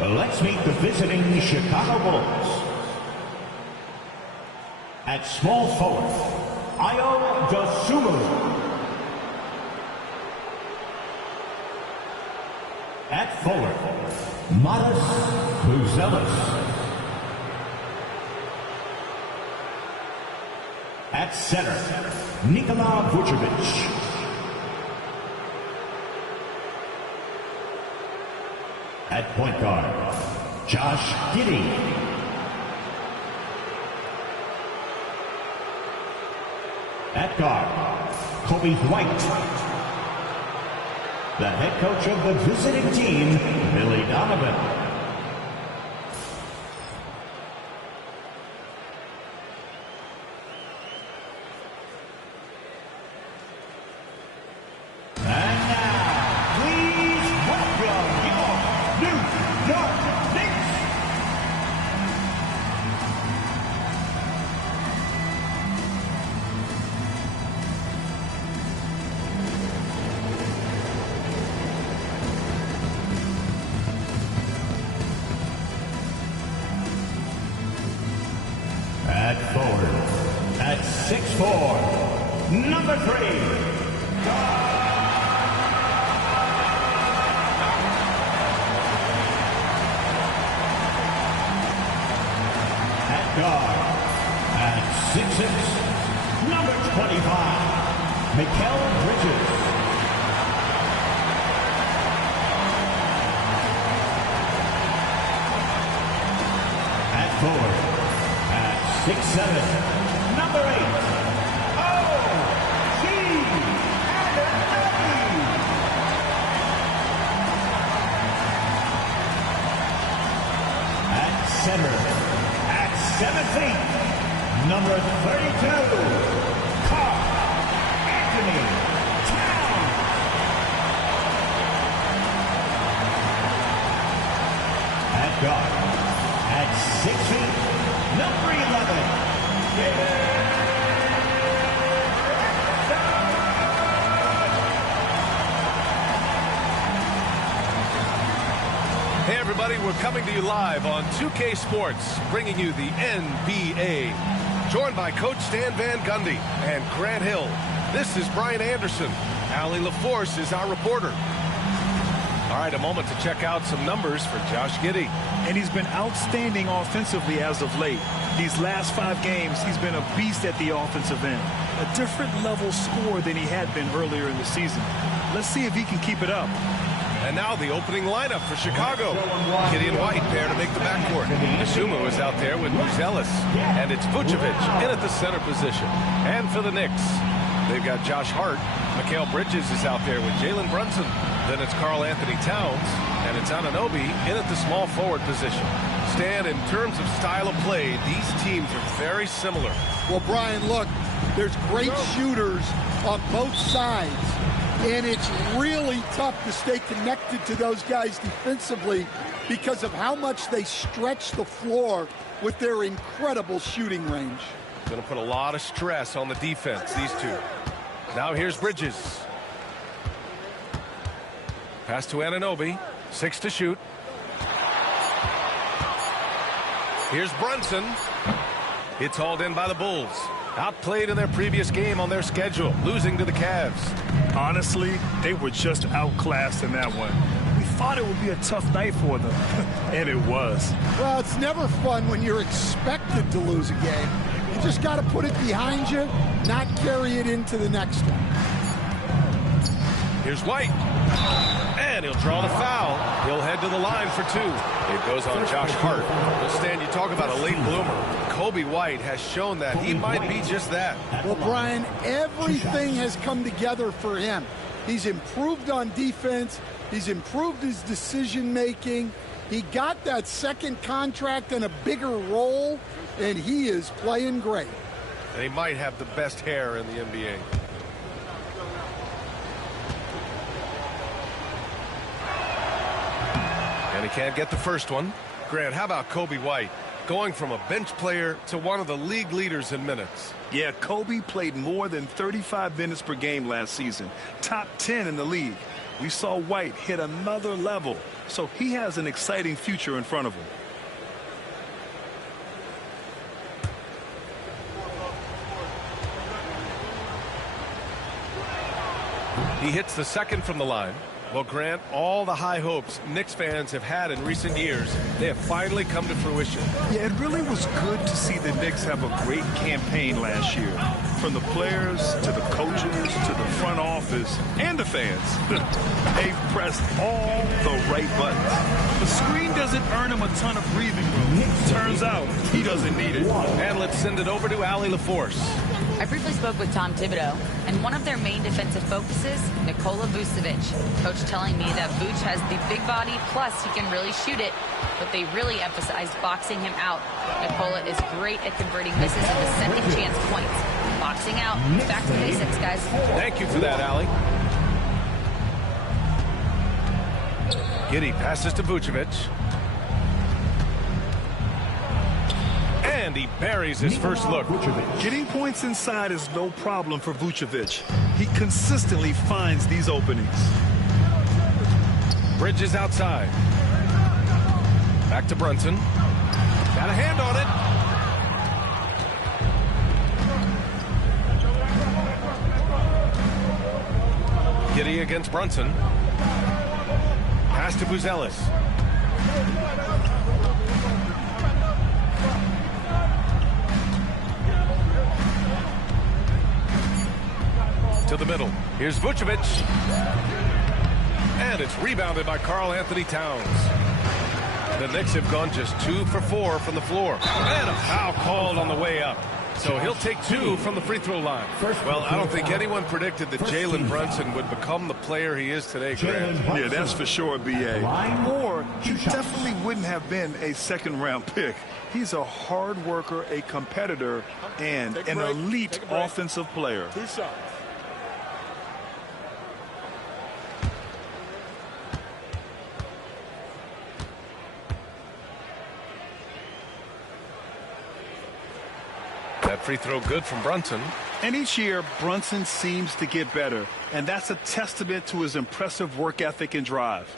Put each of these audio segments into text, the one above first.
Let's meet the visiting Chicago Bulls. At small forward, Ayo Dosunmu. At forward, Matas Buzelis. At center, Nikola Vucevic. At point guard, Josh Giddey. At guard, Kobe White. The head coach of the visiting team, Billy Donovan. And now, please welcome your New York Knicks. At forward, at 6'4", number 3. At guard, at 6'6", number 25, Mikal Bridges. At forward, 6'7", number 8, O.G. Anunoby. At center, at 7 feet, number 32, Karl Anthony Towns. At guard, at 6 feet, number 11, Hey everybody, we're coming to you live on 2K Sports, bringing you the NBA. Joined by Coach Stan Van Gundy and Grant Hill. This is Brian Anderson. Allie LaForce is our reporter. All right, a moment to check out some numbers for Josh Giddey. And he's been outstanding offensively as of late. These last 5 games, he's been a beast at the offensive end. A different level scorer than he had been earlier in the season. Let's see if he can keep it up. And now the opening lineup for Chicago. Giddey and White pair to make the backcourt. Dosunmu is out there with Buzelis. And it's Vucevic in at the center position. And for the Knicks, they've got Josh Hart. Mikal Bridges is out there with Jalen Brunson. Then it's Karl Anthony Towns. And it's Anunoby in at the small forward position. Stan, in terms of style of play, these teams are very similar. Well, Brian, look, there's great shooters on both sides. And it's really tough to stay connected to those guys defensively because of how much they stretch the floor with their incredible shooting range. Going to put a lot of stress on the defense, these two. Now here's Bridges. Pass to Anunoby. 6 to shoot. Here's Brunson. It's hauled in by the Bulls. Outplayed in their previous game on their schedule, losing to the Cavs. Honestly, they were just outclassed in that one. We thought it would be a tough night for them, and it was. Well, it's never fun when you're expected to lose a game. You just got to put it behind you, not carry it into the next one. Here's White. And he'll draw the foul. He'll head to the line for 2. It goes on Josh Hart. Well, Stan, you talk about a late bloomer. Kobe White has shown that he might be just that. Well, Brian, everything has come together for him. He's improved on defense. He's improved his decision-making. He got that second contract and a bigger role, and he is playing great. And he might have the best hair in the NBA. And he can't get the first one. Grant, how about Kobe White? Going from a bench player to one of the league leaders in minutes. Yeah, Kobe played more than 35 minutes per game last season. Top 10 in the league. We saw White hit another level, so he has an exciting future in front of him. He hits the second from the line. Well, Grant, all the high hopes Knicks fans have had in recent years, they have finally come to fruition. Yeah, it really was good to see the Knicks have a great campaign last year. From the players to the coaches to the front office and the fans. They've pressed all the right buttons. The screen doesn't earn him a ton of breathing room. Turns out he doesn't need it. And let's send it over to Allie LaForce. I briefly spoke with Tom Thibodeau, and one of their main defensive focuses, Nikola Vucevic. Coach telling me that Vuce has the big body, plus he can really shoot it, but they really emphasized boxing him out. Nikola is great at converting misses into second chance points. Boxing out. Back to basics, guys. Thank you for that, Allie. Giddey passes to Vucevic. And he buries his first look. Getting points inside is no problem for Vucevic. He consistently finds these openings. Bridges outside. Back to Brunson. Got a hand on it. Giddey against Brunson. Pass to Buzelis. To the middle. Here's Vucevic. And it's rebounded by Karl Anthony Towns. The Knicks have gone just 2 for 4 from the floor. And a foul called on the way up. So he'll take 2 from the free throw line. Well, I don't think anyone predicted that Jalen Brunson would become the player he is today, Grant. Yeah, that's for sure, B.A. Or he definitely wouldn't have been a second-round pick. He's a hard worker, a competitor, and an elite offensive player. 2 shots. That free throw good from Brunson. And each year, Brunson seems to get better, and that's a testament to his impressive work ethic and drive.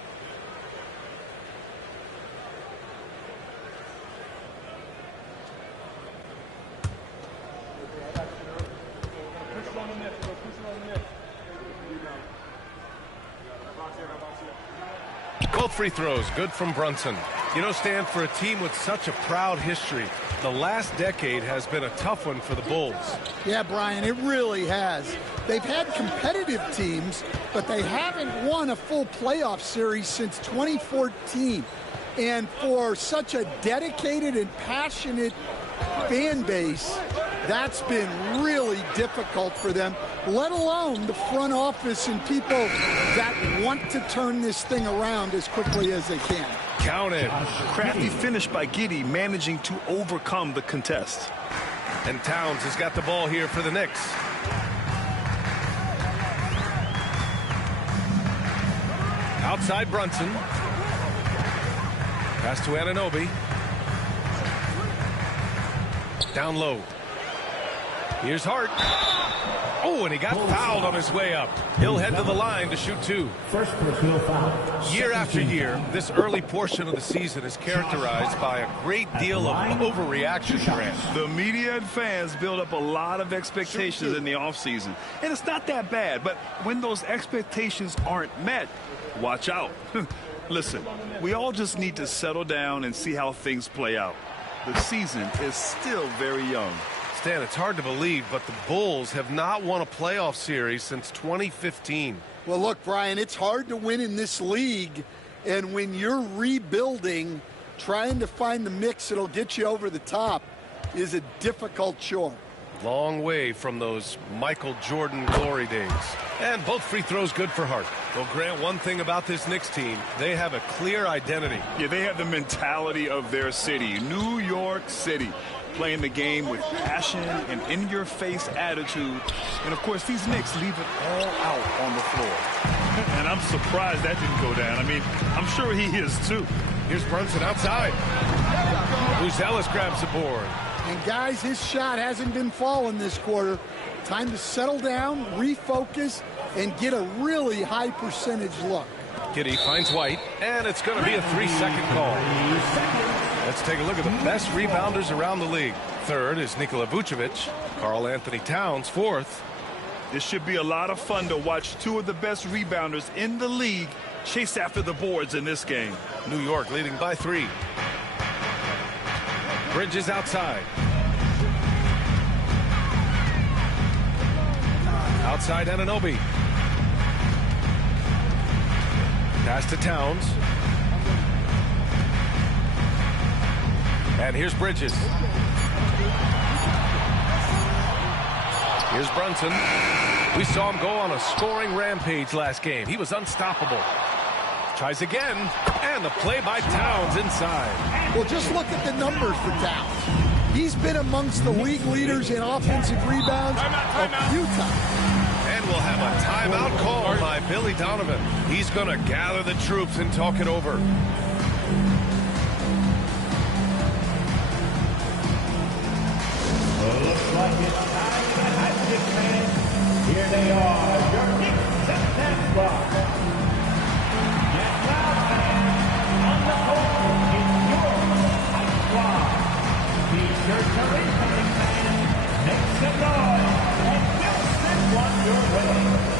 Both free throws good from Brunson. You know, Stan, for a team with such a proud history, the last decade has been a tough one for the Bulls. Yeah, Brian, it really has. They've had competitive teams, but they haven't won a full playoff series since 2014. And for such a dedicated and passionate fan base, that's been really difficult for them, let alone the front office and people that want to turn this thing around as quickly as they can. Counted. Crafty finish by Giddey, managing to overcome the contest. And Towns has got the ball here for the Knicks. Outside Brunson. Pass to Anunoby. Down low. Here's Hart. Oh, and he got fouled on his way up. He'll head to the line to shoot 2. First personal foul. Year after year, this early portion of the season is characterized by a great deal of overreaction, Grant. The media and fans build up a lot of expectations in the offseason. And it's not that bad, but when those expectations aren't met, watch out. Listen, we all just need to settle down and see how things play out. The season is still very young. Stan, it's hard to believe, but the Bulls have not won a playoff series since 2015. Well, look, Brian, it's hard to win in this league. And when you're rebuilding, trying to find the mix that'll get you over the top is a difficult chore. Long way from those Michael Jordan glory days. And both free throws good for Hart. Well, Grant, one thing about this Knicks team, they have a clear identity. Yeah, they have the mentality of their city, New York City. Playing the game with passion and in-your-face attitude. And, of course, these Knicks leave it all out on the floor. And I'm surprised that didn't go down. I mean, I'm sure he is, too. Here's Brunson outside. Buzelis grabs the board. And, guys, his shot hasn't been falling this quarter. Time to settle down, refocus, and get a really high percentage look. Giddey finds White, and it's going to be a 3-second call. Let's take a look at the best rebounders around the league. Third is Nikola Vucevic. Karl Anthony Towns, fourth. This should be a lot of fun to watch two of the best rebounders in the league chase after the boards in this game. New York leading by 3. Bridges outside. Outside Anunoby. Pass to Towns. And here's Bridges. Here's Brunson. We saw him go on a scoring rampage last game. He was unstoppable. Tries again, and the play by Towns inside. Well, just look at the numbers for Towns. He's been amongst the league leaders in offensive rebounds a few times. And we'll have a timeout call by Billy Donovan. He's going to gather the troops and talk it over. Looks like it's time to have this man. Here they are, your Knicks and Thunder. And now, fans, on the home is your High Squad. T-shirts are incoming, fans. Make some noise, and we'll send one your way.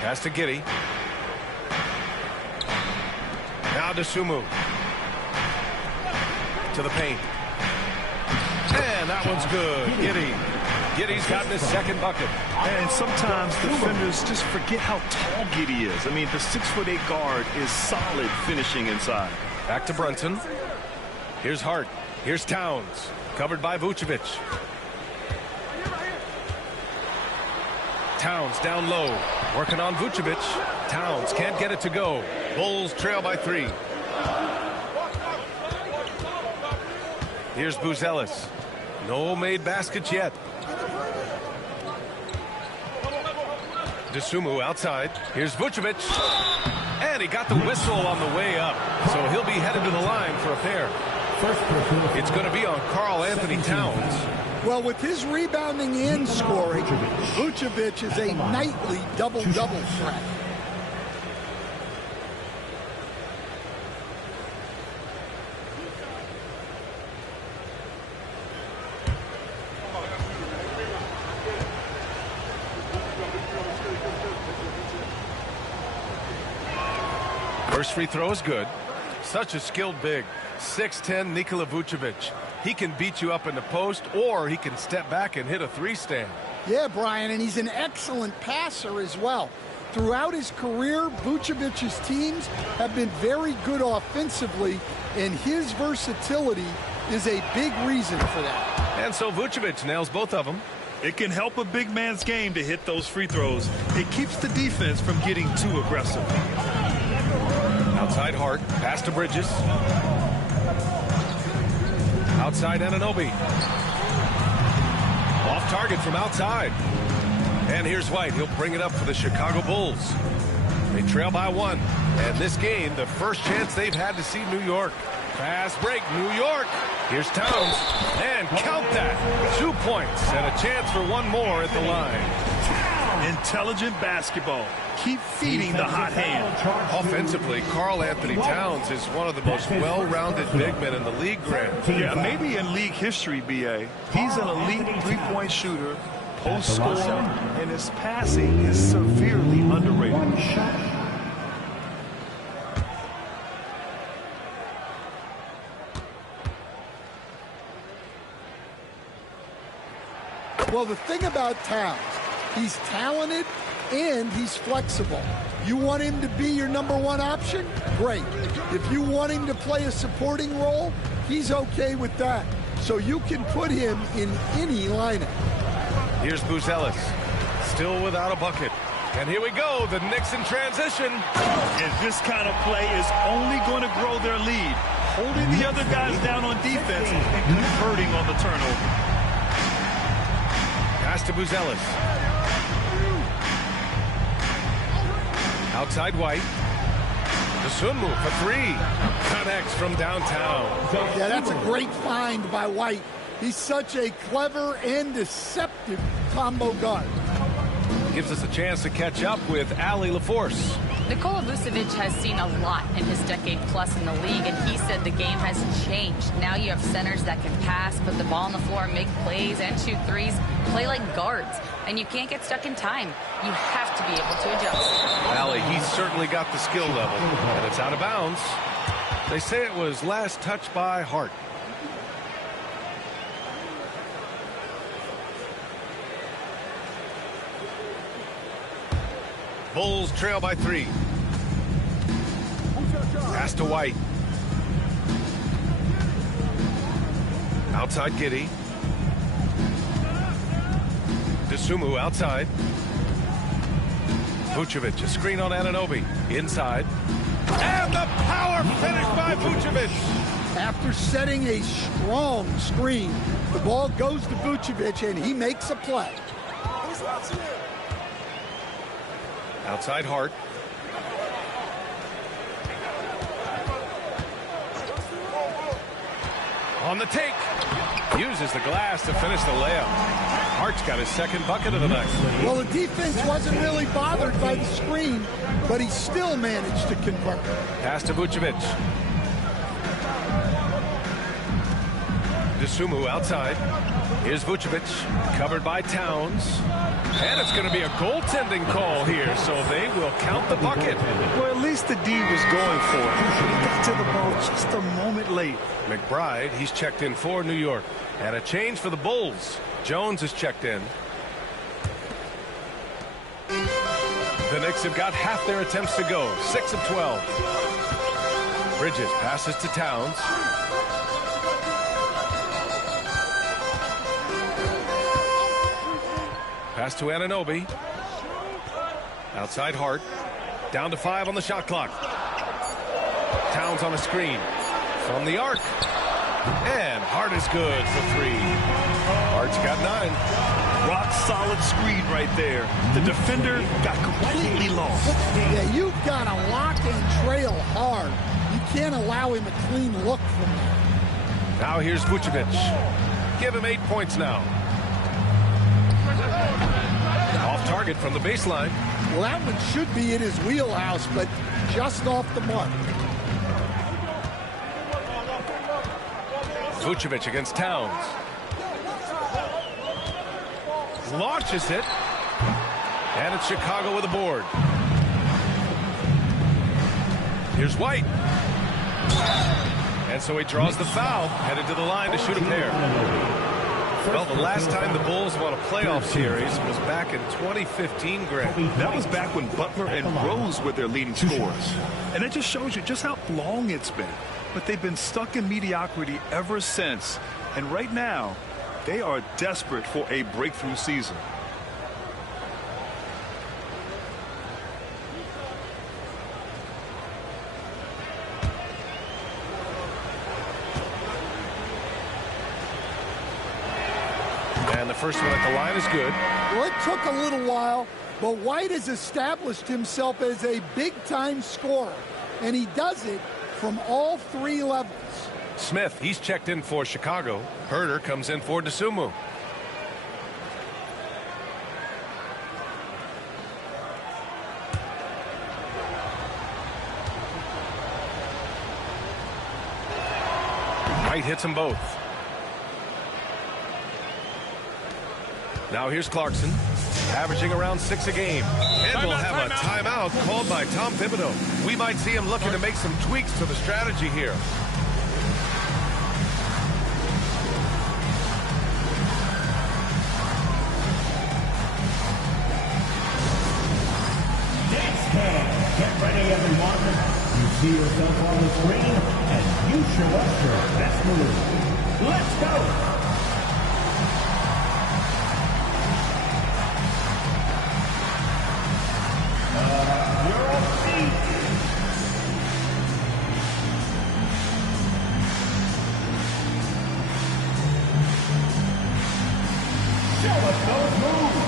Pass to Giddey. Now to Sumu. To the paint. And that one's good. Giddey's gotten his second bucket. And sometimes defenders just forget how tall Giddey is. I mean, the 6'8" guard is solid finishing inside. Back to Brunson. Here's Hart. Here's Towns. Covered by Vucevic. Towns down low. Working on Vucevic. Towns can't get it to go. Bulls trail by 3. Here's Buzelis. No made baskets yet. DeSumo outside. Here's Vucevic. And he got the whistle on the way up. So he'll be headed to the line for a pair. It's going to be on Karl Anthony Towns. Well, with his rebounding and scoring, Vucevic is a nightly double-double threat. First free throw is good. Such a skilled big. 6'10" Nikola Vucevic. He can beat you up in the post, or he can step back and hit a 3-stand. Yeah, Brian, and he's an excellent passer as well. Throughout his career, Vucevic's teams have been very good offensively, and his versatility is a big reason for that. And so Vucevic nails both of them. It can help a big man's game to hit those free throws. It keeps the defense from getting too aggressive. Outside Hart, pass to Bridges. Outside Anunoby. Off target from outside. And here's White. He'll bring it up for the Chicago Bulls. They trail by 1. And this game, the first chance they've had to see New York. Fast break, New York. Here's Towns. And count that. 2 points and a chance for one more at the line. Intelligent basketball. Keep feeding the hot hand. Offensively, Karl Anthony Towns is one of the most well-rounded big men in the league, Grant. Yeah, maybe in league history, B.A. He's an elite three-point shooter, post scorer, and his passing is severely underrated. Well, the thing about Towns, he's talented and he's flexible. You want him to be your #1 option? Great. If you want him to play a supporting role, he's okay with that. So you can put him in any lineup. Here's Buzelis, still without a bucket. And here we go, the Knicks in transition. And this kind of play is only going to grow their lead, holding the other guys down on defense and converting on the turnover. Pass to Buzelis. Outside White. Dosunmu for three. Connects from downtown. Yeah, that's a great find by White. He's such a clever and deceptive combo guard. Gives us a chance to catch up with Allie LaForce. Nikola Vucevic has seen a lot in his decade plus in the league, and he said the game has changed. Now you have centers that can pass, put the ball on the floor, make plays, and shoot threes, play like guards. And you can't get stuck in time. You have to be able to adjust. Allie, he's certainly got the skill level, and it's out of bounds. They say it was last touched by Hart. Bulls trail by 3. Pass to White. Outside Giddey. Dosunmu outside. Vucevic, a screen on Anunoby. Inside. And the power finish by Vucevic. After setting a strong screen, the ball goes to Vucevic, and he makes a play. Outside Hart. On the take. Uses the glass to finish the layup. Hart's got his second bucket of the night. Well, the defense wasn't really bothered by the screen, but he still managed to convert. Pass to Vucevic. Dosunmu outside. Here's Vucevic, covered by Towns. And it's going to be a goaltending call here, so they will count the bucket. Well, at least the D was going for it. He got to the ball just a moment late. McBride, he's checked in for New York. And a change for the Bulls. Jones is checked in. The Knicks have got half their attempts to go. 6 of 12. Bridges passes to Towns. Pass to Anunoby. Outside Hart. Down to 5 on the shot clock. Towns on a screen. From the arc. And Hart is good for 3. Hart's got 9. Rock solid screen right there. The defender got completely lost. Yeah, you've got to lock and trail hard. You can't allow him a clean look from there. Now here's Vucevic. Give him 8 points now. Off target from the baseline. Well, that one should be in his wheelhouse, but just off the mark. Vucevic against Towns. Launches it. And it's Chicago with a board. Here's White. And so he draws the foul. Headed to the line to shoot a pair. Well, the last time the Bulls won a playoff series was back in 2015, Greg. That was back when Butler and Rose were their leading scorers. And it just shows you just how long it's been. But they've been stuck in mediocrity ever since. And right now, they are desperate for a breakthrough season. And the first one at the line is good. Well, it took a little while, But White has established himself as a big-time scorer, and he does it from all three levels. Smith, he's checked in for Chicago. Herder comes in for DeSumo. White hits them both. Now here's Clarkson, averaging around 6 a game. And we'll have a timeout called by Tom Thibodeau. We might see him looking to make some tweaks to the strategy here. Get ready, everyone. You see yourself on the screen, and you show us your best move. Let's go. You're on seat. Show us those moves.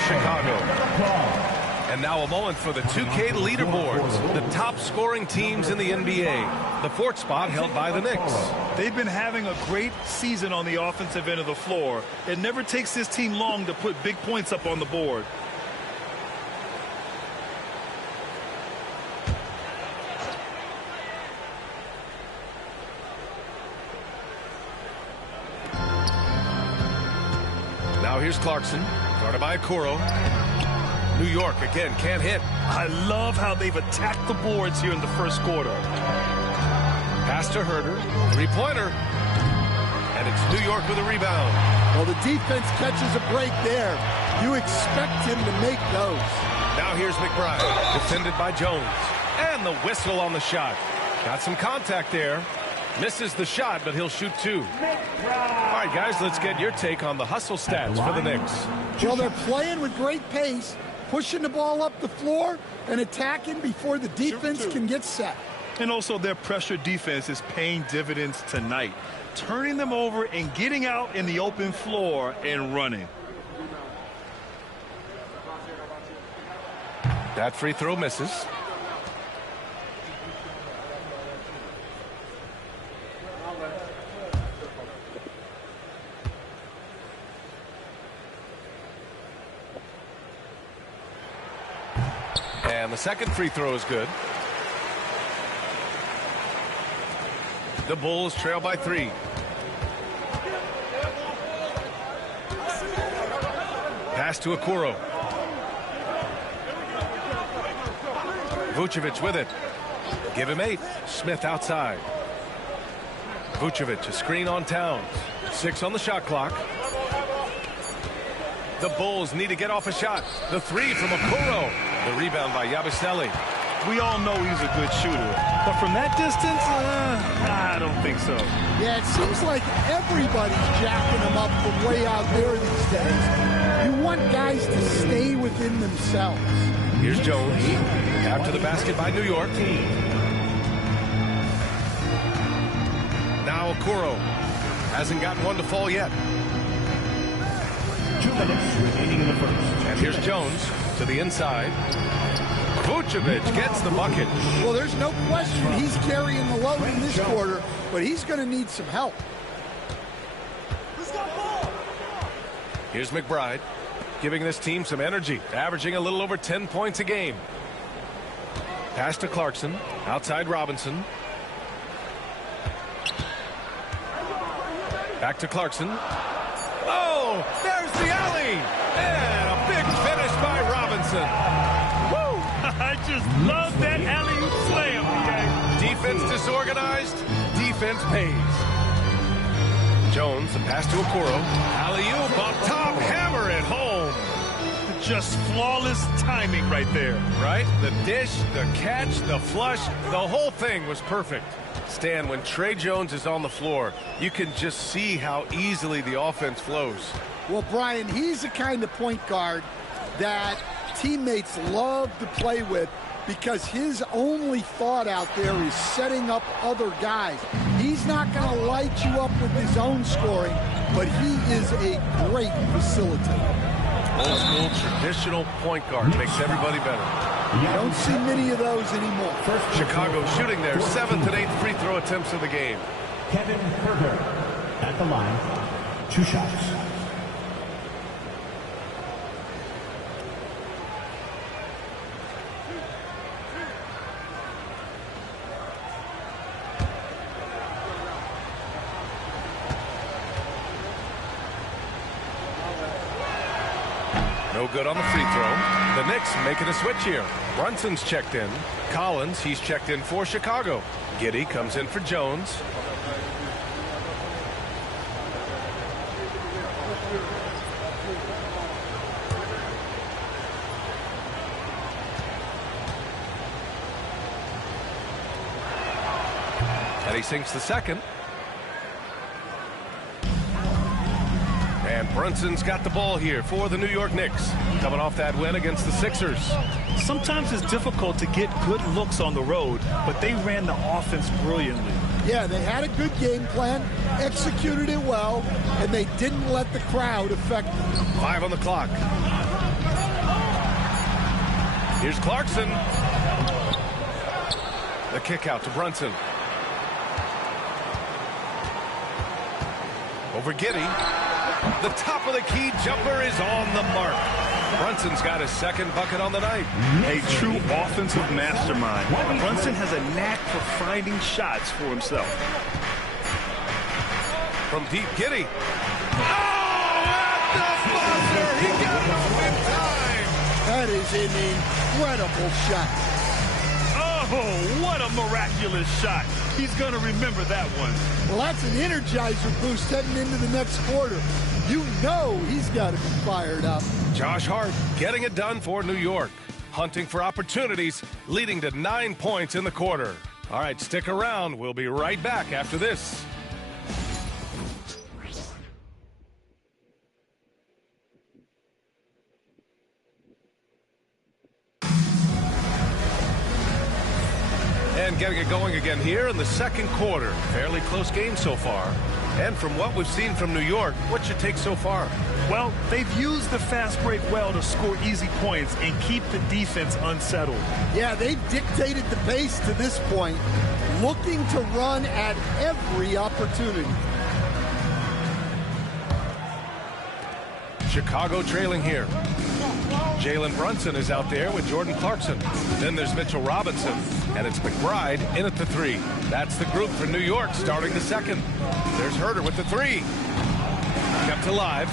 Chicago. And now a moment for the 2K leaderboards. The top scoring teams in the NBA. The fourth spot held by the Knicks. They've been having a great season on the offensive end of the floor. It never takes this team long to put big points up on the board. Now here's Clarkson. Guarded by Okoro. New York again can't hit. I love how they've attacked the boards here in the first quarter. Pass to Herder. Three-pointer. And it's New York with a rebound. Well, the defense catches a break there. You expect him to make those. Now here's McBride. Defended by Jones. And the whistle on the shot. Got some contact there. Misses the shot, but he'll shoot two. All right, guys, let's get your take on the hustle stats for the Knicks. Well, they're playing with great pace, pushing the ball up the floor and attacking before the defense can get set. And also their pressure defense is paying dividends tonight, turning them over and getting out in the open floor and running. That free throw misses. And the second free throw is good. The Bulls trail by 3. Pass to Okoro. Vucevic with it. Give him 8. Smith outside. Vucevic, a screen on Towns. 6 on the shot clock. The Bulls need to get off a shot. The 3 from Okoro. The rebound by Yabusele. We all know he's a good shooter, but from that distance, I don't think so. Yeah, it seems like everybody's jacking him up from way out there these days. You want guys to stay within themselves. Here's Jones. After the basket by New York. Now Okoro. Hasn't gotten one to fall yet. 2 minutes remaining in the first. And here's Jones to the inside. Vucevic gets the bucket. Well, there's no question he's carrying the load in this quarter, but he's going to need some help. Here's McBride, giving this team some energy, averaging a little over 10 points a game. Pass to Clarkson, outside Robinson. Back to Clarkson. Oh, there's the alley. And a big finish by Robinson. Woo! I just love that alley-oop slam, okay? Defense disorganized. Defense pays. Jones, the pass to Okoro. Alley-oop up top, hammer it home. Just flawless timing right there. Right? The dish, the catch, the flush, the whole thing was perfect. Stan, when Trey Jones is on the floor, you can just see how easily the offense flows. Well, Brian, he's the kind of point guard that teammates love to play with because his only thought out there is setting up other guys. He's not going to light you up with his own scoring, but he is a great facilitator. Old school traditional point guard makes everybody better. You don't see many of those anymore. Chicago shooting their 7th and 8th free throw attempts of the game. Kevin Herter at the line. 2 shots. No good on the free throw. The Knicks making a switch here. Brunson's checked in. Collins, he's checked in for Chicago. Giddey comes in for Jones. And he sinks the second. And Brunson's got the ball here for the New York Knicks, coming off that win against the Sixers. Sometimes it's difficult to get good looks on the road, but they ran the offense brilliantly. Yeah, they had a good game plan, executed it well, and they didn't let the crowd affect them. 5 on the clock. Here's Clarkson. The kick out to Brunson. Over Giddey. The top of the key jumper is on the mark. Brunson's got his second bucket on the night. A true offensive mastermind. Brunson has a knack for finding shots for himself. From deep, Giddey. Oh, at the buzzer! He got it off in time! That is an incredible shot. Oh, what a miraculous shot. He's going to remember that one. Well, that's an energizer boost heading into the next quarter. You know he's got to be fired up. Josh Hart getting it done for New York. Hunting for opportunities, leading to 9 points in the quarter. All right, stick around. We'll be right back after this. And getting it going again here in the second quarter. Fairly close game so far. And from what we've seen from New York, what's your take so far? Well, they've used the fast break well to score easy points and keep the defense unsettled. Yeah, they've dictated the pace to this point, looking to run at every opportunity. Chicago trailing here. Jalen Brunson is out there with Jordan Clarkson. Then there's Mitchell Robinson, and it's McBride in at the 3. That's the group for New York starting the second. There's Herter with the 3. Kept alive.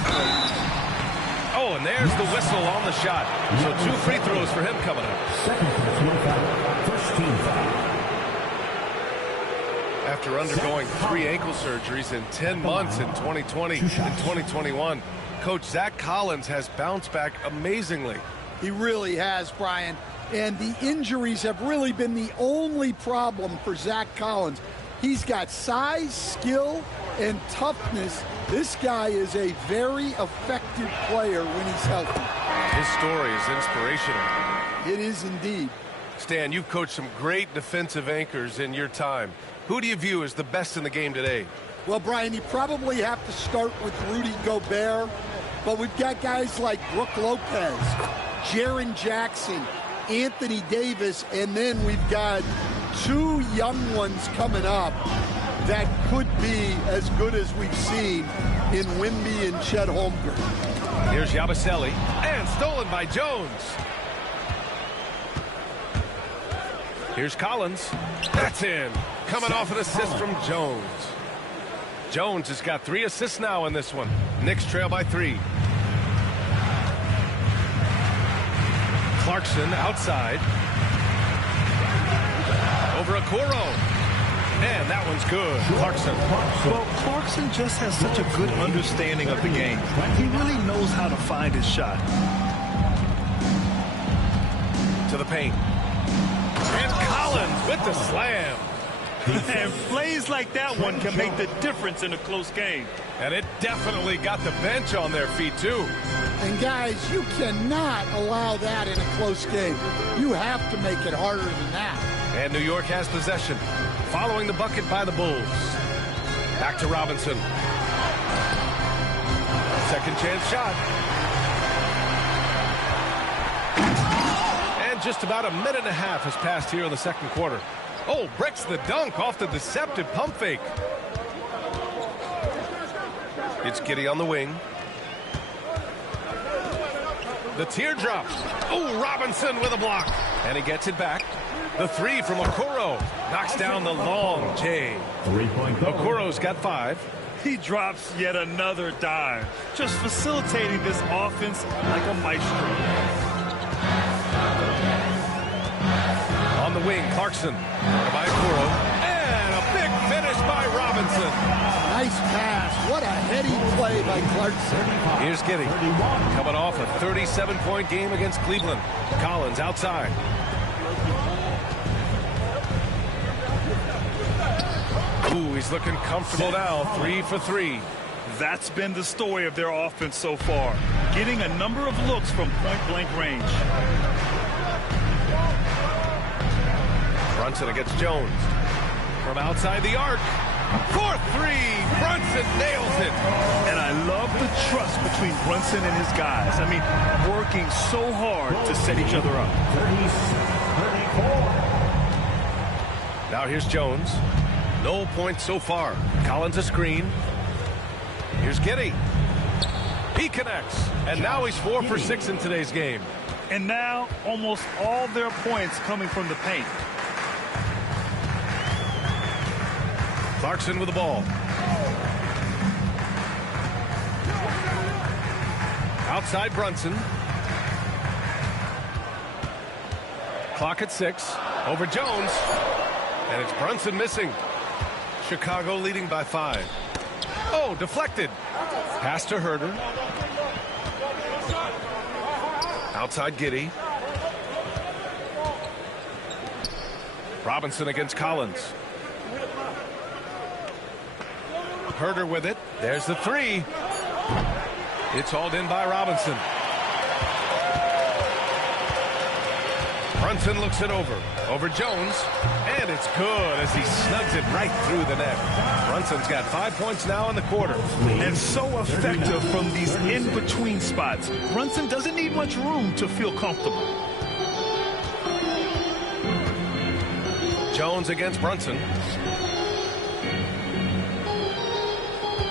Oh, and there's the whistle on the shot. So 2 free throws for him coming up. Second personal foul. First team foul. After undergoing 3 ankle surgeries in 10 months in 2020 and 2021, Coach Zach Collins has bounced back amazingly. He really has, Brian. And the injuries have really been the only problem for Zach Collins. He's got size, skill, and toughness. This guy is a very effective player when he's healthy. His story is inspirational. It is indeed. Stan, you've coached some great defensive anchors in your time. Who do you view as the best in the game today? Well, Brian, you probably have to start with Rudy Gobert, but we've got guys like Brook Lopez, Jaren Jackson, Anthony Davis, and then we've got 2 young ones coming up that could be as good as we've seen in Wemby and Chet Holmgren. Here's Yabusele, and stolen by Jones. Here's Collins. That's in. Coming off an assist from Jones. Jones has got 3 assists now in this one. Knicks trail by 3. Clarkson outside. Over Okoro. And that one's good. Clarkson. Well, Clarkson just has such a good understanding of the game. He really knows how to find his shot. To the paint. And Collins with the slam. And plays like that one can make the difference in a close game. And it definitely got the bench on their feet, too. And, guys, you cannot allow that in a close game. You have to make it harder than that. And New York has possession. Following the bucket by the Bulls. Back to Robinson. Second chance shot. And just about a minute and a half has passed here in the second quarter. Oh, breaks the dunk off the deceptive pump fake. It's Giddey on the wing. The teardrop. Oh, Robinson with a block. And he gets it back. The three from Okoro knocks down the long J. Okoro's got 5. He drops yet another dime, just facilitating this offense like a maestro. On the wing, Clarkson by Okoro. And a big finish by Robinson. Nice pass. What a heady play by Clarkson. Here's Giddey coming off a 37-point game against Cleveland. Collins outside. Ooh, he's looking comfortable now. 3 for 3. That's been the story of their offense so far. Getting a number of looks from point-blank range. Brunson against Jones. From outside the arc. 4-3. Brunson nails it. And I love the trust between Brunson and his guys. I mean, working so hard to set each other up. 34. Now here's Jones. No points so far. Collins a screen. Here's Giddey. He connects. And now he's 4 for 6 in today's game. And now almost all their points coming from the paint. Clarkson with the ball. Outside Brunson. Clock at 6. Over Jones. And it's Brunson missing. Chicago leading by 5. Oh, deflected. Pass to Herder. Outside Giddey. Robinson against Collins. Herder with it. There's the 3. It's hauled in by Robinson. Brunson looks it over Jones, and it's good as he snugs it right through the net. Brunson's got 5 points now in the quarter. And so effective from these in-between spots. Brunson doesn't need much room to feel comfortable. Jones against Brunson.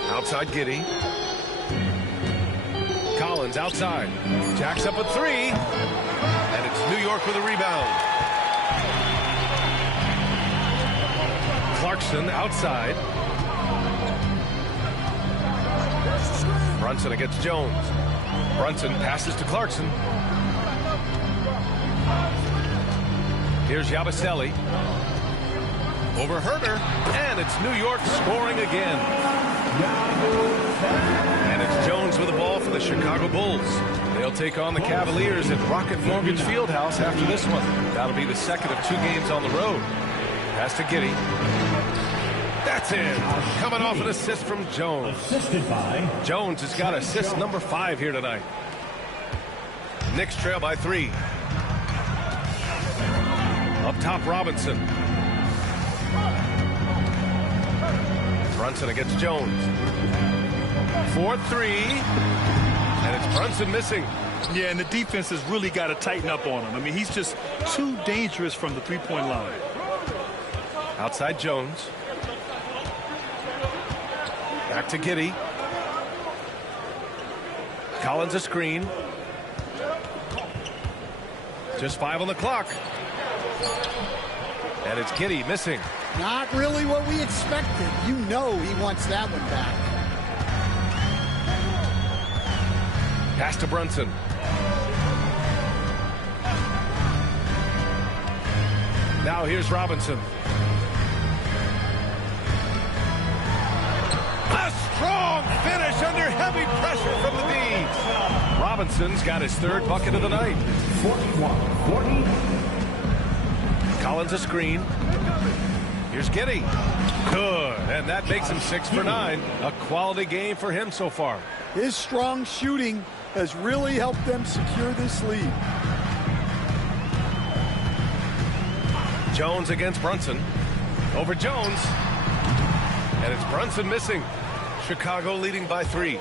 Outside Giddey. Collins outside. Jacks up a 3. And it's New York with a rebound. Clarkson outside. Brunson against Jones. Brunson passes to Clarkson. Here's Yabusele. Over Herder. And it's New York scoring again. And it's Jones with the ball for the Chicago Bulls. They'll take on the Cavaliers at Rocket Mortgage Fieldhouse after this one. That'll be the second of 2 games on the road. Pass to Giddey. That's in. Coming off an assist from Jones. Jones has got assist number 5 here tonight. Knicks trail by 3. Up top, Robinson. Brunson against Jones. 4-3. And it's Brunson missing. Yeah, and the defense has really got to tighten up on him. I mean, he's just too dangerous from the three-point line. Outside Jones. Back to Giddey. Collins a screen. Just 5 on the clock. And it's Giddey missing. Not really what we expected. You know he wants that one back. Pass to Brunson. Now here's Robinson. A strong finish under heavy pressure from the D. Robinson's got his third bucket of the night. 41-40. Collins a screen. Here's Giddey. Good. And that makes him 6 for 9. A quality game for him so far. His strong shooting has really helped them secure this lead. Jones against Brunson. Over Jones. And it's Brunson missing. Chicago leading by 3.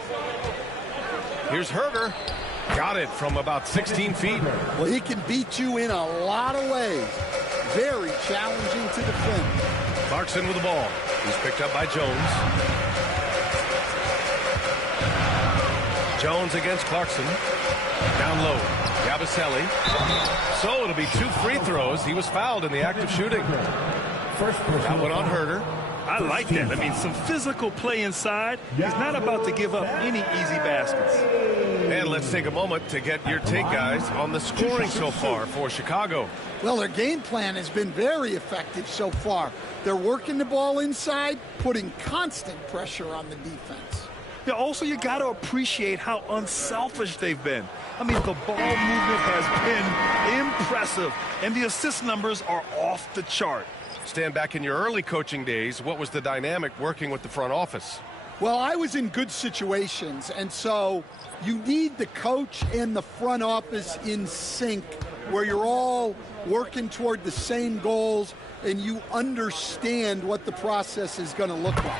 Here's Herter. Got it from about 16 feet. Well, he can beat you in a lot of ways. Very challenging to defend. Clarkson with the ball. He's picked up by Jones. Jones against Clarkson. Down low. Yabusele. So it'll be 2 free throws. He was fouled in the act of shooting. That one on Herter. I like that. I mean, some physical play inside. He's not about to give up any easy baskets. And let's take a moment to get your take, guys, on the scoring so far for Chicago. Well, their game plan has been very effective so far. They're working the ball inside, putting constant pressure on the defense. Yeah, also, you got to appreciate how unselfish they've been. I mean, the ball movement has been impressive, and the assist numbers are off the chart. Stand back in your early coaching days. What was the dynamic working with the front office? Well, I was in good situations, and so you need the coach and the front office in sync where you're all working toward the same goals and you understand what the process is going to look like.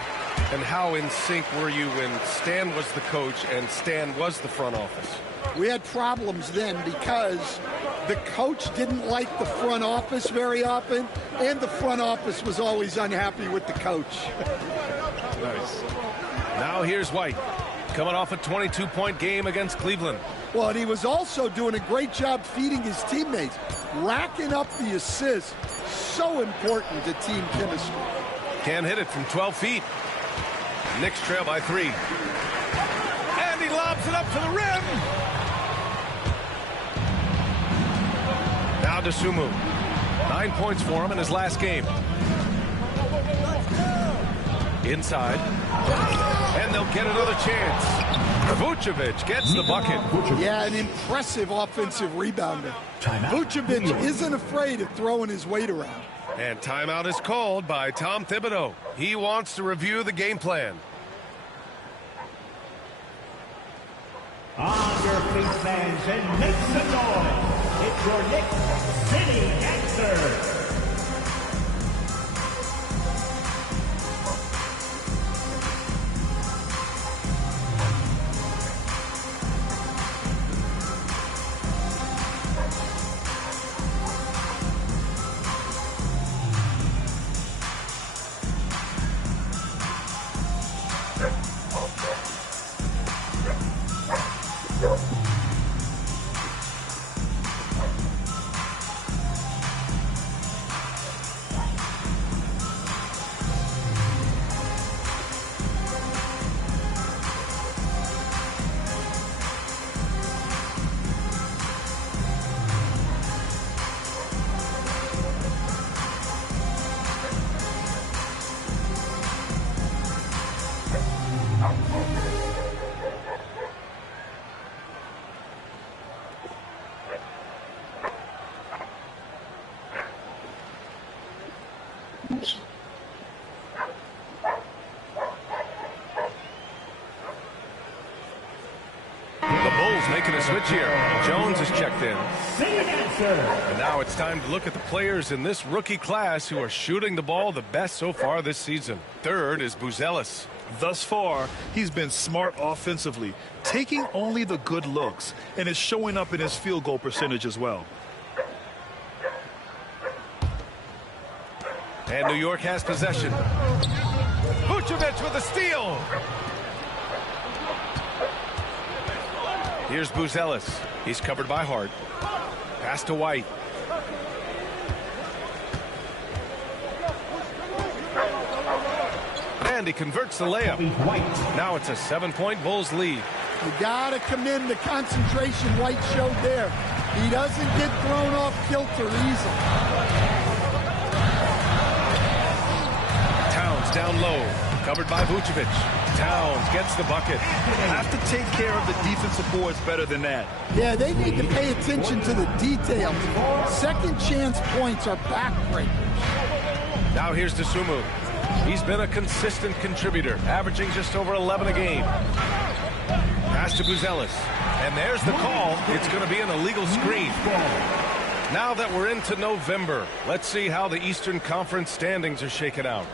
And how in sync were you when Stan was the coach and Stan was the front office? We had problems then because the coach didn't like the front office very often, and the front office was always unhappy with the coach. Nice. Now here's White, coming off a 22-point game against Cleveland. Well, and he was also doing a great job feeding his teammates, racking up the assists. So important to team chemistry. Can't hit it from 12 feet. Knicks trail by 3. And he lobs it up to the rim. Now Dosunmu. 9 points for him in his last game. Inside. And they'll get another chance. Vucevic gets the bucket. Yeah, an impressive offensive rebounder. Vucevic isn't afraid of throwing his weight around. And timeout is called by Tom Thibodeau. He wants to review the game plan. On your feet, fans, and make some noise. It's your Knicks City Answer. Making a switch here. Jones is checked in. Answer. And now it's time to look at the players in this rookie class who are shooting the ball the best so far this season. Third is Buzelis. Thus far, he's been smart offensively, taking only the good looks, and it's showing up in his field goal percentage as well. And New York has possession. Vucevic with a steal. Here's Buzelis. He's covered by Hart. Pass to White. And he converts the layup. Now it's a 7-point Bulls lead. You got to commend the concentration White showed there. He doesn't get thrown off kilter easily. Covered by Vucevic. Towns gets the bucket. Have to take care of the defensive boards better than that. Yeah, they need to pay attention to the details. Second chance points are backbreakers. Now here's Dosunmu. He's been a consistent contributor, averaging just over 11 a game. Pass to Buzelis. And there's the call. It's going to be an illegal screen. Now that we're into November, let's see how the Eastern Conference standings are shaken out.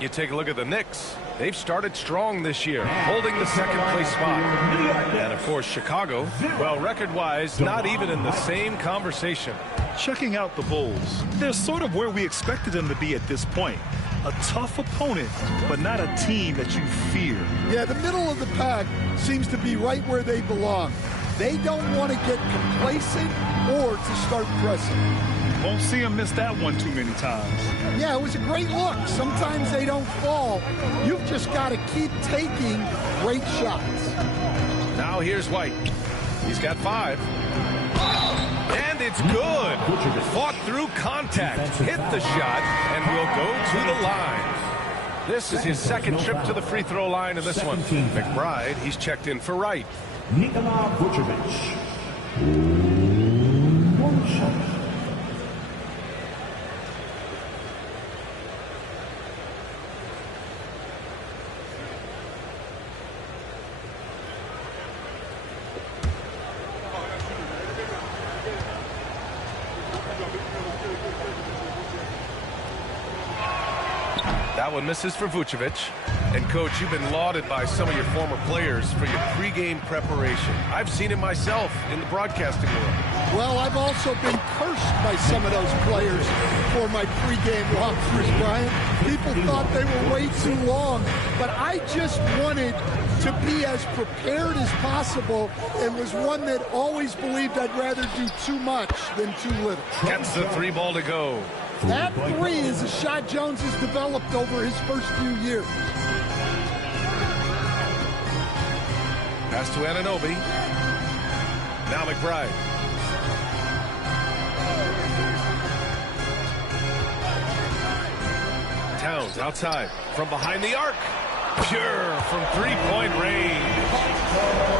You take a look at the Knicks. They've started strong this year, holding the second-place spot. And, of course, Chicago, well, record-wise, not even in the same conversation. Checking out the Bulls. They're sort of where we expected them to be at this point. A tough opponent, but not a team that you fear. Yeah, the middle of the pack seems to be right where they belong. They don't want to get complacent or to start pressing. Won't see them miss that one too many times. Yeah, it was a great look. Sometimes they don't fall. You've just got to keep taking great shots. Now here's White. He's got 5. And it's good. Fought through contact, hit the shot, and will go to the line. This is his second trip to the free throw line in this one. McBride, he's checked in for Wright. Nikola Vucevic. One shot. That one misses for Vucevic. And, Coach, you've been lauded by some of your former players for your pregame preparation. I've seen it myself in the broadcasting world. Well, I've also been cursed by some of those players for my pregame walkthroughs, Brian. People thought they were way too long, but I just wanted to be as prepared as possible and was one that always believed I'd rather do too much than too little. Gets the 3 ball to go. That 3 is a shot Jones has developed over his first few years. Pass to Anunoby. Now McBride. Towns outside from behind the arc. Pure from 3-point range.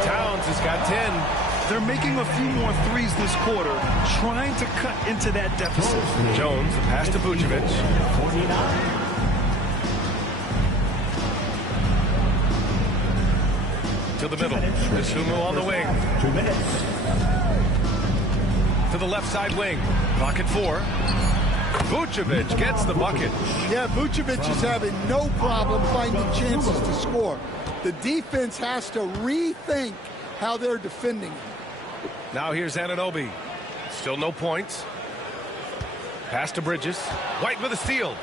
Towns has got 10. They're making a few more threes this quarter, trying to cut into that deficit. Jones, the pass to Vucevic. To the middle. Dosunmu on the wing. 2 minutes. To the left side wing. Clock at 4. Vucevic gets the bucket. Yeah, Vucevic is having no problem finding chances to score. The defense has to rethink how they're defending him. Now here's Anunoby. Still no points. Pass to Bridges. White with a steal.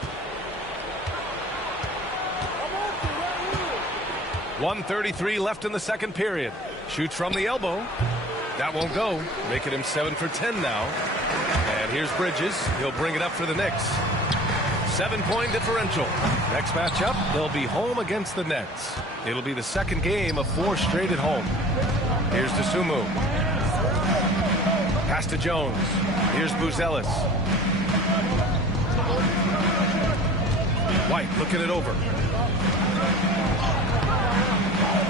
1:33 left in the second period. Shoots from the elbow. That won't go. Making him 7 for 10 now. And here's Bridges. He'll bring it up for the Knicks. 7-point differential. Next matchup, they'll be home against the Nets. It'll be the second game of 4 straight at home. Here's Dosunmu. Pass to Jones. Here's Buzelis. White looking it over.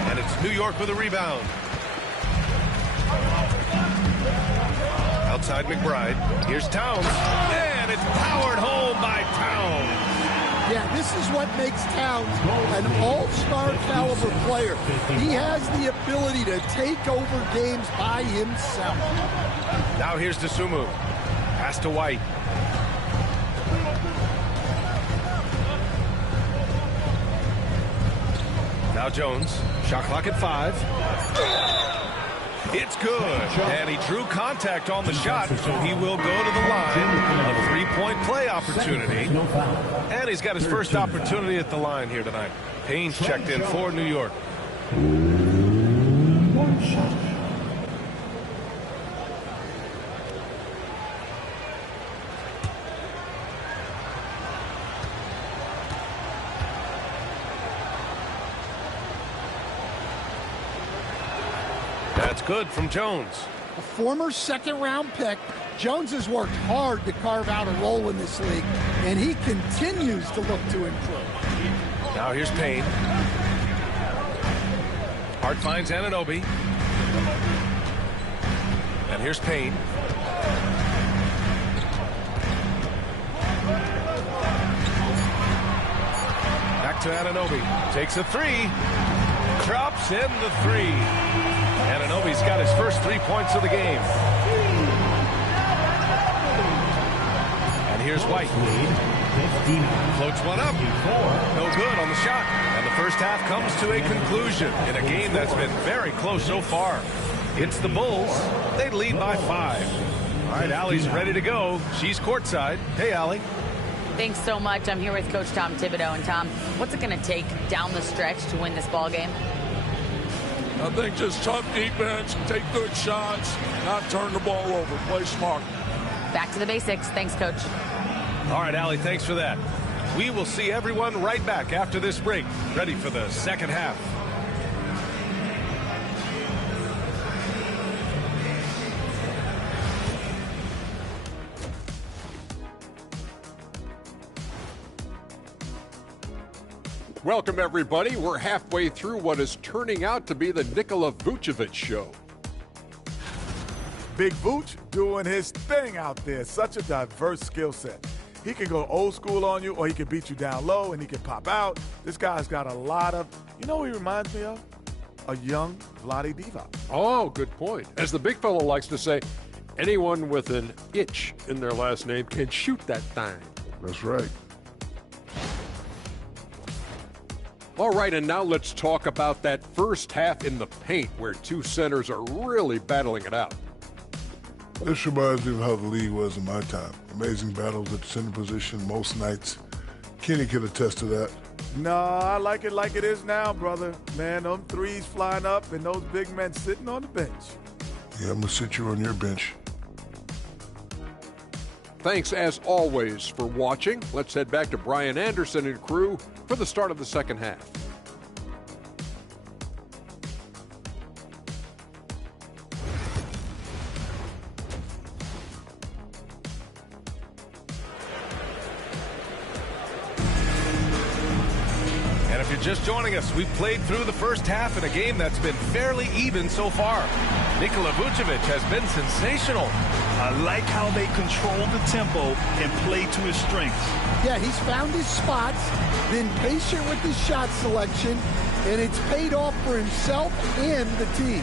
And it's New York with a rebound. Outside McBride. Here's Towns. And it's powered home by Towns. Yeah, this is what makes Towns an all-star caliber player. He has the ability to take over games by himself. Now here's Dosunmu. Pass to White. Now Jones. Shot clock at 5. It's good. And he drew contact on the shot, so he will go to the line. A 3-point play opportunity. And he's got his first opportunity at the line here tonight. Payne's checked in for New York. One shot. That's good from Jones. A former second-round pick, Jones has worked hard to carve out a role in this league, and he continues to look to improve. Now here's Payne. Hart finds Anunoby. And here's Payne. Back to Anunoby. Takes a three. Drops in the three. Anunoby's got his first 3 points of the game. And here's White. Floats one up. No good on the shot. And the first half comes to a conclusion in a game that's been very close so far. It's the Bulls. They lead by 5. All right, Allie's ready to go. She's courtside. Hey, Allie. Thanks so much. I'm here with Coach Tom Thibodeau. And Tom, what's it going to take down the stretch to win this ball game? I think just tough defense, take good shots, not turn the ball over, play smart. Back to the basics. Thanks, Coach. All right, Allie, thanks for that. We will see everyone right back after this break, ready for the second half. Welcome, everybody. We're halfway through what is turning out to be the Nikola Vucevic show. Big Vooch doing his thing out there. Such a diverse skill set. He can go old school on you, or he can beat you down low, and he can pop out. This guy's got a lot of, you know what he reminds me of? A young Vlade Divac. Oh, good point. As the big fellow likes to say, anyone with an itch in their last name can shoot that thing. That's right. All right, and now let's talk about that first half in the paint where two centers are really battling it out. This reminds me of how the league was in my time. Amazing battles at the center position most nights. Kenny could attest to that. No, I like it is now, brother. Man, them threes flying up and those big men sitting on the bench. Yeah, I'm going to sit you on your bench. Thanks, as always, for watching. Let's head back to Brian Anderson and crew for the start of the second half. And if you're just joining us, we've played through the first half in a game that's been fairly even so far. Nikola Vucevic has been sensational. I like how they control the tempo and play to his strengths. Yeah, he's found his spots, been patient with his shot selection, and it's paid off for himself and the team.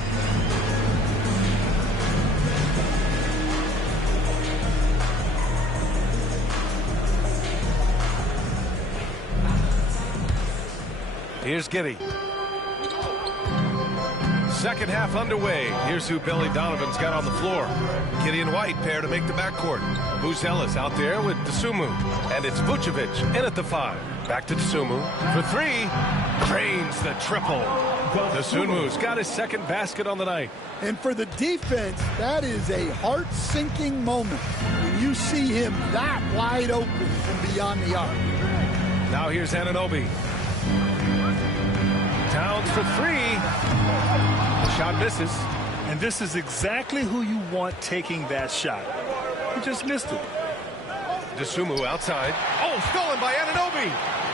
Here's Giddey. Second half underway. Here's who Billy Donovan's got on the floor. Giddey and White pair to make the backcourt. Buzelis out there with Dosunmu. And it's Vucevic in at the 5. Back to Dosunmu for 3. Cranes the triple. Dosunmu's got his second basket on the night. And for the defense, that is a heart-sinking moment when you see him that wide open from beyond the arc. Now here's Anunoby. Towns for 3. The shot misses. And this is exactly who you want taking that shot. He just missed it. Dosunmu outside. Oh, stolen by Anunoby.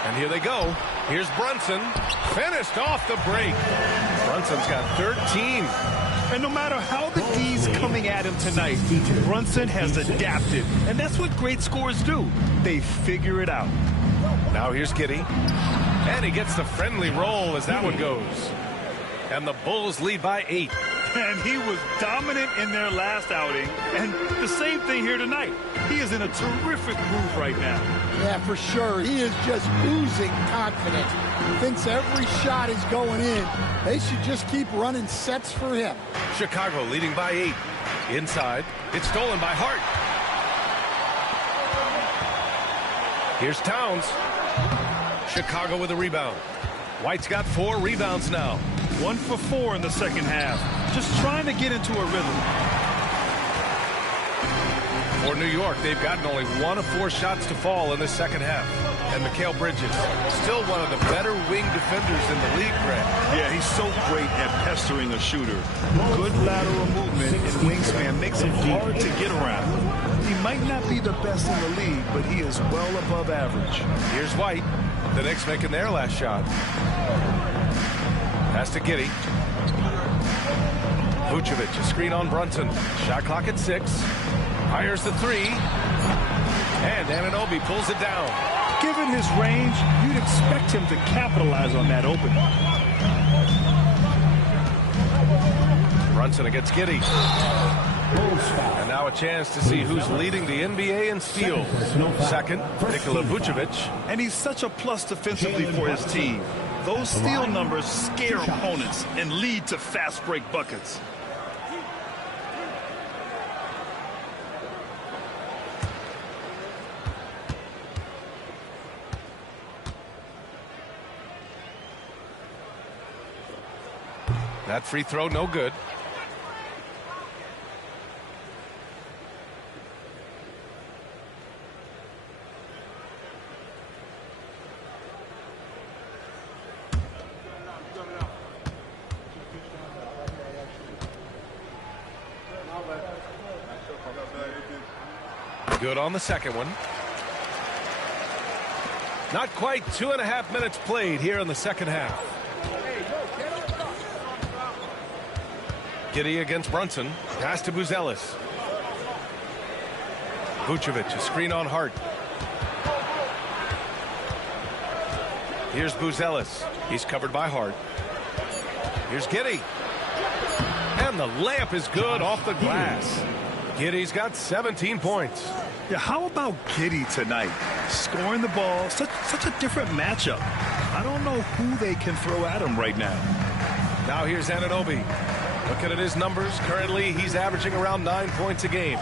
And here they go. Here's Brunson. Finished off the break. Brunson's got 13. And no matter how the D's coming at him tonight, Brunson has adapted. And that's what great scorers do. They figure it out. Now here's Giddey. And he gets the friendly roll as that one goes. And the Bulls lead by 8. And he was dominant in their last outing. And the same thing here tonight. He is in a terrific groove right now. Yeah, for sure. He is just oozing confidence. Thinks every shot is going in. They should just keep running sets for him. Chicago leading by 8. Inside. It's stolen by Hart. Here's Towns. Chicago with a rebound. White's got 4 rebounds now. 1 for 4 in the second half. Just trying to get into a rhythm. For New York, they've gotten only 1 of 4 shots to fall in the second half. And Mikal Bridges, still one of the better wing defenders in the league, Greg. Yeah, he's so great at pestering a shooter. Good lateral movement and wingspan makes him hard to get around. He might not be the best in the league, but he is well above average. Here's White. The Knicks making their last shot. Pass to Giddey. Vucevic, a screen on Brunson. Shot clock at 6. Fires the 3. And Anunoby pulls it down. Given his range, you'd expect him to capitalize on that opening. Brunson against Giddey. And now a chance to see who's leading the NBA in steals. Second, Nikola Vucevic. And he's such a plus defensively for his team. Those steal numbers scare opponents and lead to fast break buckets. That free throw, no good. Good on the second one. Not quite 2.5 minutes played here in the second half. Giddey against Brunson. Pass to Buzelis. Vucevic, a screen on Hart. Here's Buzelis. He's covered by Hart. Here's Giddey. And the layup is good off the glass. Giddey's got 17 points. Yeah, how about Giddey tonight? Scoring the ball, such a different matchup. I don't know who they can throw at him right now. Now here's Anunoby. Looking at his numbers, currently he's averaging around 9 points a game.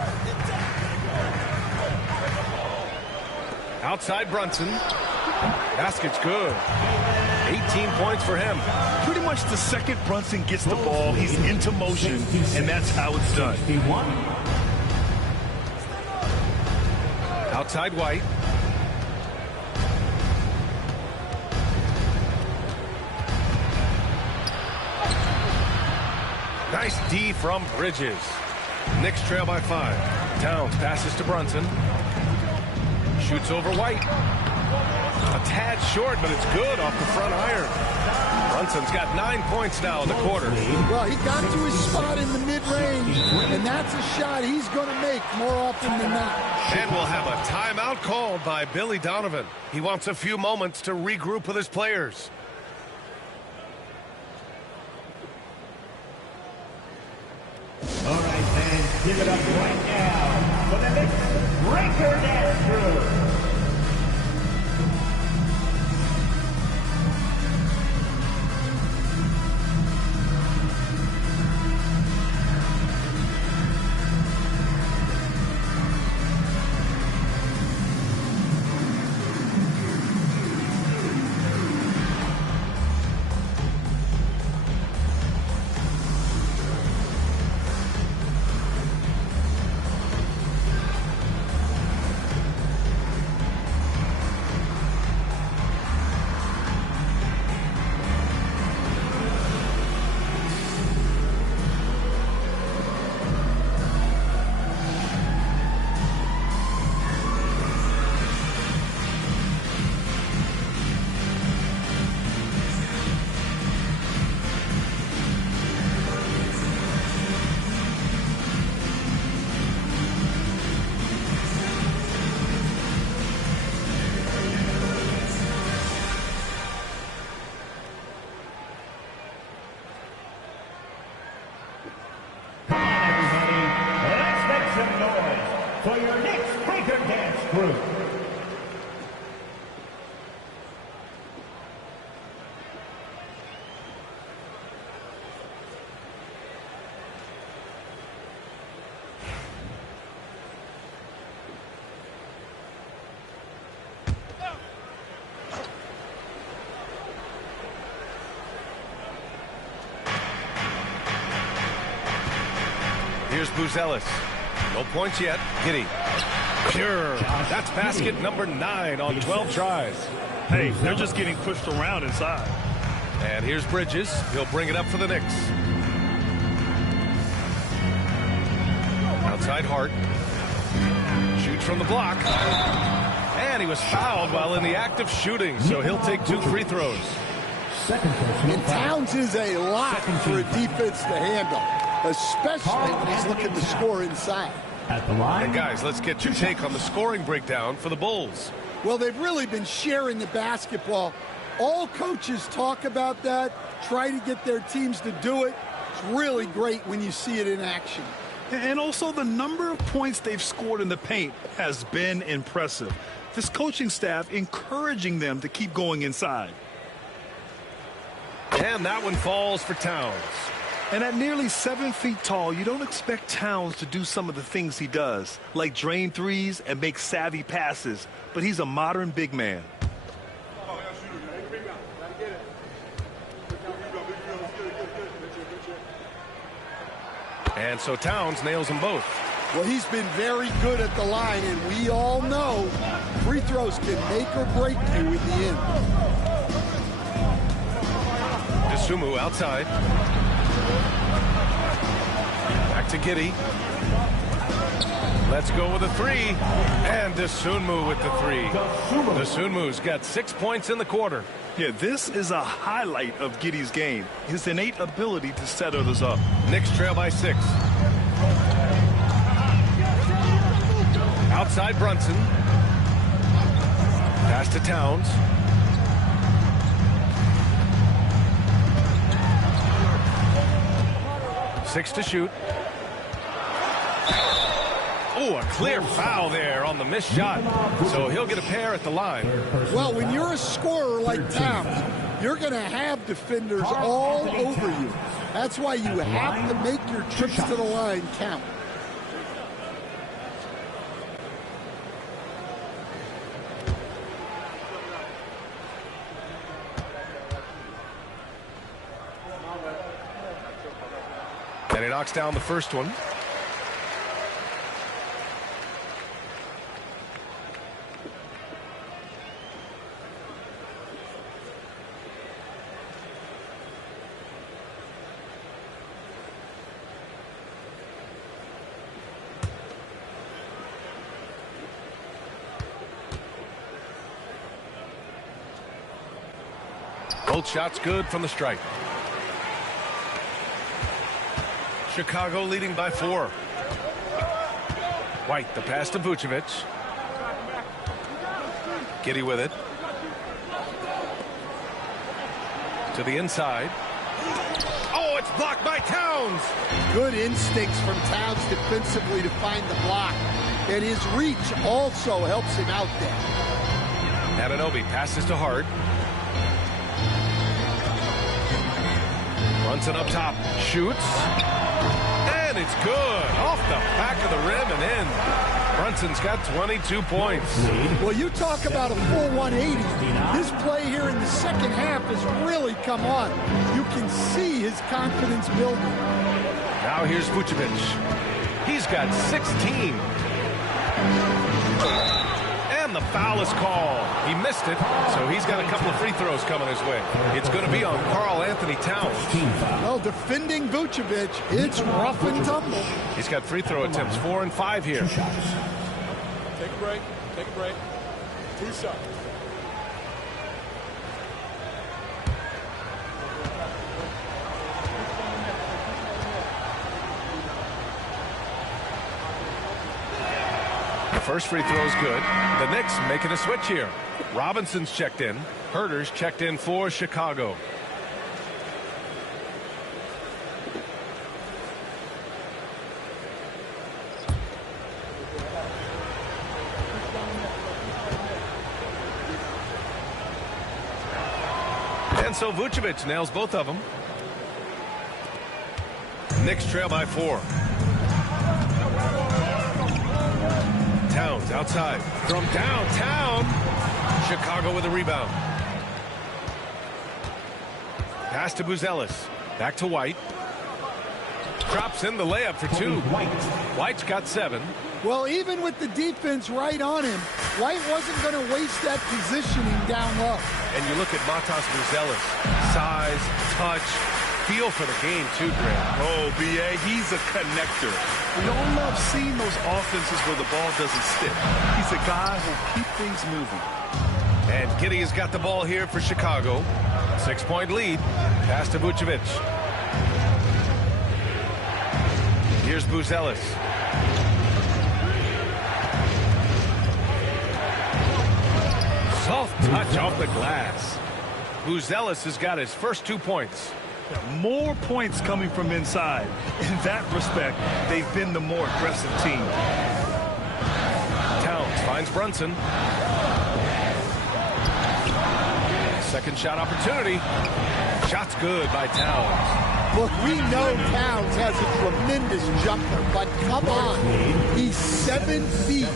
Outside Brunson. Basket's good. 18 points for him. Pretty much the second Brunson gets the ball, he's into motion, and that's how it's done. Outside White. Nice D from Bridges. Knicks trail by 5. Towns passes to Brunson. Shoots over White. A tad short, but it's good off the front iron. Brunson's got 9 points now in the quarter. Well, he got to his spot in the mid-range, and that's a shot he's going to make more often than not. And we'll have a timeout called by Billy Donovan. He wants a few moments to regroup with his players. All right, fans, give it up right now for the Knicks Breaker Dance Crew. For your Knicks Breaker Dance Crew. Here's Buzelis. No points yet. Giddey. Pure. That's basket number 9 on 12 tries. Hey, they're just getting pushed around inside. And here's Bridges. He'll bring it up for the Knicks. Outside Hart. Shoots from the block. And he was was fouled while in the act of shooting, so he'll take 2 free throws. And Towns is a lot for a defense to handle, especially when he's looking to score inside. And guys, let's get your take on the scoring breakdown for the Bulls. Well, they've really been sharing the basketball. All coaches talk about that, try to get their teams to do it. It's really great when you see it in action. And also the number of points they've scored in the paint has been impressive. This coaching staff encouraging them to keep going inside. And that one falls for Towns. And at nearly 7 feet tall, you don't expect Towns to do some of the things he does, like drain threes and make savvy passes. But he's a modern big man. And so Towns nails them both. Well, he's been very good at the line, and we all know free throws can make or break you in the end. DeSumo outside. Back to Giddey. Let's go with a 3. And DeSumo with the 3. DeSumo's got 6 points in the quarter. Yeah, this is a highlight of Giddey's game. His innate ability to set others up. Knicks trail by 6. Outside Brunson. Pass to Towns. Six to shoot. Oh, a clear foul there on the missed shot. So he'll get a pair at the line. Well, when you're a scorer like Towns, you're going to have defenders all over you. That's why you have to make your trips to the line count. And he knocks down the first one. Both shots good from the stripe. Chicago leading by 4. White, the pass to Vucevic. Giddey with it. To the inside. Oh, it's blocked by Towns. Good instincts from Towns defensively to find the block. And his reach also helps him out there. Anunoby passes to Hart. Brunson up top. Shoots. And it's good. Off the back of the rim and in. Brunson's got 22 points. Well, you talk about a full 180. His play here in the second half has really come on. You can see his confidence building. Now here's Vucevic. He's got 16. And the foul is called. He missed it, so he's got a couple of free throws coming his way. It's going to be on Karl Anthony Towns. Well, defending Vucevic, it's rough and tumble. He's got free throw attempts, 4 and 5 here. Take a break. Take a break. 2 shots. First free throw is good. The Knicks making a switch here. Robinson's checked in. Herter's checked in for Chicago. And so Vucevic nails both of them. Knicks trail by 4. Towns outside from downtown. Chicago with a rebound. Pass to Buzelis. Back to White. Drops in the layup for 2. White's got 7. Well, even with the defense right on him, White wasn't going to waste that positioning down low. And you look at Matas Buzelis. Size, touch, feel for the game, too, Grant. Oh, B.A., he's a connector. We all love seeing those offenses where the ball doesn't stick. He's a guy who'll keep things moving. And Giddey has got the ball here for Chicago. 6-point lead. Pass to Vucevic. Here's Buzelis. Soft touch off the glass. Buzelis has got his first 2 points. More points coming from inside. In that respect, they've been the more aggressive team. Towns finds Brunson. Second shot opportunity. Shot's good by Towns. Look, we know Towns has a tremendous jumper, but come on. He's 7 feet.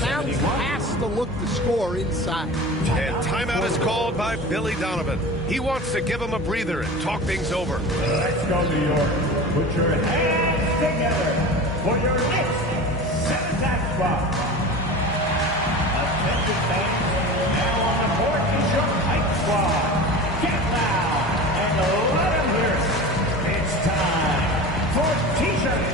Towns has to look to score inside. And timeout is called by Billy Donovan. He wants to give him a breather and talk things over. Let's go, New York. Put your hands together for your next center spot. Attention fans, now on the court is your Knight squad. Get loud and let them hear it. It's time for T-shirts.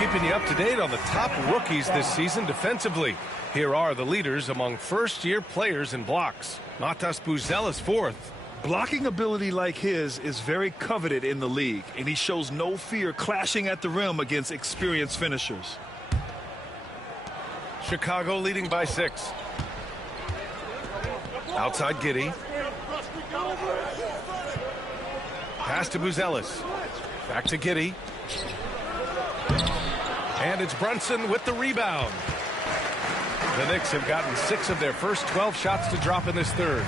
Keeping you up to date on the top rookies this season defensively. Here are the leaders among first-year players in blocks. Matas Buzelis fourth. Blocking ability like his is very coveted in the league, and he shows no fear clashing at the rim against experienced finishers. Chicago leading by 6. Outside Giddey. Pass to Buzelis. Back to Giddey. And it's Brunson with the rebound. The Knicks have gotten 6 of their first 12 shots to drop in this third.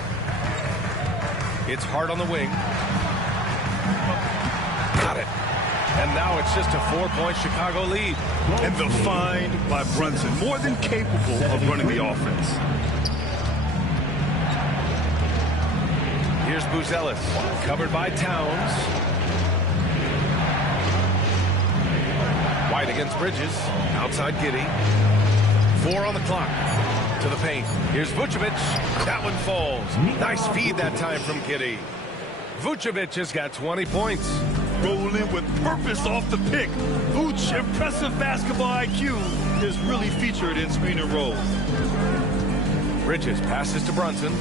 It's Hart on the wing. Got it. And now it's just a 4-point Chicago lead. And the find by Brunson, more than capable of running the offense. Here's Buzelis, covered by Towns. White against Bridges. Outside Giddey. 4 on the clock. To the paint. Here's Vucevic. That one falls. Nice feed that time from Giddey. Vucevic has got 20 points. Rolling with purpose off the pick. Vucevic, impressive basketball IQ, is really featured in screen and roll. Bridges passes to Brunson.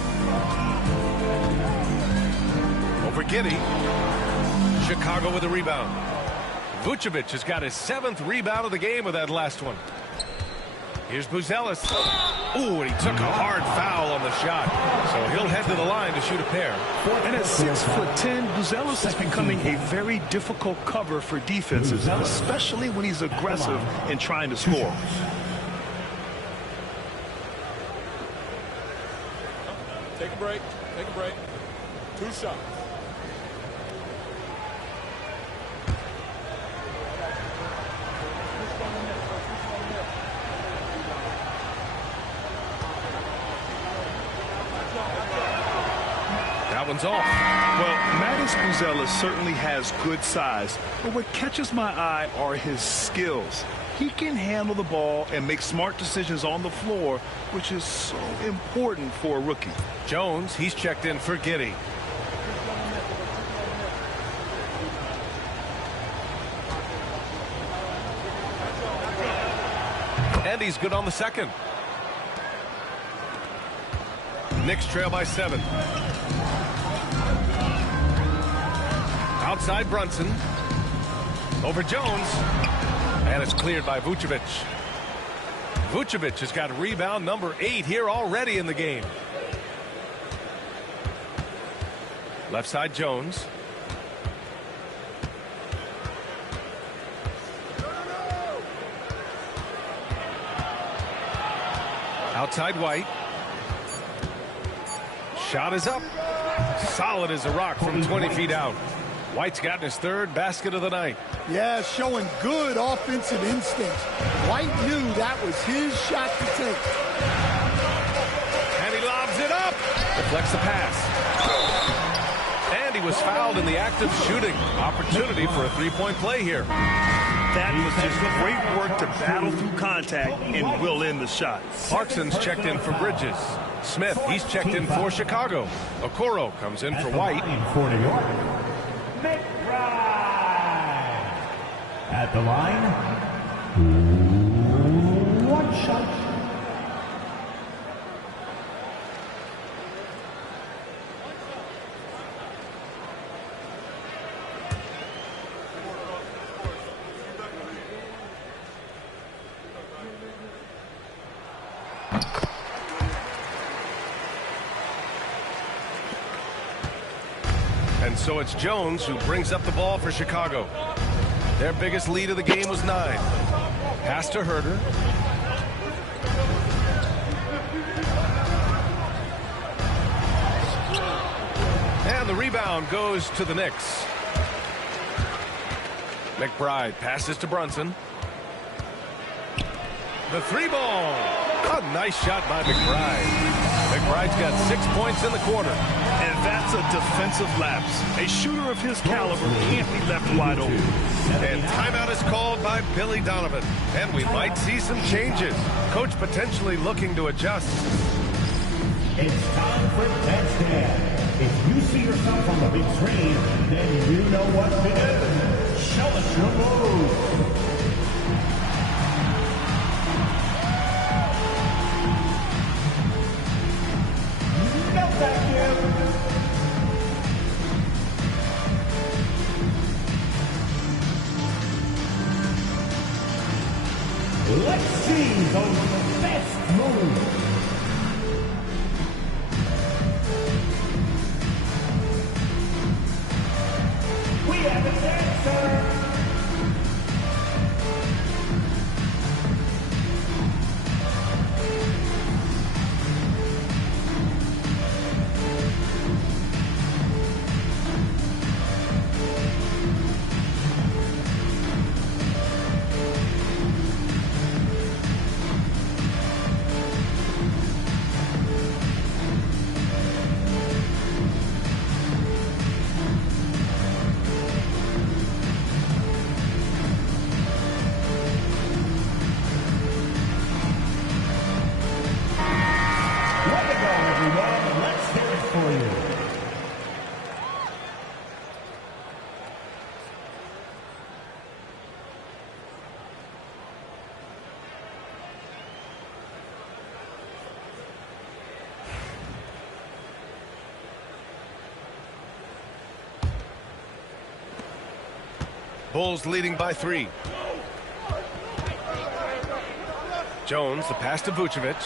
Over Giddey. Chicago with a rebound. Vucevic has got his 7th rebound of the game with that last one. Here's Buzelis. Ooh, and he took a hard foul on the shot. So he'll head to the line to shoot a pair. And at 6'10", Buzelis is becoming a very difficult cover for defenses, especially when he's aggressive in trying to score. Take a break. Take a break. 2 shots. That one's off. Well, Matas Buzelis certainly has good size, but what catches my eye are his skills. He can handle the ball and make smart decisions on the floor, which is so important for a rookie. Jones, he's checked in for Giddey. And he's good on the second. Knicks trail by 7. Outside Brunson. Over Jones. And it's cleared by Vucevic. Vucevic has got rebound number 8 here already in the game. Left side Jones. Outside White. Shot is up. Solid as a rock from 20 feet out. White's gotten his 3rd basket of the night. Yeah, showing good offensive instinct. White knew that was his shot to take. And he lobs it up. Deflects the pass. And he was fouled in the act of shooting. Opportunity for a 3-point play here. That was just great work to battle through contact and will in the shot. Clarkson's checked in for Bridges. Smith, he's checked in for Chicago. Okoro comes in for White. For New York, McBride. At the line, 1 shot. And so it's Jones who brings up the ball for Chicago. Their biggest lead of the game was 9. Pass to Herter. And the rebound goes to the Knicks. McBride passes to Brunson. The 3-ball. A nice shot by McBride. McBride's got 6 points in the quarter. And that's a defensive lapse. A shooter of his caliber can't be left wide open. And timeout is called by Billy Donovan. And we might see some changes. Coach potentially looking to adjust. It's time for Dance Dance. If you see yourself on the big screen, then you know what to do. Show us your moves. No thank you. Let's see those best moves. We have a dancer. Bulls leading by 3. Jones, the pass to Vucevic.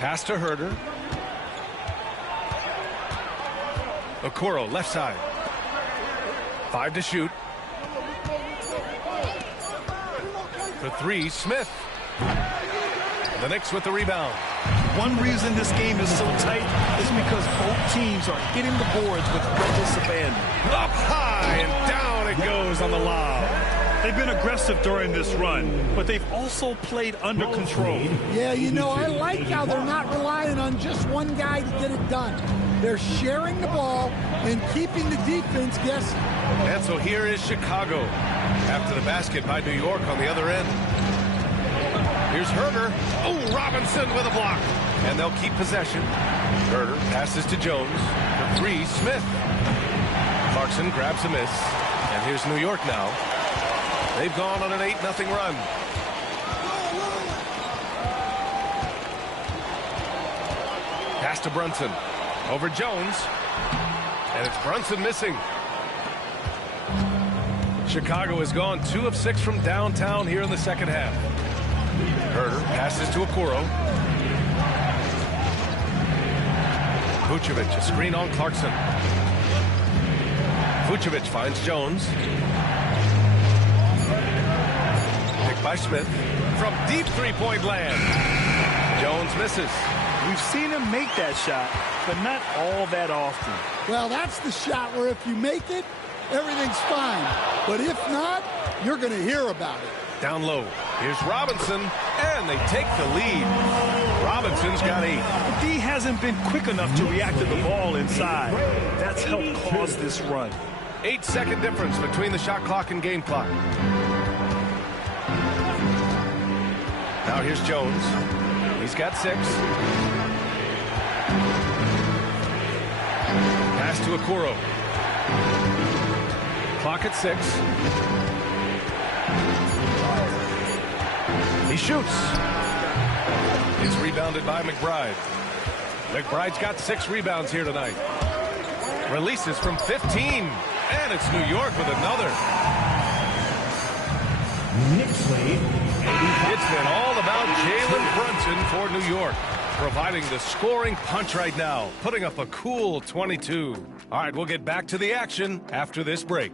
Pass to Herter. Okoro, left side. 5 to shoot. For 3, Smith. The Knicks with the rebound. One reason this game is so tight is because both teams are hitting the boards with reckless abandon. Up high and down it goes on the lob. They've been aggressive during this run, but they've also played under control. Yeah, you know, I like how they're not relying on just one guy to get it done. They're sharing the ball and keeping the defense guessing. And so here is Chicago after the basket by New York on the other end. Here's Herter. Oh, Robinson with a block. And they'll keep possession. Herter passes to Jones. For 3, Smith. Clarkson grabs a miss. And here's New York now. They've gone on an 8-0 run. Pass to Brunson. Over Jones. And it's Brunson missing. Chicago has gone 2 of 6 from downtown here in the second half. Herder passes to Okoro. Vucevic, a screen on Clarkson. Vucevic finds Jones. Picked by Smith. From deep three-point land. Jones misses. We've seen him make that shot, but not all that often. Well, that's the shot where if you make it, everything's fine. But if not, you're going to hear about it. Down low. Here's Robinson, and they take the lead. Robinson's got 8. But D hasn't been quick enough to react to the ball inside. That's helped cause this run. 8-second difference between the shot clock and game clock. Now here's Jones. He's got 6. Pass to Okoro. Clock at 6. He shoots. It's rebounded by McBride. McBride's got 6 rebounds here tonight. Releases from 15. And it's New York with another. Knicks lead. It's been all about Jalen Brunson for New York, providing the scoring punch right now, putting up a cool 22. All right, we'll get back to the action after this break.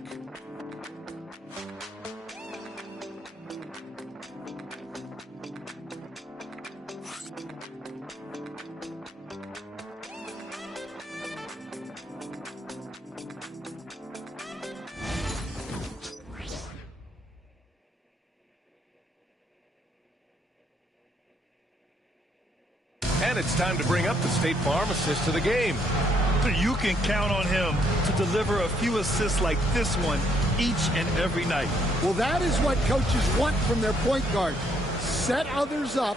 And it's time to bring up the State Farm assist to the game. You can count on him to deliver a few assists like this one each and every night. Well, that is what coaches want from their point guard. Set others up,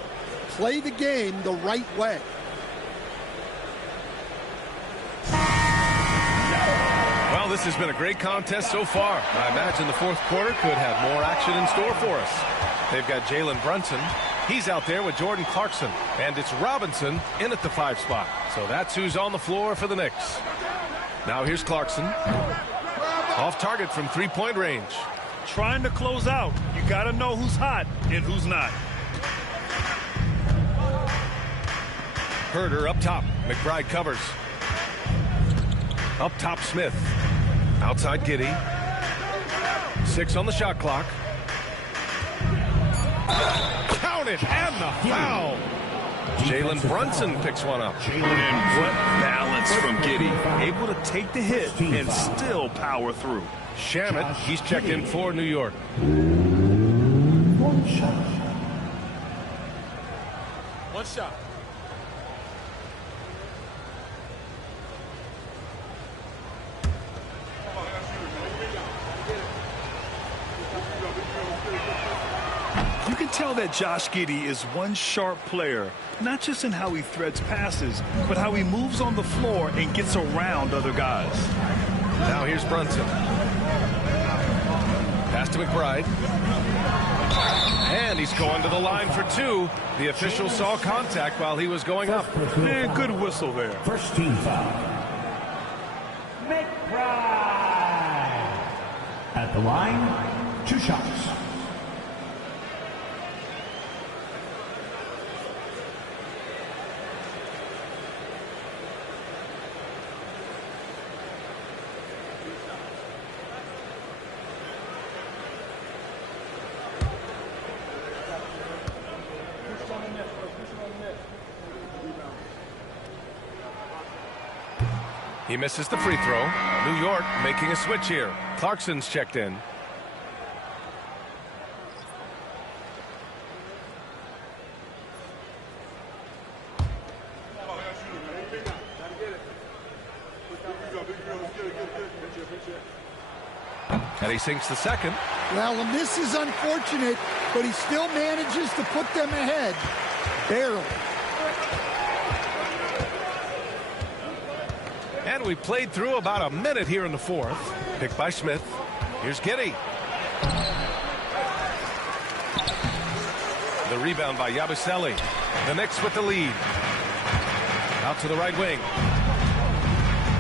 play the game the right way. Well, this has been a great contest so far. I imagine the fourth quarter could have more action in store for us. They've got Jalen Brunson. He's out there with Jordan Clarkson. And it's Robinson in at the 5 spot. So that's who's on the floor for the Knicks. Now here's Clarkson. Off target from 3-point range. Trying to close out. You got to know who's hot and who's not. Herder up top. McBride covers. Up top, Smith. Outside, Giddey. 6 on the shot clock. Count it, and the foul. Jalen Brunson picks one up. And what balance from Giddey. Able to take the hit and still power through. Shamet, he's checked in for New York. One shot. One shot. You can tell that Josh Giddey is one sharp player, not just in how he threads passes, but how he moves on the floor and gets around other guys. Now here's Brunson. Pass to McBride. And he's going to the line for 2. The official saw contact while he was going up. Man, good whistle there. First team foul. McBride. At the line, 2 shots. He misses the free throw. New York making a switch here. Clarkson's checked in. And he sinks the second. Well, and this is unfortunate, but he still manages to put them ahead. Barely. And we played through about a minute here in the fourth. Picked by Smith. Here's Giddey. The rebound by Yabusele. The Knicks with the lead. Out to the right wing.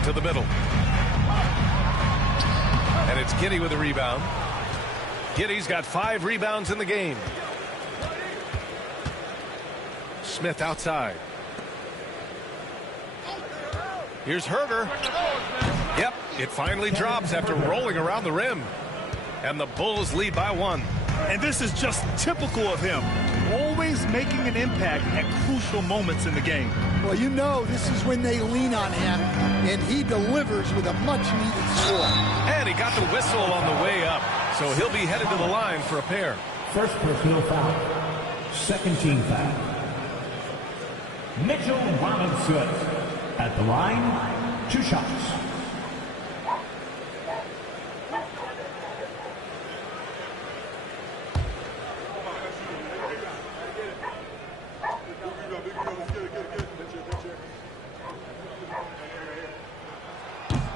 To the middle. And it's Giddey with the rebound. Giddey's got 5 rebounds in the game. Smith outside. Here's Herter. Yep, it finally drops after rolling around the rim. And the Bulls lead by 1. And this is just typical of him. Always making an impact at crucial moments in the game. Well, you know this is when they lean on him, and he delivers with a much-needed score. And he got the whistle on the way up. So he'll be headed to the line for a pair. First personal foul. Second team foul. Mitchell Robinson at the line, 2 shots.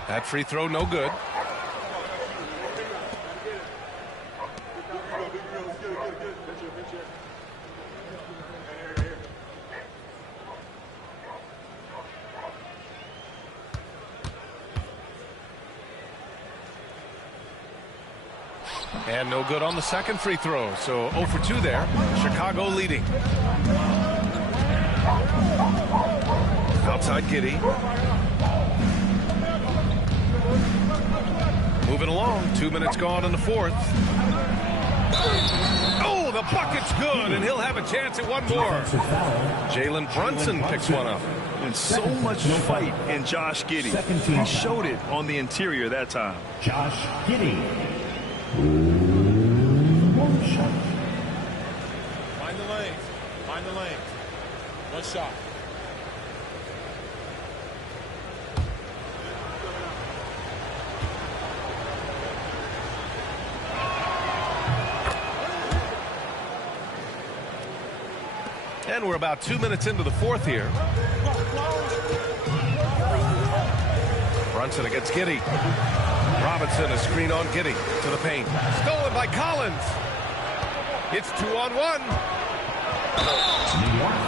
That free throw no good. And no good on the second free throw. So 0 for 2 there. Chicago leading. Outside Giddey. Moving along. 2 minutes gone in the 4th. Oh, the bucket's good, and he'll have a chance at one more. Jalen Brunson picks one up. And so much fight in Josh Giddey. He showed it on the interior that time. Josh Giddey. 1 shot. Find the lane. Find the lane. 1 shot. And we're about 2 minutes into the 4th here. Brunson against Giddey. Robinson, a screen on Giddey to the paint. Stolen by Collins. It's 2-on-1.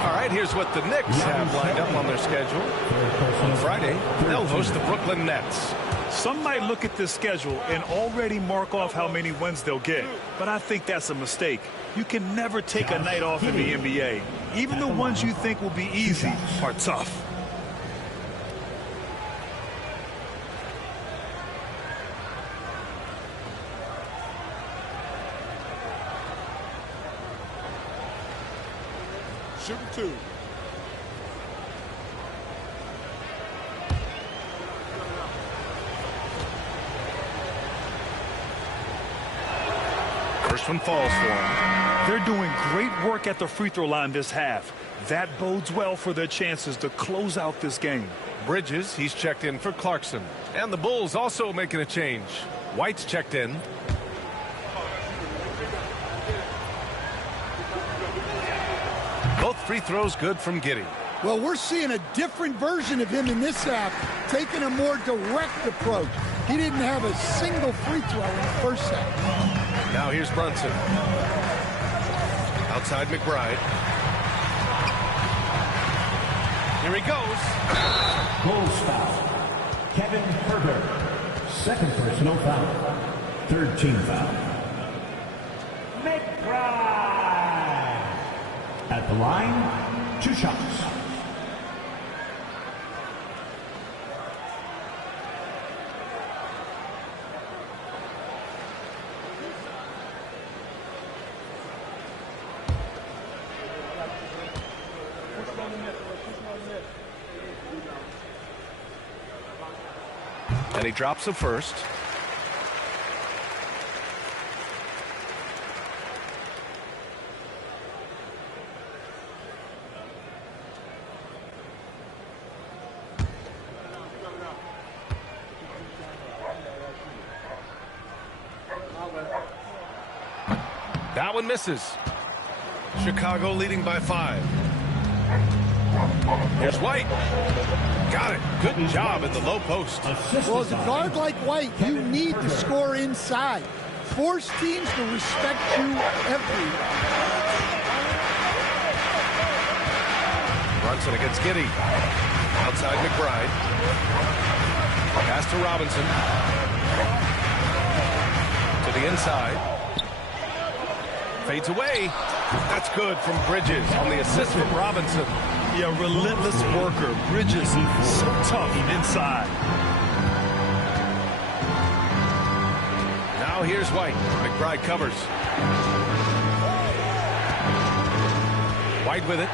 All right, here's what the Knicks have lined up on their schedule. On Friday, they'll host the Brooklyn Nets. Some might look at this schedule and already mark off how many wins they'll get. But I think that's a mistake. You can never take a night off in the NBA. Even the ones you think will be easy are tough. Shooting 2. First one falls for him. They're doing great work at the free throw line this half. That bodes well for their chances to close out this game. Bridges, he's checked in for Clarkson. And the Bulls also making a change. White's checked in. Both free throws good from Giddey. Well, we're seeing a different version of him in this half, taking a more direct approach. He didn't have a single free throw in the first half. Now here's Brunson. Outside McBride. Here he goes. Bulls foul. Kevin Herter. Second personal foul. Third team foul. McBride. At the line, 2 shots. And he drops the first. That one misses. Chicago leading by 5. Here's White. Got it. Good job in the low post. Well, as a guard like White, you need to score inside. Force teams to respect you everywhere. Brunson against Giddey. Outside McBride. Pass to Robinson. To the inside. Fades away. That's good from Bridges on the assist from Robinson. Yeah, relentless worker. Bridges, so tough inside. Now here's White. McBride covers. White with it.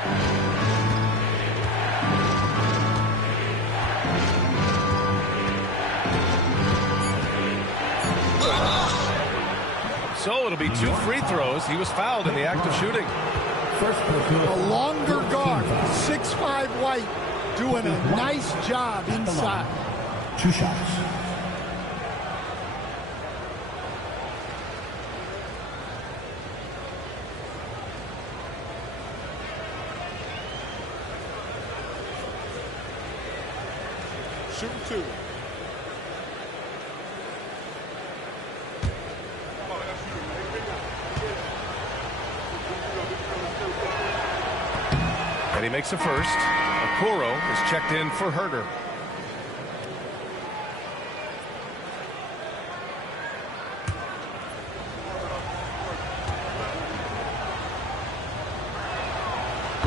So it'll be 2 free throws. He was fouled in the act of shooting. A longer guard, 6'5" White, doing a nice job inside. 2 shots. Shoot 2. And he makes a first. Okoro is checked in for Herter.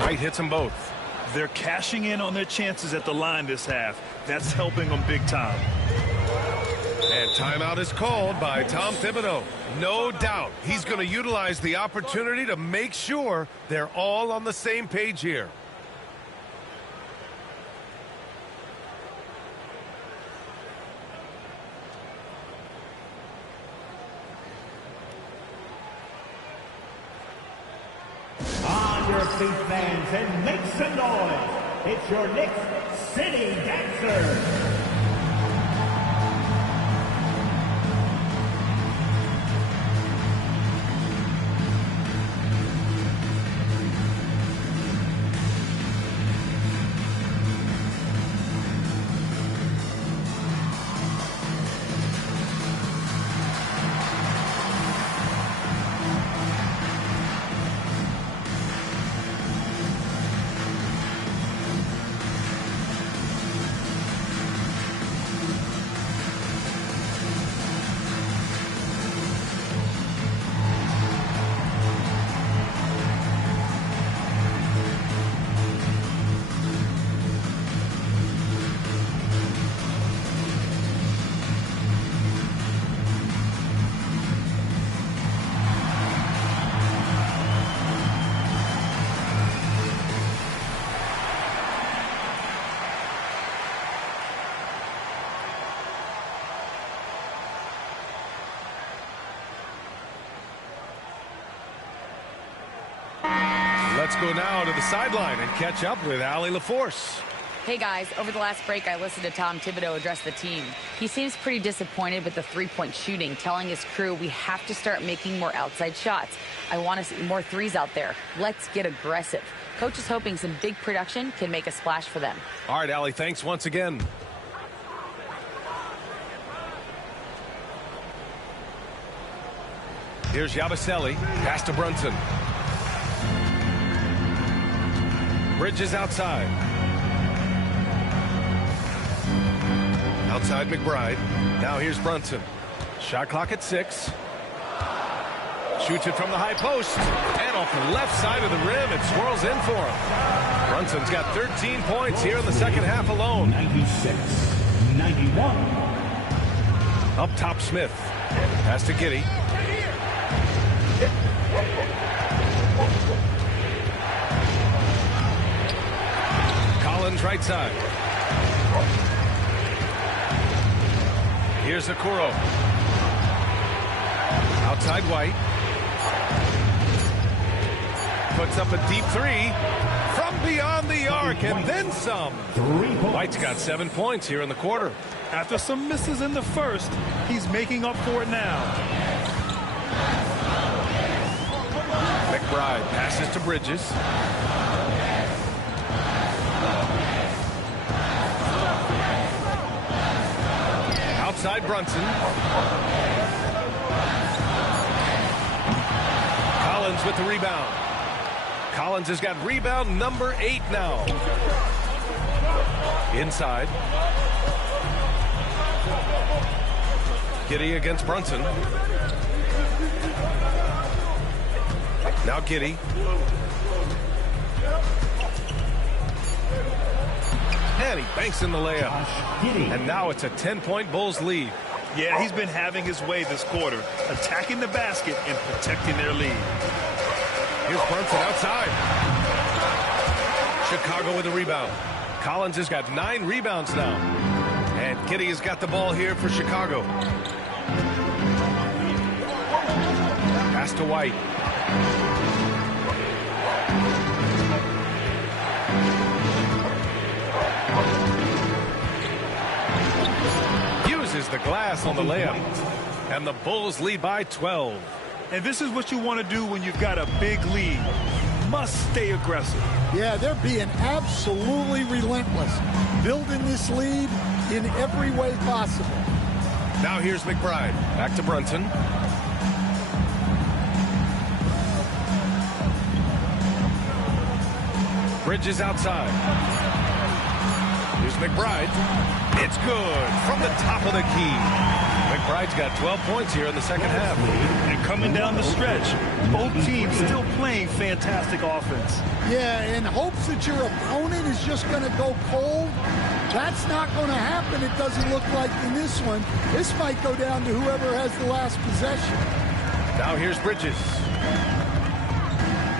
White hits them both. They're cashing in on their chances at the line this half. That's helping them big time. And timeout is called by Tom Thibodeau. No doubt he's going to utilize the opportunity to make sure they're all on the same page here. On your feet, fans, and make some noise. It's your Knicks City Dancers. Let's go now to the sideline and catch up with Allie LaForce. Hey guys, over the last break I listened to Tom Thibodeau address the team. He seems pretty disappointed with the three-point shooting, telling his crew we have to start making more outside shots. I want to see more threes out there. Let's get aggressive. Coach is hoping some big production can make a splash for them. All right, Allie, thanks once again. Here's Yabusele, pass to Brunson. Bridges outside. Outside McBride. Now here's Brunson. Shot clock at 6. Shoots it from the high post. And off the left side of the rim, it swirls in for him. Brunson's got 13 points here in the second half alone. 96-91. Up top, Smith. Pass to Giddey. Collins right side. Here's Okoro. Outside White. Puts up a deep three from beyond the arc and then some. White's got 7 points here in the quarter. After some misses in the first, he's making up for it now. McBride passes to Bridges. Outside Brunson. Collins with the rebound. Collins has got rebound number 8 now. Inside. Giddey against Brunson. Now Giddey. And he banks in the layup. And now it's a 10-point Bulls lead. Yeah, he's been having his way this quarter, attacking the basket and protecting their lead. Here's Brunson outside. Chicago with a rebound. Collins has got 9 rebounds now. And Giddey has got the ball here for Chicago. Pass to White. Uses the glass on the layup. And the Bulls lead by 12. And this is what you want to do when you've got a big lead. Must stay aggressive. Yeah, they're being absolutely relentless, building this lead in every way possible. Now here's McBride. Back to Brunson. Bridges outside. Here's McBride. It's good from the top of the key. McBride's got 12 points here in the second half. And coming down the stretch, both teams still playing fantastic offense. Yeah, in hopes that your opponent is just going to go cold. That's not going to happen, it doesn't look like in this one. This might go down to whoever has the last possession. Now here's Bridges.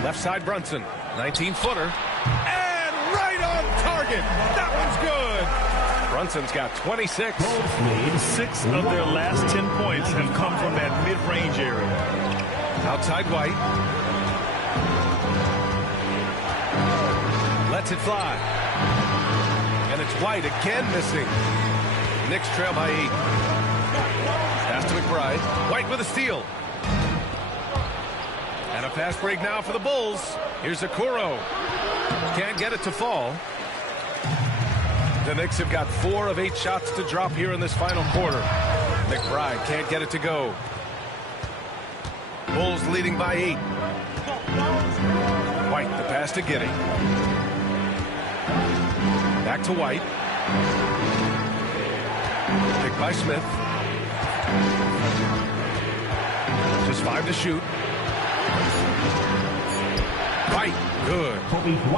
Left side Brunson. 19-footer. And right on target. That one's good. Brunson's got 26. 6 of their last 10 points have come from that mid-range area. Outside White. Lets it fly. And it's White again missing. Knicks trail by 8. Pass to McBride. White with a steal. And a fast break now for the Bulls. Here's Okoro. Can't get it to fall. The Knicks have got 4 of 8 shots to drop here in this final quarter. McBride can't get it to go. Bulls leading by 8. White, the pass to Giddey. Back to White. Picked by Smith. Just 5 to shoot. White, good.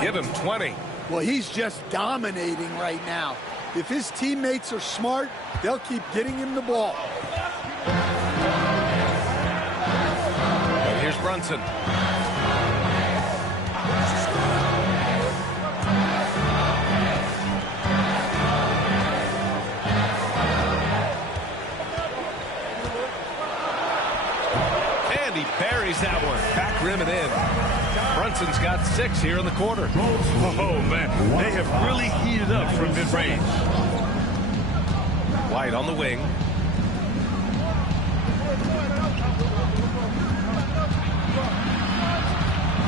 Give him 20. Well, he's just dominating right now. If his teammates are smart, they'll keep getting him the ball. And here's Brunson. And he buries that one. Back rim and in. Brunson's got 6 here in the quarter. Oh, man. They have really heated up from mid-range. White on the wing.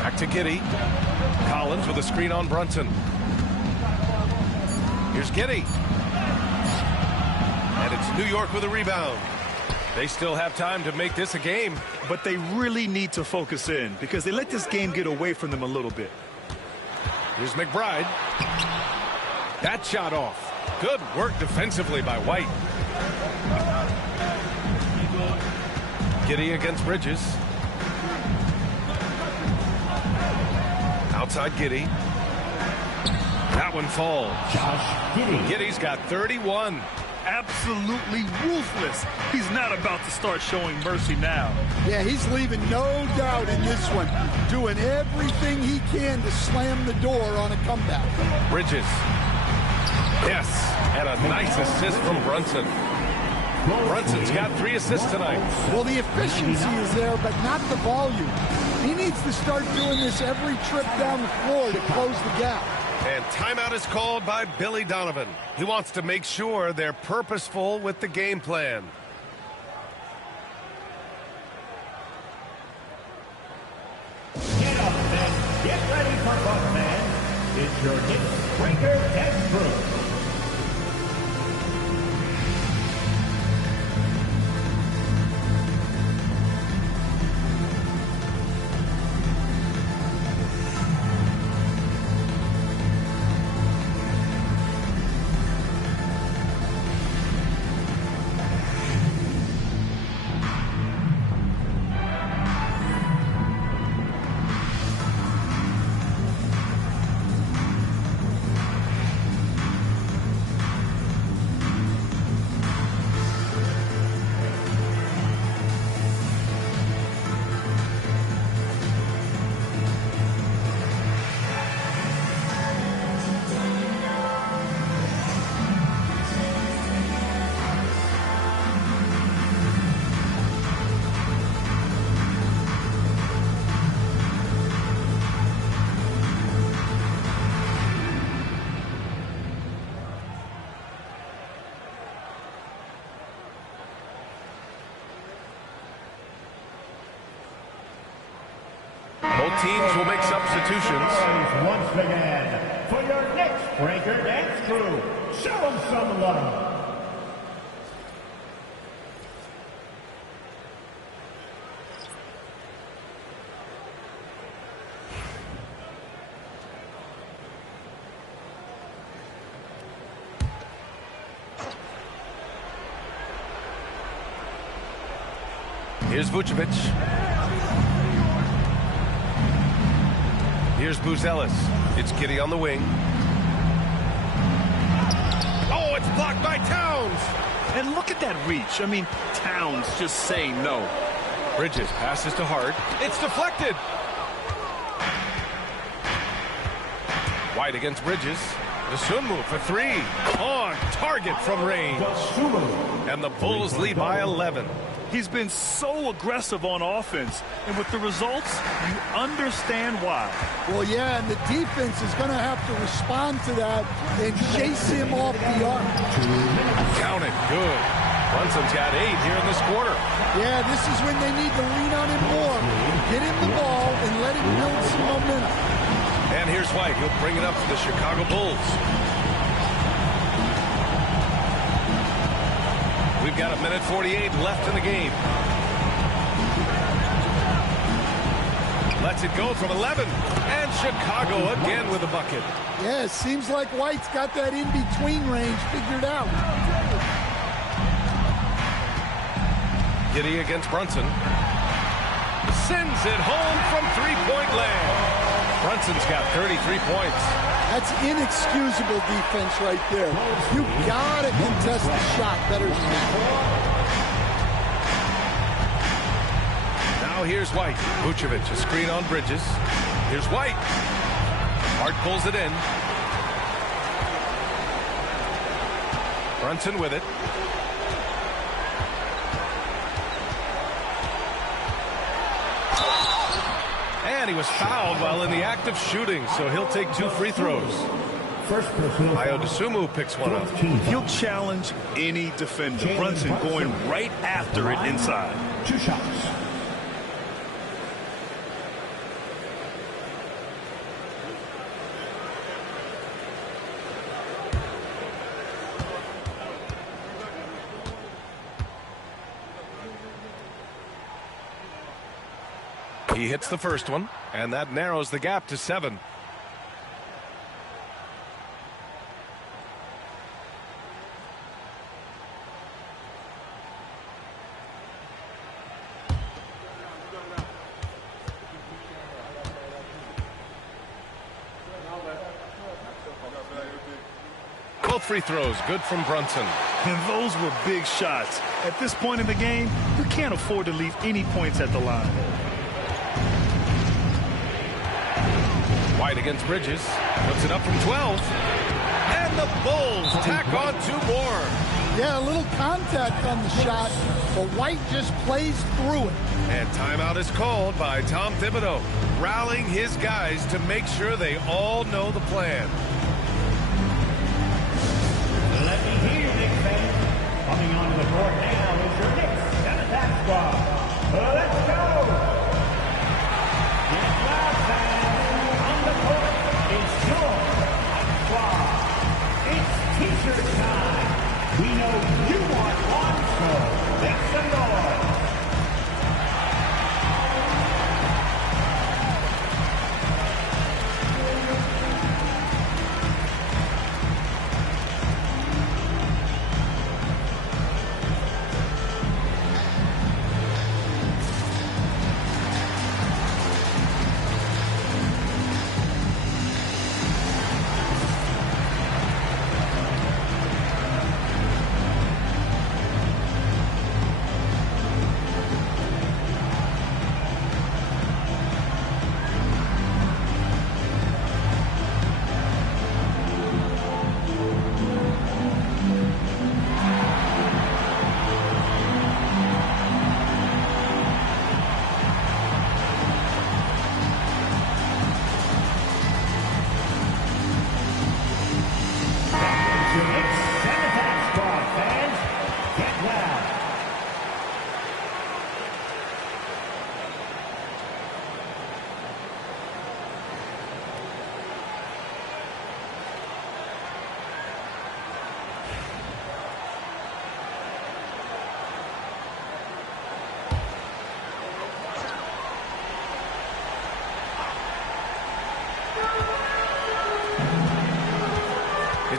Back to Giddey. Collins with a screen on Brunson. Here's Giddey. And it's New York with a rebound. They still have time to make this a game. But they really need to focus in because they let this game get away from them a little bit. Here's McBride. That shot off. Good work defensively by White. Giddey against Bridges. Outside Giddey. That one falls. Giddey's got 31. Absolutely ruthless. He's not about to start showing mercy now. Yeah, he's leaving no doubt in this one. Doing everything he can to slam the door on a comeback. Bridges. Yes, and a nice assist from Brunson. Brunson's got 3 assists tonight. Well, the efficiency is there, but not the volume. He needs to start doing this every trip down the floor to close the gap. And timeout is called by Billy Donovan. He wants to make sure they're purposeful with the game plan. Get up and get ready for Buckman. It's your Knicks Breaker and Brew. both teams will make substitutions. Once again, for your next breaker dance crew, show them some love. Here's Vucevic. Here's Buzelis. It's Giddey on the wing. Oh, it's blocked by Towns. And look at that reach. I mean, Towns just saying no. Bridges passes to Hart. It's deflected. White against Bridges. Dosunmu for three. On target from range. And the Bulls lead by 11. He's been so aggressive on offense, and with the results, you understand why. Well, yeah, and the defense is going to have to respond to that and chase him off the arc. Count it. Good. Brunson's got 8 here in this quarter. Yeah, this is when they need to lean on him more. Get him the ball and let him build some momentum. And here's White. He'll bring it up to the Chicago Bulls. We've got 1:48 left in the game. Lets it go from 11. And Chicago again with a bucket. Yeah, it seems like White's got that in-between range figured out. Giddey against Brunson. Sends it home from three-point land. Brunson's got 33 points. That's inexcusable defense right there. You gotta contest the shot better than that. Now here's White. Vucevic, a screen on Bridges. Here's White. Hart pulls it in. Brunson with it. And he was fouled while in the act of shooting, so he'll take 2 free throws. Ayo Dosunmu picks one up. He'll challenge any defender. Brunson going right after it inside. 2 shots. He hits the first one, and that narrows the gap to 7. Both free throws good from Brunson. And those were big shots. At this point in the game, you can't afford to leave any points at the line. White against Bridges. Puts it up from 12. And the Bulls tack on 2 more. Yeah, a little contact on the shot, but White just plays through it. And timeout is called by Tom Thibodeau, rallying his guys to make sure they all know the plan. Let me hear you, Knicks fans. Coming onto the court now is your Knicks center squad. Let's go! Yes, loud fans. On the court is your squad. It's T-shirt time. We know you want one, so make some noise.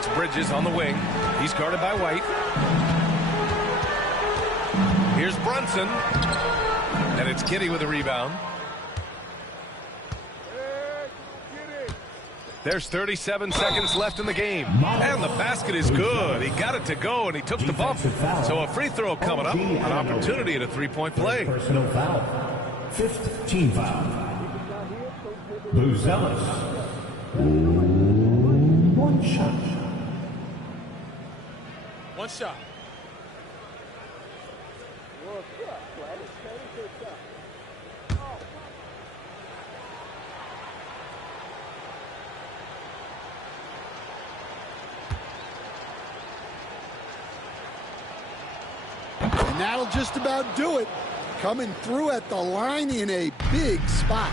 It's Bridges on the wing. He's guarded by White. Here's Brunson. And it's Kitty with a rebound. There's 37 seconds left in the game. And the basket is good. He got it to go, and he took the bump. So a free throw coming up. An opportunity at a three-point play. Personal foul. 5th team foul. Buzelis. One shot. One shot. And that'll just about do it. Coming through at the line in a big spot.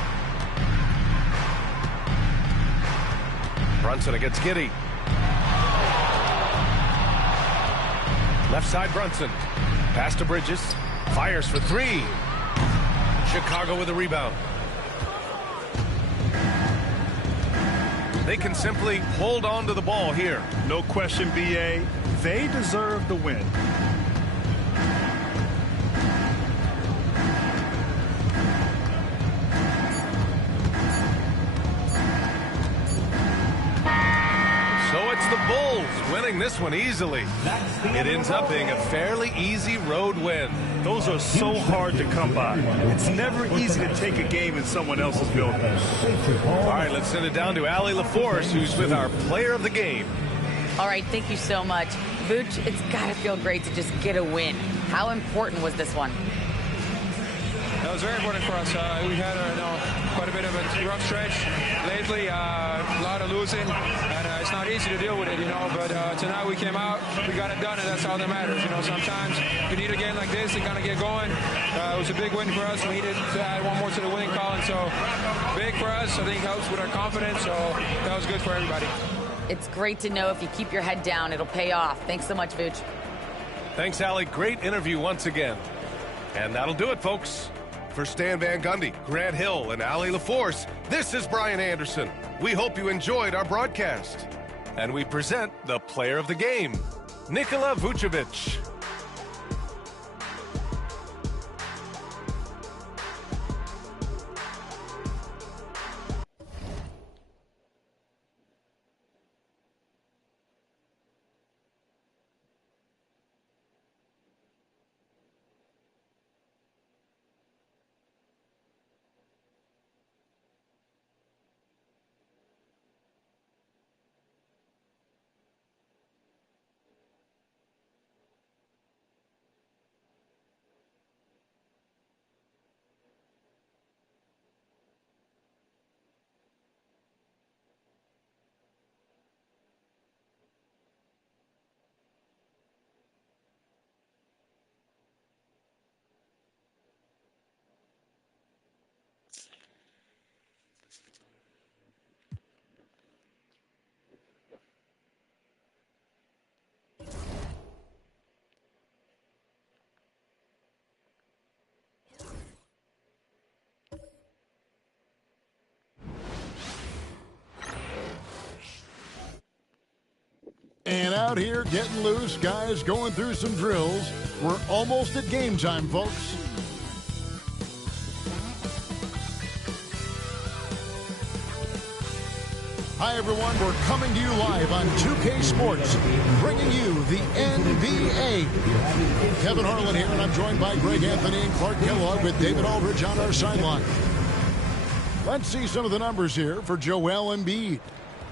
Brunson against Giddey. Left side Brunson. Pass to Bridges. Fires for three. Chicago with a rebound. They can simply hold on to the ball here. No question, B.A. They deserve the win. The Bulls winning this one easily. It ends up being a fairly easy road win. Those are so hard to come by. It's never easy to take a game in someone else's building. All right, let's send it down to Allie LaForce, who's with our player of the game. All right, thank you so much. Vooch, it's got to feel great to just get a win. How important was this one? That was very important for us. We had quite a bit of a rough stretch lately, a lot of losing, and it's not easy to deal with it, but tonight we came out, we got it done, and that's all that matters. Sometimes you need a game like this to kind of get going. It was a big win for us. We needed to add one more to the winning column, so big for us. I think helps with our confidence, so that was good for everybody. It's great to know if you keep your head down, it'll pay off. Thanks so much, Vooch. Thanks, Allie. Great interview once again. And that'll do it, folks. For Stan Van Gundy, Grant Hill, and Allie LaForce, this is Brian Anderson. We hope you enjoyed our broadcast. And we present the player of the game, Nikola Vucevic. And out here getting loose, guys going through some drills. We're almost at game time, folks. Hi, everyone. We're coming to you live on 2K Sports, bringing you the NBA. Kevin Harlan here, and I'm joined by Greg Anthony and Clark Kellogg with David Aldridge on our sideline. Let's see some of the numbers here for Joel Embiid.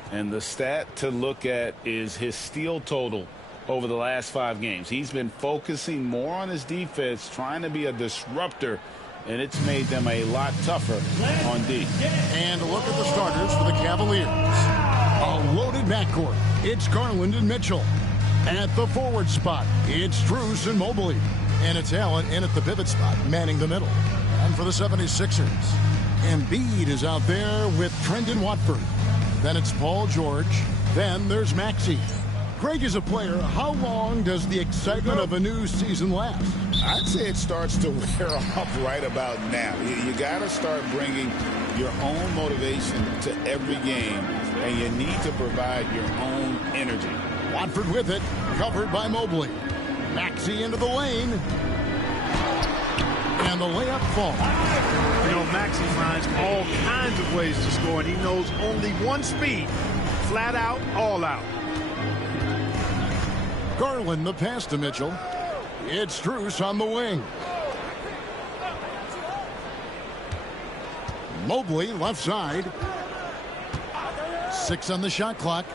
And the stat to look at is his steal total over the last 5 games. He's been focusing more on his defense, trying to be a disruptor, and it's made them a lot tougher on D. And look at the starters for the Cavaliers. A loaded backcourt. It's Garland and Mitchell. At the forward spot, it's Strus and Mobley. And it's Allen in at the pivot spot, manning the middle. And for the 76ers, Embiid is out there with Trendon Watford. Then it's Paul George. Then there's Maxey. Greg, is a player, how long does the excitement of a new season last? I'd say it starts to wear off right about now. You got to start bringing your own motivation to every game, and you need to provide your own energy. Watford with it, covered by Mobley. Maxey into the lane. And the layup falls. You know, Maxey finds all kinds of ways to score, and he knows only one speed. Flat out, all out. Garland the pass to Mitchell. It's Strus on the wing. Mobley left side. 6 on the shot clock.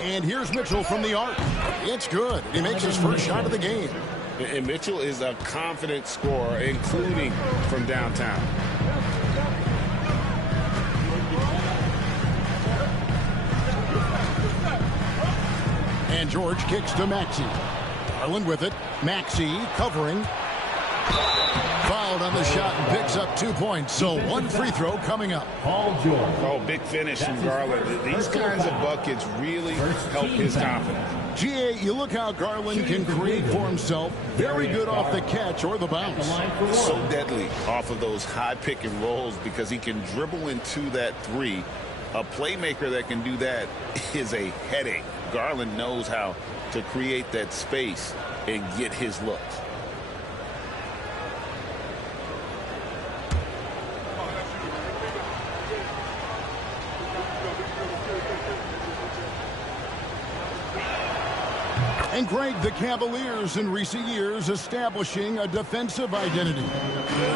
And here's Mitchell from the arc. It's good. He makes his first shot of the game. And Mitchell is a confident scorer, including from downtown. And George kicks to Maxey. Garland with it. Maxey covering. Fouled on the shot and picks up 2 points. So one free throw coming up. Oh, big finish from Garland. These kinds of buckets really help his confidence. GA, you look how Garland can create for himself. Very good off the catch or the bounce. So deadly off of those high pick and rolls because he can dribble into that three. A playmaker that can do that is a headache. Garland knows how to create that space and get his looks. And Greg, the Cavaliers in recent years establishing a defensive identity.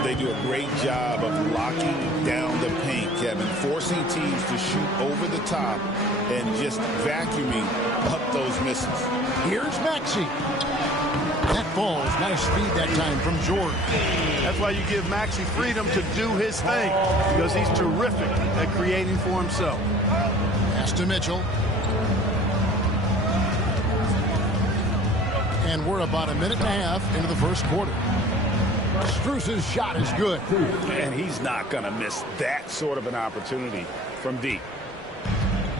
They do a great job of locking down the paint, Kevin, forcing teams to shoot over the top and just vacuuming up those misses. Here's Maxey. That falls. Nice speed that time from George. That's why you give Maxey freedom to do his thing, because he's terrific at creating for himself. Pass to Mitchell. And we're about a minute and a half into the first quarter. Strus's shot is good. And he's not going to miss that sort of an opportunity from deep.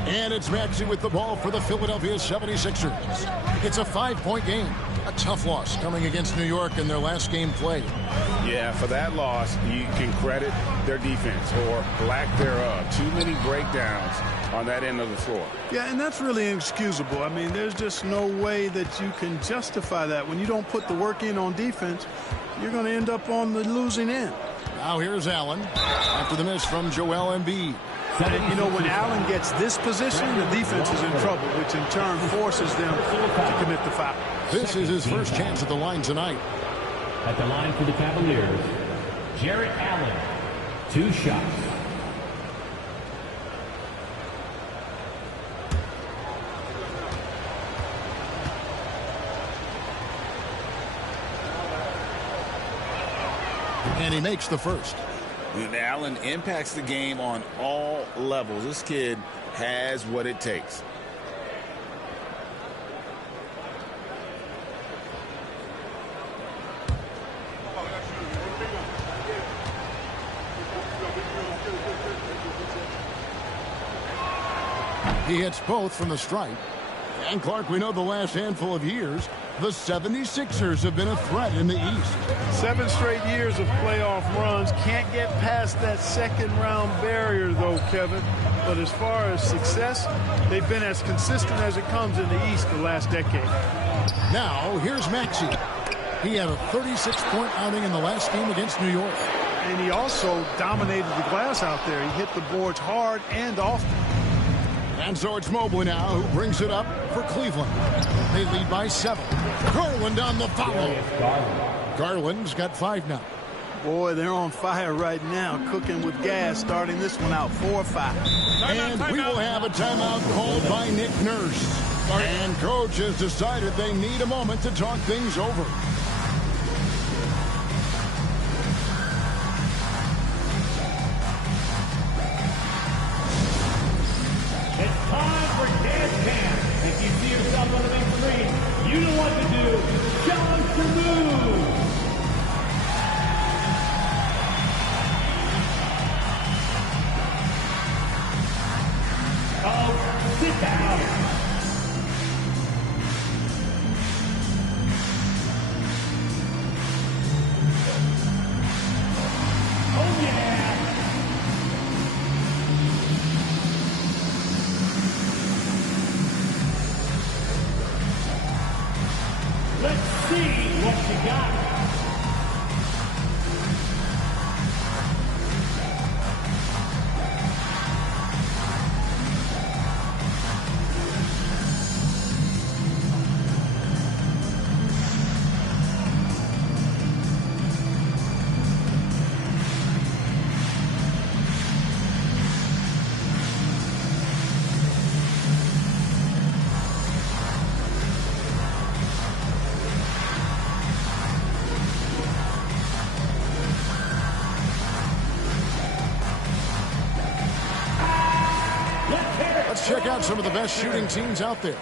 And it's Maxey with the ball for the Philadelphia 76ers. It's a 5-point game. A tough loss coming against New York in their last game played. Yeah, for that loss, you can credit their defense or lack thereof. Too many breakdowns on that end of the floor. Yeah, and that's really inexcusable. I mean, there's just no way that you can justify that. When you don't put the work in on defense, you're going to end up on the losing end. Now here's Allen after the miss from Joel Embiid. And, you know, when Allen gets this position, the defense is in trouble, which in turn forces them to commit the foul. This is his first chance at the line tonight. At the line for the Cavaliers, Jarrett Allen, 2 shots. And he makes the first. And Allen impacts the game on all levels. This kid has what it takes. He hits both from the stripe. And Clark, we know the last handful of years, the 76ers have been a threat in the East. 7 straight years of playoff runs. Can't get past that second round barrier, though, Kevin. But as far as success, they've been as consistent as it comes in the East the last decade. Now, here's Maxey. He had a 36-point outing in the last game against New York. And he also dominated the glass out there. He hit the boards hard and often. And so it's Mobley now who brings it up for Cleveland. They lead by 7. Garland on the follow. Garland's got 5 now. Boy, they're on fire right now, cooking with gas, starting this one out 4-5. And we will have a timeout called by Nick Nurse. And coach has decided they need a moment to talk things over. It's time for dance camp. If you see yourself on the big screen, you know what to do. Challenge to move. Oh, sit down. Oh, yeah. Let's see what you got. Check out some of the best shooting teams out there.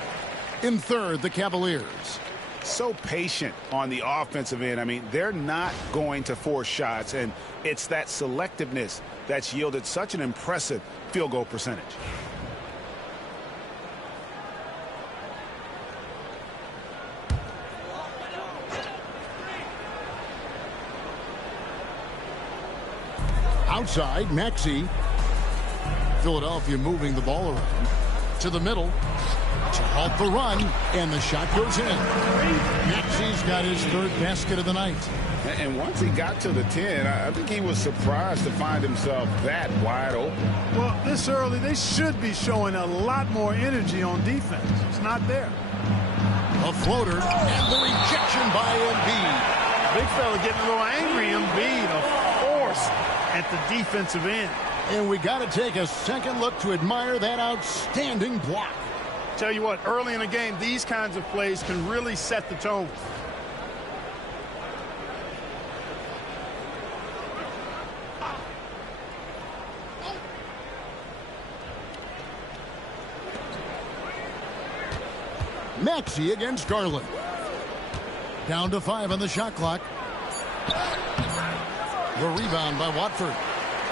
In third, the Cavaliers. So patient on the offensive end. I mean, they're not going to force shots, and it's that selectiveness that's yielded such an impressive field goal percentage. Outside, Maxey. Philadelphia moving the ball around to the middle to halt the run, and the shot goes in. Maxey's got his third basket of the night. And once he got to the 10, I think he was surprised to find himself that wide open. Well, this early, they should be showing a lot more energy on defense. It's not there. A floater, and the rejection by Embiid. Big fella getting a little angry. Embiid, a force at the defensive end. And we got to take a second look to admire that outstanding block. Tell you what, early in the game, these kinds of plays can really set the tone. Maxey against Garland. Down to 5 on the shot clock. The rebound by Watford.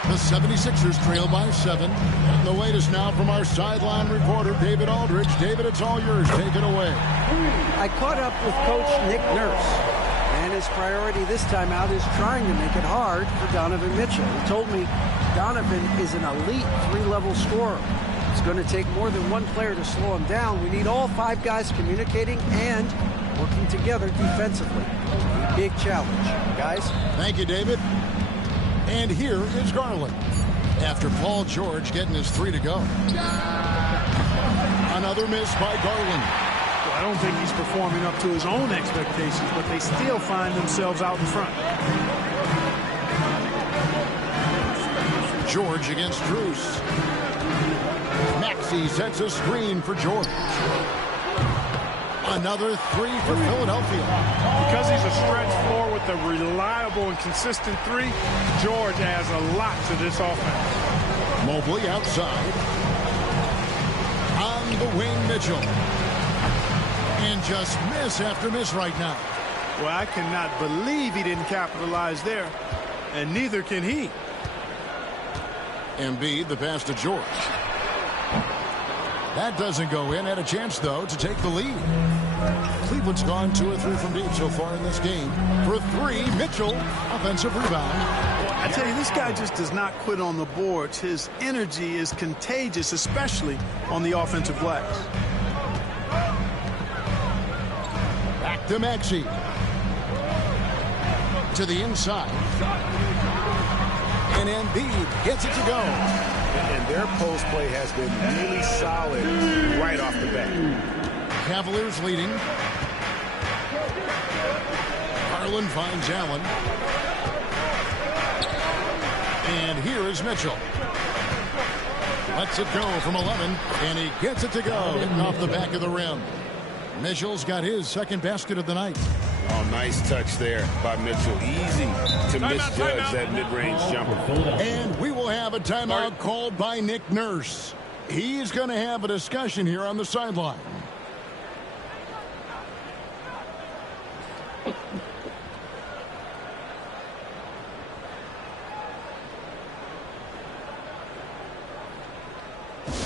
The 76ers trail by 7. And the latest now from our sideline reporter, David Aldridge. David, it's all yours. Take it away. I caught up with Coach Nick Nurse, and his priority this time out is trying to make it hard for Donovan Mitchell. He told me Donovan is an elite 3-level scorer. It's going to take more than one player to slow him down. We need all 5 guys communicating and working together defensively. Big challenge, guys. Thank you, David. And here is Garland. After Paul George getting his 3 to go. Another miss by Garland. Well, I don't think he's performing up to his own expectations, but they still find themselves out in front. George against Bruce. Maxey sets a screen for George. Another 3 for Philadelphia. Because he's a stretch floor with a reliable and consistent 3, George adds a lot to this offense. Mobley outside. On the wing, Mitchell. And just miss after miss right now. Well, I cannot believe he didn't capitalize there. And neither can he. Embiid, the pass to George. That doesn't go in. Had a chance, though, to take the lead. Cleveland's gone 2 or 3 from deep so far in this game. For 3, Mitchell, offensive rebound. I tell you, this guy just does not quit on the boards. His energy is contagious, especially on the offensive glass. Back to Maxey. To the inside. And Embiid gets it to go. And their post play has been really solid right off the bat. Cavaliers leading. Garland finds Allen. And here is Mitchell. Lets it go from 11, and he gets it to go, hitting off the back of the rim. Mitchell's got his second basket of the night. Oh, nice touch there by Mitchell. Easy to misjudge that mid-range jumper. And we will have a timeout called by Nick Nurse. He's going to have a discussion here on the sideline.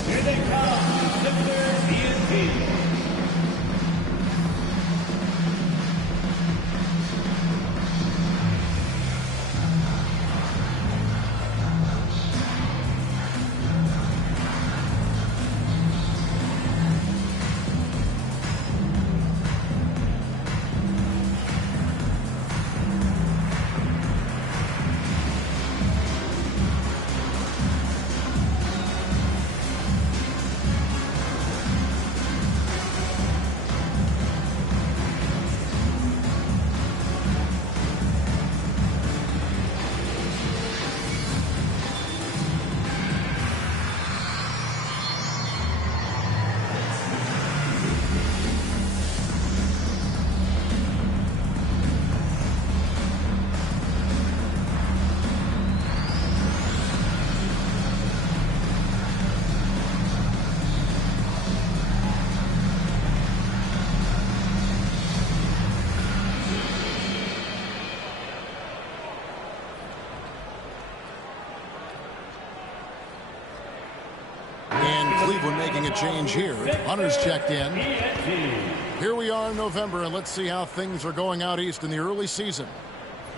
Here they come, Thunder ENT. Cleveland making a change here. Hunter's checked in. Here we are in November, and let's see how things are going out east in the early season.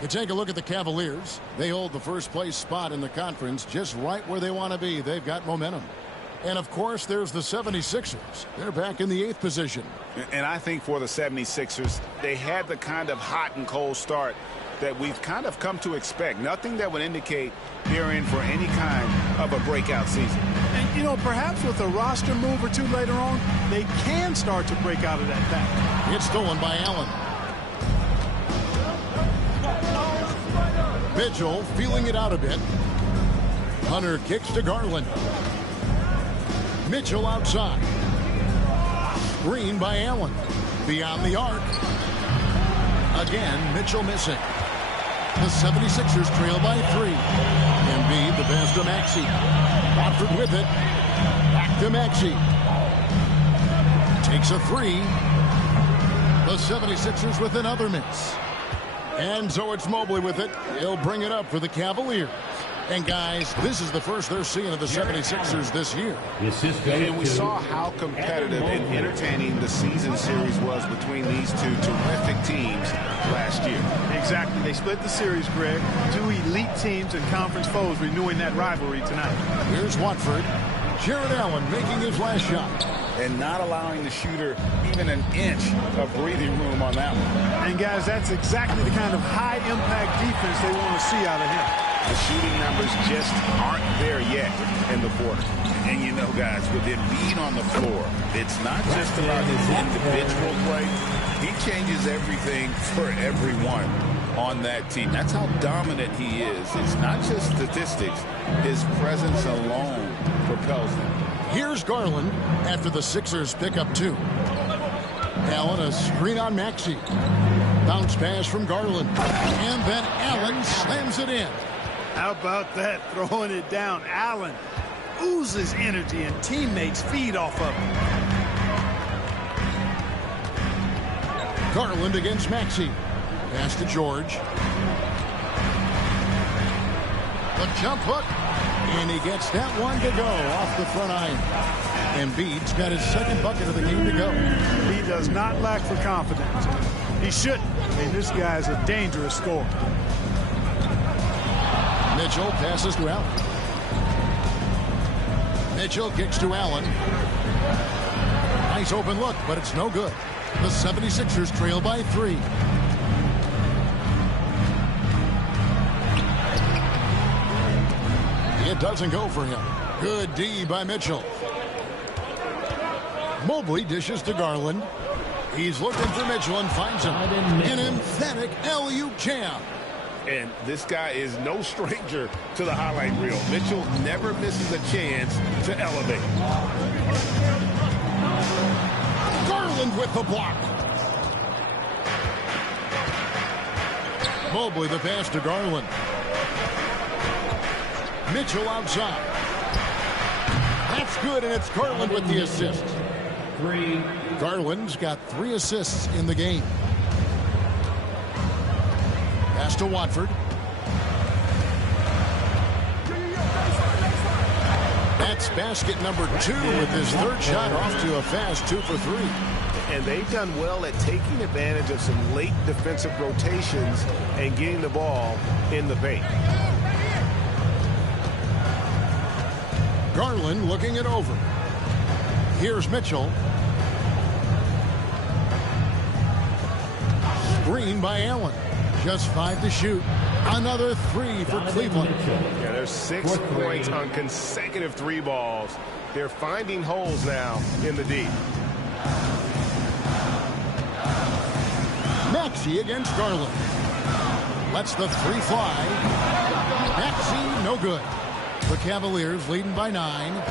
You take a look at the Cavaliers. They hold the first place spot in the conference just right where they want to be. They've got momentum. And, of course, there's the 76ers. They're back in the 8th position. And I think for the 76ers, they had the kind of hot and cold start that we've kind of come to expect. Nothing that would indicate they're in for any kind of a breakout season. And, you know, perhaps with a roster move or two later on, they can start to break out of that pack. It's stolen by Allen. Mitchell feeling it out a bit. Hunter kicks to Garland. Mitchell outside. Screen by Allen. Beyond the arc. Again, Mitchell missing. The 76ers trail by 3. Embiid, the pass to Maxey. Watford with it. Back to Maxey. Takes a 3. The 76ers with another miss. And so it's Mobley with it. He'll bring it up for the Cavaliers. And, guys, this is the first they're seeing of the 76ers this year. And we saw how competitive and entertaining the season series was between these two terrific teams last year. Exactly. They split the series, Greg. Two elite teams and conference foes renewing that rivalry tonight. Here's Watford. Jared Allen making his last shot. And not allowing the shooter even an inch of breathing room on that one. And, guys, that's exactly the kind of high-impact defense they want to see out of him. The shooting numbers just aren't there yet in the quarter. And you know, guys, with Embiid on the floor, it's not just about his individual play. He changes everything for everyone on that team. That's how dominant he is. It's not just statistics. His presence alone propels them. Here's Garland after the Sixers pick up 2. Allen, a screen on Maxey. Bounce pass from Garland. And then Allen slams it in. How about that, throwing it down? Allen oozes energy and teammates feed off of him. Garland against Maxey. Pass to George. The jump hook. And he gets that one to go off the front iron. Embiid's got his second bucket of the game to go. He does not lack for confidence. He shouldn't. I mean, this guy is a dangerous scorer. Mitchell passes to Allen. Mitchell kicks to Allen. Nice open look, but it's no good. The 76ers trail by 3. It doesn't go for him. Good D by Mitchell. Mobley dishes to Garland. He's looking for Mitchell and finds him. An emphatic LU jam. And this guy is no stranger to the highlight reel. Mitchell never misses a chance to elevate. Garland with the block. Mobley the pass to Garland. Mitchell outside. That's good, and it's Garland with the assist. Garland's got 3 assists in the game. Pass to Watford. That's basket number 2 with his third shot off to a fast 2 for 3. And they've done well at taking advantage of some late defensive rotations and getting the ball in the paint. Garland looking it over. Here's Mitchell. Screen by Allen. Just 5 to shoot. Another 3 for Cleveland. Yeah, there's 6 points on consecutive 3 balls. They're finding holes now in the D. Maxey against Garland. Lets the 3 fly. Maxey, no good. The Cavaliers leading by 9.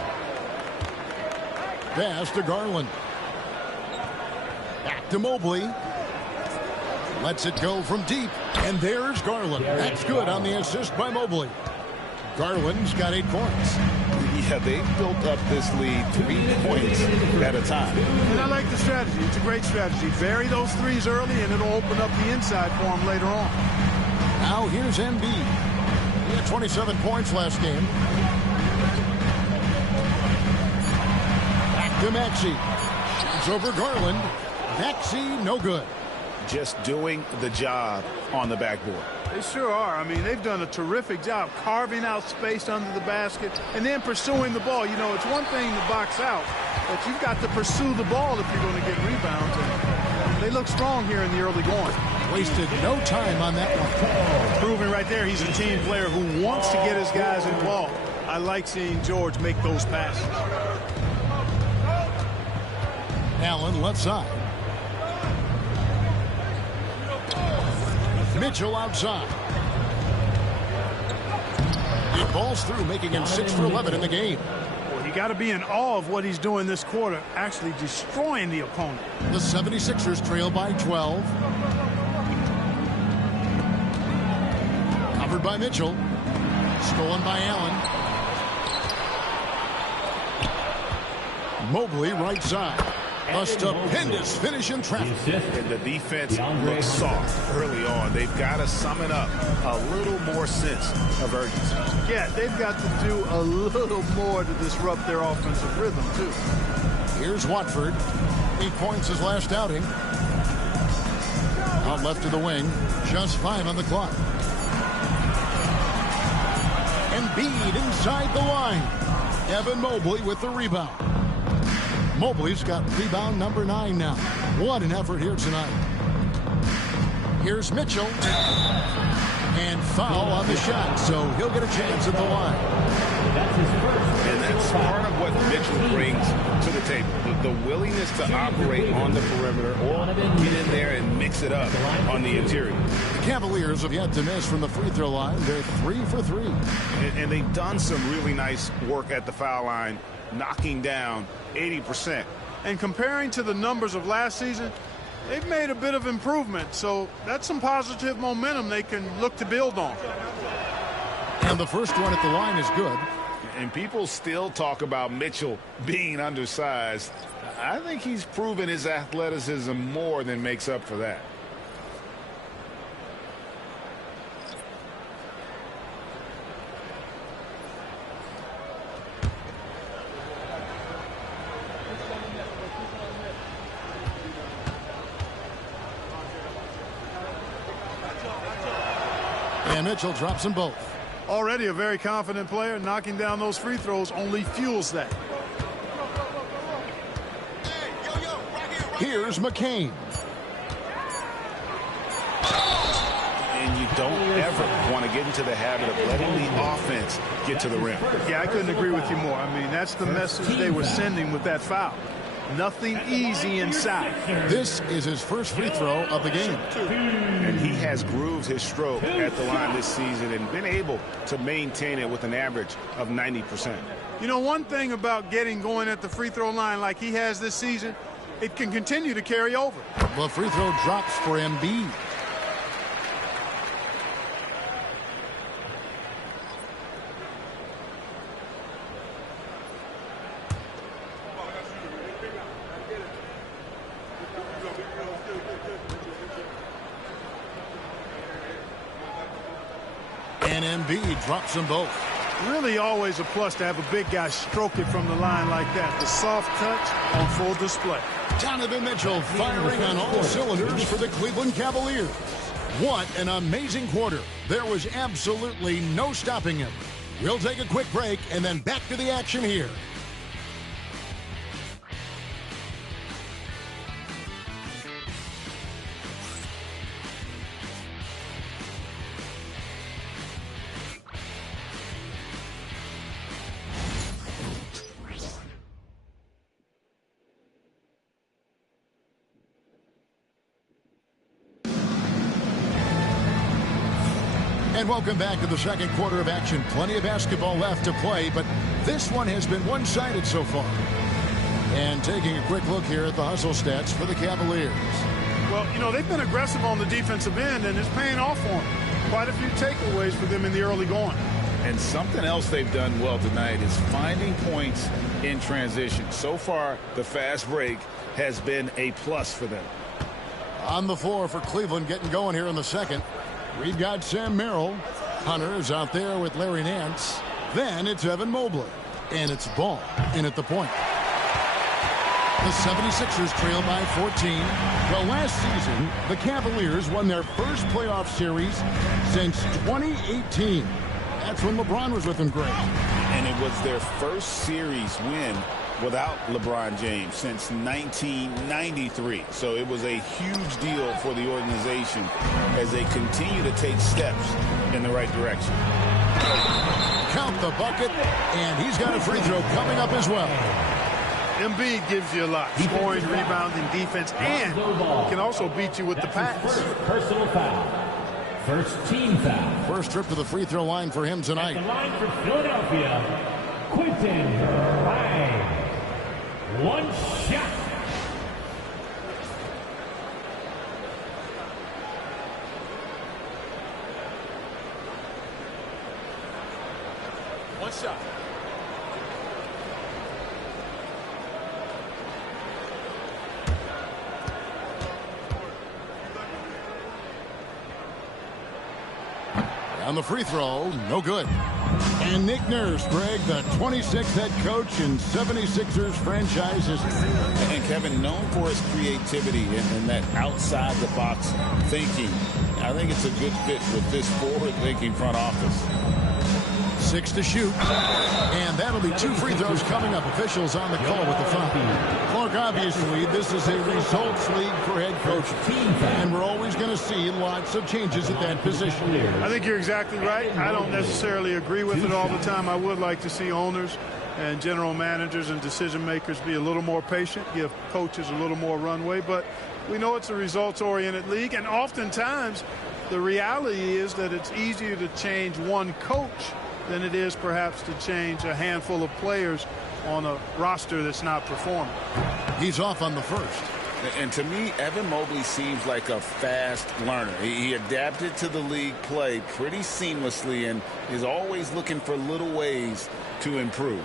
Pass to Garland. Back to Mobley. Lets it go from deep. And there's Garland. That's good on the assist by Mobley. Garland's got 8 points. Yeah, they've built up this lead 3 points at a time. And I like the strategy. It's a great strategy. Bury those threes early, and it'll open up the inside for him later on. Now here's Embiid. He had 27 points last game. to Maxey. Shoots over Garland. Maxey, no good. Just doing the job on the backboard. They sure are. I mean, they've done a terrific job carving out space under the basket and then pursuing the ball. You know, it's one thing to box out, but you've got to pursue the ball if you're going to get rebounds. And they look strong here in the early going. Wasted no time on that one. Proving right there he's a team player who wants to get his guys involved. I like seeing George make those passes. Allen left side. Mitchell outside. It balls through, making him 6 for 11 in the game. Well, you got to be in awe of what he's doing this quarter, actually destroying the opponent. The 76ers trail by 12. Covered by Mitchell. Stolen by Allen. Mobley right side. A stupendous finish in traffic. And the defense looks soft early on. They've got to sum it up a little more sense of urgency. Yeah, they've got to do a little more to disrupt their offensive rhythm, too. Here's Watford. 8 points his last outing. Out left to the wing. Just 5 on the clock. Embiid inside the line. Evan Mobley with the rebound. Mobley's got rebound number 9 now. What an effort here tonight. Here's Mitchell. And foul on the shot, so he'll get a chance at the line. And that's part of what Mitchell brings to the table. The willingness to operate on the perimeter or get in there and mix it up on the interior. The Cavaliers have yet to miss from the free throw line. They're 3 for 3. And they've done some really nice work at the foul line, knocking down 80%. And comparing to the numbers of last season, they've made a bit of improvement. So that's some positive momentum they can look to build on. And the first one at the line is good. And people still talk about Mitchell being undersized. I think he's proven his athleticism more than makes up for that. And Mitchell drops them both. Already a very confident player. Knocking down those free throws only fuels that. Here's McCain. And you don't ever want to get into the habit of letting the offense get to the rim. Yeah, I couldn't agree with you more. I mean, that's the message they were sending with that foul. Nothing easy inside. This is his first free throw of the game. And he has grooved his stroke at the line this season and been able to maintain it with an average of 90%. You know, one thing about getting going at the free throw line like he has this season, it can continue to carry over. The free throw drops for Embiid. And Embiid drops them both. Really always a plus to have a big guy stroke it from the line like that. The soft touch on full display. Donovan Mitchell firing on all cylinders for the Cleveland Cavaliers. What an amazing quarter. There was absolutely no stopping him. We'll take a quick break and then back to the action here. And welcome back to the second quarter of action. Plenty of basketball left to play, but this one has been one-sided so far. And taking a quick look here at the hustle stats for the Cavaliers. Well, you know, they've been aggressive on the defensive end, and it's paying off for them. Quite a few takeaways for them in the early going. And something else they've done well tonight is finding points in transition. So far, the fast break has been a plus for them. On the floor for Cleveland getting going here in the second. We've got Sam Merrill. Hunter is out there with Larry Nance. Then it's Evan Mobley. And it's Ball in at the point. The 76ers trail by 14. Well, last season, the Cavaliers won their first playoff series since 2018. That's when LeBron was with them, Greg. And it was their first series win without LeBron James since 1993. So it was a huge deal for the organization as they continue to take steps in the right direction. Count the bucket, and he's got a free throw coming up as well. Embiid gives you a lot. Scoring, rebounding, defense, and can also beat you with the pass. Personal foul. First team foul. First trip to the free throw line for him tonight. At the line for Philadelphia, Quentin Grimes. One shot. One shot. On the free throw, no good. And Nick Nurse, Greg, the 26th head coach in 76ers franchise history. And Kevin, known for his creativity and that outside-the-box thinking. I think it's a good fit with this forward-thinking front office. 6 to shoot. And that'll be 2 free throws coming up. Officials on the call with the foul. Clark, obviously, this is a results league for head coaches. And we're always going to see lots of changes at that position. I think you're exactly right. I don't necessarily agree with it all the time. I would like to see owners and general managers and decision makers be a little more patient, give coaches a little more runway. But we know it's a results-oriented league, and oftentimes the reality is that it's easier to change one coach than it is perhaps to change a handful of players on a roster that's not performing. He's off on the first. And to me, Evan Mobley seems like a fast learner. He adapted to the league play pretty seamlessly and is always looking for little ways to improve.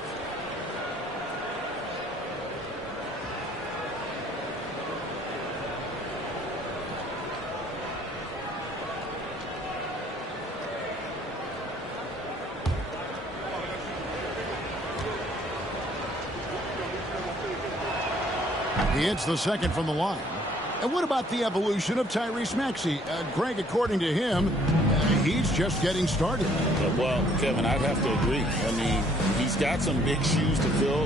He hits the second from the line. And what about the evolution of Tyrese Maxey? Greg, according to him, he's just getting started. Well, Kevin, I'd have to agree. I mean, he's got some big shoes to fill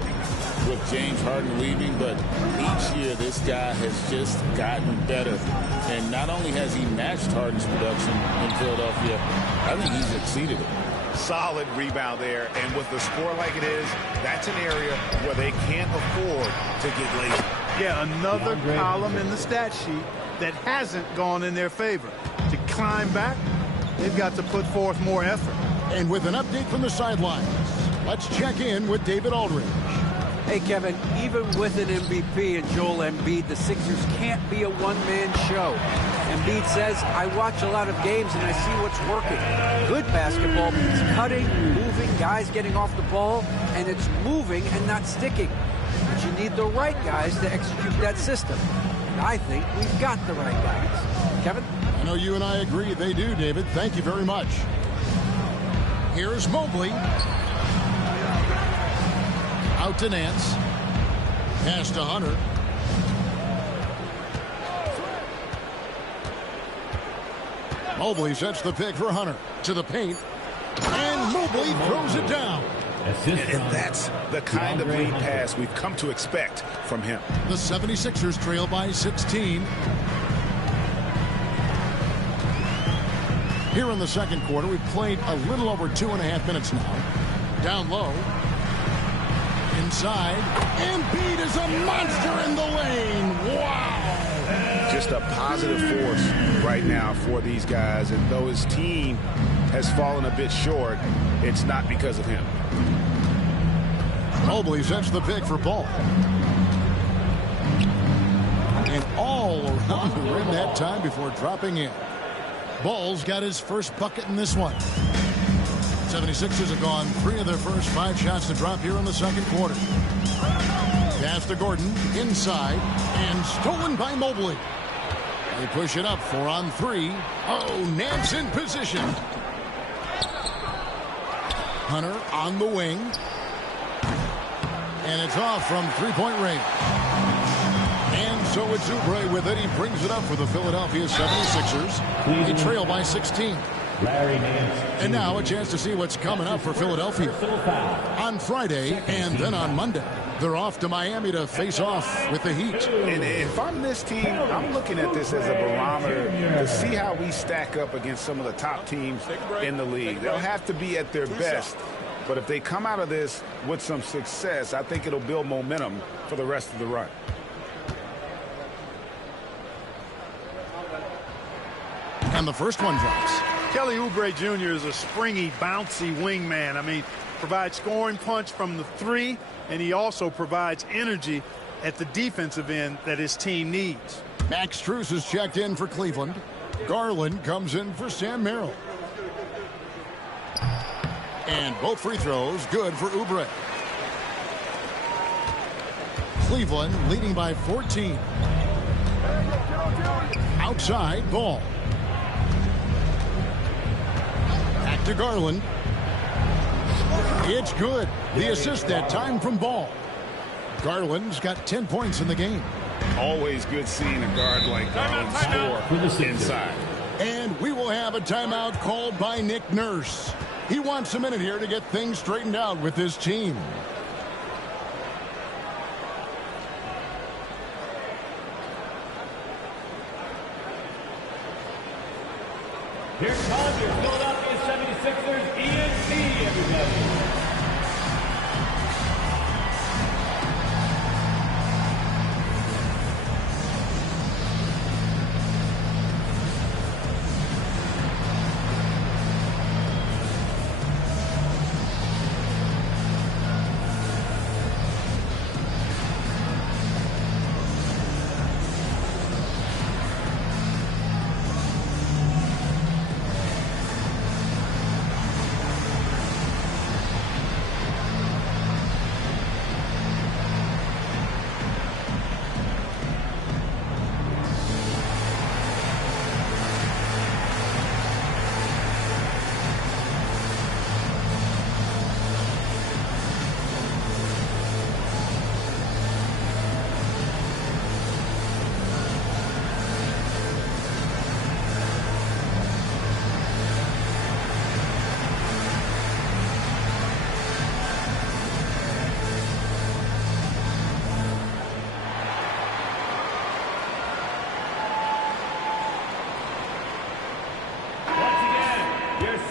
with James Harden leaving, but each year this guy has just gotten better. And not only has he matched Harden's production in Philadelphia, I think he's exceeded it. Solid rebound there, and with the score like it is, that's an area where they can't afford to get lazy. Yeah, another column in the stat sheet that hasn't gone in their favor. To climb back, they've got to put forth more effort. And with an update from the sidelines, let's check in with David Aldridge. Hey, Kevin, even with an MVP and Joel Embiid, the Sixers can't be a one-man show. Embiid says, I watch a lot of games and I see what's working. Good basketball means cutting, moving, guys getting off the ball, and it's moving and not sticking. But you need the right guys to execute that system. And I think we've got the right guys. Kevin? I know you and I agree they do, David. Thank you very much. Here's Mobley. Out to Nance. Pass to Hunter. Mobley sets the pick for Hunter. To the paint. And Mobley throws it down. And that's the kind of lead pass we've come to expect from him. The 76ers trail by 16. Here in the second quarter, we've played a little over 2.5 minutes now. Down low. Inside. Embiid is a monster in the lane. Wow. Just a positive force right now for these guys. And though his team has fallen a bit short, it's not because of him. Mobley sets the pick for Paul. And all around the rim that time before dropping in. Ball's got his first bucket in this one. 76ers have gone 3 of their first 5 shots to drop here in the second quarter. Pass to Gordon, inside, and stolen by Mobley. They push it up 4 on 3. Oh, Nance in position. Hunter on the wing. And it's off from 3-point range. So it's Oubre with it. He brings it up for the Philadelphia 76ers. They trail by 16. And now a chance to see what's coming up for Philadelphia. On Friday and then on Monday, they're off to Miami to face off with the Heat. And if I'm this team, I'm looking at this as a barometer to see how we stack up against some of the top teams in the league. They'll have to be at their best. But if they come out of this with some success, I think it'll build momentum for the rest of the run. And the first one drops. Kelly Oubre Jr. is a springy, bouncy wingman. I mean, provides scoring punch from the three, and he also provides energy at the defensive end that his team needs. Max Strus is checked in for Cleveland. Garland comes in for Sam Merrill. And both free throws good for Oubre. Cleveland leading by 14. Outside Ball. Back to Garland. It's good. The assist that time from Ball. Garland's got 10 points in the game. Always good seeing a guard like Garland score inside. And we will have a timeout called by Nick Nurse. He wants a minute here to get things straightened out with his team. Here comes your Philadelphia 76ers ENT, everybody.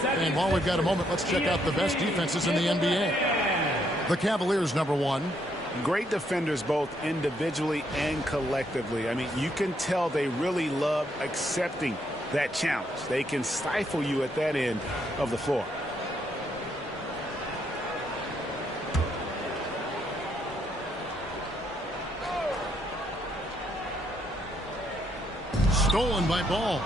And while we've got a moment, let's check out the best defenses in the NBA. The Cavaliers, number one. Great defenders both individually and collectively. I mean, you can tell they really love accepting that challenge. They can stifle you at that end of the floor. Stolen by Ball.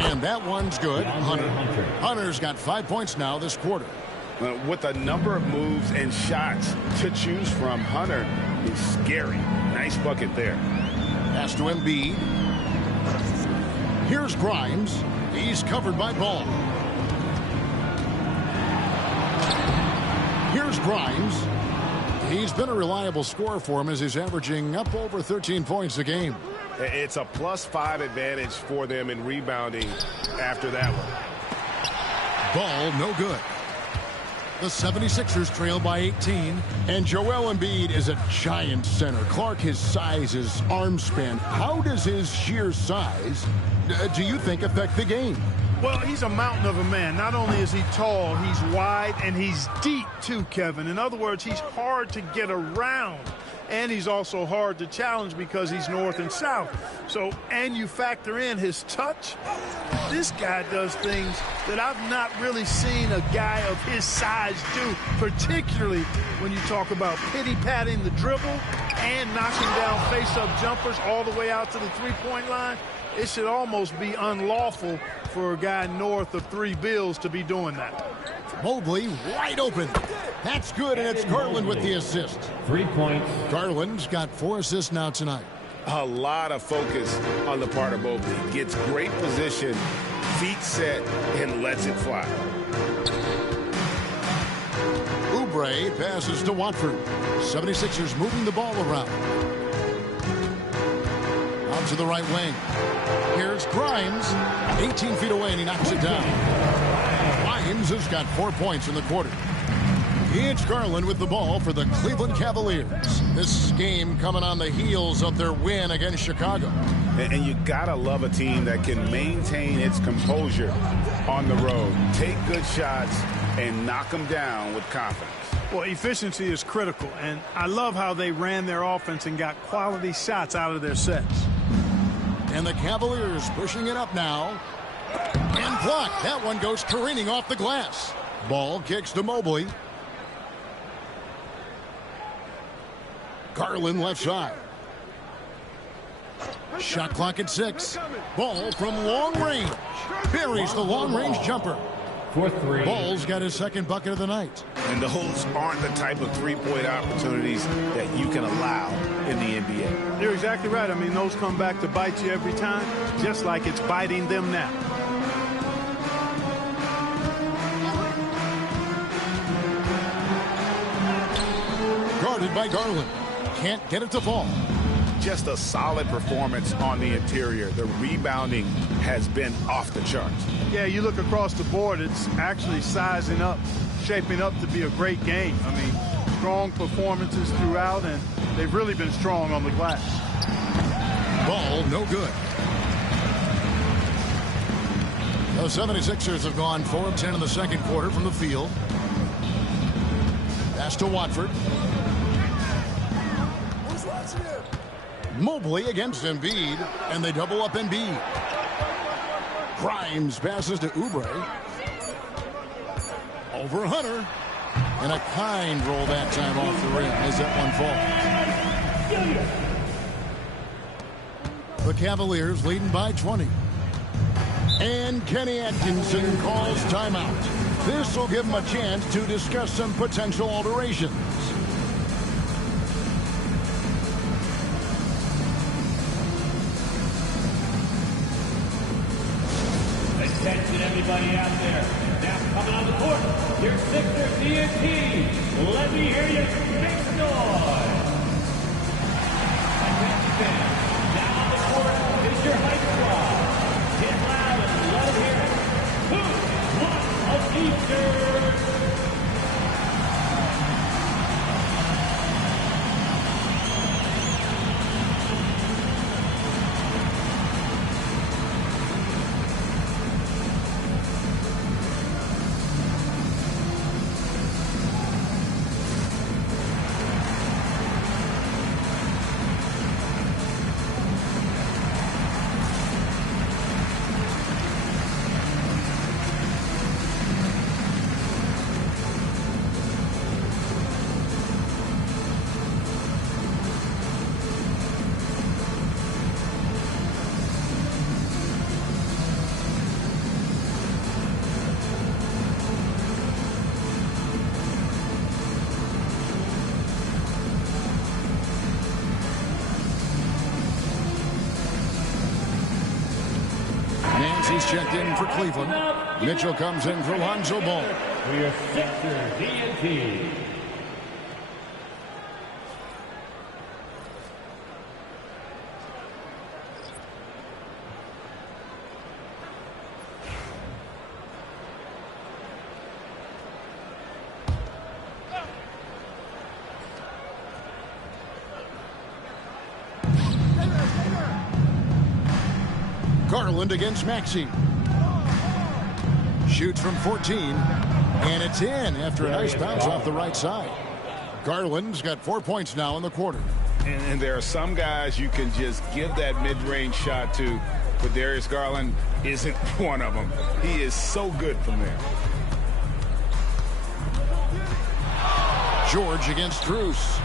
And that one's good. Hunter's got 5 points now this quarter. With a number of moves and shots to choose from, Hunter is scary. Nice bucket there. Pass to Embiid. Here's Grimes. He's covered by Ball. Here's Grimes. He's been a reliable scorer for him as he's averaging up over 13 points a game. It's a +5 advantage for them in rebounding after that one. Ball no good. The 76ers trail by 18. And Joel Embiid is a giant center. Clark, his size, his arm span. How does his sheer size, do you think, affect the game? Well, he's a mountain of a man. Not only is he tall, he's wide, and he's deep too, Kevin. In other words, he's hard to get around. And he's also hard to challenge because he's north and south. So, and you factor in his touch. This guy does things that I've not really seen a guy of his size do, particularly when you talk about pity-patting the dribble and knocking down face-up jumpers all the way out to the three-point line. It should almost be unlawful for a guy north of 3 bills to be doing that. Mobley wide open. That's good, and it's Garland with the assist. 3 points. Garland's got 4 assists now tonight. A lot of focus on the part of Mobley. Gets great position, feet set, and lets it fly. Oubre passes to Watford. 76ers moving the ball around. Out to the right wing. Here's Grimes. 18 feet away, and he knocks it down. Grimes has got 4 points in the quarter. It's Garland with the ball for the Cleveland Cavaliers. This game coming on the heels of their win against Chicago. And you gotta love a team that can maintain its composure on the road. Take good shots and knock them down with confidence. Well, efficiency is critical, and I love how they ran their offense and got quality shots out of their sets. And the Cavaliers pushing it up now. And blocked. That one goes careening off the glass. Ball kicks to Mobley. Garland left side. Shot clock at 6. Ball from long range. Buries the long range jumper. For 3. Ball's got his second bucket of the night. And those aren't the type of three-point opportunities that you can allow in the NBA. You're exactly right. I mean, those come back to bite you every time, just like it's biting them now. Guarded by Garland. Can't get it to fall. Just a solid performance on the interior. The rebounding has been off the charts. Yeah, you look across the board, it's actually sizing up, shaping up to be a great game. I mean, strong performances throughout, and they've really been strong on the glass. Ball no good. The 76ers have gone 4 of 10 in the second quarter from the field. Pass to Watford. Mobley against Embiid, and they double up Embiid. Grimes passes to Oubre. Over Hunter. And a kind roll that time off the rim as that one falls. The Cavaliers leading by 20. And Kenny Atkinson calls timeout. This will give him a chance to discuss some potential alterations. Attention, everybody out there. Now coming on the court, your Sixers DNT. Let me hear you make some noise. Attention, fans. Now on the court is your hype squad. Get loud and let them hear it. Who wants a t-shirt? He's checked in for Cleveland. Mitchell comes in for Lonzo Ball. For your Sixers DNT. Garland against Maxey. Shoots from 14, and it's in after a nice bounce off the right side. Garland's got 4 points now in the quarter. And there are some guys you can just give that mid-range shot to, but Darius Garland isn't one of them. He is so good from there. George against Strus.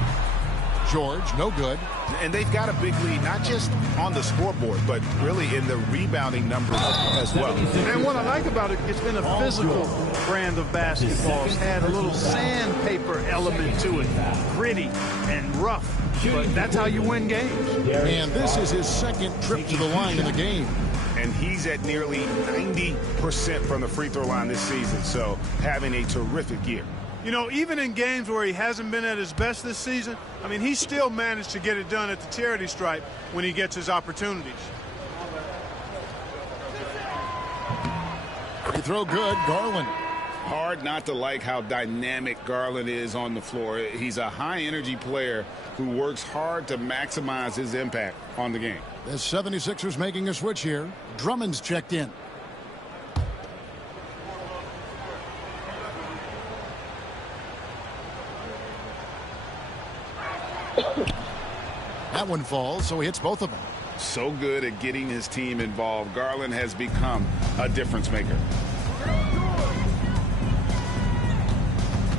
George, no good. And they've got a big lead, not just on the scoreboard, but really in the rebounding numbers as well. And what I like about it, it's been a physical brand of basketball. It's had a little sandpaper element to it, gritty and rough. But that's how you win games. And this is his second trip to the line in the game. And he's at nearly 90% from the free throw line this season, so having a terrific year. You know, even in games where he hasn't been at his best this season, I mean, he still managed to get it done at the charity stripe when he gets his opportunities. Free throw good, Garland. Hard not to like how dynamic Garland is on the floor. He's a high-energy player who works hard to maximize his impact on the game. The 76ers making a switch here. Drummond's checked in. That one falls, so he hits both of them. So good at getting his team involved. Garland has become a difference maker.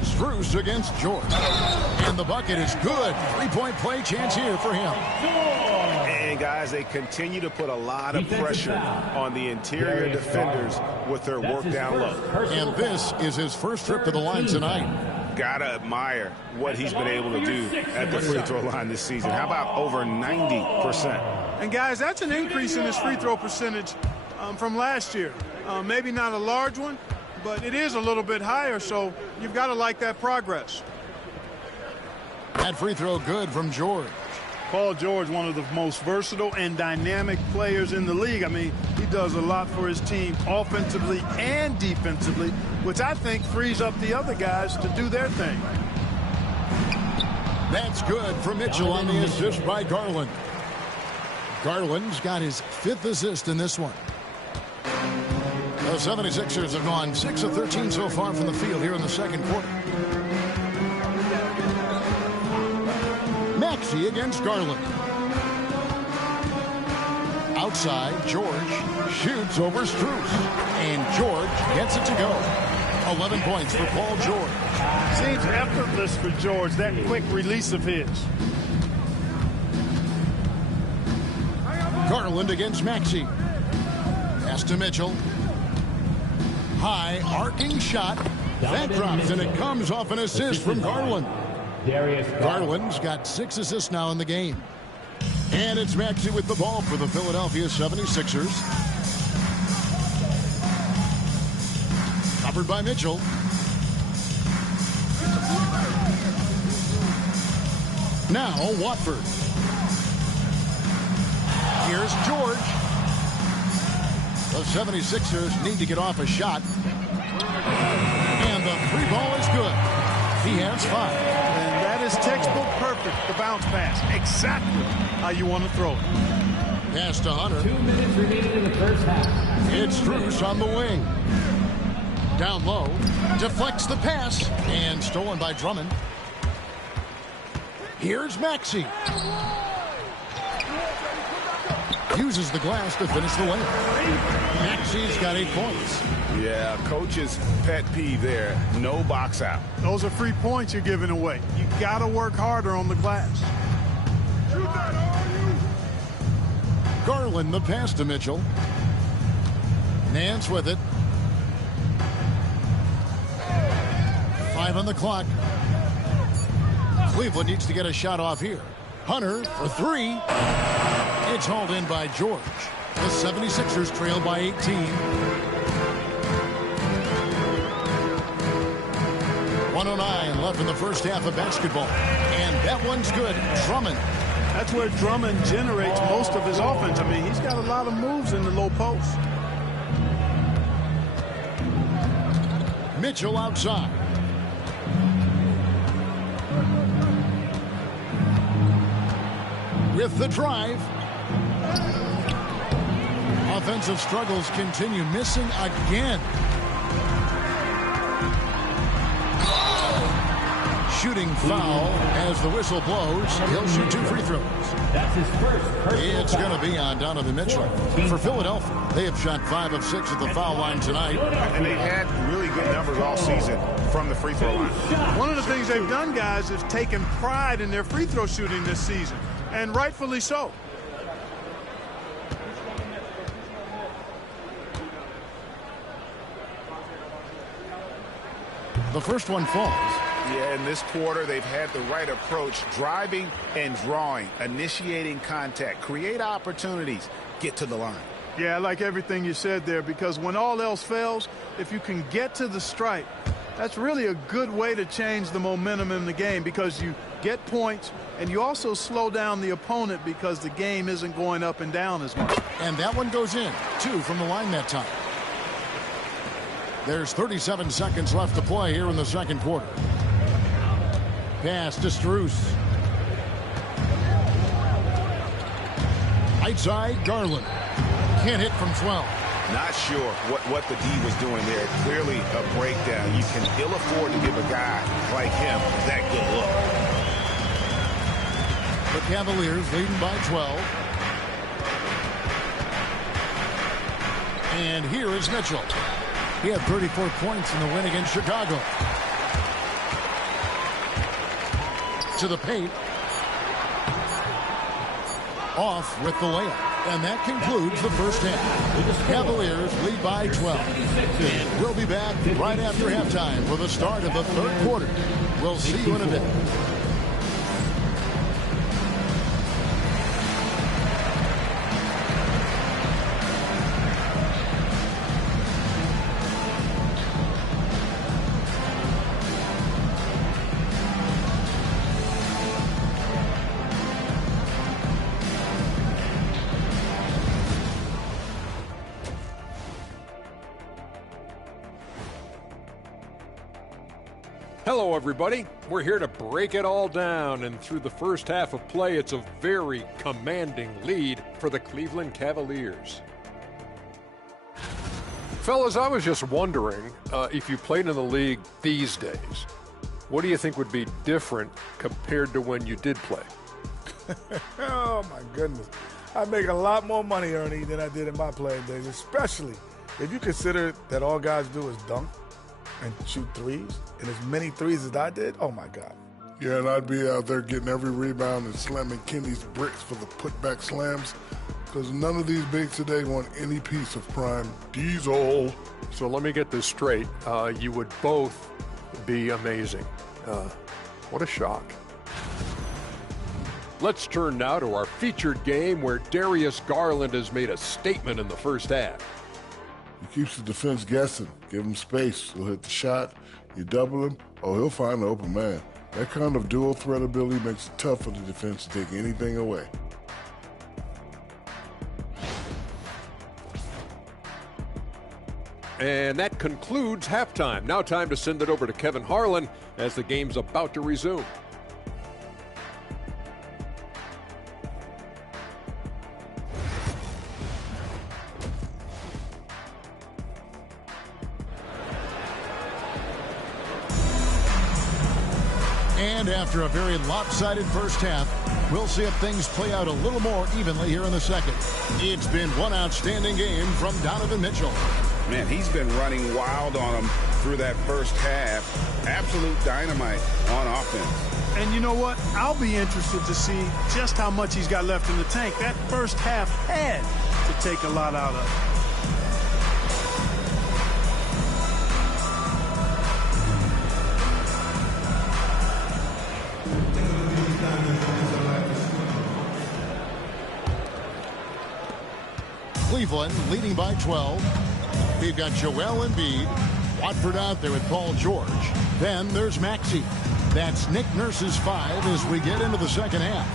Strus against George. And the bucket is good. Three-point play chance here for him. And, guys, they continue to put a lot of pressure on the interior defenders with their work down low. And this is his first trip to the line tonight. Gotta admire what he's been able to do at the free throw line this season. How about over 90%? And, guys, that's an increase in his free throw percentage from last year. Maybe not a large one, but it is a little bit higher, so you've got to like that progress. That free throw good from George. Paul George, one of the most versatile and dynamic players in the league. I mean, he does a lot for his team offensively and defensively, which I think frees up the other guys to do their thing. That's good for Mitchell on the assist by Garland. Garland's got his 5th assist in this one. The 76ers have gone 6 of 13 so far from the field here in the second quarter. Maxey against Garland. Outside, George shoots over Strus. And George gets it to go. 11 points for Paul George. Seems effortless for George, that quick release of his. Garland against Maxey. Pass to Mitchell. High arcing shot. That drops, and it comes off an assist from Garland. Garland's got 6 assists now in the game. And it's Maxey with the ball for the Philadelphia 76ers. Covered by Mitchell. Now Watford. Here's George. The 76ers need to get off a shot. And the 3 ball is good. He has 5. And that is textbook perfect, the bounce pass. Exactly how you want to throw it. Pass to Hunter. 2 minutes remaining in the first half. It's Strus on the wing. Down low. Deflects the pass. And stolen by Drummond. Here's Maxey. Uses the glass to finish the layup. Maxey's got 8 points. Yeah, coach's pet peeve there. No box out. Those are free points you're giving away. You got to work harder on the glass. Garland the pass to Mitchell. Nance with it. 5 on the clock. Cleveland needs to get a shot off here. Hunter for 3. It's hauled in by George. The 76ers trail by 18. .109 left in the first half of basketball. And that one's good. Drummond. That's where Drummond generates most of his offense. I mean, he's got a lot of moves in the low post. Mitchell outside. With the drive. Offensive struggles continue. Missing again. Shooting foul as the whistle blows. He'll shoot 2 free throws. That's his first. It's going to be on Donovan Mitchell. For Philadelphia, they have shot 5 of 6 at the foul line tonight. And they've had really good numbers all season from the free throw line. One of the things they've done, guys, is taken pride in their free throw shooting this season. And rightfully so. The first one falls. Yeah, in this quarter, they've had the right approach, driving and drawing, initiating contact, create opportunities, get to the line. Yeah, I like everything you said there, because when all else fails, if you can get to the stripe That's really a good way to change the momentum in the game because you get points and you also slow down the opponent because the game isn't going up and down as much. And that one goes in. 2 from the line that time. There's 37 seconds left to play here in the second quarter. Pass to Strus. Right side, Garland. Can't hit from 12. Not sure what the D was doing there. Clearly a breakdown. You can ill afford to give a guy like him that good look. The Cavaliers leading by 12. And here is Mitchell. He had 34 points in the win against Chicago. To the paint. Off with the layup. And that concludes the first half. Cavaliers lead by 12. And we'll be back right after halftime for the start of the third quarter. We'll see you in a bit. Hello, everybody. We're here to break it all down, and through the first half of play, it's a very commanding lead for the Cleveland Cavaliers. Fellas, I was just wondering if you played in the league these days, what do you think would be different compared to when you did play? Oh, my goodness. I make a lot more money, Ernie, than I did in my playing days, especially if you consider that all guys do is dunk and shoot threes, and as many threes as I did, oh my God. Yeah, and I'd be out there getting every rebound and slamming Kenny's bricks for the putback slams, because none of these bigs today want any piece of prime Diesel. So let me get this straight. You would both be amazing. What a shock. Let's turn now to our featured game where Darius Garland has made a statement in the first half. He keeps the defense guessing. Give him space. He'll hit the shot. You double him, oh, he'll find an open man. That kind of dual threat ability makes it tough for the defense to take anything away. And that concludes halftime. Now time to send it over to Kevin Harlan as the game's about to resume. And after a very lopsided first half, we'll see if things play out a little more evenly here in the second. It's been one outstanding game from Donovan Mitchell. Man, he's been running wild on him through that first half. Absolute dynamite on offense. And you know what? I'll be interested to see just how much he's got left in the tank. That first half had to take a lot out of it. Cleveland leading by 12. We've got Joel Embiid. Watford out there with Paul George. Then there's Maxey. That's Nick Nurse's 5 as we get into the second half.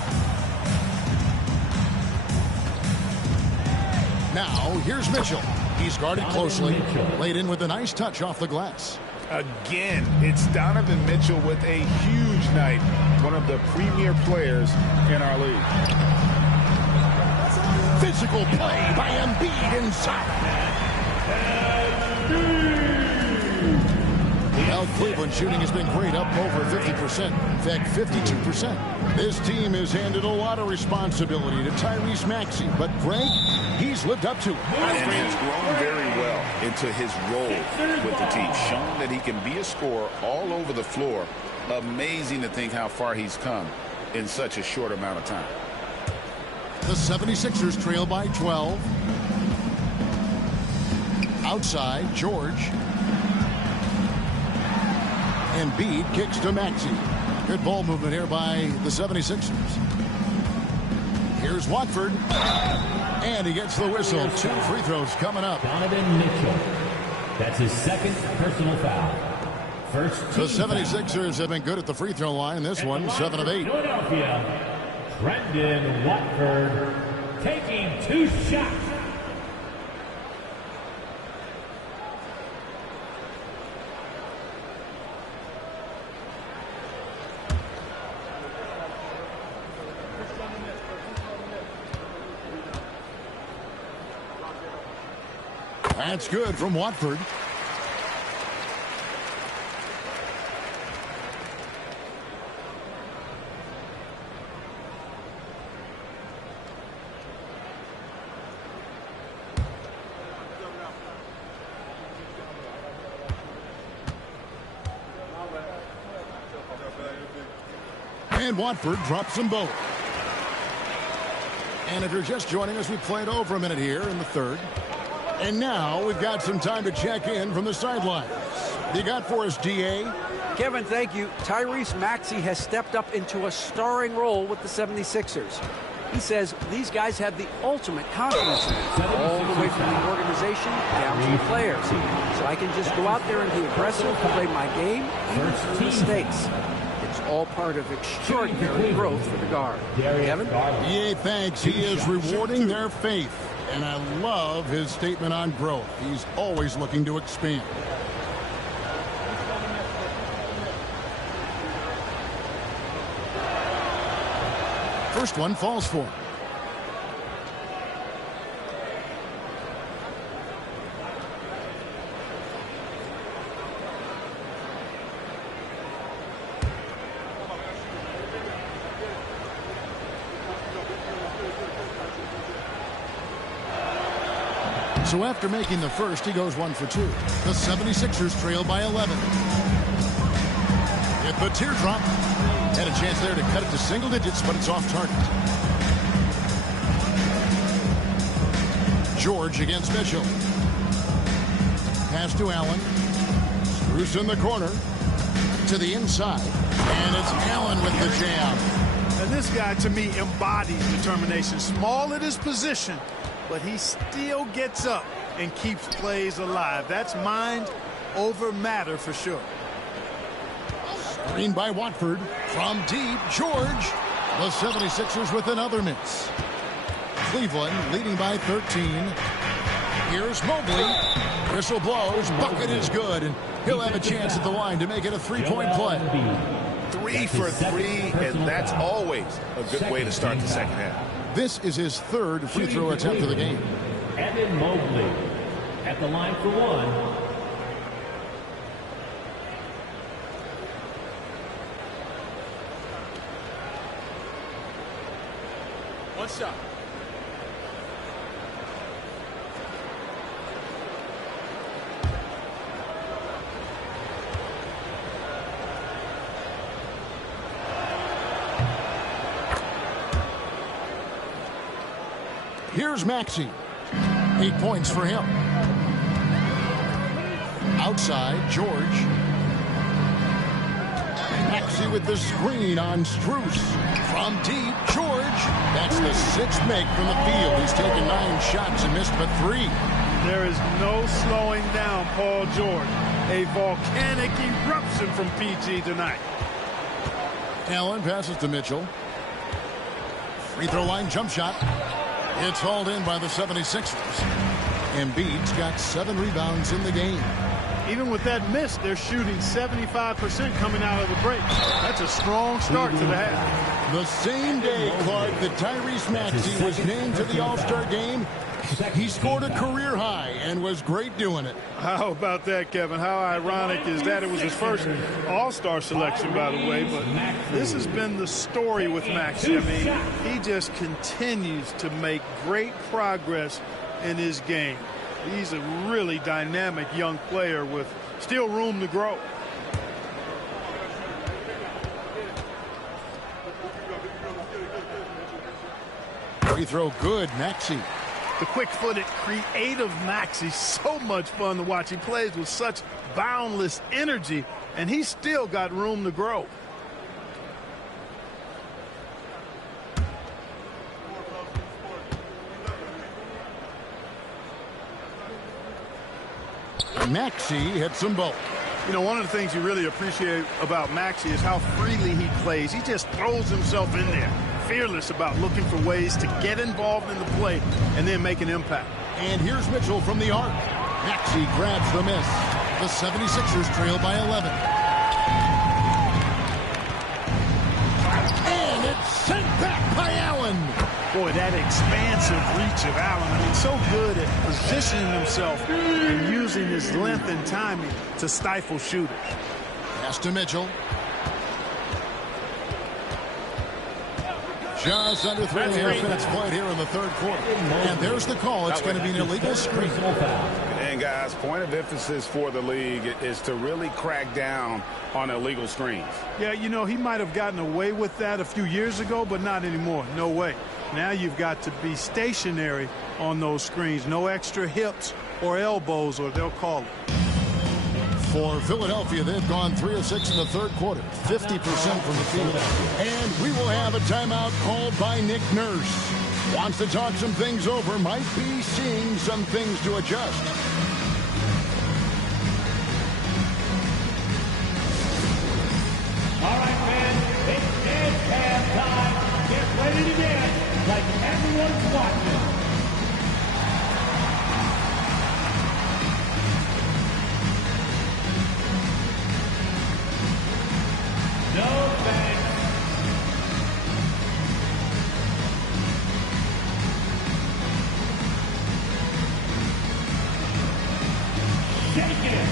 Now here's Mitchell. He's guarded closely. Laid in with a nice touch off the glass. Again, it's Donovan Mitchell with a huge night. One of the premier players in our league. Physical play by Embiid inside. Well, Cleveland shooting has been great, up over 50%. In fact, 52%. This team has handed a lot of responsibility to Tyrese Maxey, but Greg, he's lived up to it. And he's grown very well into his role with the team, shown that he can be a scorer all over the floor. Amazing to think how far he's come in such a short amount of time. The 76ers trail by 12. Outside, George. Embiid kicks to Maxey. Good ball movement here by the 76ers. Here's Watford. And he gets the whistle. 2 free throws coming up. Donovan Mitchell. That's his second personal foul. The 76ers have been good at the free throw line in this one, 7 of 8. Philadelphia, Brendan Watford taking 2 shots. That's good from Watford. And Watford drops them both. And if you're just joining us, we played over a minute here in the third. And now we've got some time to check in from the sidelines. You got for us, DA? Kevin, thank you. Tyrese Maxey has stepped up into a starring role with the 76ers. He says these guys have the ultimate confidence in him, all the way from the organization down to the players. So I can just go out there and be aggressive, play my game, even through mistakes. It's all part of extraordinary growth for the guard. Kevin? DA, thanks. He is rewarding their faith. And I love his statement on growth. He's always looking to expand. First one falls for him. So after making the first, he goes 1 for 2. The 76ers trail by 11. Hit the teardrop. Had a chance there to cut it to single digits, but it's off target. George against Mitchell. Pass to Allen. Screws in the corner. To the inside. And it's Allen with the jam. And this guy, to me, embodies determination. Small at his position, but he still gets up and keeps plays alive. That's mind over matter for sure. Screen by Watford. From deep, George. The 76ers with another miss. Cleveland leading by 13. Here's Mobley. Whistle blows. Bucket is good. And he'll have a chance at the line to make it a three-point play. 3 for 3, and that's always a good way to start the second half. This is his third free throw attempt of the game. Evan Mobley at the line for 1. One shot. Here's Maxey. 8 points for him. Outside, George. Maxey with the screen on Strus. From deep, George. That's the 6th make from the field. He's taken 9 shots and missed but 3. There is no slowing down Paul George. A volcanic eruption from PG tonight. Allen passes to Mitchell. Free throw line jump shot. It's hauled in by the 76ers. Embiid's got 7 rebounds in the game. Even with that miss, they're shooting 75% coming out of the break. That's a strong start to the half. The same day, Clark, that Tyrese Maxey was named to the All-Star game, he scored a career high and was great doing it. How about that, Kevin? How ironic is that? It was his first All-Star selection, by the way, but this has been the story with Maxey. I mean, he just continues to make great progress in his game. He's a really dynamic young player with still room to grow. Free throw good, Maxey. The quick-footed, creative Maxey, so much fun to watch. He plays with such boundless energy, and he's still got room to grow. Maxey hits them both. You know, one of the things you really appreciate about Maxey is how freely he plays. He just throws himself in there, fearless about looking for ways to get involved in the play and then make an impact. And here's Mitchell from the arc. Maxey grabs the miss. The 76ers trail by 11. And it's sent back by Allen. Boy, that expansive reach of Allen. I mean, so good at positioning himself and using his length and timing to stifle shooters. Pass to Mitchell. Just under 3.5 minutes played here in the third quarter. And there's the call. It's going to be an illegal screen. And, guys, point of emphasis for the league is to really crack down on illegal screens. Yeah, you know, he might have gotten away with that a few years ago, but not anymore. No way. Now you've got to be stationary on those screens. No extra hips or elbows, or they'll call it. For Philadelphia, they've gone 3 of 6 in the third quarter, 50% from the field. And we will have a timeout called by Nick Nurse. Wants to talk some things over, might be seeing some things to adjust. All right, fans, it's dead time. Get ready to dance like everyone's watching. No thanks. Shake it.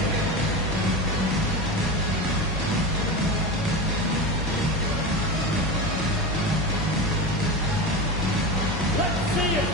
Let's see it.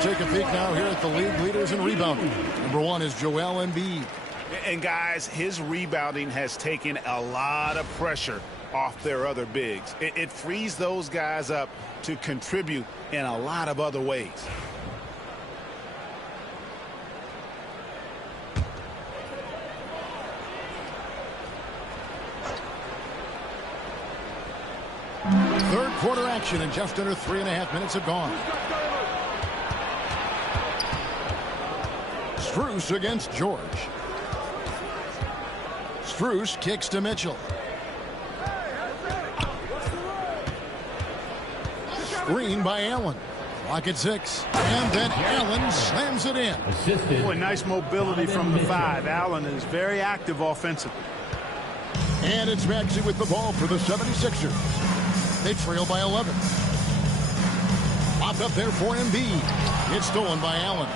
Take a peek now here at the league leaders in rebounding. Number 1 is Joel Embiid. And, guys, his rebounding has taken a lot of pressure off their other bigs. It frees those guys up to contribute in a lot of other ways. Third quarter action, and just under 3.5 minutes have gone. Strus against George. Strus kicks to Mitchell. Screen by Allen. Clock at 6. And then Allen slams it in. Boy, nice mobility from the 5. Allen is very active offensively. And it's Maxey with the ball for the 76ers. They trail by 11. Popped up there for Embiid. It's stolen by Allen.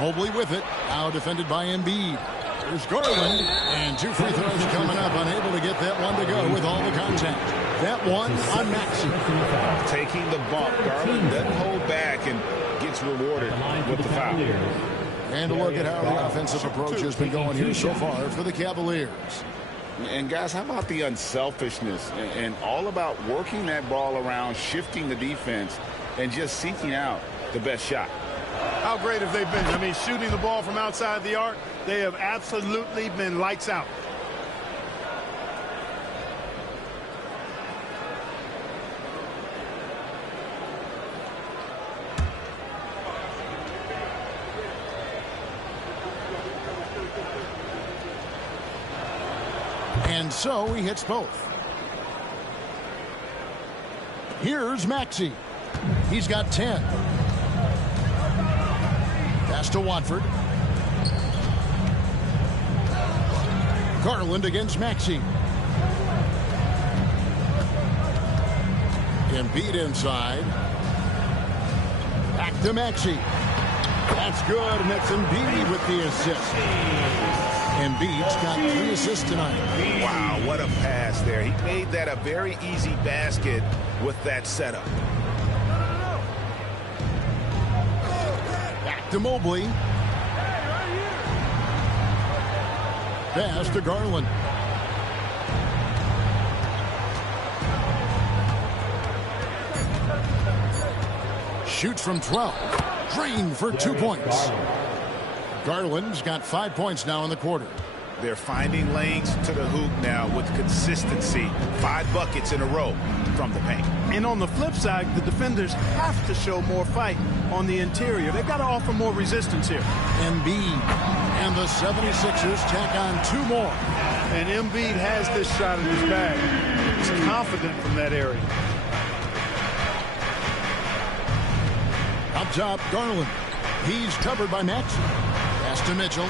Mobley with it. Now defended by Embiid. There's Garland. And 2 free throws coming up. Unable to get that one to go with all the contact. That one on Maxey. Taking the bump. Garland doesn't hold back and gets rewarded with the foul. And a look at how the offensive approach has been going here so far for the Cavaliers. And, guys, how about the unselfishness and all about working that ball around, shifting the defense, and just seeking out the best shot. How great have they been? I mean, shooting the ball from outside the arc, they have absolutely been lights out. And so he hits both. Here's Maxey. He's got 10. Pass to Watford. Garland against Maxey. Embiid inside. Back to Maxey. That's good, and that's Embiid with the assist. Embiid's got 3 assists tonight. Wow, what a pass there. He made that a very easy basket with that setup. Back to Mobley. Pass to Garland. Shoots from 12. Drained for 2 points. Garland's got 5 points now in the quarter. They're finding lanes to the hoop now with consistency. 5 buckets in a row from the paint. And on the flip side, the defenders have to show more fight on the interior. They've got to offer more resistance here. Embiid and the 76ers tack on 2 more. And Embiid has this shot in his bag. He's confident from that area. Up top, Garland. He's covered by Maxey. Pass to Mitchell.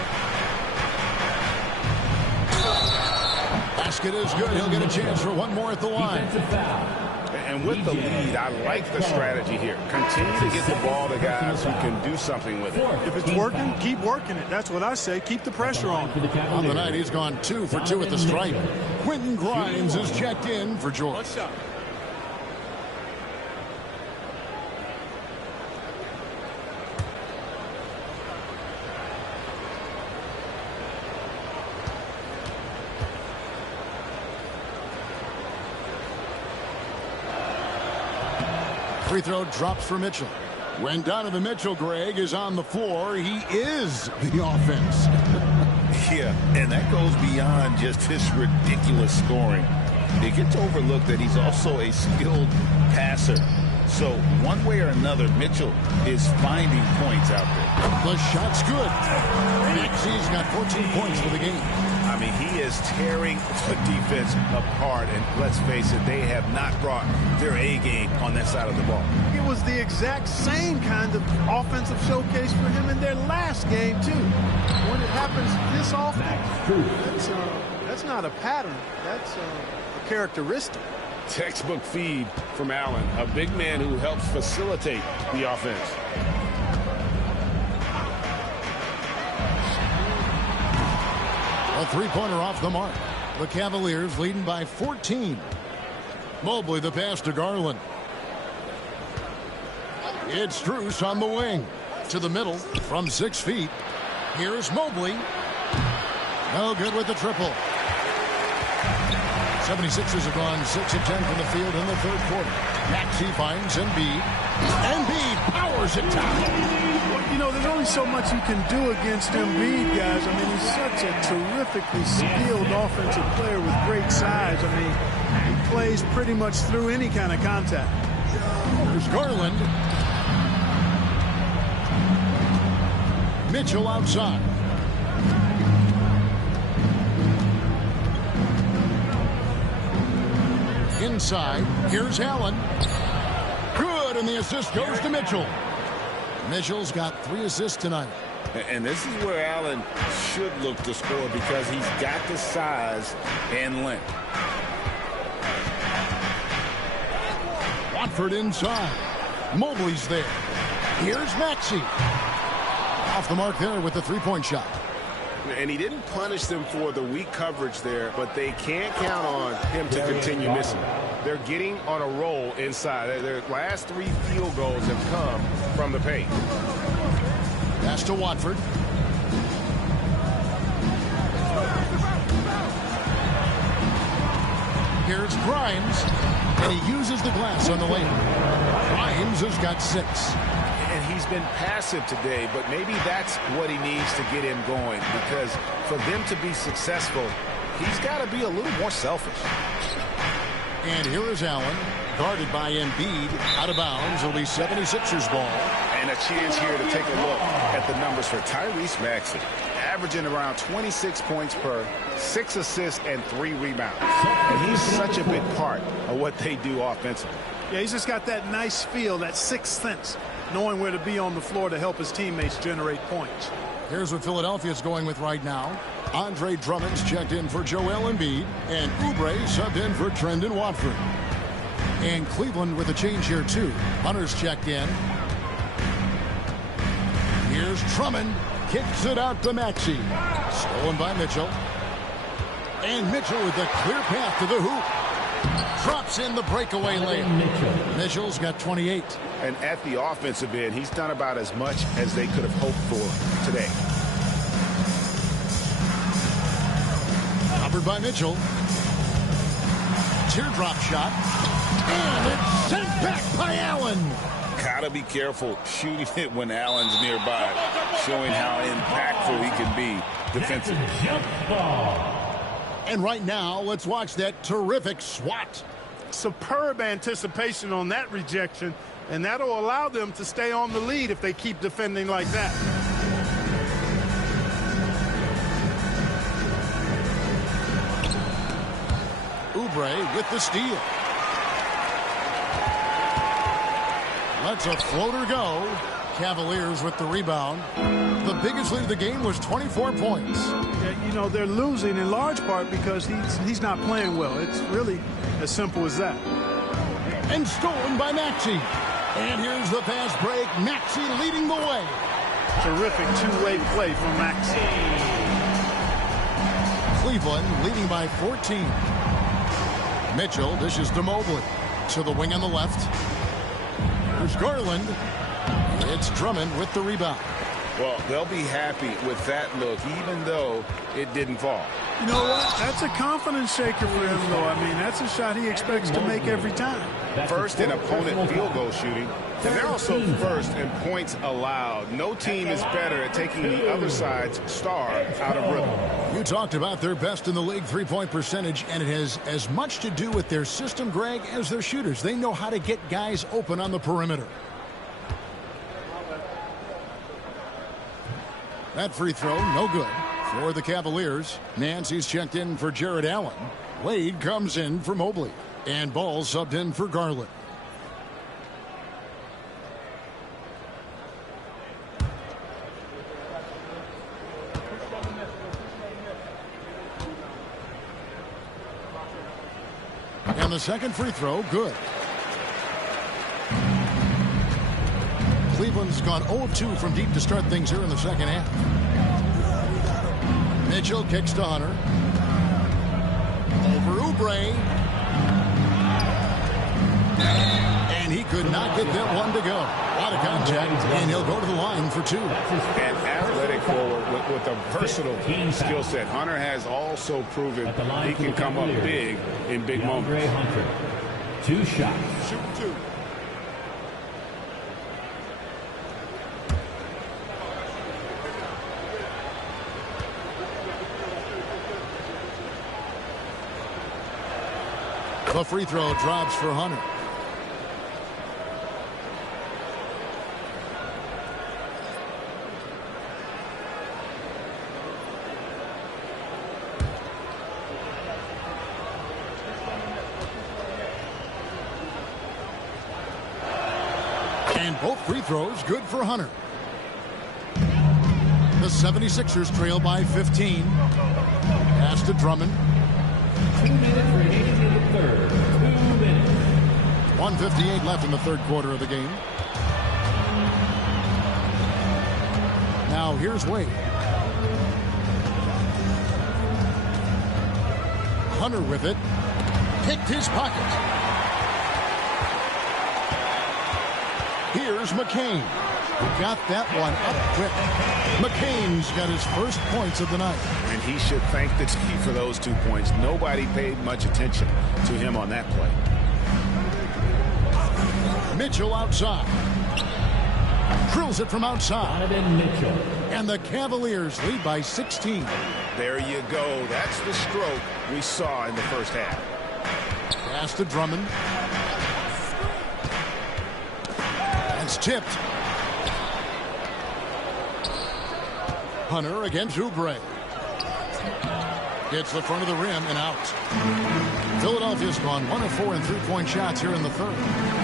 Basket is good. He'll get a chance for one more at the line. And with the lead, I like the strategy here. Continue to get the ball to guys who can do something with it. If it's working, keep working it. That's what I say. Keep the pressure on. On the night, he's gone 2 for 2 at the stripe. Quentin Grimes is checked in for George. Free throw drops for Mitchell. When Donovan Mitchell, Greg, is on the floor, he is the offense. Yeah, and that goes beyond just his ridiculous scoring. It gets overlooked that he's also a skilled passer. So one way or another, Mitchell is finding points out there. The shot's good. Maxey's got 14 points for the game. I mean, he is tearing the defense apart, and let's face it, they have not brought their A game on that side of the ball. It was the exact same kind of offensive showcase for him in their last game, too. When it happens this often, that's not a pattern. That's a characteristic. Textbook feed from Allen, a big man who helps facilitate the offense. A three-pointer off the mark. The Cavaliers leading by 14. Mobley the pass to Garland. It's Strus on the wing. To the middle from 6 feet. Here's Mobley. No good with the triple. 76ers have gone 6 of 10 from the field in the third quarter. Maxey finds Embiid. Embiid powers it down. You know, there's only so much you can do against Embiid, guys. I mean, he's such a terrifically skilled offensive player with great size. I mean, he plays pretty much through any kind of contact. There's Garland. Mitchell outside. Inside, here's Allen. Good, and the assist goes to Mitchell. Mitchell's got 3 assists tonight. And this is where Allen should look to score because he's got the size and length. Watford inside. Mobley's there. Here's Maxey. Off the mark there with the three-point shot. And he didn't punish them for the weak coverage there, but they can't count on him to continue missing. They're getting on a roll inside. Their last 3 field goals have come from the paint. Pass to Watford. Here's Grimes, and he uses the glass on the layup. Grimes has got 6. And he's been passive today, but maybe that's what he needs to get him going, because for them to be successful, he's got to be a little more selfish. And here is Allen, guarded by Embiid, out of bounds. It'll be 76ers ball. And a chance here to take a look at the numbers for Tyrese Maxey, averaging around 26 points per, 6 assists, and 3 rebounds. And he's such a big part of what they do offensively. Yeah, he's just got that nice feel, that sixth sense, knowing where to be on the floor to help his teammates generate points. Here's what Philadelphia's going with right now. Andre Drummond's checked in for Joel Embiid, and Oubre subbed in for Trendon Watford. And Cleveland with a change here, too. Hunter's checked in. Here's Drummond. kicks it out to Maxey. Stolen by Mitchell. And Mitchell with a clear path to the hoop. Drops in the breakaway layup. Mitchell's got 28. And at the offensive end, he's done about as much as they could have hoped for today. Covered by Mitchell. Teardrop shot. And it's sent back by Allen. Gotta be careful shooting it when Allen's nearby, showing how impactful he can be defensively. And right now, let's watch that terrific swat. Superb anticipation on that rejection, and that'll allow them to stay on the lead if they keep defending like that. Oubre with the steal. Lets a floater go. Cavaliers with the rebound. The biggest lead of the game was 24 points. Yeah, you know, they're losing in large part because he's not playing well. It's really as simple as that. And stolen by Maxey. And here's the fast break. Maxey leading the way. Terrific two-way play from Maxey. Cleveland leading by 14. Mitchell dishes to Mobley. To the wing on the left. Here's Garland. It's Drummond with the rebound. Well, they'll be happy with that look, even though it didn't fall. You know what? That's a confidence shaker for him, though. I mean, that's a shot he expects to make every time. First in opponent field goal shooting, and they're also first in points allowed. No team is better at taking the other side's star out of rhythm. You talked about their best in the league three-point percentage, and it has as much to do with their system, Greg, as their shooters. They know how to get guys open on the perimeter. That free throw, no good for the Cavaliers. Nancy's checked in for Jared Allen. Wade comes in for Mobley. And Ball subbed in for Garland. And the second free throw, good. Cleveland's gone 0-2 from deep to start things here in the second half. Mitchell kicks to Hunter. Over Oubre. And he could not get that one to go. A lot of contact, and he'll go to the line for two. An athletic forward with a versatile skill set. Hunter has also proven he can come up big in big moments. Hunter, 2 shots. Shoot 2. The free throw drops for Hunter. And both free throws good for Hunter. The 76ers trail by 15. Pass to Drummond. 2 minutes remaining in the third. 2 minutes. 1:58 left in the third quarter of the game. Now here's Wade. Hunter with it. Picked his pocket. Here's McCain. Got that one up quick. McCain's got his first points of the night. And he should thank the team for those 2 points. Nobody paid much attention to him on that play. Mitchell outside. Drills it from outside. Mitchell. And the Cavaliers lead by 16. There you go. That's the stroke we saw in the first half. Pass to Drummond. That's tipped. Hunter against Oubre. Hits the front of the rim and out. Philadelphia's gone 1 of 4 in three-point shots here in the third.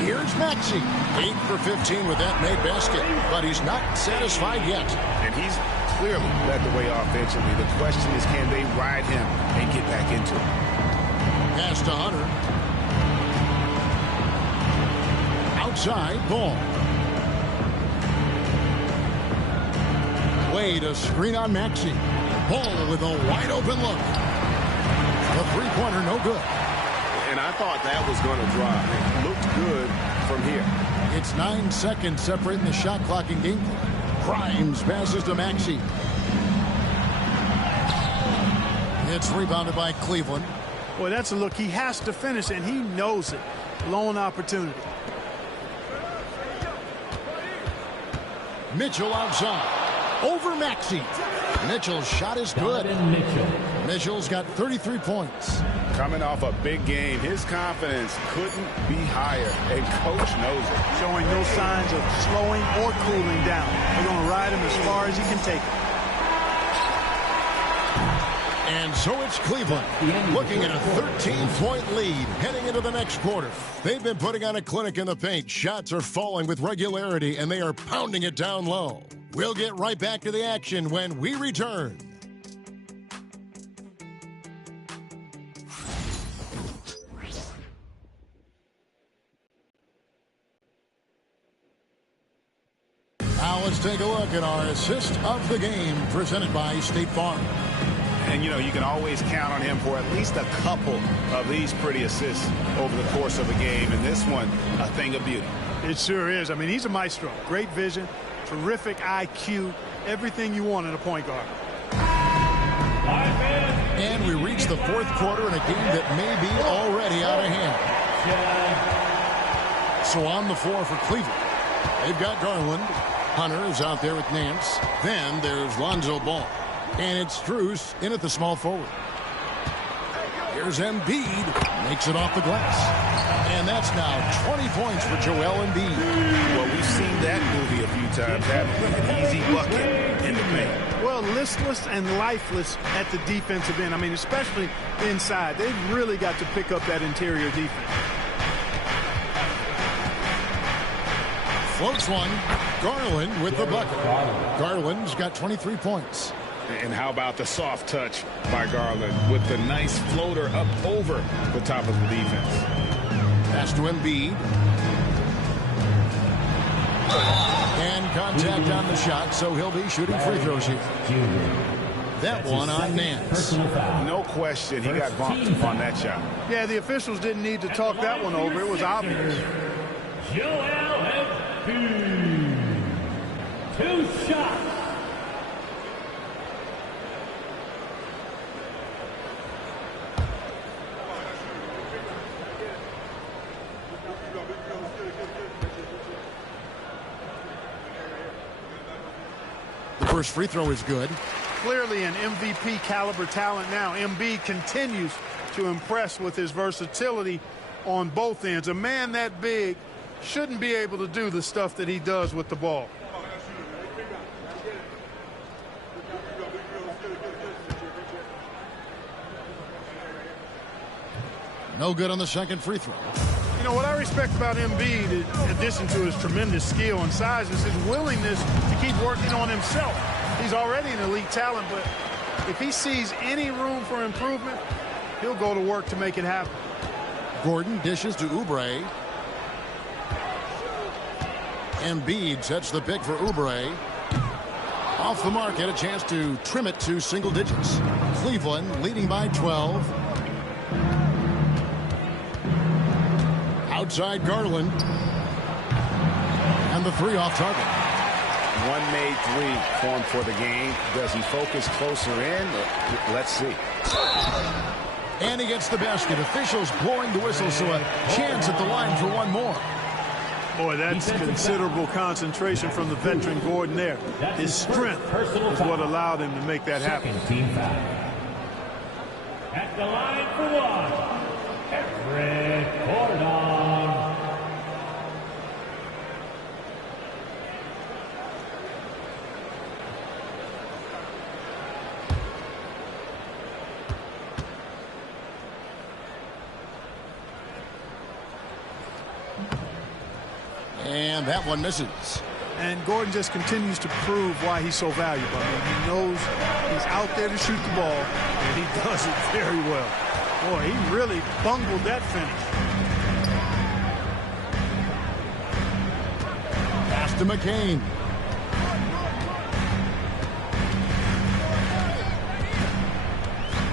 Here's Maxey. 8 for 15 with that made basket. But he's not satisfied yet. And he's clearly led the way offensively. The question is, can they ride him and get back into it? Pass to Hunter. Outside, Ball. Wade, a screen on Maxey. Ball with a wide open look. The three-pointer no good. And I thought that was going to drop. It looked good from here. It's 9 seconds separating the shot clock and game. Grimes passes to Maxey. It's rebounded by Cleveland. Boy, that's a look he has to finish, and he knows it. Lone opportunity. Mitchell outside. Over Maxey. Mitchell's shot is good. Mitchell's got 33 points. Coming off a big game, his confidence couldn't be higher, and coach knows it. Showing no signs of slowing or cooling down. They're going to ride him as far as he can take it. And so it's Cleveland looking at a 13-point lead heading into the next quarter. They've been putting on a clinic in the paint. Shots are falling with regularity, and they are pounding it down low. We'll get right back to the action when we return. Now let's take a look at our assist of the game presented by State Farm. And, you know, you can always count on him for at least a couple of these pretty assists over the course of a game. And this one, a thing of beauty. It sure is. I mean, he's a maestro. Great vision, terrific IQ, everything you want in a point guard. And we reach the fourth quarter in a game that may be already out of hand. So on the floor for Cleveland, they've got Garland. Hunter is out there with Nance. Then there's Lonzo Ball. And it's Strus in at the small forward. Here's Embiid. Makes it off the glass. And that's now 20 points for Joel Embiid. Well, we've seen that movie a few times, haven't we? An easy bucket in the paint. Well, listless and lifeless at the defensive end. I mean, especially inside. They've really got to pick up that interior defense. Floats one. Garland with the bucket. Garland's got 23 points. And how about the soft touch by Garland with the nice floater up over the top of the defense. Pass to Embiid. And contact on the shot, so he'll be shooting free throws here. That one on Nance. No question, he got bumped on that shot. Yeah, the officials didn't need to talk that one over. It was obvious. Joel Embiid. 2 shots. The first free throw is good. Clearly an MVP caliber talent now. Embiid continues to impress with his versatility on both ends. A man that big shouldn't be able to do the stuff that he does with the ball. No good on the second free throw. You know, what I respect about Embiid, in addition to his tremendous skill and size, is his willingness to keep working on himself. He's already an elite talent, but if he sees any room for improvement, he'll go to work to make it happen. Gordon dishes to Oubre. Embiid sets the pick for Oubre. Off the mark, had a chance to trim it to single digits. Cleveland leading by 12. Outside Garland. And the three off target. One made three for him for the game. Does he focus closer in? Let's see. And he gets the basket. Officials blowing the whistle, so a chance at the line for one more. Boy, that's considerable concentration from the veteran Gordon there. His strength is what allowed him to make that happen. Team foul. At the line for one, Eric Gordon. And that one misses. And Gordon just continues to prove why he's so valuable. I mean, he knows he's out there to shoot the ball, and he does it very well. Boy, he really bungled that finish. Pass to McCain.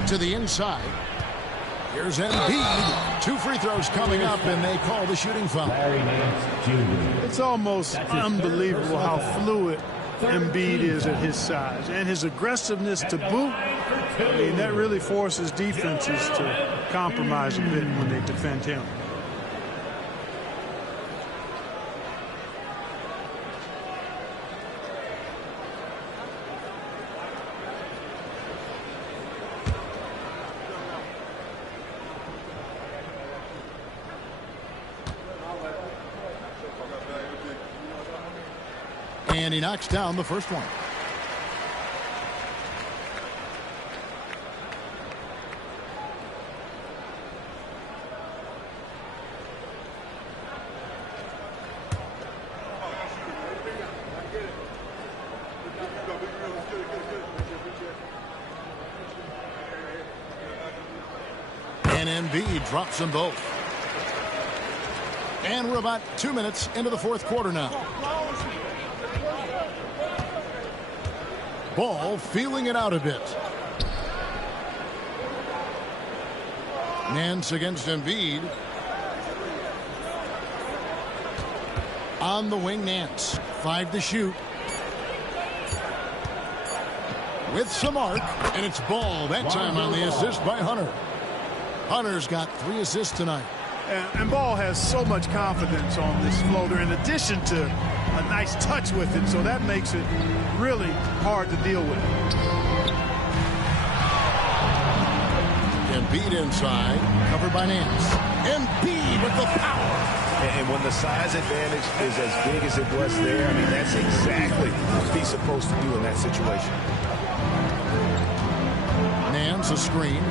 To the inside. Here's Embiid. 2 free throws coming up, and they call the shooting foul. It's almost unbelievable how fluid Embiid is at his size, and his aggressiveness to boot. I mean, that really forces defenses to compromise a bit when they defend him. And he knocks down the first one. And Embiid drops them both. And we're about 2 minutes into the fourth quarter now. Ball feeling it out a bit. Nance against Embiid. On the wing, Nance. 5 to shoot. With some arc, and it's Ball that time on the assist by Hunter. Hunter's got 3 assists tonight. And Ball has so much confidence on this floater in addition to a nice touch with it, so that makes it really hard to deal with. Embiid inside, covered by Nance. Embiid with the power. And when the size advantage is as big as it was there, I mean, that's exactly what he's supposed to do in that situation. Nance a screen.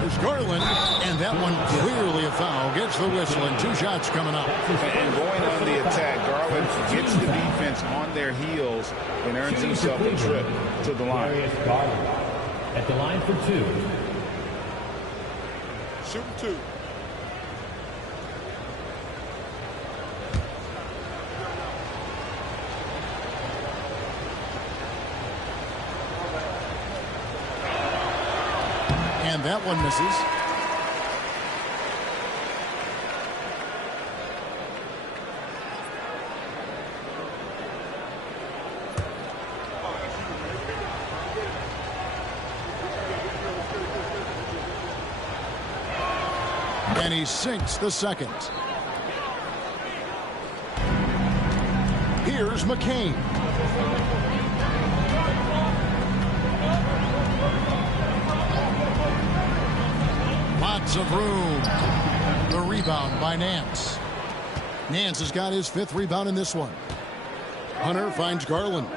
There's Garland, and that one clearly a foul. Gets the whistle, and 2 shots coming up. And going on the attack, Garland gets the defense on their heels and earns himself a trip to the line. At the line for 2. Shooting 2. And that one misses. And he sinks the second. Here's McCain. Lots of room. The rebound by Nance. Nance has got his 5th rebound in this one. Hunter finds Garland.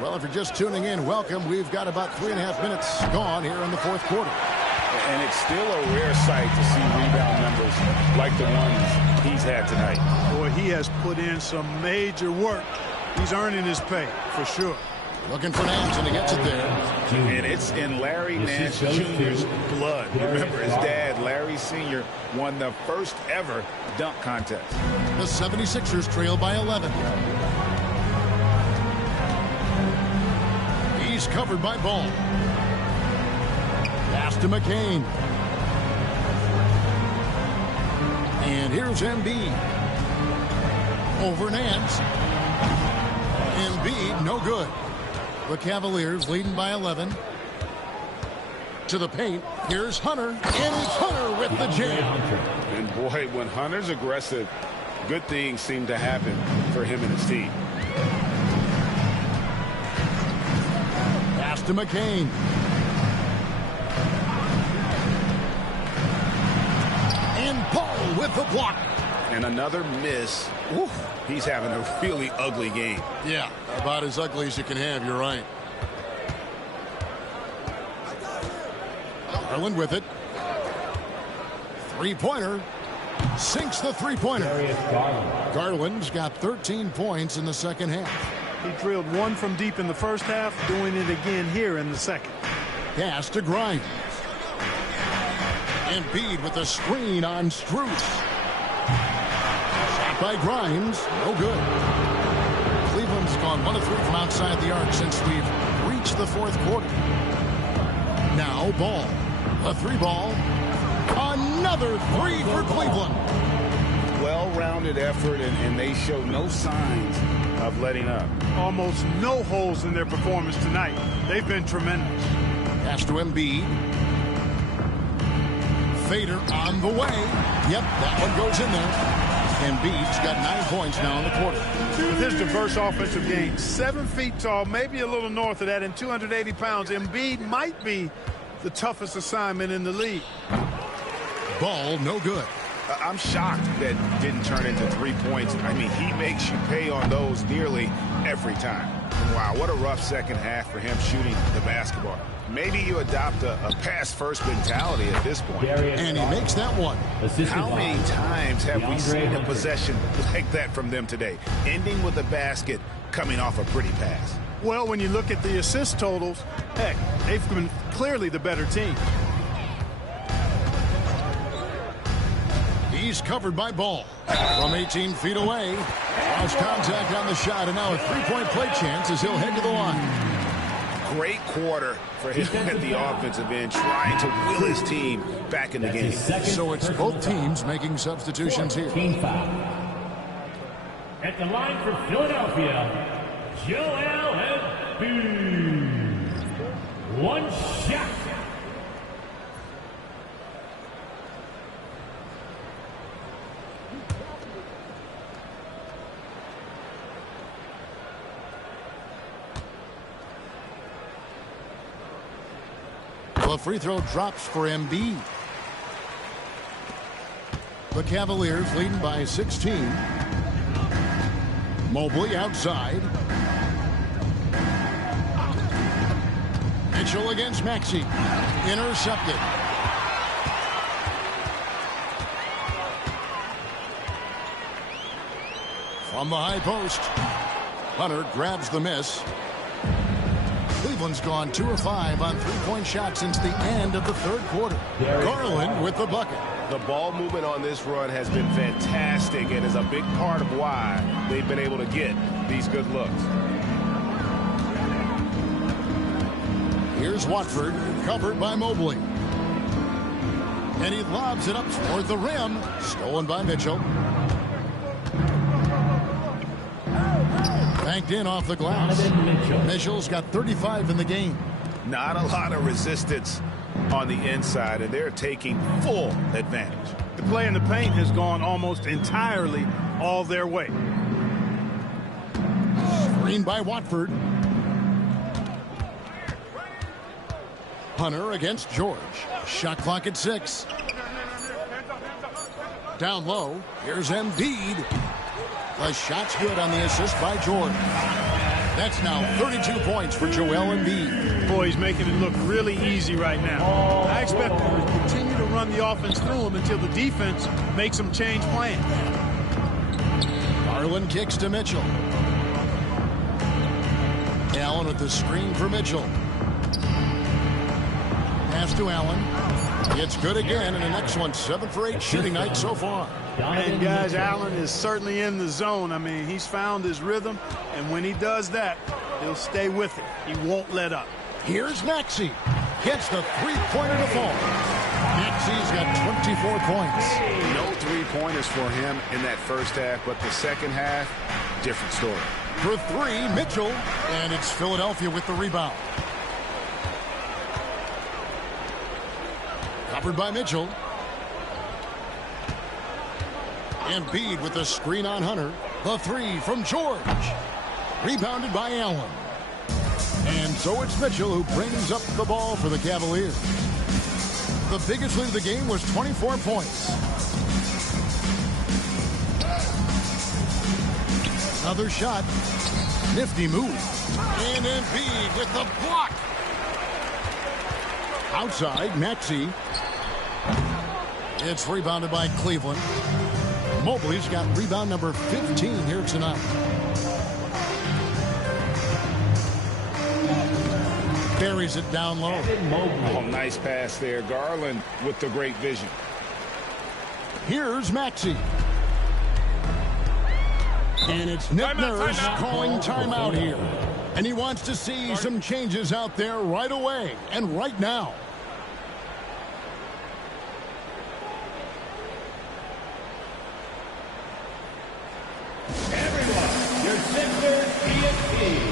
Well, if you're just tuning in, welcome. We've got about 3.5 minutes gone here in the fourth quarter. And it's still a rare sight to see rebound numbers like the ones he's had tonight. Boy, he has put in some major work. He's earning his pay, for sure. Looking for Nance, and he gets it there. And it's in Larry Nance Jr.'s blood. Remember, his dad, Larry Sr., won the first ever dunk contest. The 76ers trail by 11. He's covered by Ball. Pass to McCain. And here's Embiid. Over Nance. Embiid, no good. The Cavaliers leading by 11. To the paint. Here's Hunter. And it's Hunter with the jam. And boy, when Hunter's aggressive, good things seem to happen for him and his team. Pass to McCain. And Paul with the block. And another miss. Oof, he's having a really ugly game. Yeah, about as ugly as you can have, you're right. Garland with it. Three-pointer. Sinks the three-pointer. Garland's got 13 points in the second half. He drilled one from deep in the first half, doing it again here in the second. Pass to Grimes. Embiid with a screen on Strus. Shot by Grimes. No good. 1 of 3 from outside the arc since we've reached the fourth quarter. Now Ball. A 3 ball. Another 3 for Cleveland. Well-rounded effort, and they show no signs of letting up. Almost no holes in their performance tonight. They've been tremendous. Pass to Embiid. Fader on the way. Yep, that one goes in there. Embiid's got 9 points now in the quarter. With his diverse offensive game, 7 feet tall, maybe a little north of that, and 280 pounds, Embiid might be the toughest assignment in the league. Ball, no good. I'm shocked that didn't turn into 3 points. I mean, he makes you pay on those nearly every time. Wow, what a rough second half for him shooting the basketball. Maybe you adopt a pass-first mentality at this point. And he makes that one. How many times have we seen a possession like that from them today? Ending with a basket, coming off a pretty pass. Well, when you look at the assist totals, heck, they've been clearly the better team. He's covered by Ball. From 18 feet away. Lost contact on the shot, and now a 3-point play chance as he'll head to the line. Great quarter for him at the offensive end, trying to will his team back in the game. So it's both teams making substitutions here. Team foul. At the line for Philadelphia, Joel Embiid. 1 shot. The free throw drops for Embiid. The Cavaliers leading by 16. Mobley outside. Mitchell against Maxey. Intercepted. From the high post. Hunter grabs the miss. Cleveland's gone 2 of 5 on 3-point shots since the end of the third quarter. Garland with the bucket. The ball movement on this run has been fantastic and is a big part of why they've been able to get these good looks. Here's Watford, covered by Mobley. And he lobs it up toward the rim. Stolen by Mitchell. Banked in off the glass. Mitchell's got 35 in the game. Not a lot of resistance on the inside, and they're taking full advantage. The play in the paint has gone almost entirely all their way. Screened by Watford. Hunter against George. Shot clock at 6. Down low. Here's Embiid. The shot's good on the assist by George. That's now 32 points for Joel Embiid. Boy, he's making it look really easy right now. I expect them to continue to run the offense through him until the defense makes them change plans. Garland kicks to Mitchell. Allen with the screen for Mitchell. Pass to Allen. It's good again, and the next one 7 for 8 shooting night so far. And guys, Allen is certainly in the zone. I mean, he's found his rhythm, and when he does that, he'll stay with it. He won't let up. Here's Maxey. Gets the 3-pointer to fall. Maxey's got 24 points. No 3-pointers for him in that first half, but the second half, different story. For 3, Mitchell, and it's Philadelphia with the rebound. Covered by Mitchell. Embiid with the screen on Hunter. The 3 from George. Rebounded by Allen. And so it's Mitchell who brings up the ball for the Cavaliers. The biggest lead of the game was 24 points. Another shot. Nifty move. And Embiid with the block. Outside, Maxey. It's rebounded by Cleveland. Mobley's got rebound number 15 here tonight. Buries it down low. Oh, nice pass there. Garland with the great vision. Here's Maxey. And it's Nick Nurse calling timeout here. And he wants to see some changes out there right away and right now. Everyone, your Sixers ESP.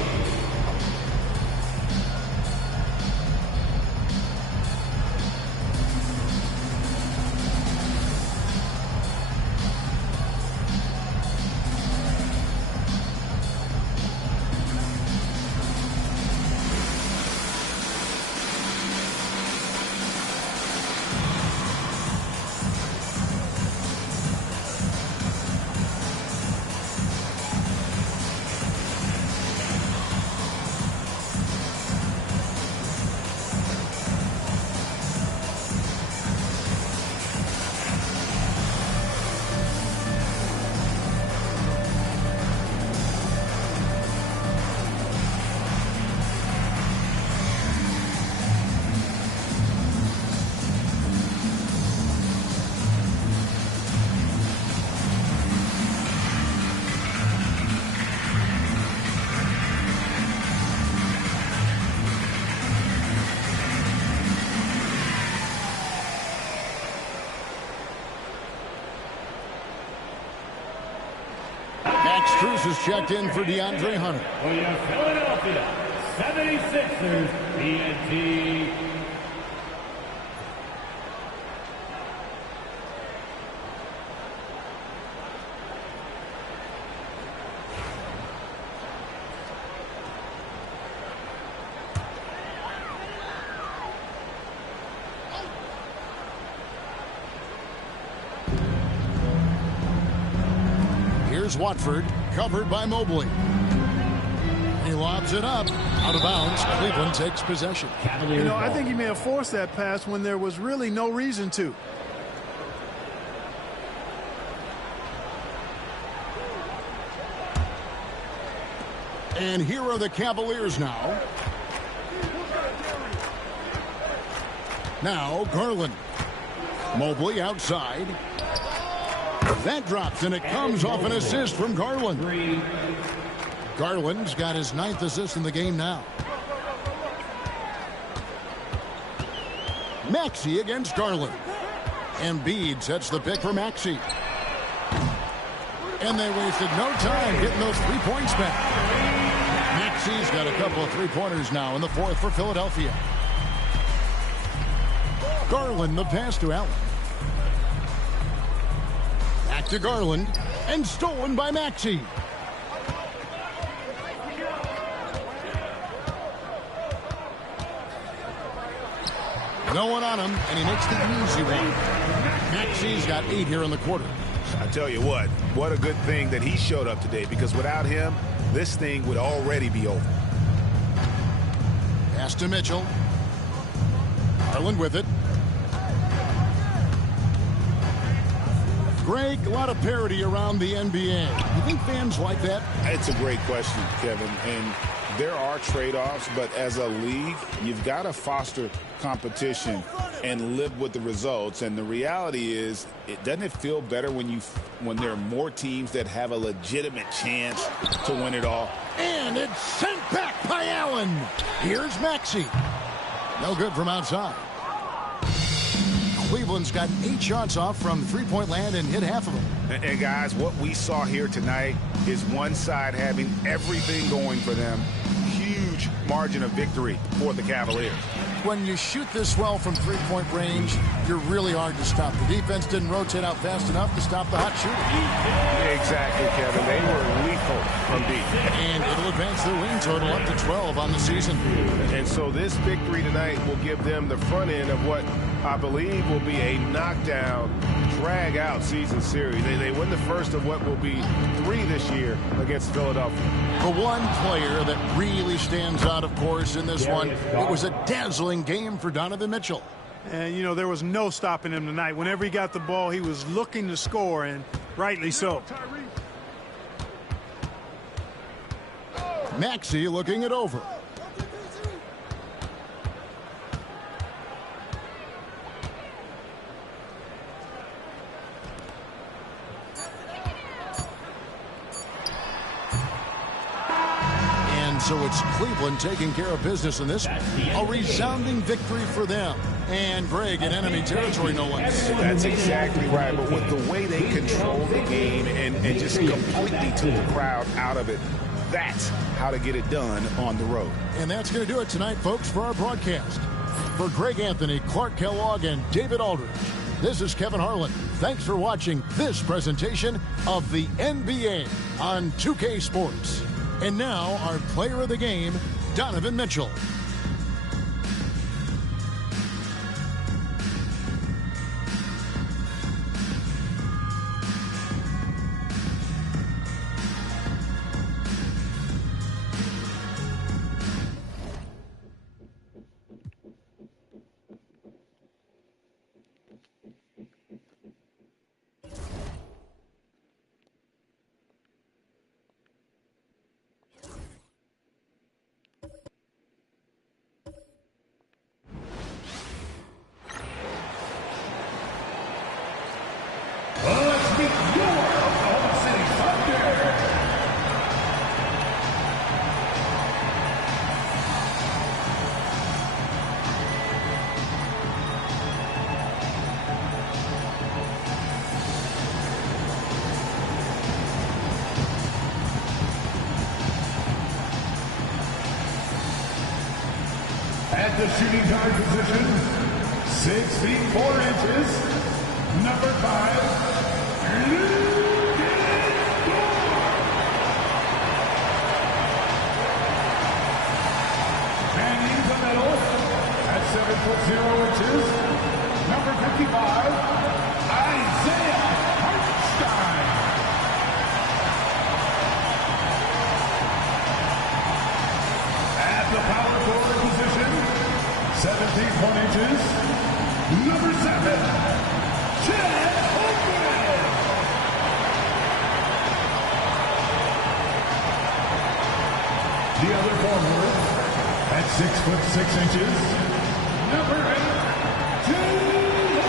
Cruz is checked in for DeAndre Hunter. For your Philadelphia 76ers, TNT. Watford, covered by Mobley. He lobs it up, out of bounds. Cleveland takes possession. You know, I think he may have forced that pass when there was really no reason to. And here are the Cavaliers now. Now Garland. Mobley outside. That drops, and it comes off an assist from Garland. Garland's got his 9th assist in the game now. Maxey against Garland. Embiid sets the pick for Maxey. And they wasted no time getting those 3 points back. Maxey's got a couple of three-pointers now in the 4th for Philadelphia. Garland, the pass to Allen. Back to Garland, and stolen by Maxey. No one on him, and he makes the easy one. Maxey's got 8 here in the quarter. I tell you what a good thing that he showed up today, because without him, this thing would already be over. Pass to Mitchell. Garland with it. Greg, a lot of parity around the NBA. You think fans like that? It's a great question, Kevin. And there are trade-offs, but as a league, you've got to foster competition and live with the results. And the reality is, doesn't it feel better when there are more teams that have a legitimate chance to win it all? And it's sent back by Allen. Here's Maxey. No good from outside. Cleveland's got 8 shots off from three-point land and hit half of them. And guys, what we saw here tonight is one side having everything going for them. Huge margin of victory for the Cavaliers. When you shoot this well from three-point range, you're really hard to stop. The defense didn't rotate out fast enough to stop the hot shooter. Exactly, Kevin. They were lethal from deep. And it'll advance their win total up to 12 on the season. And so this victory tonight will give them the front end of what I believe will be a knockdown, drag-out season series. They win the first of what will be 3 this year against Philadelphia. The one player that really stands out, of course, in this one, it was a dazzling game for Donovan Mitchell. And, you know, there was no stopping him tonight. Whenever he got the ball, he was looking to score, and rightly so. Maxey looking it over. And so it's Cleveland taking care of business in this one. A resounding victory for them. And Greg in enemy territory, no less. That's exactly right. But with the way they control the game and just completely took the crowd out of it, that's how to get it done on the road. And that's going to do it tonight, folks, for our broadcast. For Greg Anthony, Clark Kellogg, and David Aldridge, this is Kevin Harlan. Thanks for watching this presentation of the NBA on 2K Sports. And now, our player of the game, Donovan Mitchell. Let's meet your Oklahoma City Thunder. At the shooting guard position, 6 feet 4 inches, number 5. And in the middle, at 7 foot 0 inches, number 55, Isaiah Hartenstein. At the power forward position, 17 inches, number 7. The other forward, at 6 foot 6 inches, number 8, Jalen Williams.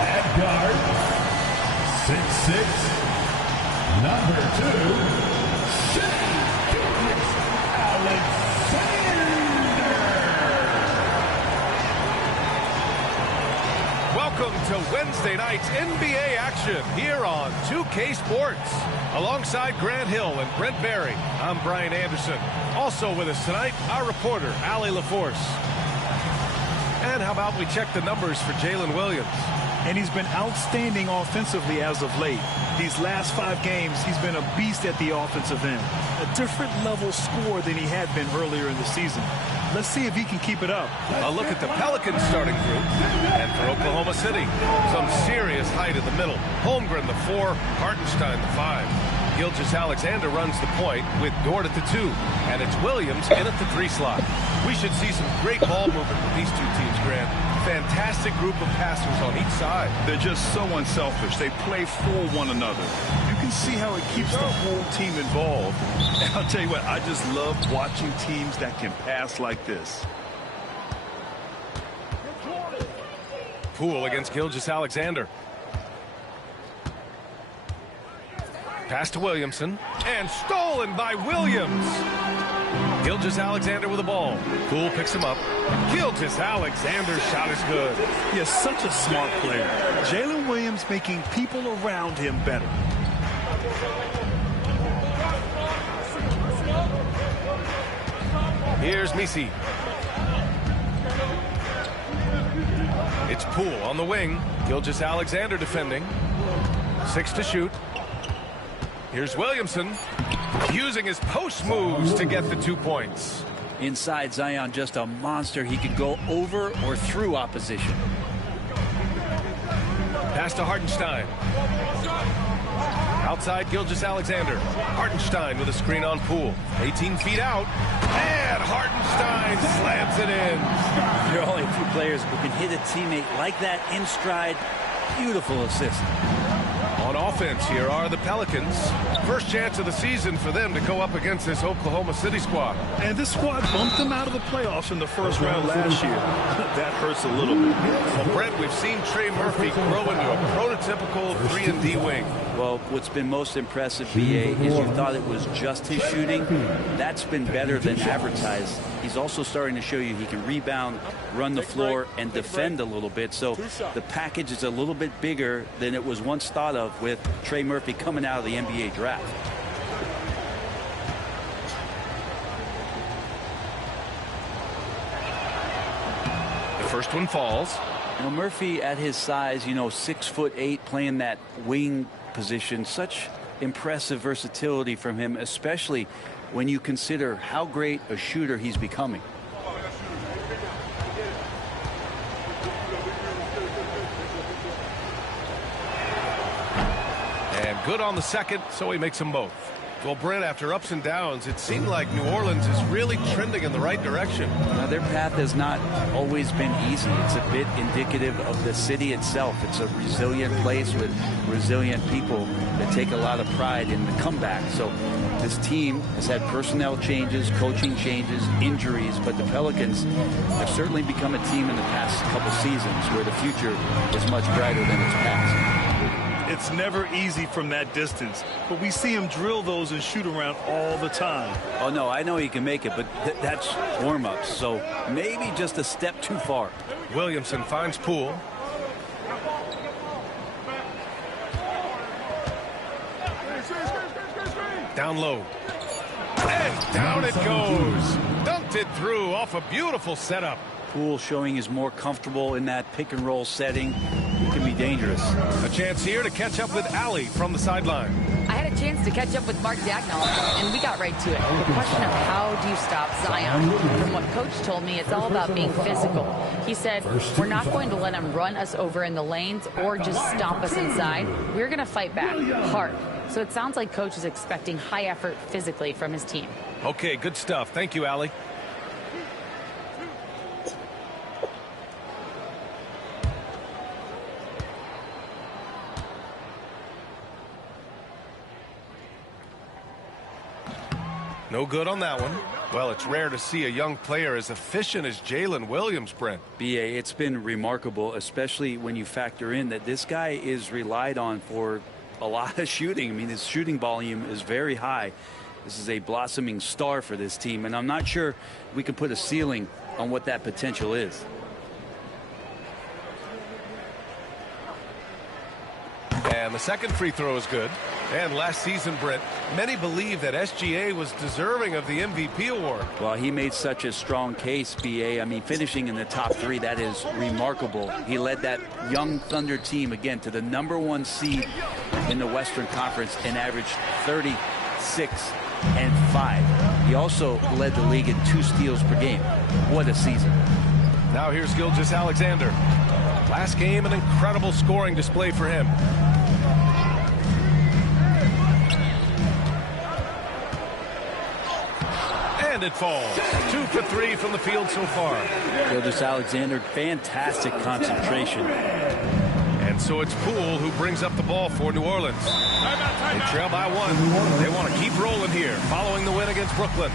At guard, 6'6", number 2, Shea Alexander. Welcome to Wednesday night's NBA action here on 2K Sports. Alongside Grant Hill and Brent Barry, I'm Brian Anderson. Also with us tonight, our reporter, Allie LaForce. And how about we check the numbers for Jalen Williams? And he's been outstanding offensively as of late. These last 5 games, he's been a beast at the offensive end. A different level scorer than he had been earlier in the season. Let's see if he can keep it up. A look at the Pelicans starting group. And for Oklahoma City, some serious height in the middle. Holmgren, the 4, Hartenstein, the 5. Gilgeous-Alexander runs the point with Dort at the 2. And it's Williams in at the 3 slot. We should see some great ball movement with these two teams, Grant. Fantastic group of passers on each side. They're just so unselfish. They play for one another. You can see how it keeps the whole team involved. And I'll tell you what, I just love watching teams that can pass like this. Poole against Gilgeous-Alexander. Pass to Williamson. And stolen by Williams. Gilgeous-Alexander with the ball. Poole picks him up. Gilgeous-Alexander's shot is good. He is such a smart player. Jalen Williams making people around him better. Here's Misi. It's Poole on the wing. Gilgeous-Alexander defending. 6 to shoot. Here's Williamson using his post moves to get the 2 points. Inside, Zion just a monster. He could go over or through opposition. Pass to Hartenstein. Outside Gilgeous-Alexander. Hartenstein with a screen on Poole. 18 feet out. And Hartenstein slams it in. There are only a few players who can hit a teammate like that in stride. Beautiful assist. On offense, here are the Pelicans. First chance of the season for them to go up against this Oklahoma City squad. And this squad bumped them out of the playoffs in the first round last year. That hurts a little bit. Well, Brent, we've seen Trey Murphy grow into a prototypical 3-and-D wing. Well, what's been most impressive, BA, is you thought it was just his shooting. That's been better than advertised. He's also starting to show you he can rebound, run the floor, and defend a little bit. So the package is a little bit bigger than it was once thought of with Trey Murphy coming out of the NBA draft. The first one falls. You know, Murphy at his size, 6'8", playing that wing position, such impressive versatility from him, especially when you consider how great a shooter he's becoming. And good on the second, so he makes them both. Well, Brent, after ups and downs, it seemed like New Orleans is really trending in the right direction. Now, their path has not always been easy. It's a bit indicative of the city itself. It's a resilient place with resilient people that take a lot of pride in the comeback. So this team has had personnel changes, coaching changes, injuries, but the Pelicans have certainly become a team in the past couple seasons where the future is much brighter than its past. It's never easy from that distance, but we see him drill those and shoot around all the time. Oh, no, I know he can make it, but that's warm-ups, so maybe just a step too far. Williamson finds Poole. Down low. And down it goes. Dunked it through off a beautiful setup. Poole showing he's more comfortable in that pick-and-roll setting. He can be dangerous. A chance here to catch up with Allie from the sideline. I had a chance to catch up with Mark Dagnall, and we got right to it. The question of how do you stop Zion? From what Coach told me, it's all about being physical. He said, we're not going to let him run us over in the lanes or just stomp us inside. We're going to fight back hard. So it sounds like Coach is expecting high effort physically from his team. Okay, good stuff. Thank you, Allie. No good on that one. Well, it's rare to see a young player as efficient as Jalen Williams, Brent. BA, it's been remarkable, especially when you factor in that this guy is relied on for a lot of shooting. I mean, his shooting volume is very high. This is a blossoming star for this team, and I'm not sure we can put a ceiling on what that potential is. And the second free throw is good. And last season, Brent, many believe that SGA was deserving of the MVP award. Well, he made such a strong case, BA. I mean, finishing in the top three, that is remarkable. He led that young Thunder team, again, to the #1 seed in the Western Conference and averaged 36 and 5. He also led the league in 2 steals per game. What a season. Now here's Gilgeous-Alexander. Last game, an incredible scoring display for him. And it falls. 2 for 3 from the field so far. Gilgeous-Alexander, fantastic concentration. And so it's Poole who brings up the ball for New Orleans. They trail by 1. They want to keep rolling here, following the win against Brooklyn.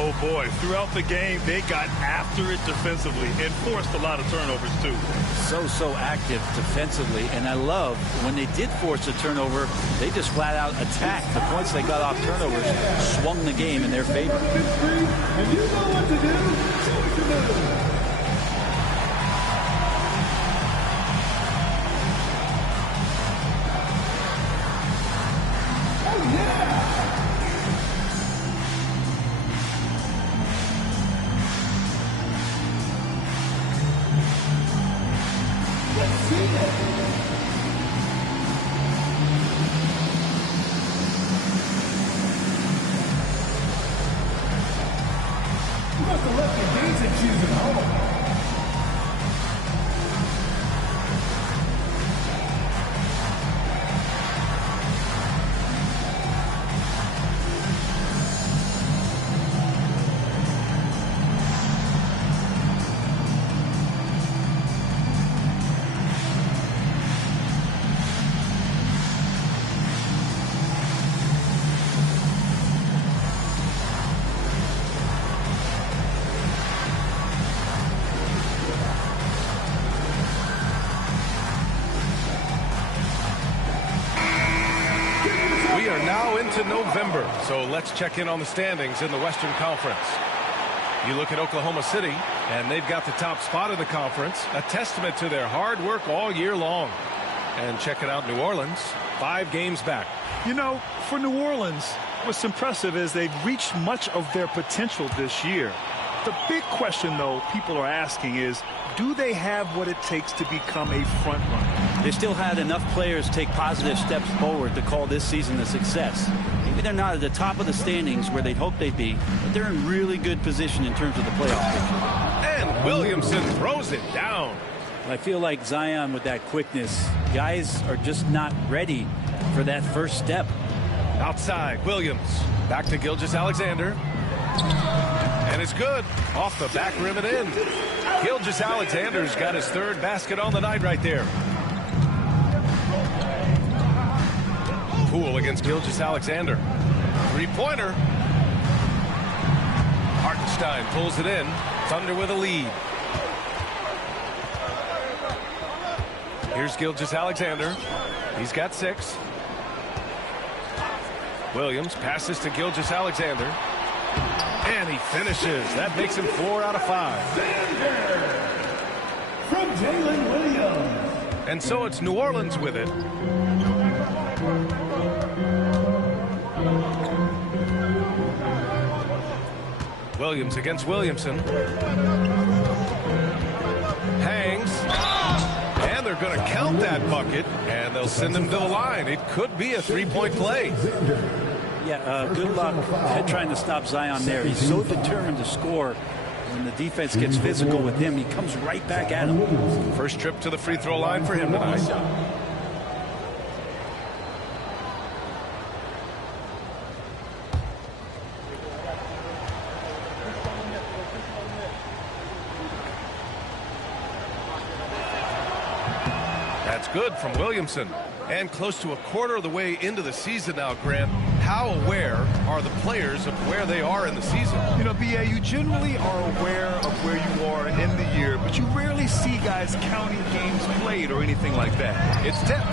Oh, boy. Throughout the game, they got after it defensively and forced a lot of turnovers, too. So active defensively. And I love when they did force a turnover, they just flat out attacked. The points they got off turnovers swung the game in their favor. And you know what to do. Show it to them. You must have left your dancing shoes at home. We are now into November, so let's check in on the standings in the Western Conference. You look at Oklahoma City, and they've got the top spot in the conference, a testament to their hard work all year long. And check it out, New Orleans, 5 games back. You know, for New Orleans, what's impressive is they've reached much of their potential this year. The big question, though, people are asking is, do they have what it takes to become a front runner? They still had enough players take positive steps forward to call this season a success. Maybe they're not at the top of the standings where they'd hope they'd be, but they're in really good position in terms of the playoff picture. And Williamson throws it down. I feel like Zion with that quickness, guys are just not ready for that first step. Outside, Williams. Back to Gilgeous-Alexander. And it's good. Off the back rim and in. Gilgeous-Alexander's got his 3rd basket on the night right there. Poole against Gilgeous-Alexander. 3-pointer. Hartenstein pulls it in. Thunder with a lead. Here's Gilgeous-Alexander. He's got 6. Williams passes to Gilgeous-Alexander. And he finishes. That makes him 4 out of 5. From Jalen Williams. And so it's New Orleans with it. Williams against Williamson. Hangs. And they're going to count that bucket. And they'll send him to the line. It could be a 3-point play. Yeah, good luck trying to stop Zion there. He's so determined to score. When the defense gets physical with him, he comes right back at him. First trip to the free throw line for him tonight. That's good from Williamson. And close to a quarter of the way into the season now, Grant. How aware are the players of where they are in the season? You know, B.A., you generally are aware of where you are in the year, but you rarely see guys counting games played or anything like that. It's tipped.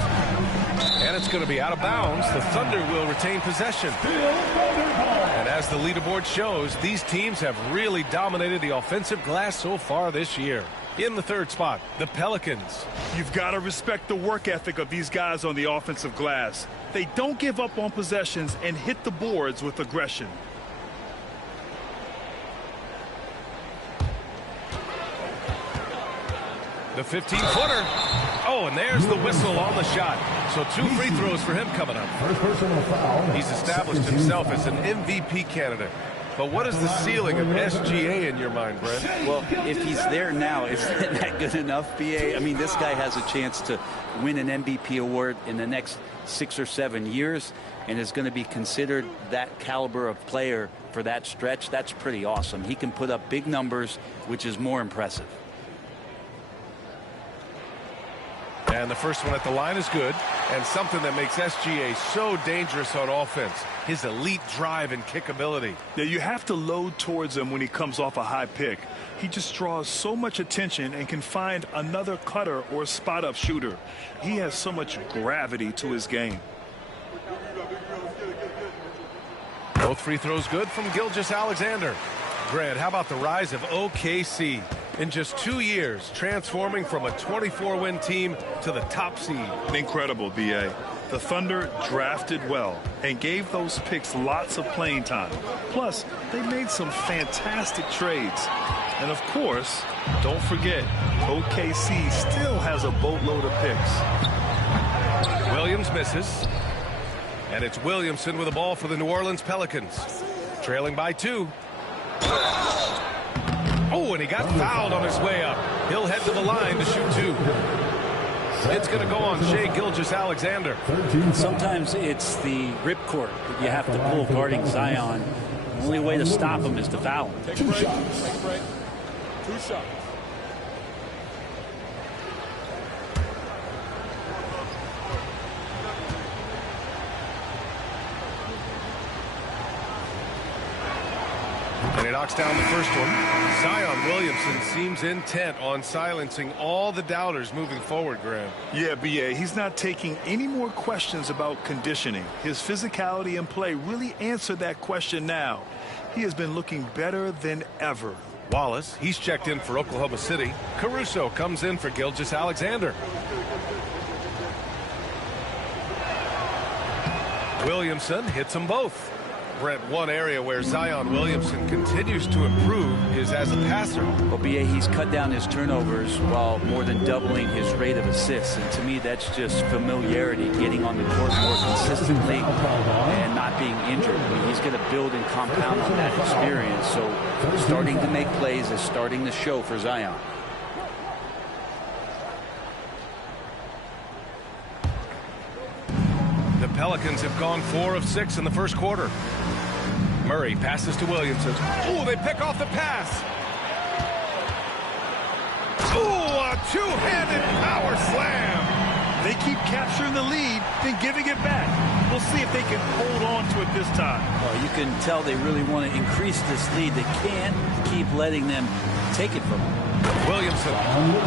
And it's going to be out of bounds. The Thunder will retain possession. And as the leaderboard shows, these teams have really dominated the offensive glass so far this year. In the 3rd spot, the Pelicans. You've got to respect the work ethic of these guys on the offensive glass. They don't give up on possessions and hit the boards with aggression. The 15-footer. Oh, and there's the whistle on the shot. So 2 free throws for him coming up. He's established himself as an MVP candidate. But what is the ceiling of SGA in your mind, Brent? Well, if he's there now, is that good enough, BA? I mean, this guy has a chance to win an MVP award in the next 6 or 7 years and is going to be considered that caliber of player for that stretch. That's pretty awesome. He can put up big numbers, which is more impressive. And the first one at the line is good, and something that makes SGA so dangerous on offense, his elite drive and kick ability. Yeah, you have to load towards him when he comes off a high pick. He just draws so much attention and can find another cutter or spot-up shooter. He has so much gravity to his game. Both free throws good from Gilgeous-Alexander. Grant, how about the rise of OKC? In just 2 years, transforming from a 24-win team to the top seed. Incredible, B.A. The Thunder drafted well and gave those picks lots of playing time. Plus, they made some fantastic trades. And of course, don't forget, OKC still has a boatload of picks. Williams misses. And it's Williamson with the ball for the New Orleans Pelicans. Trailing by 2. Oh, and he got fouled on his way up. He'll head to the line to shoot 2. It's going to go on Shai Gilgeous-Alexander. Sometimes it's the ripcord that you have to pull guarding Zion. The only way to stop him is to foul him. Take a break. Take a break. 2 shots. And he knocks down the first one. Zion Williamson seems intent on silencing all the doubters moving forward, Graham. Yeah, B.A., he's not taking any more questions about conditioning. His physicality and play really answer that question now. He has been looking better than ever. Wallace, he's checked in for Oklahoma City. Caruso comes in for Gilgeous-Alexander. Williamson hits them both. Brent, one area where Zion Williamson continues to improve is as a passer. Well, B.A., he's cut down his turnovers while more than doubling his rate of assists. And to me, that's just familiarity, getting on the court more consistently and not being injured. I mean, he's going to build and compound on that experience. So starting to make plays is starting to show for Zion. The Pelicans have gone 4 of 6 in the first quarter. Murray passes to Williamson. Oh, they pick off the pass. Oh, a two-handed power slam. They keep capturing the lead, then giving it back. We'll see if they can hold on to it this time. Well, you can tell they really want to increase this lead. They can't keep letting them take it from them. Williamson.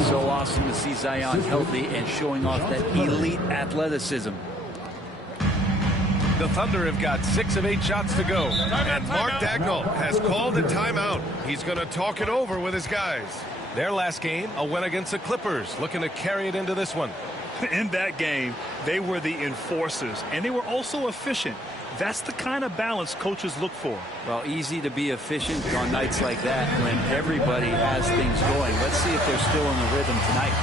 So awesome to see Zion healthy and showing off that elite athleticism. The Thunder have got 6 of 8 shots to go. And Mark Dagnall has called a timeout. He's going to talk it over with his guys. Their last game, a win against the Clippers, looking to carry it into this one. In that game, they were the enforcers, and they were also efficient. That's the kind of balance coaches look for. Well, easy to be efficient on nights like that when everybody has things going. Let's see if they're still in the rhythm tonight.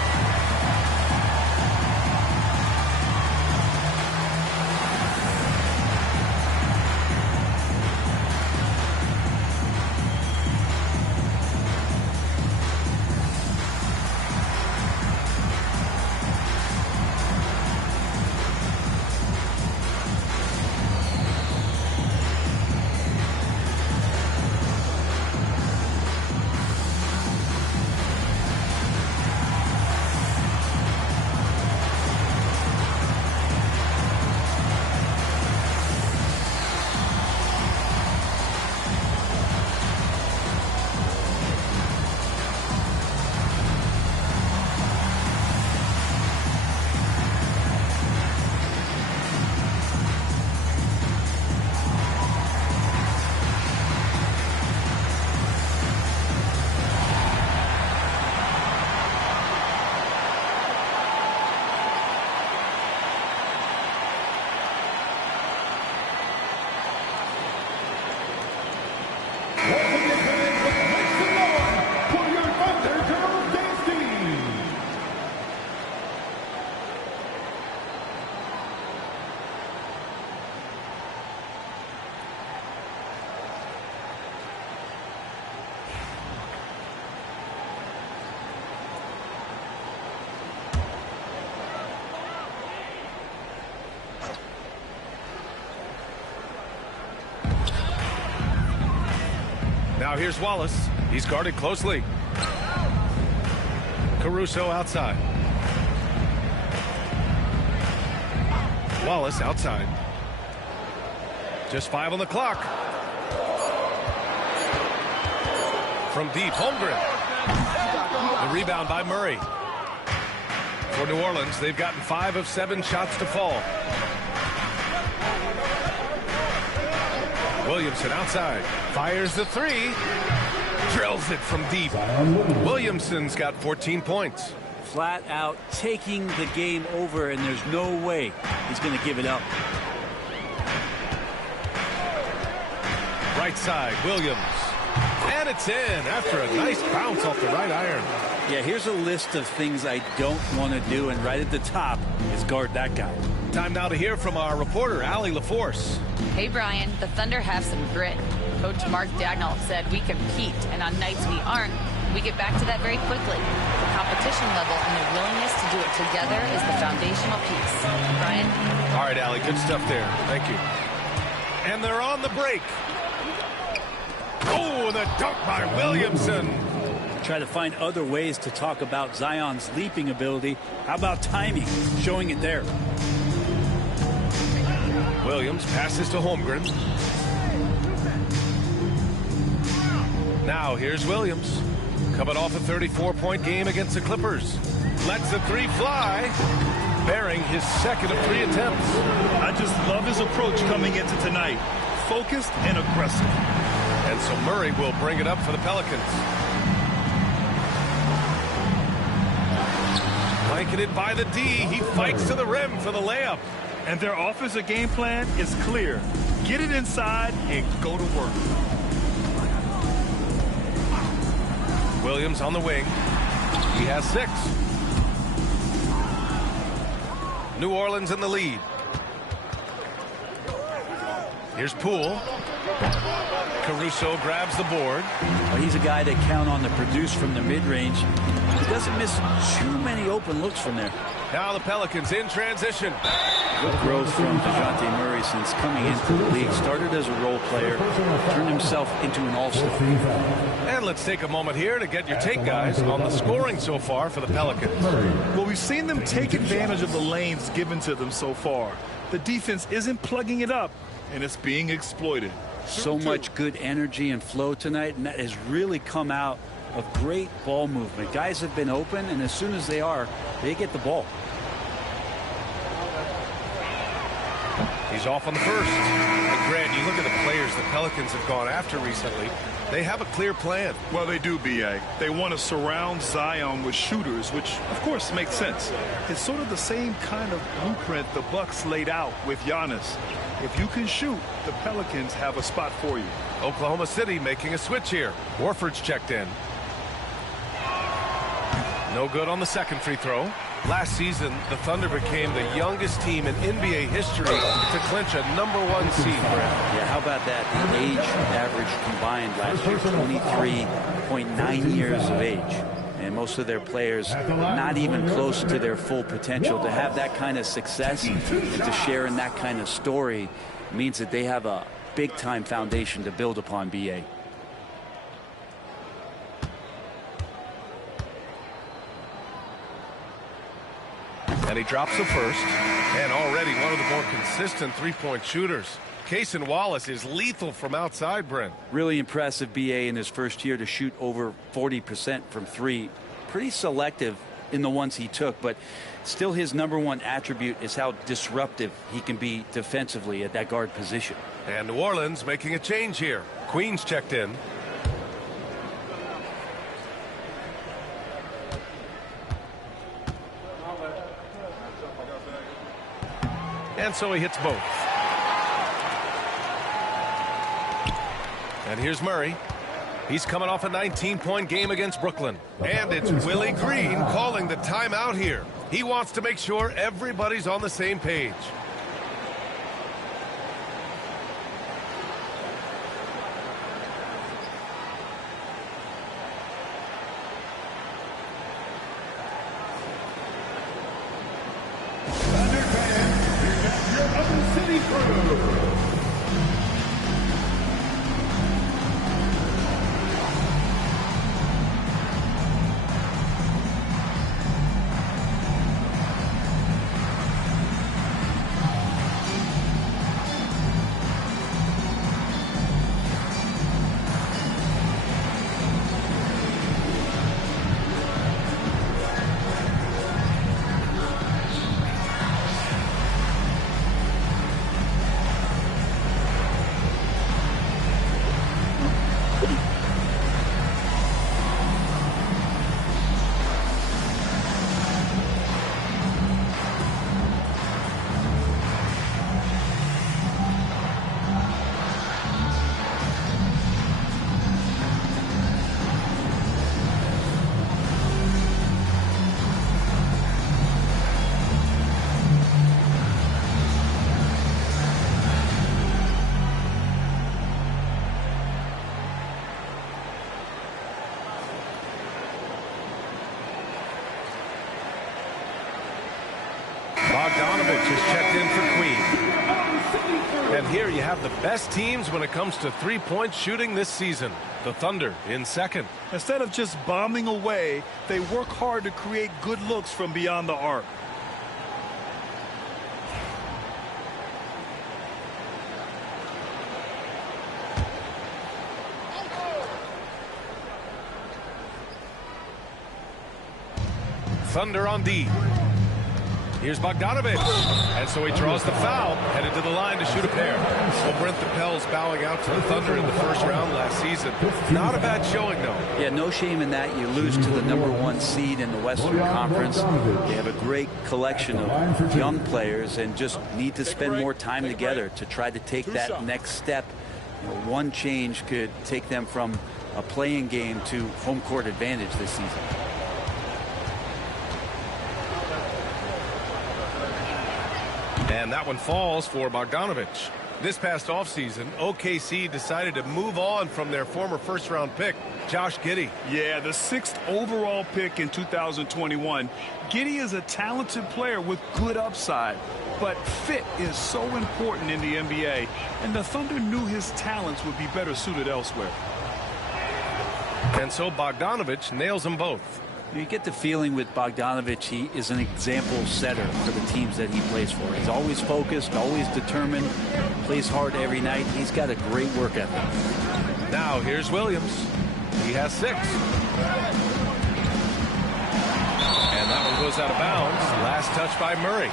Now here's Wallace. He's guarded closely. Caruso outside. Wallace outside. Just 5 on the clock. From deep, Holmgren. The rebound by Murray. For New Orleans, they've gotten 5 of 7 shots to fall. Williamson outside. Fires the 3. Drills it from deep. Williamson's got 14 points. Flat out taking the game over, and there's no way he's going to give it up. Right side, Williams. And it's in after a nice bounce off the right iron. Yeah, here's a list of things I don't want to do, and right at the top is guard that guy. Time now to hear from our reporter, Allie LaForce. Hey, Brian, the Thunder have some grit. Coach Mark Dagnall said we compete, and on nights we aren't, we get back to that very quickly. The competition level and the willingness to do it together is the foundational piece. Brian? All right, Allie, good stuff there. Thank you. And they're on the break. Oh, the dunk by Williamson. Try to find other ways to talk about Zion's leaping ability. How about timing? Showing it there. Williams passes to Holmgren. Now here's Williams. Coming off a 34-point game against the Clippers. Lets the three fly, bearing his second of 3 attempts. I just love his approach coming into tonight. Focused and aggressive. And so Murray will bring it up for the Pelicans. Blanketed by the D, he fights to the rim for the layup. And their offensive game plan is clear. Get it inside and go to work. Williams on the wing. He has 6. New Orleans in the lead. Here's Poole. Caruso grabs the board. Well, he's a guy that count on to produce from the mid-range. He doesn't miss too many open looks from there. Now the Pelicans in transition. Good growth from DeJounte Murray since coming into the league. Started as a role player, turned himself into an all-star. And let's take a moment here to get your take, guys, on the scoring so far for the Pelicans. Well, we've seen them take advantage of the lanes given to them so far. The defense isn't plugging it up, and it's being exploited. So much good energy and flow tonight, and that has really come out of great ball movement. Guys have been open, and as soon as they are, they get the ball. He's off on the first. And Grant, you look at the players the Pelicans have gone after recently. They have a clear plan. Well, they do, B.A. They want to surround Zion with shooters, which, of course, makes sense. It's sort of the same kind of blueprint the Bucks laid out with Giannis. If you can shoot, the Pelicans have a spot for you. Oklahoma City making a switch here. Warford's checked in. No good on the second free throw. Last season, the Thunder became the youngest team in NBA history to clinch a #1 seed. Yeah, how about that? The age average combined last year, 23.9 years of age. And most of their players not even close to their full potential. To have that kind of success and to share in that kind of story means that they have a big-time foundation to build upon, B.A. And he drops the first. And already one of the more consistent three-point shooters. Cason Wallace is lethal from outside, Brent. Really impressive, B.A. in his first year to shoot over 40% from 3. Pretty selective in the ones he took, but still his #1 attribute is how disruptive he can be defensively at that guard position. And New Orleans making a change here. Queen's checked in. And so he hits both. And here's Murray. He's coming off a 19-point game against Brooklyn. And it's Willie Green calling the timeout here. He wants to make sure everybody's on the same page. And here you have the best teams when it comes to three-point shooting this season. The Thunder in second. Instead of just bombing away, they work hard to create good looks from beyond the arc. Thunder on D. Here's Bogdanovich. And so he draws the foul, headed to the line to shoot a pair. Well, Brent, the Pels bowing out to the Thunder in the first round last season. Not a bad showing, though. Yeah, no shame in that. You lose to the #1 seed in the Western Conference. They have a great collection of young players and just need to spend more time together to try to take that next step. You know, one change could take them from a playing game to home court advantage this season. And that one falls for Bogdanovich. This past offseason, OKC decided to move on from their former first-round pick, Josh Giddey. Yeah, the 6th overall pick in 2021. Giddey is a talented player with good upside, but fit is so important in the NBA, and the Thunder knew his talents would be better suited elsewhere. And so Bogdanovich nails them both. You get the feeling with Bogdanovich, he is an example setter for the teams that he plays for. He's always focused, always determined, plays hard every night. He's got a great work ethic. Now here's Williams. He has 6. And that one goes out of bounds. Last touch by Murray.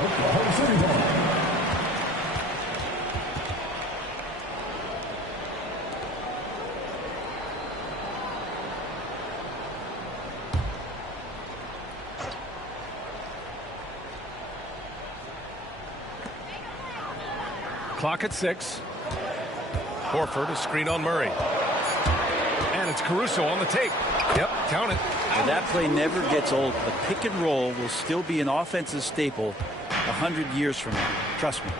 Clock at 6. Horford, a screen on Murray. And it's Caruso on the tape. Yep, count it. And that play never gets old. The pick and roll will still be an offensive staple 100 years from now. Trust me.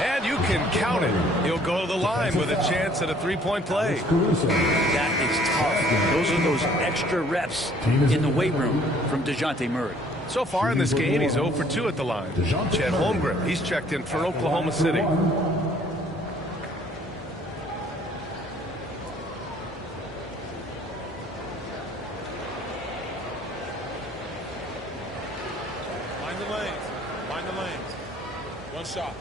And you can count it. He'll go to the line with a chance at a three-point play. That is tough. Those are those extra reps in the weight room from DeJounte Murray. So far in this game, he's 0 for 2 at the line. Chet Holmgren, he's checked in for Oklahoma City. Find the lanes. Find the lanes. One shot.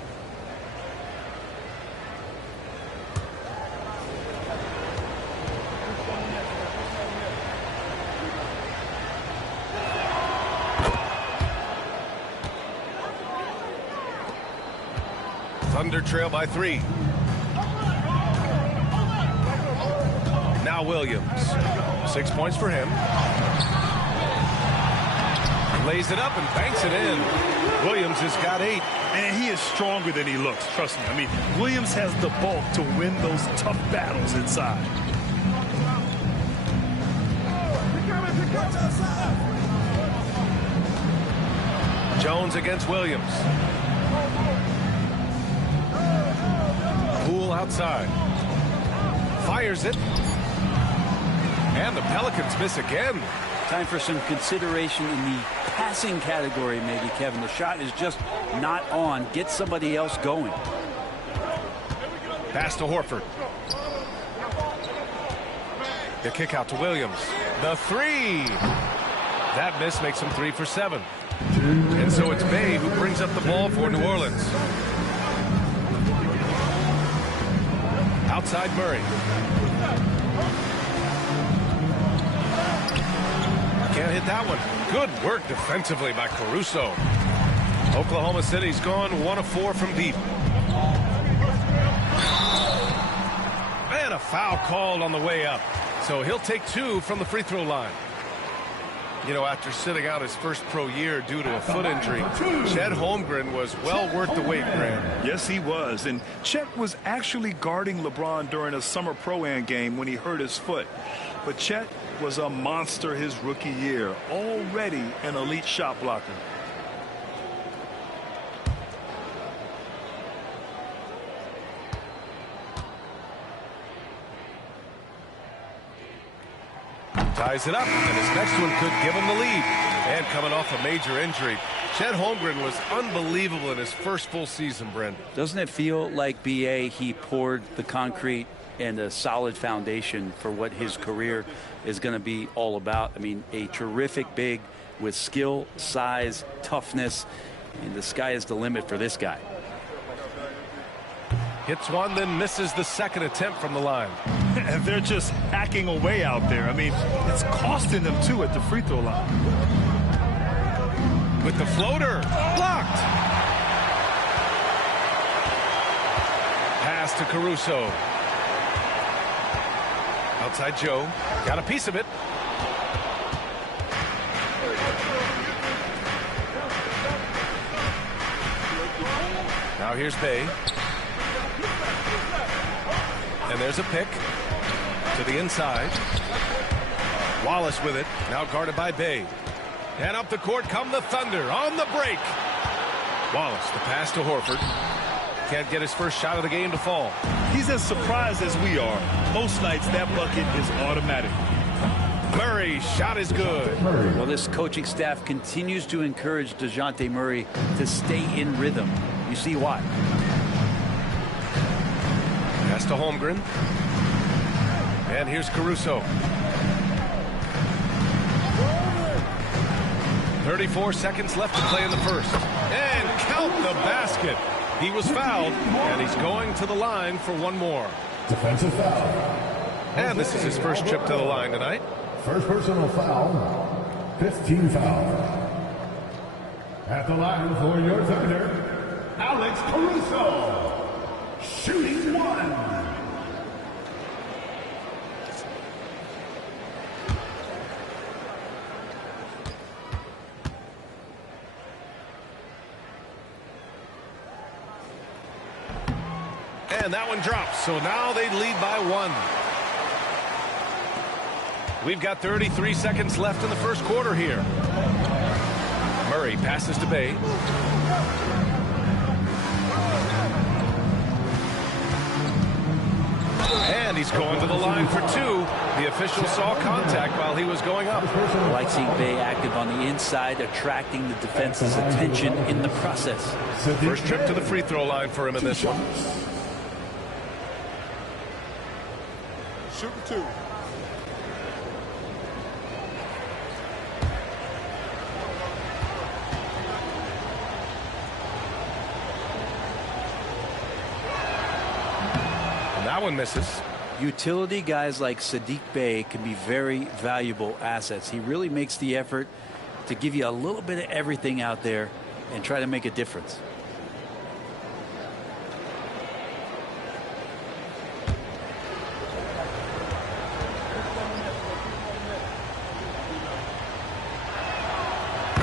Thunder trail by 3. Now Williams. 6 points for him. Lays it up and banks it in. Williams has got 8. And he is stronger than he looks, trust me. I mean, Williams has the bulk to win those tough battles inside. Jones against Williams. Poole outside. Fires it. And the Pelicans miss again. Time for some consideration in the passing category, maybe, Kevin. The shot is just not on. Get somebody else going. Pass to Horford. The kick out to Williams. The 3. That miss makes him 3 for 7. And so it's Bay who brings up the ball for New Orleans. Outside Murray. Can't hit that one. Good work defensively by Caruso. Oklahoma City's gone 1 of 4 from deep. And a foul called on the way up. So he'll take 2 from the free throw line. You know, after sitting out his first pro year due to a foot injury, Chet Holmgren was well worth the wait, Grant. Yes, he was. And Chet was actually guarding LeBron during a summer Pro-Am game when he hurt his foot. But Chet was a monster his rookie year, already an elite shot blocker. Ties it up, and his next one could give him the lead. And coming off a major injury, Chet Holmgren was unbelievable in his first full season, Brent. Doesn't it feel like, B.A., he poured the concrete and a solid foundation for what his career is going to be all about? I mean, a terrific big with skill, size, toughness, and the sky is the limit for this guy. Hits one, then misses the second attempt from the line. And they're just hacking away out there. I mean, it's costing them, too, at the free throw line. With the floater. Blocked. Pass to Caruso. Outside Joe. Got a piece of it. Now here's Bay. And there's a pick to the inside. Wallace with it. Now guarded by Bay. And up the court come the Thunder on the break. Wallace, the pass to Horford. Can't get his first shot of the game to fall. He's as surprised as we are. Most nights that bucket is automatic. Murray, shot is good. Well, this coaching staff continues to encourage DeJounte Murray to stay in rhythm. You see why. Pass to Holmgren. And here's Caruso. 34 seconds left to play in the first. And count the basket. He was fouled, and he's going to the line for one more. Defensive foul. And this is his first trip to the line tonight. First personal foul. 15 foul. At the line for your Thunder, Alex Caruso. Shooting one. And that one drops, so now they lead by one. We've got 33 seconds left in the first quarter here. Murray passes to Bay. And he's going to the line for two. The official saw contact while he was going up. I like seeing Bay active on the inside, attracting the defense's attention in the process. First trip to the free throw line for him in this one. Shooting two. And that one misses. Utility guys like Saddiq Bey can be very valuable assets. He really makes the effort to give you a little bit of everything out there and try to make a difference.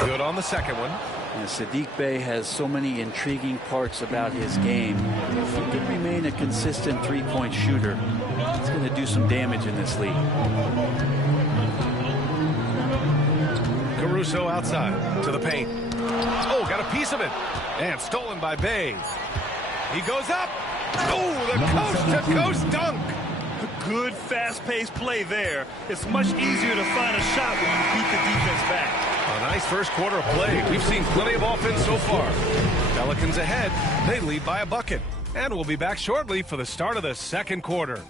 Good on the second one. And Saddiq Bey has so many intriguing parts about his game. If he can remain a consistent three-point shooter, he's going to do some damage in this league. Caruso outside to the paint. Oh, got a piece of it. And stolen by Bay. He goes up. Oh, the coast-to-coast dunk. Good, fast-paced play there. It's much easier to find a shot when you beat the defense back. A nice first quarter of play. We've seen plenty of offense so far. Pelicans ahead. They lead by a bucket. And we'll be back shortly for the start of the second quarter.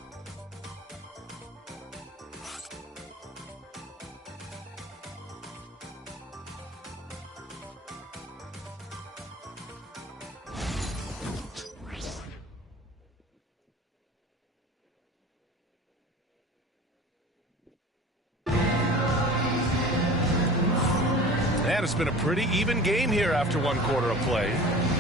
And it's been a pretty even game here after one quarter of play.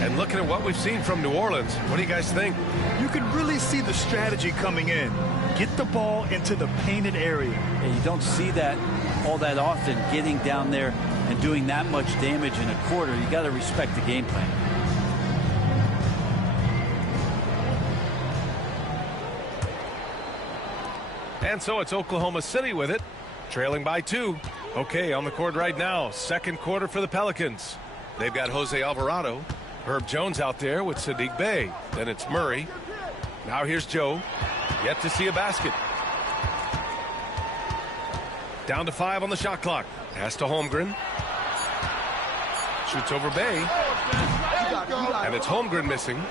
And looking at what we've seen from New Orleans, what do you guys think? You can really see the strategy coming in. Get the ball into the painted area. And you don't see that all that often, getting down there and doing that much damage in a quarter. You got to respect the game plan. And so it's Oklahoma City with it, trailing by 2. Okay, on the court right now, second quarter for the Pelicans. They've got Jose Alvarado, Herb Jones out there with Saddiq Bey. Then it's Murray. Now here's Joe. Yet to see a basket. Down to 5 on the shot clock. Pass to Holmgren. Shoots over Bey. And it's Holmgren missing.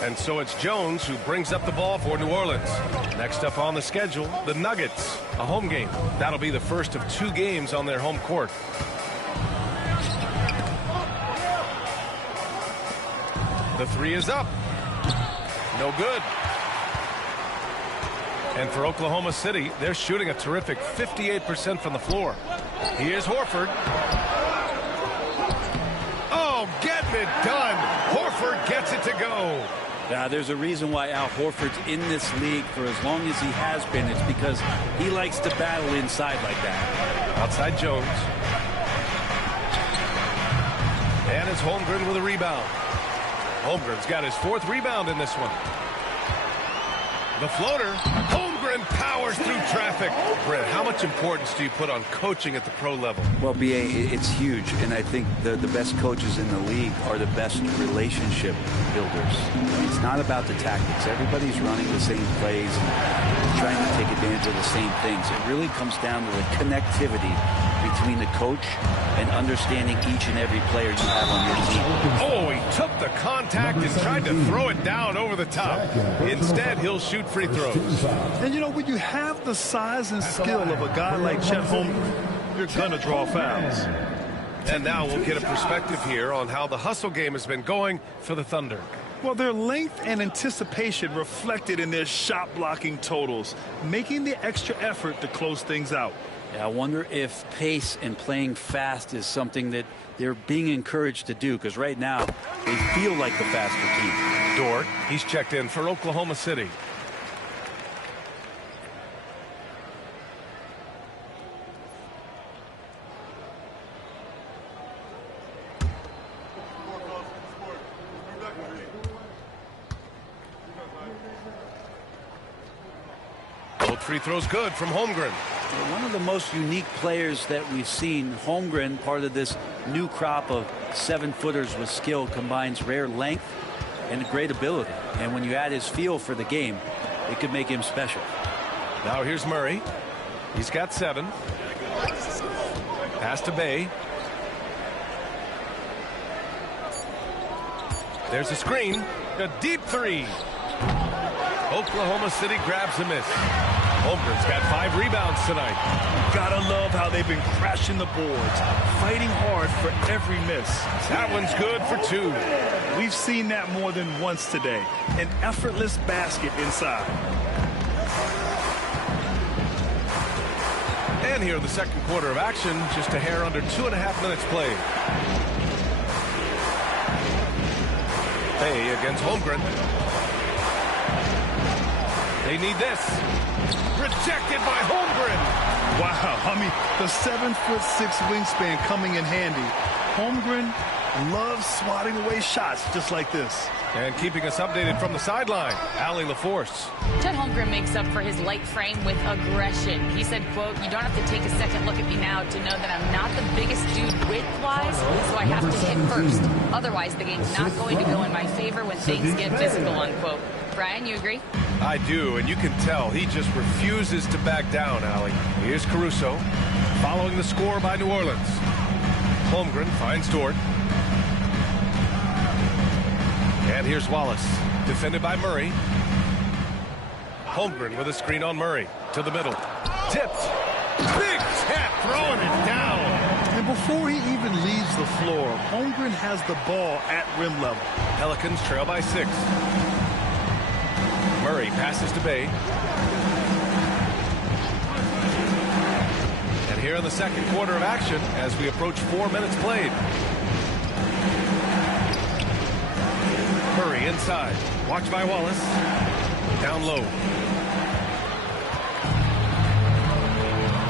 And so it's Jones who brings up the ball for New Orleans. Next up on the schedule, the Nuggets, a home game. That'll be the first of 2 games on their home court. The 3 is up. No good. And for Oklahoma City, they're shooting a terrific 58% from the floor. Here's Horford. Oh, getting it done. Horford gets it to go. Yeah, there's a reason why Al Horford's in this league for as long as he has been. It's because he likes to battle inside like that. Outside Jones. And it's Holmgren with a rebound. Holmgren's got his 4th rebound in this one. The floater. Holmgren powers through traffic. Brett, how much importance do you put on coaching at the pro level? Well, B.A., it's huge, and I think the best coaches in the league are the best relationship builders. It's not about the tactics. Everybody's running the same plays and trying to take advantage of the same things. It really comes down to the connectivity between the coach and understanding each and every player you have on your team. Oh, he took the contact and tried to throw it down over the top. Instead, he'll shoot free throws. And, you know, when you have the size and skill of a guy like Chet Holmgren, you're going to draw fouls. And now we'll get a perspective here on how the hustle game has been going for the Thunder. Well, their length and anticipation reflected in their shot blocking totals, making the extra effort to close things out. Yeah, I wonder if pace and playing fast is something that they're being encouraged to do, because right now they feel like the faster team. Dort, he's checked in for Oklahoma City. Both free throws good from Holmgren. One of the most unique players that we've seen. Holmgren, part of this new crop of 7-footers with skill, combines rare length and great ability. And when you add his feel for the game, it could make him special. Now here's Murray. He's got 7. Pass to Bay. There's a screen. A deep 3. Oklahoma City grabs a miss. Holmgren's got 5 rebounds tonight. Gotta love how they've been crashing the boards, fighting hard for every miss. That one's good for 2. We've seen that more than once today. An effortless basket inside. And here in the second quarter of action, just a hair under 2.5 minutes played. Bay against Holmgren. They need this. Rejected by Holmgren. Wow, I mean, the 7'6" wingspan coming in handy. Holmgren loves swatting away shots just like this. And keeping us updated from the sideline, Allie LaForce. Chet Holmgren makes up for his light frame with aggression. He said, quote, "You don't have to take a second look at me now to know that I'm not the biggest dude width-wise, so I have to hit first. Otherwise, the game's not going to go in my favor when things get physical," unquote. Brian, you agree? I do, and you can tell he just refuses to back down, Allie. Here's Caruso, following the score by New Orleans. Holmgren finds Dort. And here's Wallace, defended by Murray. Holmgren with a screen on Murray. To the middle. Tipped. Big tap, throwing it down. And before he even leaves the floor, Holmgren has the ball at rim level. Pelicans trail by 6. Murray passes to Bay. And here in the second quarter of action, as we approach 4 minutes played. Murray inside. Watched by Wallace. Down low.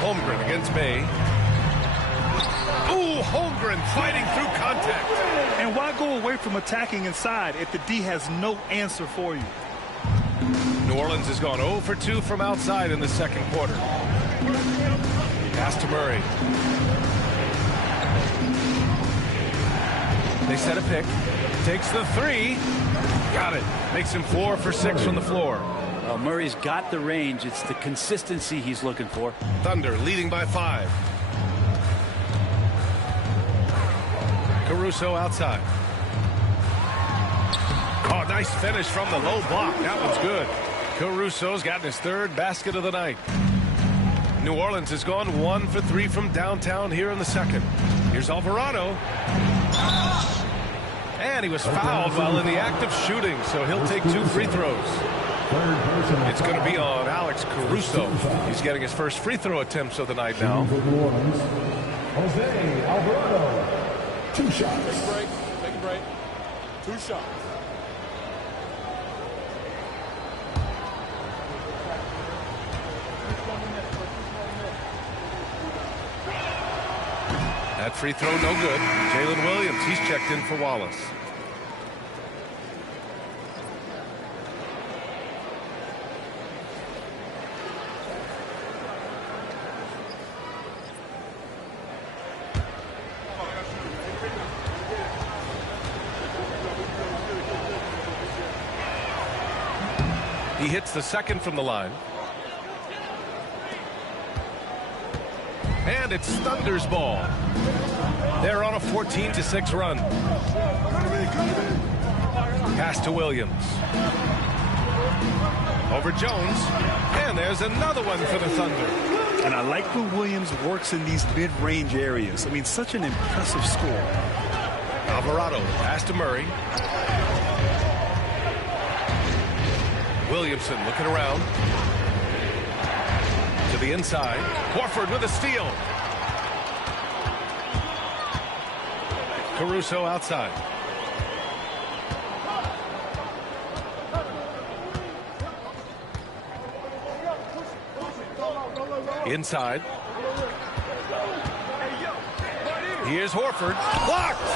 Holmgren against Bay. Ooh, Holmgren fighting through contact. And why go away from attacking inside if the D has no answer for you? New Orleans has gone 0 for 2 from outside in the second quarter. Pass to Murray. They set a pick. Takes the 3. Got it. Makes him 4 for 6 from the floor. Well, Murray's got the range. It's the consistency he's looking for. Thunder leading by 5. Caruso outside. Oh, nice finish from the low block. That one's good. Caruso's gotten his 3rd basket of the night. New Orleans has gone 1 for 3 from downtown here in the second. Here's Alvarado. And he was fouled while in the act of shooting, so he'll take 2 free throws. It's going to be on Alex Caruso. He's getting his first free throw attempts of the night now. Jose Alvarado. 2 shots. Take a break. Take a break. 2 shots. That free throw no good. Jalen Williams, he's checked in for Wallace. He hits the second from the line. And it's Thunder's ball. They're on a 14-6 run. Pass to Williams. Over Jones. And there's another one for the Thunder. And I like when Williams works in these mid-range areas. I mean, such an impressive score. Alvarado, pass to Murray. Williamson looking around. To the inside. Horford with a steal. Caruso outside. Inside. Here's Horford. Blocked!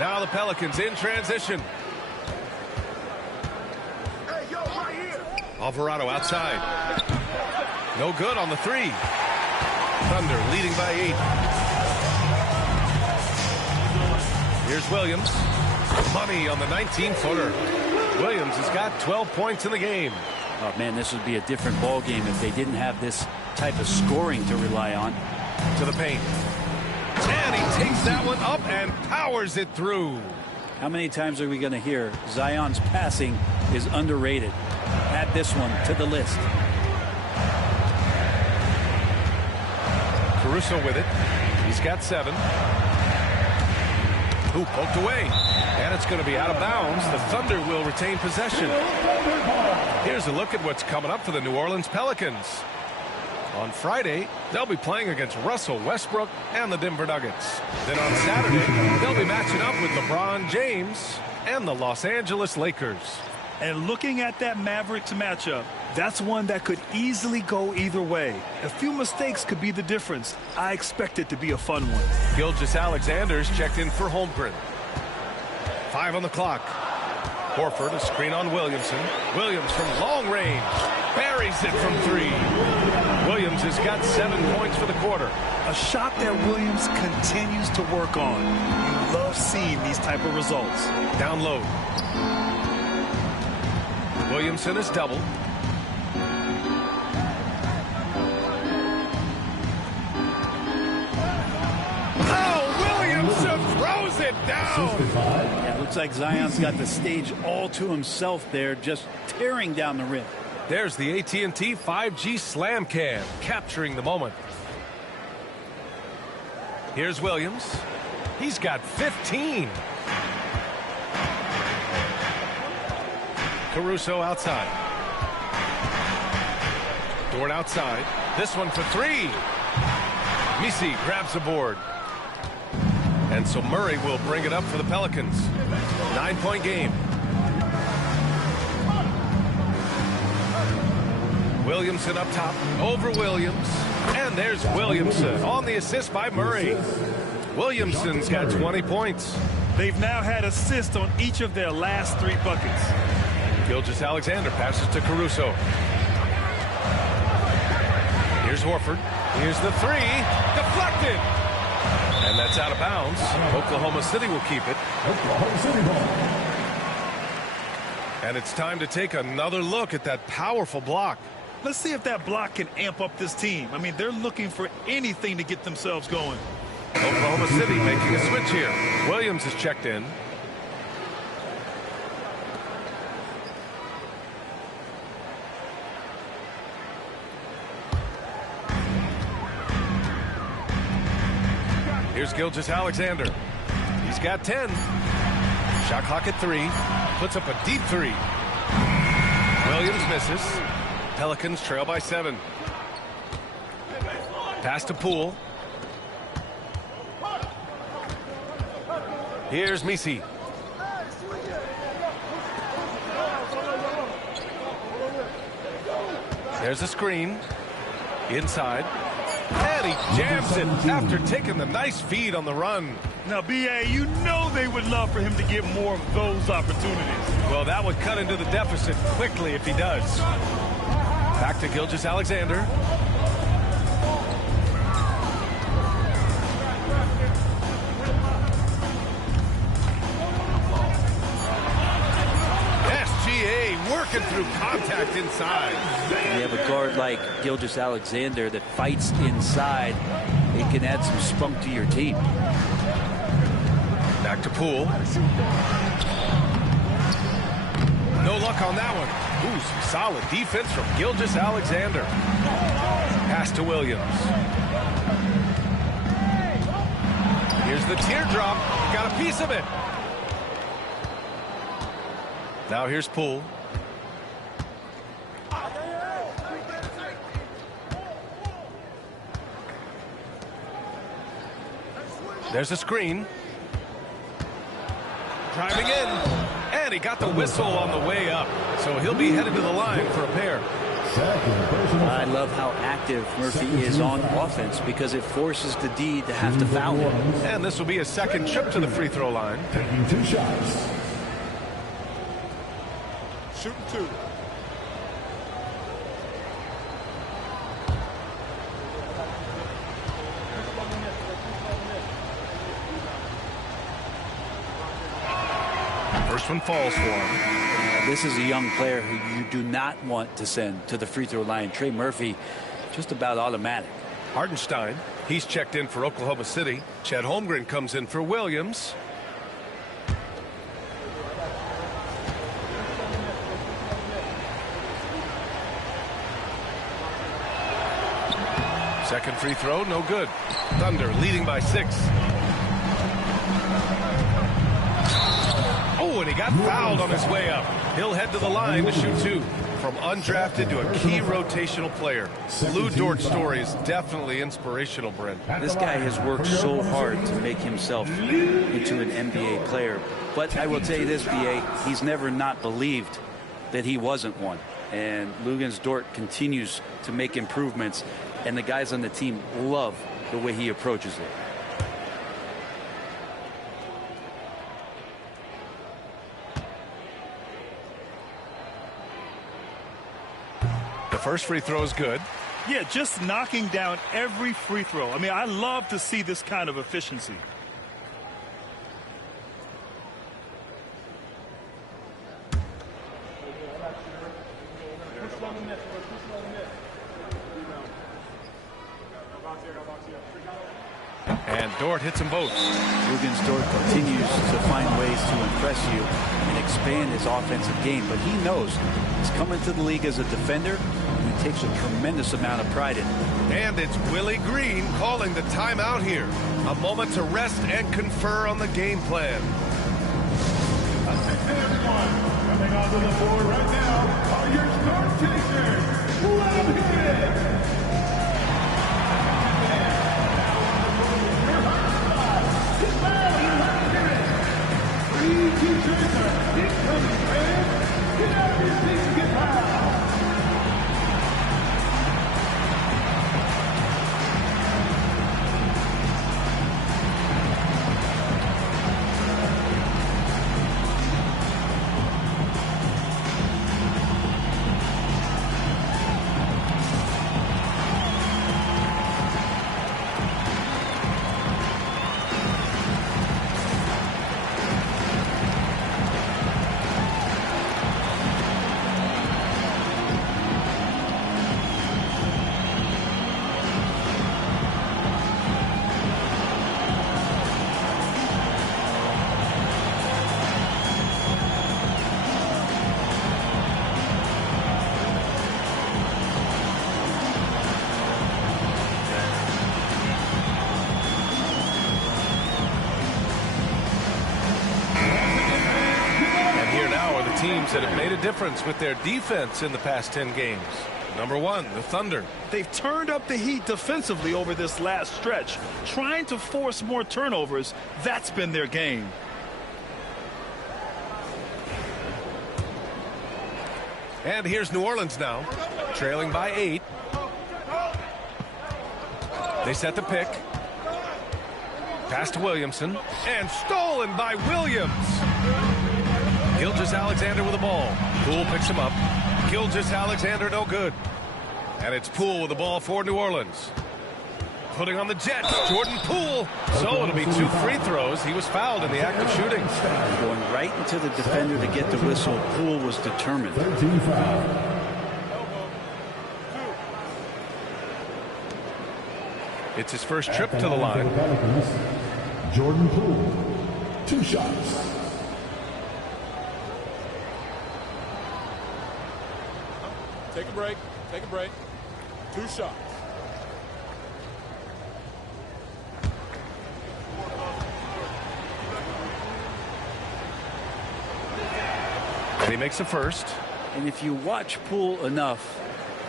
Now the Pelicans in transition. Alvarado outside. No good on the 3. Thunder leading by 8. Here's Williams. Money on the 19-footer. Williams has got 12 points in the game. Oh, man, this would be a different ball game if they didn't have this type of scoring to rely on. To the paint. And he takes that one up and powers it through. How many times are we going to hear Zion's passing is underrated? Add this one to the list. Caruso with it. He's got 7. Who poked away. And it's going to be out of bounds. The Thunder will retain possession. Here's a look at what's coming up for the New Orleans Pelicans. On Friday, they'll be playing against Russell Westbrook and the Denver Nuggets. Then on Saturday, they'll be matching up with LeBron James and the Los Angeles Lakers. And looking at that Mavericks matchup, that's one that could easily go either way. A few mistakes could be the difference. I expect it to be a fun one. Gilgeous-Alexander's checked in for Holmgren. 5 on the clock. Horford, a screen on Williamson. Williams from long range. Buries it from 3. Williams has got 7 points for the quarter. A shot that Williams continues to work on. You love seeing these type of results. Down low. Williamson is doubled. Oh, Williamson throws it down. Yeah, looks like Zion's got the stage all to himself there, just tearing down the rim. There's the AT&T 5G Slam Cam, capturing the moment. Here's Williams. He's got 15. Caruso outside. Dort outside. This one for 3. Misi grabs the board. And so Murray will bring it up for the Pelicans. 9-point game. Williamson up top. Over Williams. And there's Williamson on the assist by Murray. Williamson's got 20 points. They've now had assists on each of their last 3 buckets. Gilgeous-Alexander passes to Caruso. Here's Horford. Here's the 3. Deflected. And that's out of bounds. Oklahoma City will keep it. Oklahoma City ball. And it's time to take another look at that powerful block. Let's see if that block can amp up this team. I mean, they're looking for anything to get themselves going. Oklahoma City making a switch here. Williams is checked in. Here's Gilgeous-Alexander. He's got 10. Shot clock at 3. Puts up a deep 3. Williams misses. Pelicans trail by 7. Pass to Poole. Here's Misi. There's a screen. Inside. And he jams it after taking the nice feed on the run. Now, B.A., you know they would love for him to get more of those opportunities. Well, that would cut into the deficit quickly if he does. Back to Gilgeous-Alexander. Working through contact inside. You have a guard like Gilgeous-Alexander that fights inside. It can add some spunk to your team. Back to Poole. No luck on that one. Ooh, some solid defense from Gilgeous-Alexander. Pass to Williams. Here's the teardrop. Got a piece of it. Now here's Poole. There's a screen. Driving in. And he got the whistle on the way up. So he'll be headed to the line for a pair. I love how active Murphy is on offense because it forces the D to have to foul him. And this will be a second trip to the free throw line. Taking 2 shots. Shooting 2. First one falls for him. This is a young player who you do not want to send to the free throw line. Trey Murphy, just about automatic. Hartenstein, he's checked in for Oklahoma City. Chet Holmgren comes in for Williams. Second free throw, no good. Thunder leading by 6. Oh, and he got fouled on his way up. He'll head to the line to shoot 2. From undrafted to a key rotational player. Lou Dort's story is definitely inspirational, Brent. This guy has worked so hard to make himself into an NBA player. But I will tell you this, BA, he's never not believed that he wasn't one. And Luguentz Dort continues to make improvements, and the guys on the team love the way he approaches it. The first free throw is good. Yeah, just knocking down every free throw. I mean, I love to see this kind of efficiency. And Dort hits them both. Luguentz Dort continues to find ways to impress you and expand his offensive game, but he knows he's coming to the league as a defender, and he takes a tremendous amount of pride in it. And it's Willie Green calling the timeout here. A moment to rest and confer on the game plan. Coming onto the board right now are your start chasers. Let them hit it. teams that have made a difference with their defense in the past 10 games. Number 1, the Thunder. They've turned up the heat defensively over this last stretch, trying to force more turnovers. That's been their game. And here's New Orleans now, trailing by 8. They set the pick. Pass to Williamson, and stolen by Williams. Gilgeous-Alexander with the ball. Poole picks him up. Gilgeous-Alexander no good. And it's Poole with the ball for New Orleans. Putting on the Jets, Jordan Poole. So it'll be 2 free throws. He was fouled in the act of shooting. Going right into the defender to get the whistle. Poole was determined. It's his first trip to the line. Jordan Poole, 2 shots. Take a break. Take a break. 2 shots. And he makes the first. And if you watch Poole enough,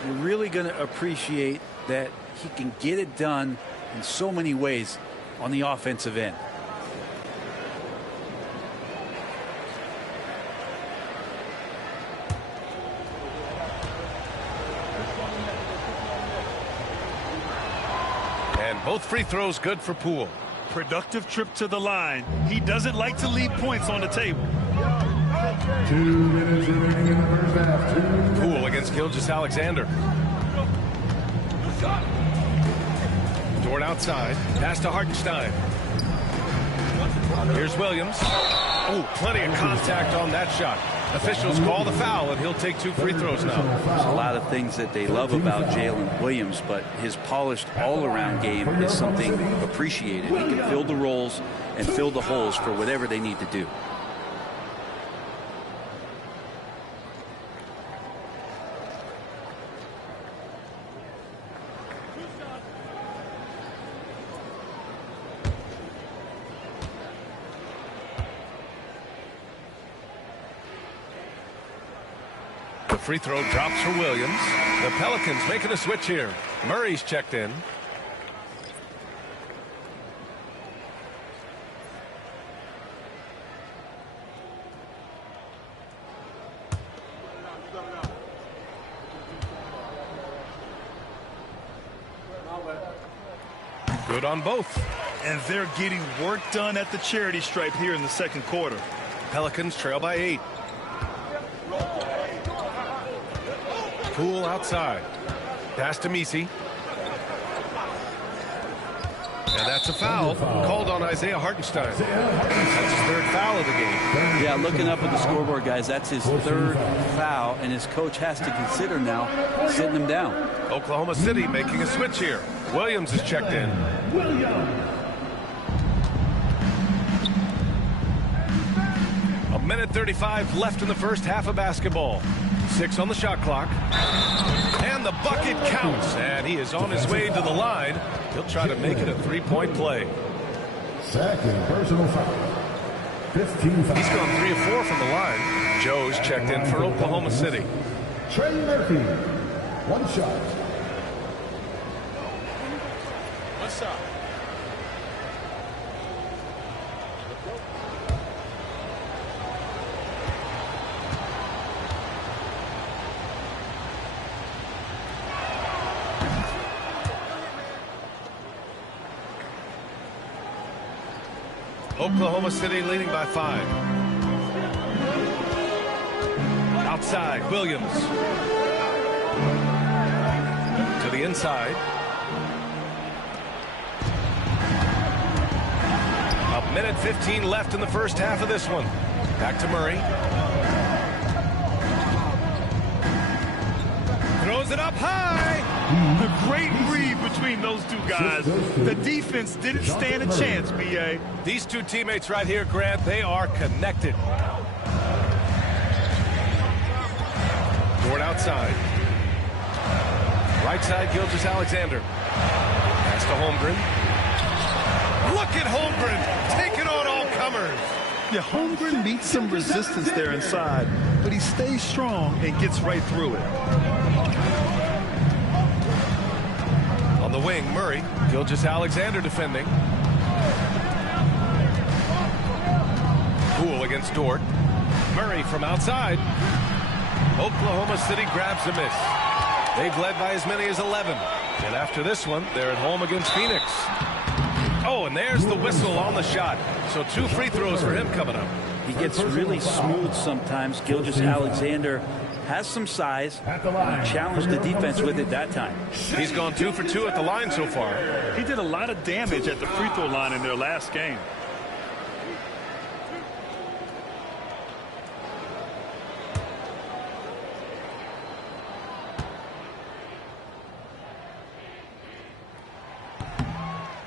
you're really going to appreciate that he can get it done in so many ways on the offensive end. And both free throws good for Poole. Productive trip to the line. He doesn't like to leave points on the table. 2 minutes remaining in the first half. Poole against Gilgeous-Alexander. Dort outside. Pass to Hartenstein. Here's Williams. Oh, plenty of contact on that shot. Officials call the foul, and he'll take 2 free throws now. There's a lot of things that they love about Jalen Williams, but his polished all-around game is something appreciated. He can fill the roles and fill the holes for whatever they need to do. The free throw drops for Williams. The Pelicans making a switch here. Murray's checked in. Good on both. And they're getting work done at the charity stripe here in the second quarter. Pelicans trail by 8. Poole outside. Pass to Messi. And that's a foul called on Isaiah Hartenstein. That's his 3rd foul of the game. Yeah, looking up at the scoreboard, guys, that's his 3rd foul, and his coach has to consider now sitting him down. Oklahoma City making a switch here. Williams is checked in. A minute 35 left in the first half of basketball. 6 on the shot clock. And the bucket counts. And he is on his way to the line. He'll try to make it a 3-point play. Second personal foul. 15 foul. He's gone 3 of 4 from the line. Joe's checked in for Oklahoma City. Trey Murphy, 1 shot. 1 shot. Oklahoma City leading by 5. Outside, Williams. To the inside. A minute 15 left in the first half of this one. Back to Murray. Throws it up high. A great read between those 2 guys. The defense didn't stand a chance, B.A. These 2 teammates right here, Grant, they are connected. Dort outside. Right side, Gilgeous-Alexander. Pass to Holmgren. Look at Holmgren taking on all comers. Yeah, Holmgren meets some resistance there inside, but he stays strong and gets right through it. On the wing, Murray. Gilgeous-Alexander defending. Poole against Dort. Murray from outside. Oklahoma City grabs a miss. They've led by as many as 11. And after this one, they're at home against Phoenix. Oh, and there's the whistle on the shot. So 2 free throws for him coming up. He gets really smooth sometimes. Gilgeous-Alexander has some size. He challenged the defense with it that time. He's gone 2 for 2 at the line so far. He did a lot of damage at the free throw line in their last game.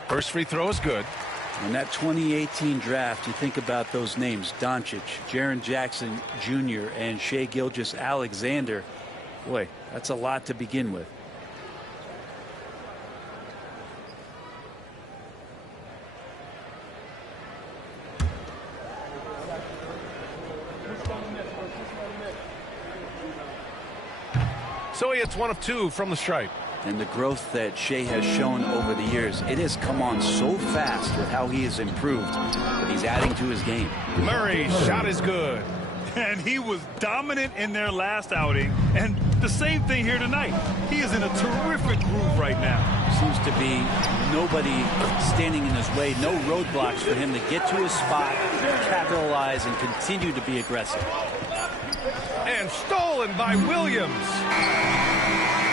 First free throw is good. In that 2018 draft, you think about those names: Doncic, Jaren Jackson Jr., and Shai Gilgeous-Alexander. Boy, that's a lot to begin with. So he hits 1 of 2 from the stripe. And the growth that Shai has shown over the years, it has come on so fast with how he has improved, but he's adding to his game. Murray's shot is good. And he was dominant in their last outing, and the same thing here tonight. He is in a terrific groove right now. Seems to be nobody standing in his way, no roadblocks for him to get to his spot, capitalize, and continue to be aggressive. And stolen by Williams.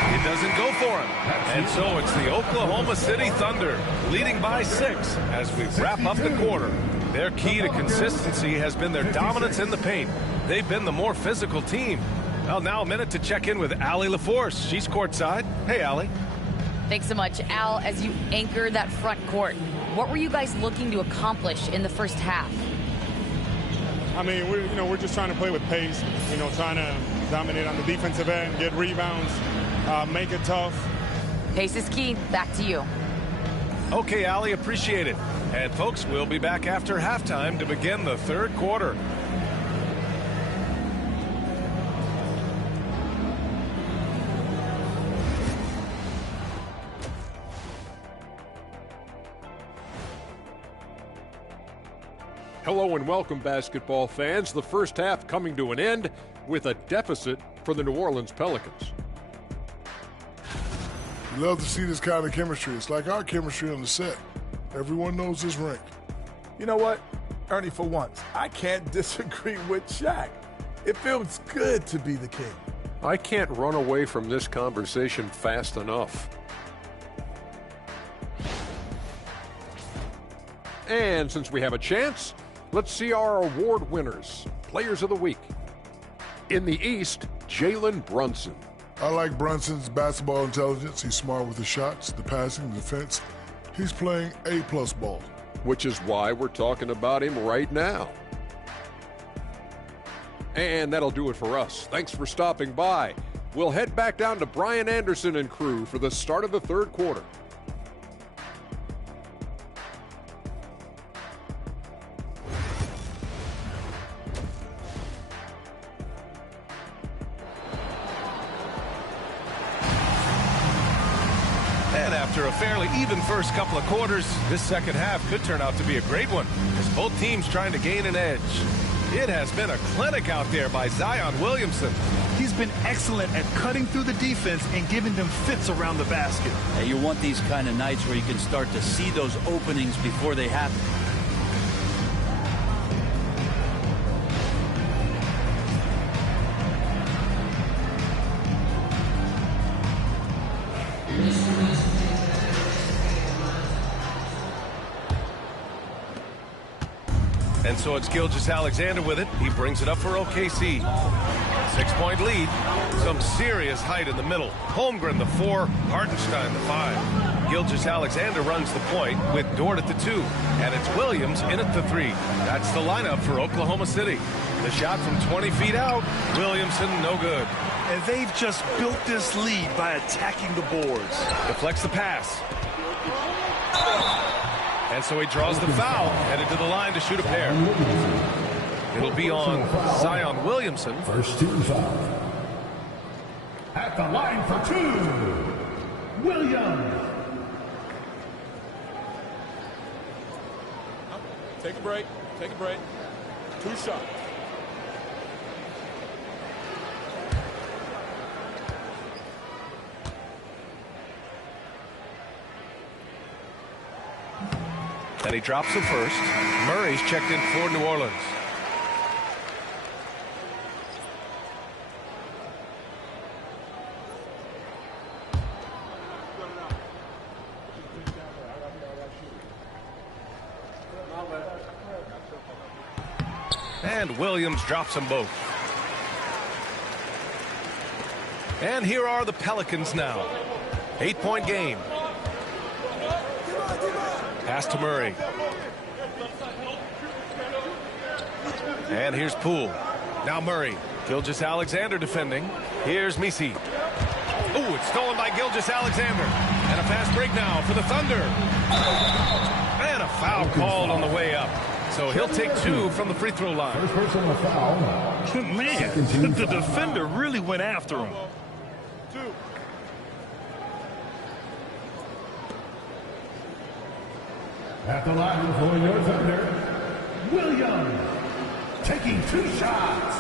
It doesn't go for him. And so it's the Oklahoma City Thunder leading by 6 as we wrap up the quarter. Their key to consistency has been their dominance in the paint. They've been the more physical team. Well, now a minute to check in with Allie LaForce. She's courtside. Hey, Allie. Thanks so much, Al. As you anchor that front court, what were you guys looking to accomplish in the first half? I mean, we're just trying to play with pace, trying to dominate on the defensive end, get rebounds, make it tough. Pace is key. Back to you. Okay, Allie, appreciate it. And folks, we'll be back after halftime to begin the third quarter. Hello and welcome, basketball fans. The first half coming to an end with a deficit for the New Orleans Pelicans. You love to see this kind of chemistry. It's like our chemistry on the set. Everyone knows his rank. You know what, Ernie, for once, I can't disagree with Shaq. It feels good to be the king. I can't run away from this conversation fast enough. And since we have a chance, let's see our award winners. Players of the week. In the East, Jalen Brunson. I like Brunson's basketball intelligence. He's smart with the shots, the passing, the defense. He's playing A+ ball. Which is why we're talking about him right now. And that'll do it for us. Thanks for stopping by. We'll head back down to Brian Anderson and crew for the start of the third quarter. And after a fairly even first couple of quarters, this second half could turn out to be a great one as both teams trying to gain an edge. It has been a clinic out there by Zion Williamson. He's been excellent at cutting through the defense and giving them fits around the basket. And you want these kind of nights where you can start to see those openings before they happen. And so it's Gilgeous-Alexander with it. He brings it up for OKC. 6-point lead. Some serious height in the middle. Holmgren, the 4. Hartenstein, the 5. Gilgeous-Alexander runs the point with Dort at the 2. And it's Williams in at the 3. That's the lineup for Oklahoma City. The shot from 20 feet out. Williamson, no good. And they've just built this lead by attacking the boards. Deflects the pass. And so he draws the foul, headed to the line to shoot a pair. It'll be on Zion Williamson. First team foul. At the line for two, Williams. Take a break. Take a break. 2 shots. And he drops the first. Murray's checked in for New Orleans. And Williams drops them both. And here are the Pelicans now. 8-point game. Pass to Murray. And here's Poole. Now Murray. Gilgeous-Alexander defending. Here's Misi. Oh, it's stolen by Gilgeous-Alexander. And a fast break now for the Thunder. And a foul called on the way up. So he'll take 2 from the free throw line. First personal foul. Man, the defender really went after him. At the line for your Thunder, Williams, taking 2 shots.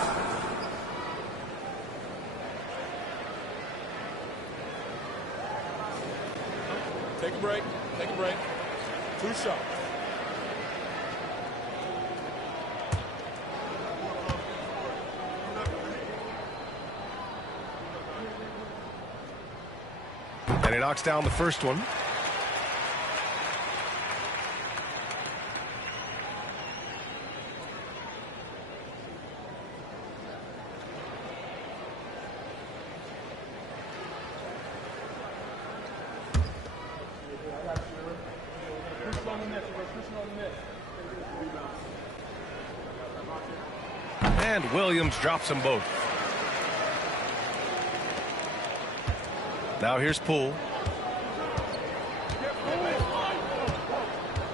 Take a break. Take a break. 2 shots. And he knocks down the first one. And Williams drops them both. Now here's Poole.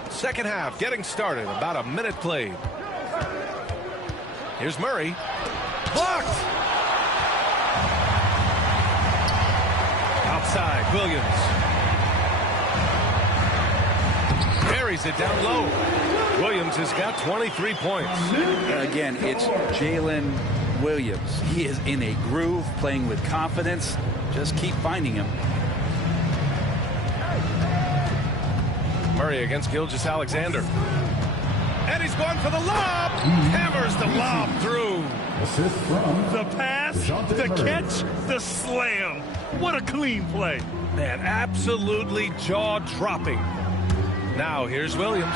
Second half getting started. About a minute played. Here's Murray. Blocked. Outside, Williams. Buries it down low. Williams has got 23 points. Again, it's Jalen Williams. He is in a groove, playing with confidence. Just keep finding him. Murray against Gilgeous-Alexander. And he's going for the lob. Hammers the lob through. Assist from the pass, the catch, the slam. What a clean play. Man, absolutely jaw-dropping. Now here's Williams.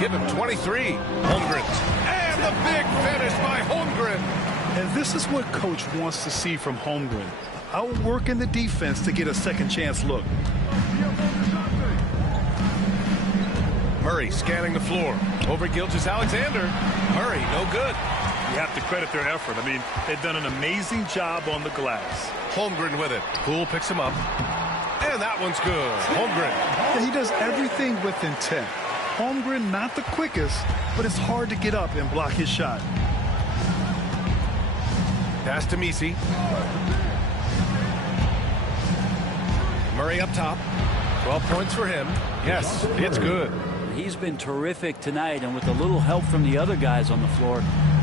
Give him 23. Holmgren. And the big finish by Holmgren. And this is what coach wants to see from Holmgren. Outworking the defense to get a second chance look. Murray scanning the floor. Over Gilgeous-Alexander. Murray, no good. You have to credit their effort. I mean, they've done an amazing job on the glass. Holmgren with it. Poole picks him up. And that one's good. Holmgren. He does everything with intent. Holmgren, not the quickest, but it's hard to get up and block his shot. Pass to Misi. Murray up top. 12 points for him. Yes, it's good. He's been terrific tonight, and with a little help from the other guys on the floor,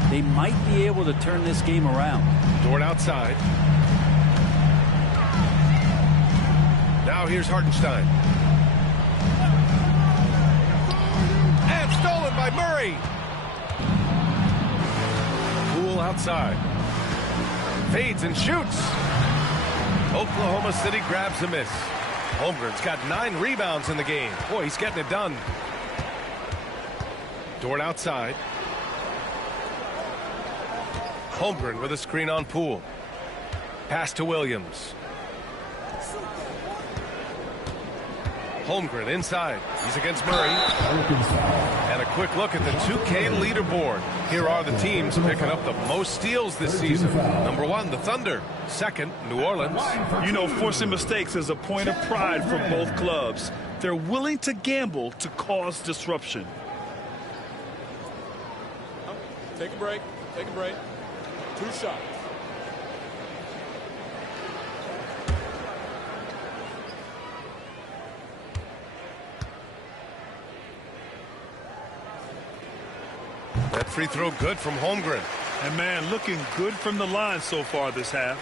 they might be able to turn this game around. Dort outside. Now here's Hartenstein. And stolen by Murray. Poole outside. Fades and shoots. Oklahoma City grabs a miss. Holmgren's got 9 rebounds in the game. Boy, he's getting it done. Dort outside. Holmgren with a screen on Poole. Pass to Williams. Holmgren inside. He's against Murray. And a quick look at the 2K leaderboard. Here are the teams picking up the most steals this season. Number 1, the Thunder. Second, New Orleans. You know, forcing mistakes is a point of pride for both clubs. They're willing to gamble to cause disruption. Take a break. Take a break. 2 shots. That free throw good from Holmgren. And, man, looking good from the line so far this half.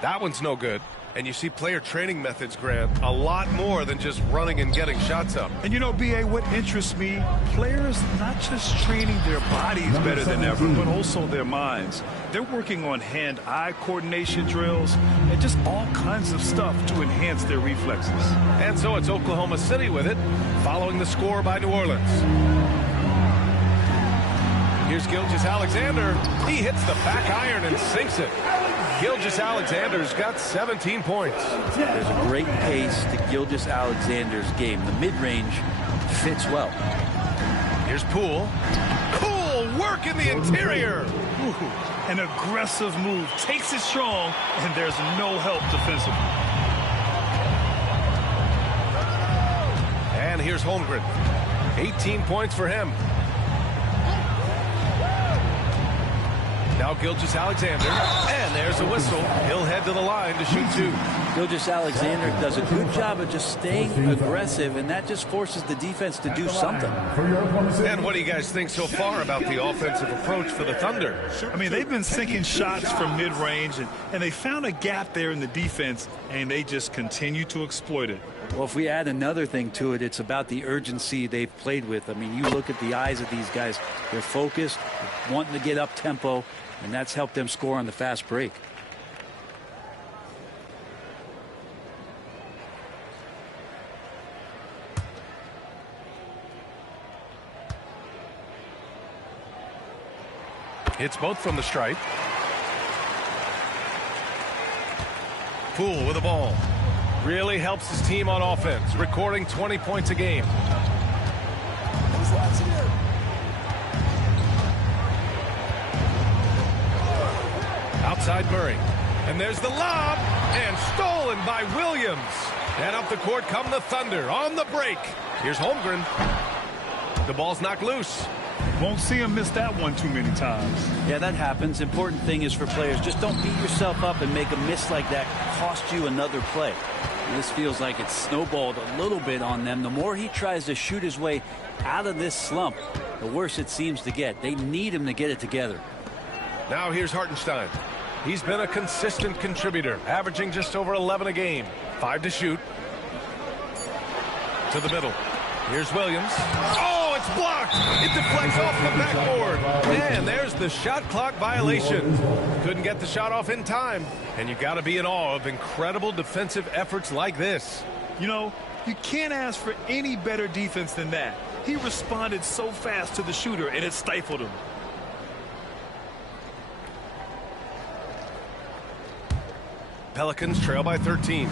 That one's no good. And you see player training methods, Grant, a lot more than just running and getting shots up. And you know, B.A., what interests me, players not just training their bodies better than ever, but also their minds. They're working on hand-eye coordination drills and just all kinds of stuff to enhance their reflexes. And so it's Oklahoma City with it, following the score by New Orleans. Here's Gilgeous-Alexander. He hits the back iron and sinks it. Gilgeous-Alexander's got 17 points. There's a great pace to Gilgeous-Alexander's game. The mid-range fits well. Here's Poole. Cool work in the interior. Ooh, an aggressive move. Takes it strong, and there's no help defensively. And here's Holmgren. 18 points for him. Now Gilgeous-Alexander, and there's a whistle. He'll head to the line to shoot 2. Gilgeous-Alexander does a good job of just staying aggressive, and that just forces the defense to do something. And what do you guys think so far about the offensive approach for the Thunder? I mean, they've been sinking shots from mid-range, and they found a gap there in the defense, and they just continue to exploit it. Well, if we add another thing to it, it's about the urgency they've played with. I mean, you look at the eyes of these guys. They're focused, wanting to get up tempo, and that's helped them score on the fast break. Hits both from the stripe. Poole with the ball. Really helps his team on offense, recording 20 points a game. Outside Murray. And there's the lob. And stolen by Williams. And up the court come the Thunder on the break. Here's Holmgren. The ball's knocked loose. Won't see him miss that one too many times. Yeah, that happens. Important thing is for players, just don't beat yourself up and make a miss like that cost you another play. And this feels like it's snowballed a little bit on them. The more he tries to shoot his way out of this slump, the worse it seems to get. They need him to get it together. Now here's Hartenstein. He's been a consistent contributor, averaging just over 11 a game. 5 to shoot. To the middle. Here's Williams. Oh, it's blocked. It deflects off the backboard. And there's the shot clock violation. Couldn't get the shot off in time. And you got to be in awe of incredible defensive efforts like this. You know, you can't ask for any better defense than that. He responded so fast to the shooter, and it stifled him. Pelicans trail by 13.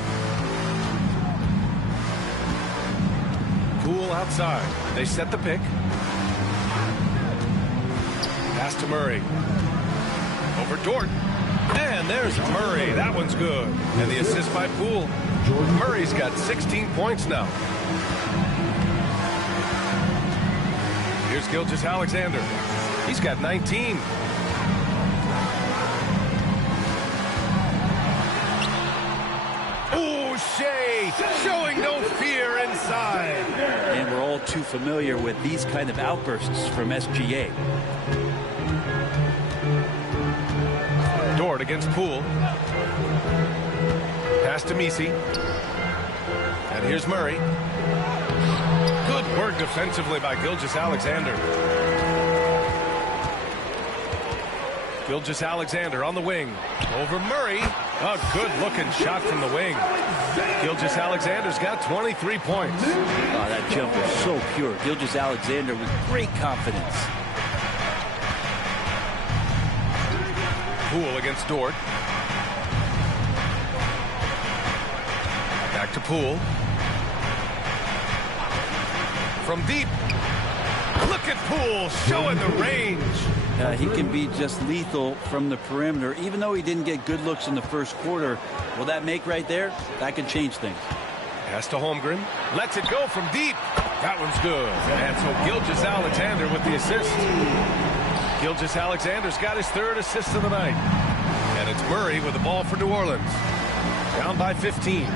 Poole outside. They set the pick. Pass to Murray. Over Dort. And there's Murray. That one's good. And the assist by Poole. Murray's got 16 points now. Here's Gilgeous-Alexander. He's got 19. Shea showing no fear inside. And we're all too familiar with these kind of outbursts from SGA. Dort against Poole. Pass to Messi. And here's Murray. Good work defensively by Gilgeous-Alexander. Gilgeous-Alexander on the wing. Over Murray. A good-looking shot from the wing. Gilgeous-Alexander's got 23 points. Oh, that jumper is so pure. Gilgeous-Alexander with great confidence. Poole against Dort. Back to Poole. From deep. Look at Poole showing the range. He can be just lethal from the perimeter. Even though he didn't get good looks in the first quarter, will that make right there? That could change things. Pass to Holmgren. Lets it go from deep. That one's good. And so Gilgeous-Alexander with the assist. Gilgeous-Alexander's got his third assist of the night. And it's Murray with the ball for New Orleans. Down by 15.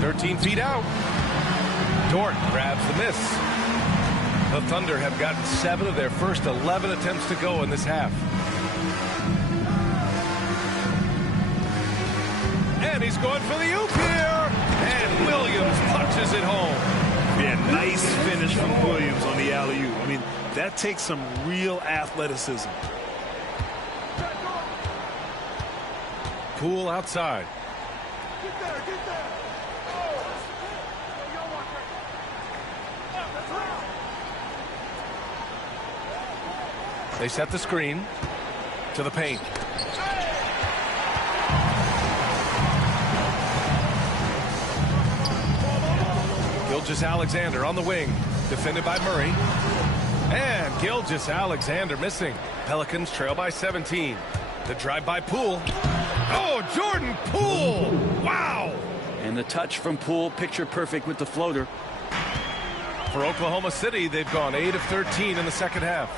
"13 feet out. Dort grabs the miss. The Thunder have gotten 7 of their first 11 attempts to go in this half. And he's going for the oop here. And Williams punches it home. Yeah, nice finish from Williams on the alley-oop. I mean, that takes some real athleticism. Poole outside. They set the screen to the paint. Gilgeous-Alexander on the wing, defended by Murray. And Gilgeous-Alexander missing. Pelicans trail by 17. The drive by Poole. Oh, Jordan Poole! Wow! And the touch from Poole, picture perfect with the floater. For Oklahoma City, they've gone 8 of 13 in the second half.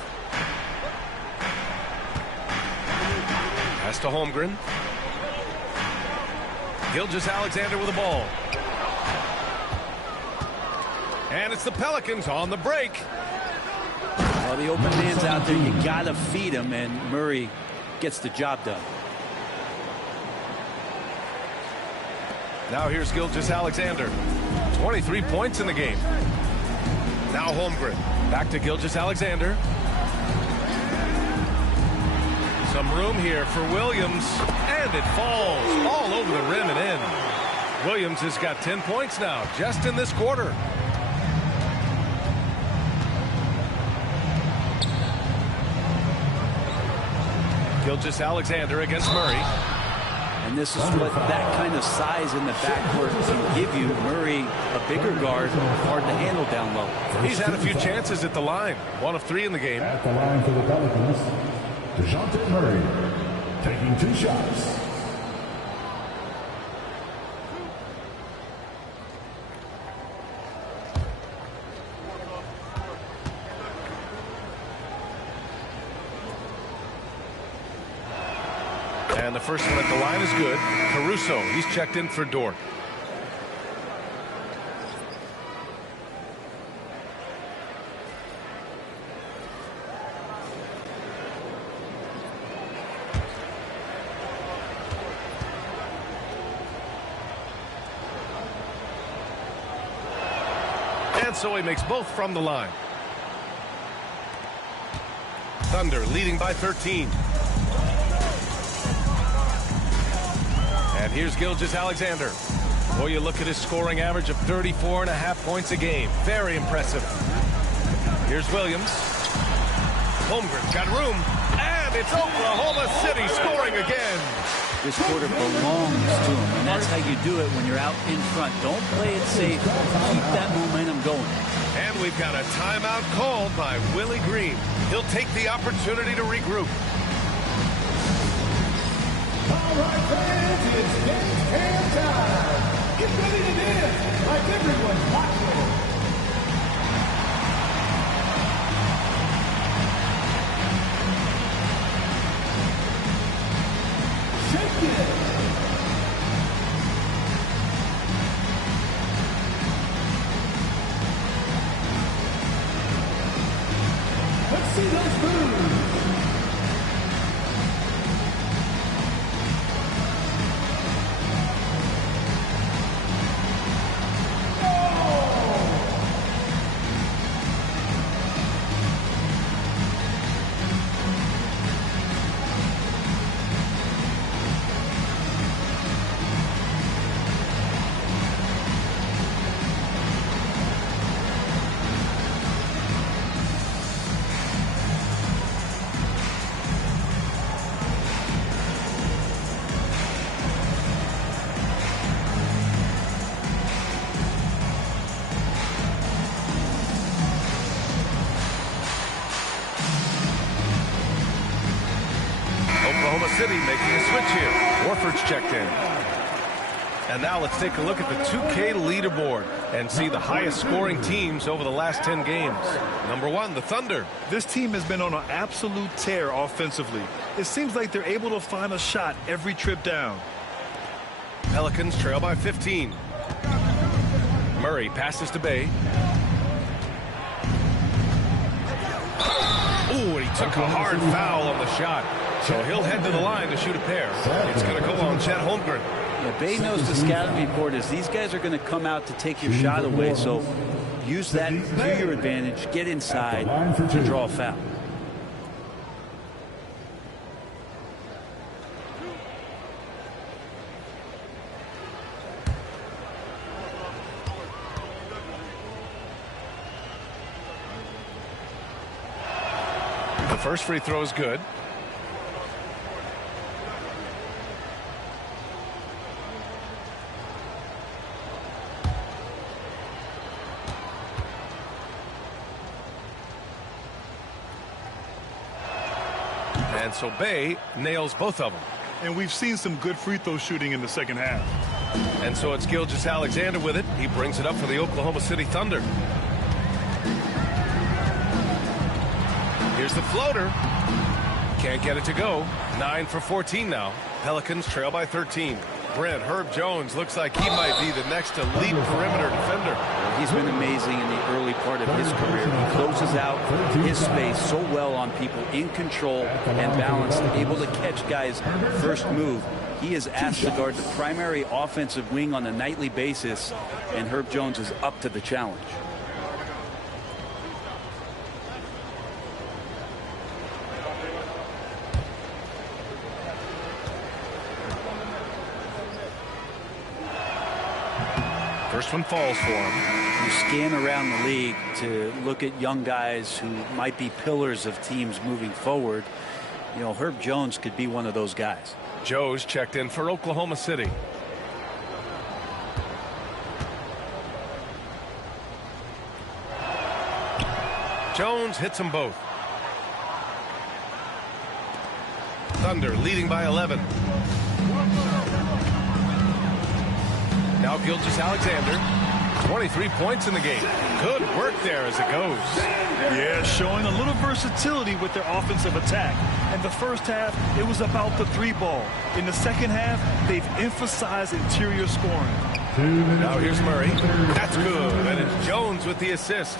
Pass to Holmgren. Gilgeous-Alexander with the ball. And it's the Pelicans on the break. Well, the open man's out there. You got to feed him, and Murray gets the job done. Now here's Gilgeous-Alexander. 23 points in the game. Now Holmgren. Back to Gilgeous-Alexander. Some room here for Williams. And it falls all over the rim and in. Williams has got 10 points now, just in this quarter. Gilgeous-Alexander against Murray. And this is what that kind of size in the backcourt can give you. Murray, a bigger guard, hard to handle down low. He's had a few chances at the line. 1 of 3 in the game. At the line for the Pelicans, DeJounte Murray taking 2 shots. And the first one at the line is good. Caruso, he's checked in for Dort. And so he makes both from the line. Thunder leading by 13. And here's Gilgeous-Alexander. Boy, you look at his scoring average of 34.5 points a game. Very impressive. Here's Williams. Holmgren's got room. And it's Oklahoma City scoring again. This quarter belongs to him, and that's how you do it when you're out in front. Don't play it safe. Keep that momentum going. And we've got a timeout called by Willie Green. He'll take the opportunity to regroup. All right, fans, it's dance time. Get ready to dance like everyone's watching. Shake it. Let's see those moves. Oklahoma City making a switch here. Horford's checked in. And now let's take a look at the 2K leaderboard and see the highest scoring teams over the last 10 games. Number 1, the Thunder. This team has been on an absolute tear offensively. It seems like they're able to find a shot every trip down. Pelicans trail by 15. Murray passes to Bay. Ooh, and he took a hard foul on the shot. So he'll head to the line to shoot a pair. It's going to go on Chet Holmgren. Yeah, Bay knows the scouting report is these guys are going to come out to take your shot away. So use that to your advantage. Get inside to draw a foul. The first free throw is good. And so Bay nails both of them. And we've seen some good free throw shooting in the second half. And so it's Gilgeous-Alexander with it. He brings it up for the Oklahoma City Thunder. Here's the floater. Can't get it to go. 9 for 14 now. Pelicans trail by 13. Brent, Herb Jones looks like he might be the next elite perimeter defender. He's been amazing in the early part of his career. He closes out his space so well on people, in control and balanced, able to catch guys' first move. He is asked to guard the primary offensive wing on a nightly basis, and Herb Jones is up to the challenge. First one falls for him. You scan around the league to look at young guys who might be pillars of teams moving forward. You know, Herb Jones could be one of those guys. Joe's checked in for Oklahoma City. Jones hits them both. Thunder leading by 11. Now Gilgeous-Alexander, 23 points in the game. Good work there as it goes. Yeah, showing a little versatility with their offensive attack. In the first half, it was about the three ball. In the second half, they've emphasized interior scoring. Now here's Murray. That's good. And it's Jones with the assist.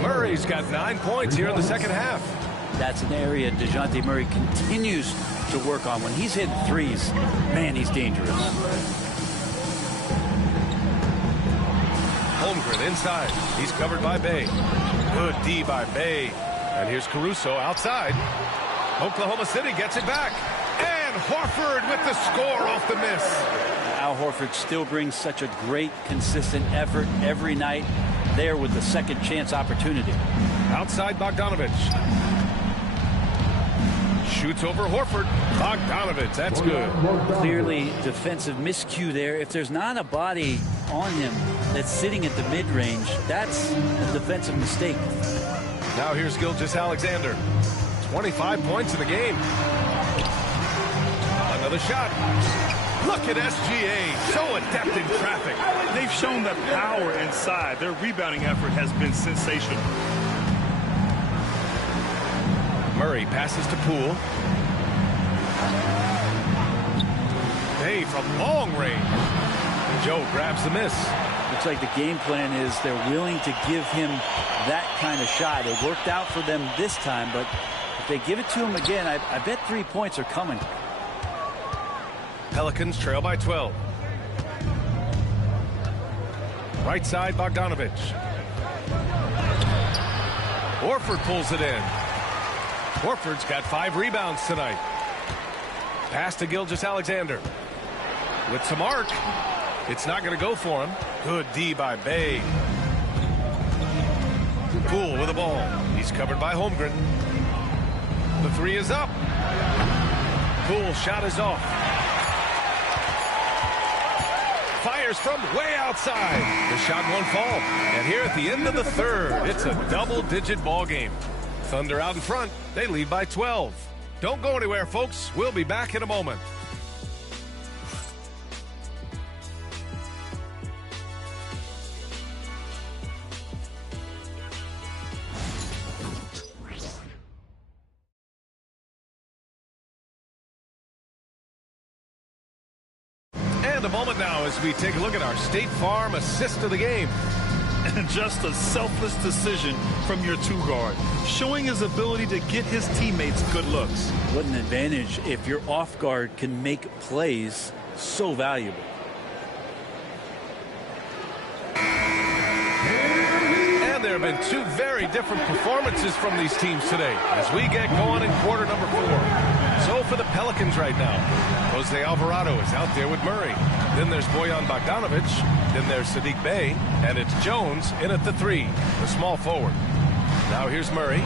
Murray's got 9 points here in the second half. That's an area DeJounte Murray continues to work on. When he's hitting threes, man, he's dangerous. Holmgren inside. He's covered by Bay. Good D by Bay. And here's Caruso outside. Oklahoma City gets it back. And Horford with the score off the miss. Al Horford still brings such a great, consistent effort every night there with the second chance opportunity. Outside Bogdanovich. Shoots over Horford. Bogdanovich, that's good. Clearly defensive miscue there. If there's not a body on him that's sitting at the mid-range, that's a defensive mistake. Now here's Gilgeous-Alexander. 25 points in the game. Another shot. Look at SGA, so adept in traffic. They've shown that power inside. Their rebounding effort has been sensational. Murray passes to Poole. Bay from long range. Joe grabs the miss. Looks like the game plan is they're willing to give him that kind of shot. It worked out for them this time, but if they give it to him again, I bet 3 points are coming. Pelicans trail by 12. Right side, Bogdanovich. Horford pulls it in. Horford's got 5 rebounds tonight. Pass to Gilgeous-Alexander. With some arc. It's not going to go for him. Good D by Bay. Poole with the ball. He's covered by Holmgren. The three is up. Poole shot is off. Fires from way outside. The shot won't fall. And here at the end of the third, it's a double-digit ball game. Thunder out in front. They lead by 12. Don't go anywhere, folks. We'll be back in a moment. And a moment now as we take a look at our State Farm assist of the game. And just a selfless decision from your two-guard, showing his ability to get his teammates good looks. What an advantage if your off guard can make plays so valuable. And there have been two very different performances from these teams today as we get going in quarter number 4. So for the Pelicans right now, Jose Alvarado is out there with Murray. Then there's Bojan Bogdanovic. Then there's Sadiq Bey. And it's Jones in at the 3, the small forward. Now here's Murray.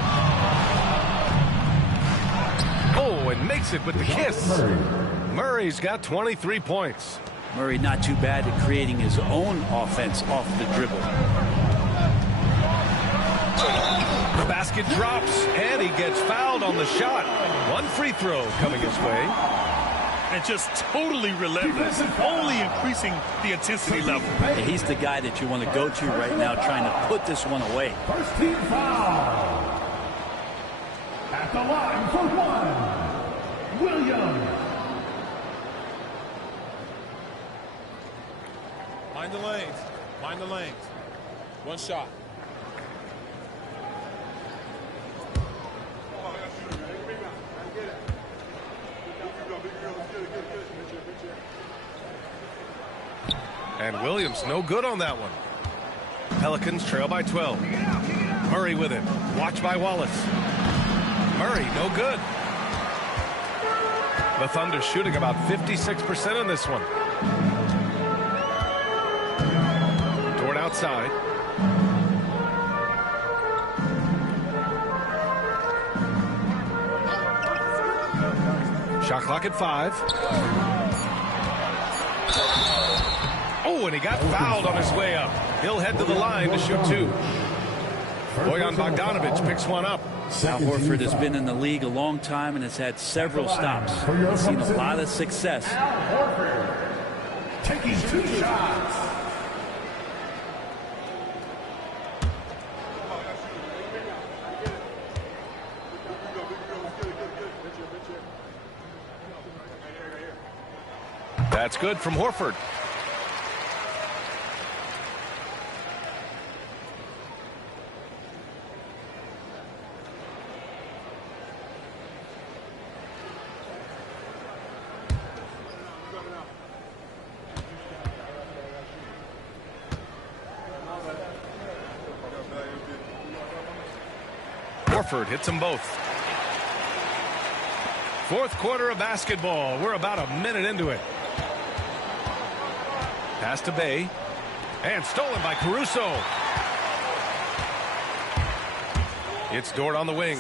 Oh, and makes it with the kiss. Murray's got 23 points. Murray not too bad at creating his own offense off the dribble. The basket drops, and he gets fouled on the shot. One free throw coming his way. And just totally relentless, only increasing the intensity level. He's the guy that you want to go to right now, trying to put this one away. First team foul. At the line for 1, Williams. Mind the lanes. Mind the lanes. One shot. And Williams no good on that one. Pelicans trail by 12. Murray with it. Watch by Wallace. Murray no good. The Thunder shooting about 56% in this one. Toward outside. Shot clock at 5. Oh, and he got fouled on his way up. He'll head to the line to shoot 2. Bojan Bogdanovic picks one up. Al Horford has been in the league a long time and has had several stops. He's seen a lot of success. Taking 2 shots. That's good from Horford. Horford hits them both. Fourth quarter of basketball. We're about a minute into it. Pass to Bey. And stolen by Caruso. It's Dort on the wing.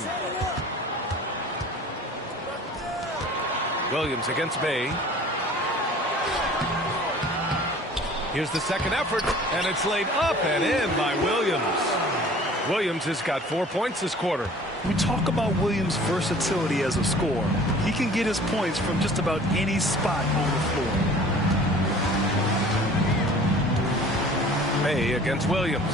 Williams against Bey. Here's the second effort, and it's laid up and in by Williams. Williams has got 4 points this quarter. We talk about Williams' versatility as a scorer. He can get his points from just about any spot on the floor. Bey against Williams.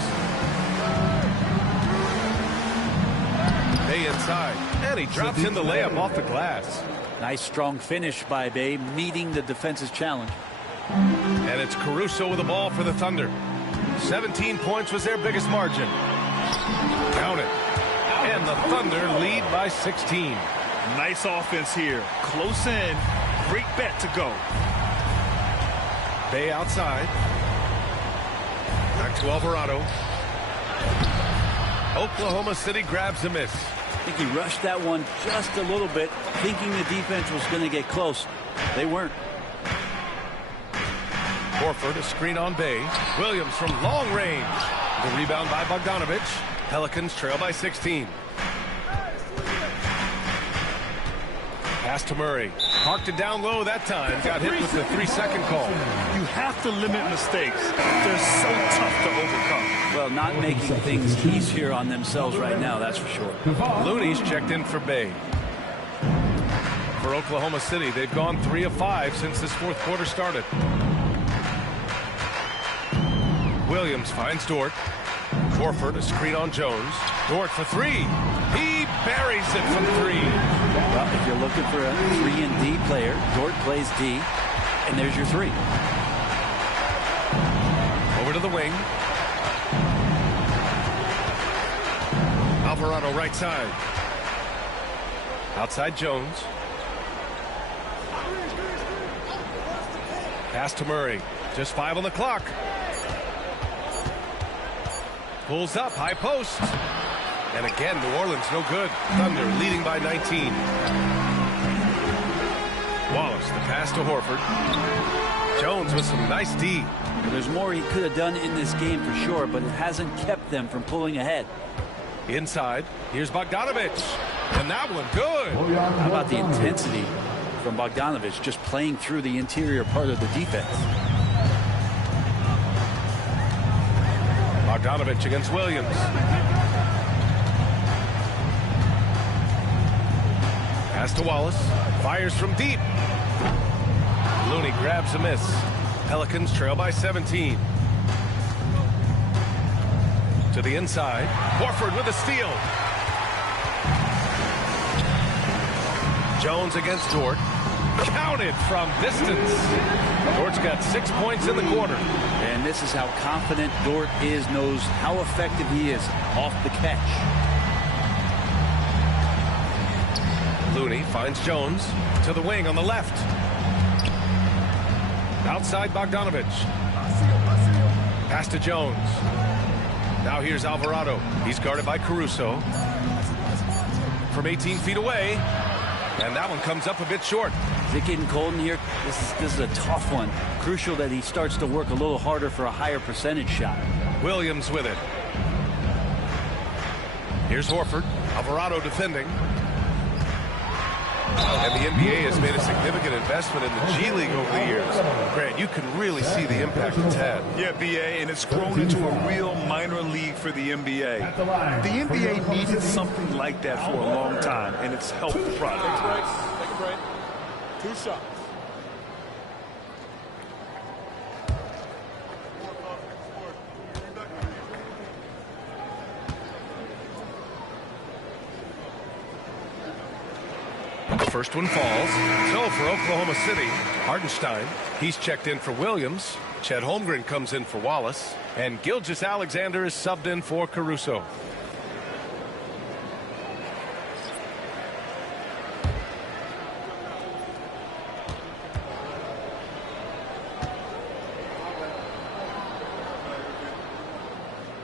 Bey inside, and he drops in the layup off the glass. Nice strong finish by Bey, meeting the defense's challenge. And it's Caruso with the ball for the Thunder. 17 points was their biggest margin. Count it. And the Thunder lead by 16. Nice offense here. Close in. Great bet to go. Bey outside. Back to Alvarado. Oklahoma City grabs a miss. I think he rushed that one just a little bit, thinking the defense was going to get close. They weren't. Horford, a screen on Bey. Williams from long range. The rebound by Bogdanovic. Pelicans trail by 16. Pass to Murray. Parked it down low that time. Got hit with the 3-second call. You have to limit mistakes. They're so tough to overcome. Well, not making things easier on themselves right now, that's for sure. Looney's checked in for Bey. for Oklahoma City. They've gone 3 of 5 since this fourth quarter started. Williams finds Dort. Horford, a screen on Jones. Dort for 3. He buries it from 3. Well, if you're looking for a 3 and D player, Dort plays D, and there's your 3. Over to the wing. Alvarado right side. Outside Jones. Pass to Murray. Just 5 on the clock. Pulls up, high post. And again, New Orleans no good. Thunder leading by 19. Wallace, the pass to Horford. Jones with some nice D. Well, there's more he could have done in this game for sure, but it hasn't kept them from pulling ahead. Inside, here's Bogdanovich. And that one good. How about the intensity from Bogdanovich just playing through the interior part of the defense? Bogdanovich against Williams. Pass to Wallace. Fires from deep. Looney grabs a miss. Pelicans trail by 17. To the inside. Horford with a steal. Jones against Dort. Counted from distance. Dort's got 6 points in the quarter. And this is how confident Dort knows how effective he is off the catch. Looney finds Jones to the wing on the left. Outside Bogdanovich. Pass to Jones. Now here's Alvarado. He's guarded by Caruso. From 18 feet away. And that one comes up a bit short. Is it getting cold in here? This is a tough one. Crucial that he starts to work a little harder for a higher percentage shot. Williams with it. Here's Horford. Alvarado defending. And the NBA has made a significant investment in the G League over the years. Grant, you can really see the impact it's had. Yeah, BA, and it's grown into a real minor league for the NBA. The NBA needed something like that for a long time, and it's helped the product. Take a break. 2 shots. The first one falls. So for Oklahoma City, Hardenstein, he's checked in for Williams. Chet Holmgren comes in for Wallace. And Gilgeous-Alexander is subbed in for Caruso.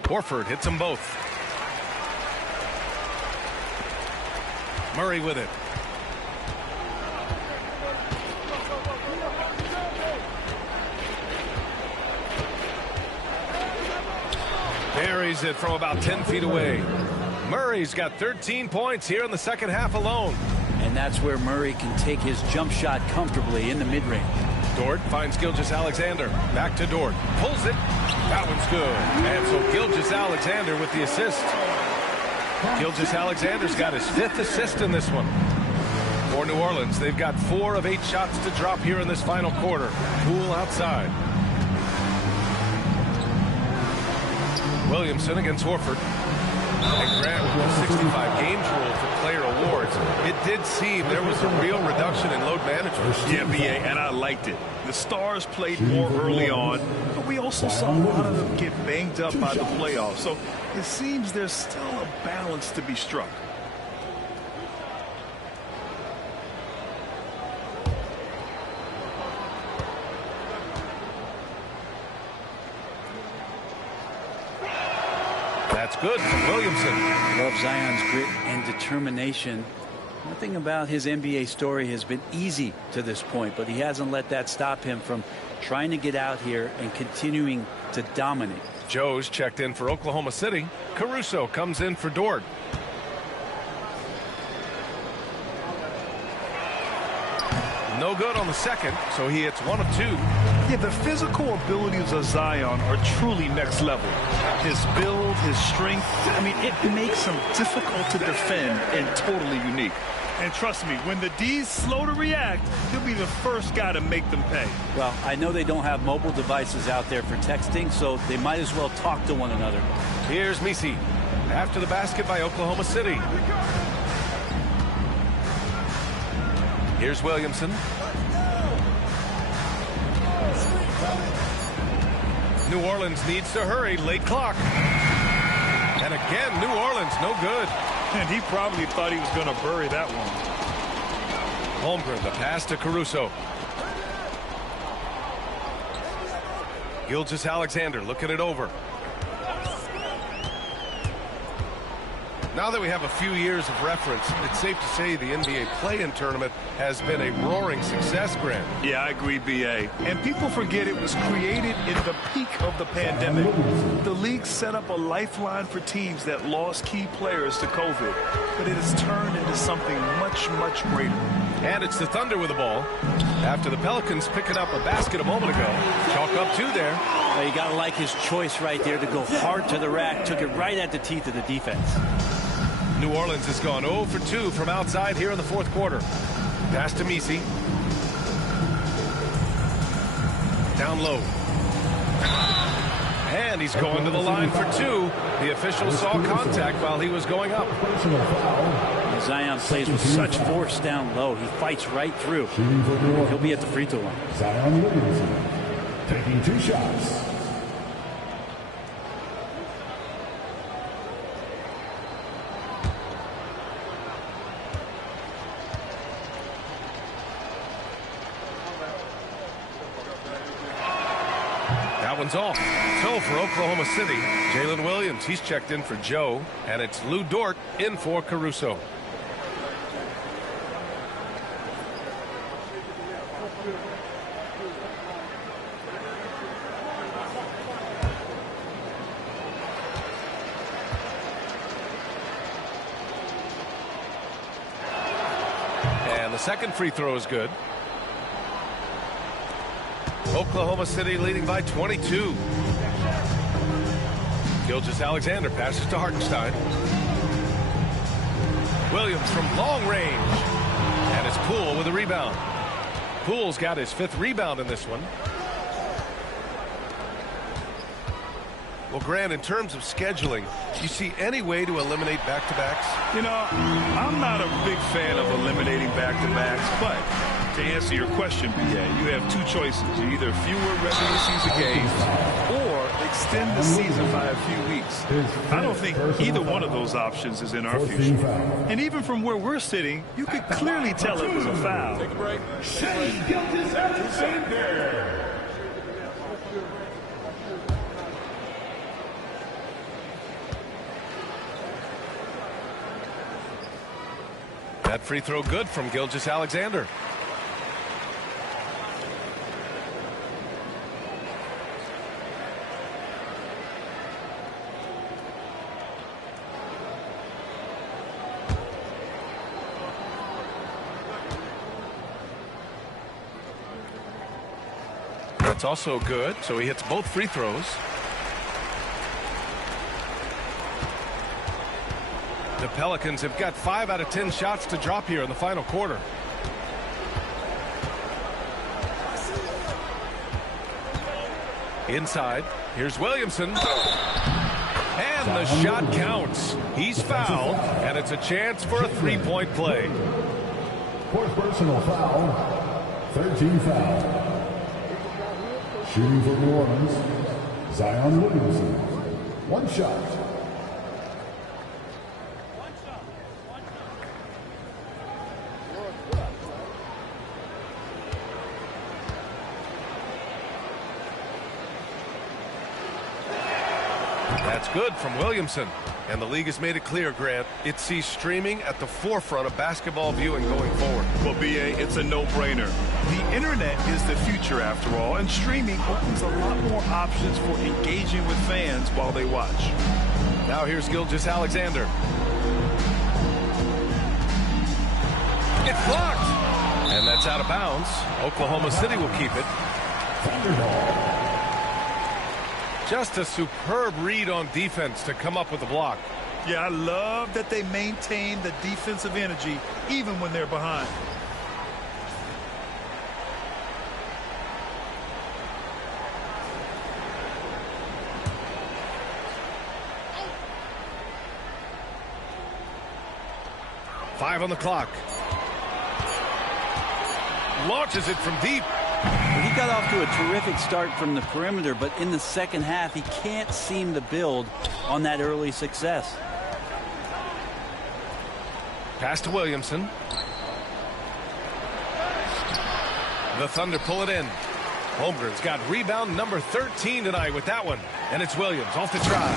Horford hits them both. Murray with it. Buries it from about 10 feet away. Murray's got 13 points here in the second half alone. And that's where Murray can take his jump shot comfortably in the mid-range. Dort finds Gilgeous-Alexander. Back to Dort. Pulls it. That one's good. And so Gilgeous-Alexander with the assist. Gilgeous-Alexander's got his 5th assist in this one. For New Orleans, they've got 4 of 8 shots to drop here in this final quarter. Poole outside. Williamson against Horford. And Grant, with the 65 games rule for player awards, it did seem there was a real reduction in load management. Yeah, BA, and I liked it. The stars played more early on, but we also saw a lot of them get banged up by the playoffs. So it seems there's still a balance to be struck. That's good from Williamson. Love Zion's grit and determination. Nothing about his NBA story has been easy to this point, but he hasn't let that stop him from trying to get out here and continuing to dominate. Joe's checked in for Oklahoma City. Caruso comes in for Dort. No good on the second, so he hits 1 of 2. Yeah, the physical abilities of Zion are truly next level. His build, his strength, I mean, it makes him difficult to defend and totally unique. And trust me, when the D's slow to react, he'll be the first guy to make them pay. Well, I know they don't have mobile devices out there for texting, so they might as well talk to one another. Here's Messi. After the basket by Oklahoma City. Here's Williamson. New Orleans needs to hurry. Late clock. And again, New Orleans, no good. And he probably thought he was going to bury that one. Holmgren, the pass to Caruso. Gilgeous-Alexander looking it over. Now that we have a few years of reference, it's safe to say the NBA play-in tournament has been a roaring success, Grant. Yeah, I agree, B.A. And people forget it was created in the peak of the pandemic. The league set up a lifeline for teams that lost key players to COVID, but it has turned into something much, much greater. And it's the Thunder with the ball. After the Pelicans picking up a basket a moment ago. Chalk up 2 there. Well, you got to like his choice right there to go hard to the rack. Took it right at the teeth of the defense. New Orleans has gone 0 for 2 from outside here in the fourth quarter. Pass to Messi. Down low. And he's going to the line for 2. The official saw contact while he was going up. Zion plays with such force down low. He fights right through. He'll be at the free throw line. Zion Williamson taking 2 shots. That one's off. So for Oklahoma City, Jalen Williams, he's checked in for Joe, and it's Lou Dort in for Caruso. And the second free throw is good. Oklahoma City leading by 22. Gilgeous-Alexander passes to Hartenstein. Williams from long range. And it's Poole with a rebound. Poole's got his 5th rebound in this one. Well, Grant, in terms of scheduling, do you see any way to eliminate back-to-backs? You know, I'm not a big fan of eliminating back-to-backs, but to answer your question, B.A., you have 2 choices. Either fewer regular season games or extend the season by a few weeks. I don't think either one of those options is in our future. And even from where we're sitting, you could clearly tell it was a foul. Take a break. That free throw good from Gilgeous-Alexander. That's also good, so he hits both free throws. The Pelicans have got 5 out of 10 shots to drop here in the final quarter. Inside, here's Williamson. And the shot counts. He's fouled, and it's a chance for a 3-point play. 4th personal foul. 13 foul. Shooting for New Orleans, Zion Williamson. 1 shot. That's good from Williamson. And the league has made it clear, Grant, it sees streaming at the forefront of basketball viewing going forward. Well, B.A., it's a no-brainer. The internet is the future, after all, and streaming opens a lot more options for engaging with fans while they watch. Now here's Gilgeous-Alexander. It's blocked. And that's out of bounds. Oklahoma City will keep it. Just a superb read on defense to come up with the block. Yeah, I love that they maintain the defensive energy even when they're behind. Five on the clock. Launches it from deep. He got off to a terrific start from the perimeter, but in the second half, he can't seem to build on that early success. Pass to Williamson. The Thunder pull it in. Holmgren's got rebound number 13 tonight with that one. And it's Williams off the try.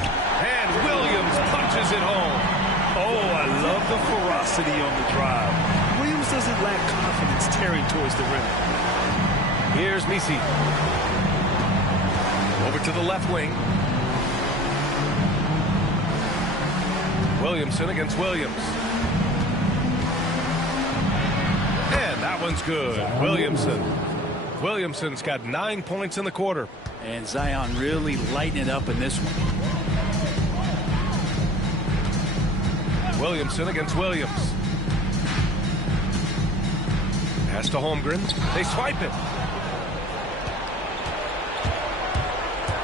And Williams punches it home. Oh, I love the ferocity on the drive. Williams doesn't lack confidence tearing towards the rim. Here's Misi. Over to the left wing. Williamson against Williams. And that one's good. Williamson's got 9 points in the quarter. And Zion really lighting it up in this one. Williamson against Williams. Pass to Holmgren. They swipe it.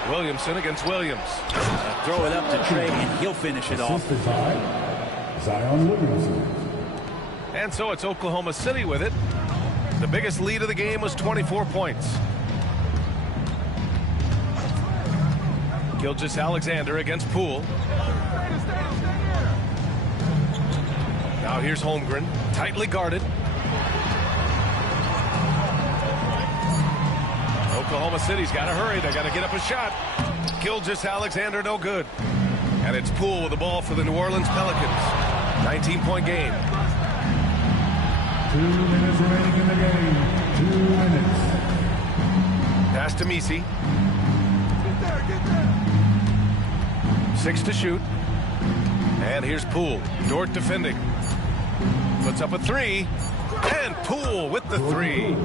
Williamson against Williams. Throw it up to Trey, and he'll finish it off. Zion Williamson. And so it's Oklahoma City with it. The biggest lead of the game was 24 points. Gilgeous-Alexander against Poole. Now here's Holmgren, tightly guarded. Oklahoma City's got to hurry. They got to get up a shot. Gilgeous-Alexander, no good. And it's Poole with the ball for the New Orleans Pelicans. 19-point game. 2 minutes remaining in the game. 2 minutes. Pass to Misi. 6 to shoot. And here's Poole. Dort defending. Puts up a three. And Poole with the three.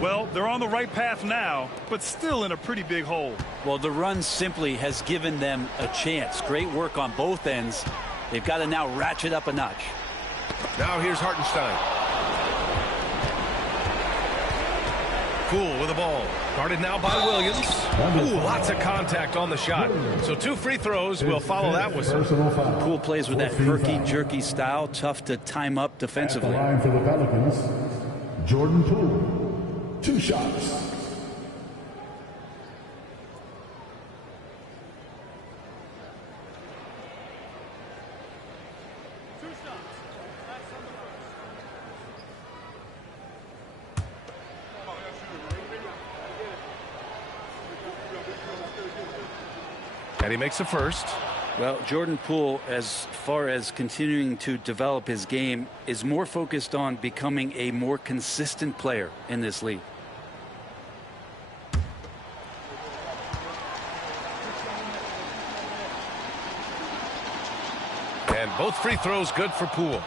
Well, they're on the right path now, but still in a pretty big hole. Well, the run simply has given them a chance. Great work on both ends. They've got to now ratchet up a notch. Now here's Hartenstein. Poole with the ball. Guarded now by Williams. Ooh, lots of contact on the shot. So 2 free throws will follow that whistle. Poole plays with that herky-jerky style. Tough to time up defensively. At the line for the Pelicans, Jordan Poole. 2 shots. And he makes the first. Well, Jordan Poole, as far as continuing to develop his game, is more focused on becoming a more consistent player in this league. And both free throws good for Poole.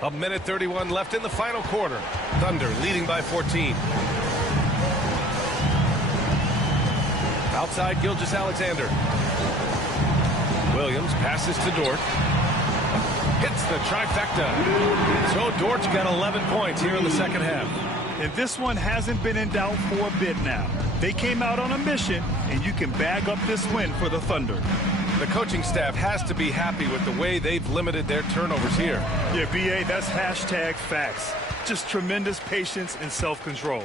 A minute 31 left in the final quarter. Thunder leading by 14. Outside, Gilgeous-Alexander. Williams passes to Dort. Hits the trifecta. So Dort's got 11 points here in the second half. And this one hasn't been in doubt for a bit now. They came out on a mission, and you can bag up this win for the Thunder. The coaching staff has to be happy with the way they've limited their turnovers here. Yeah, B.A., that's hashtag facts. Just tremendous patience and self-control.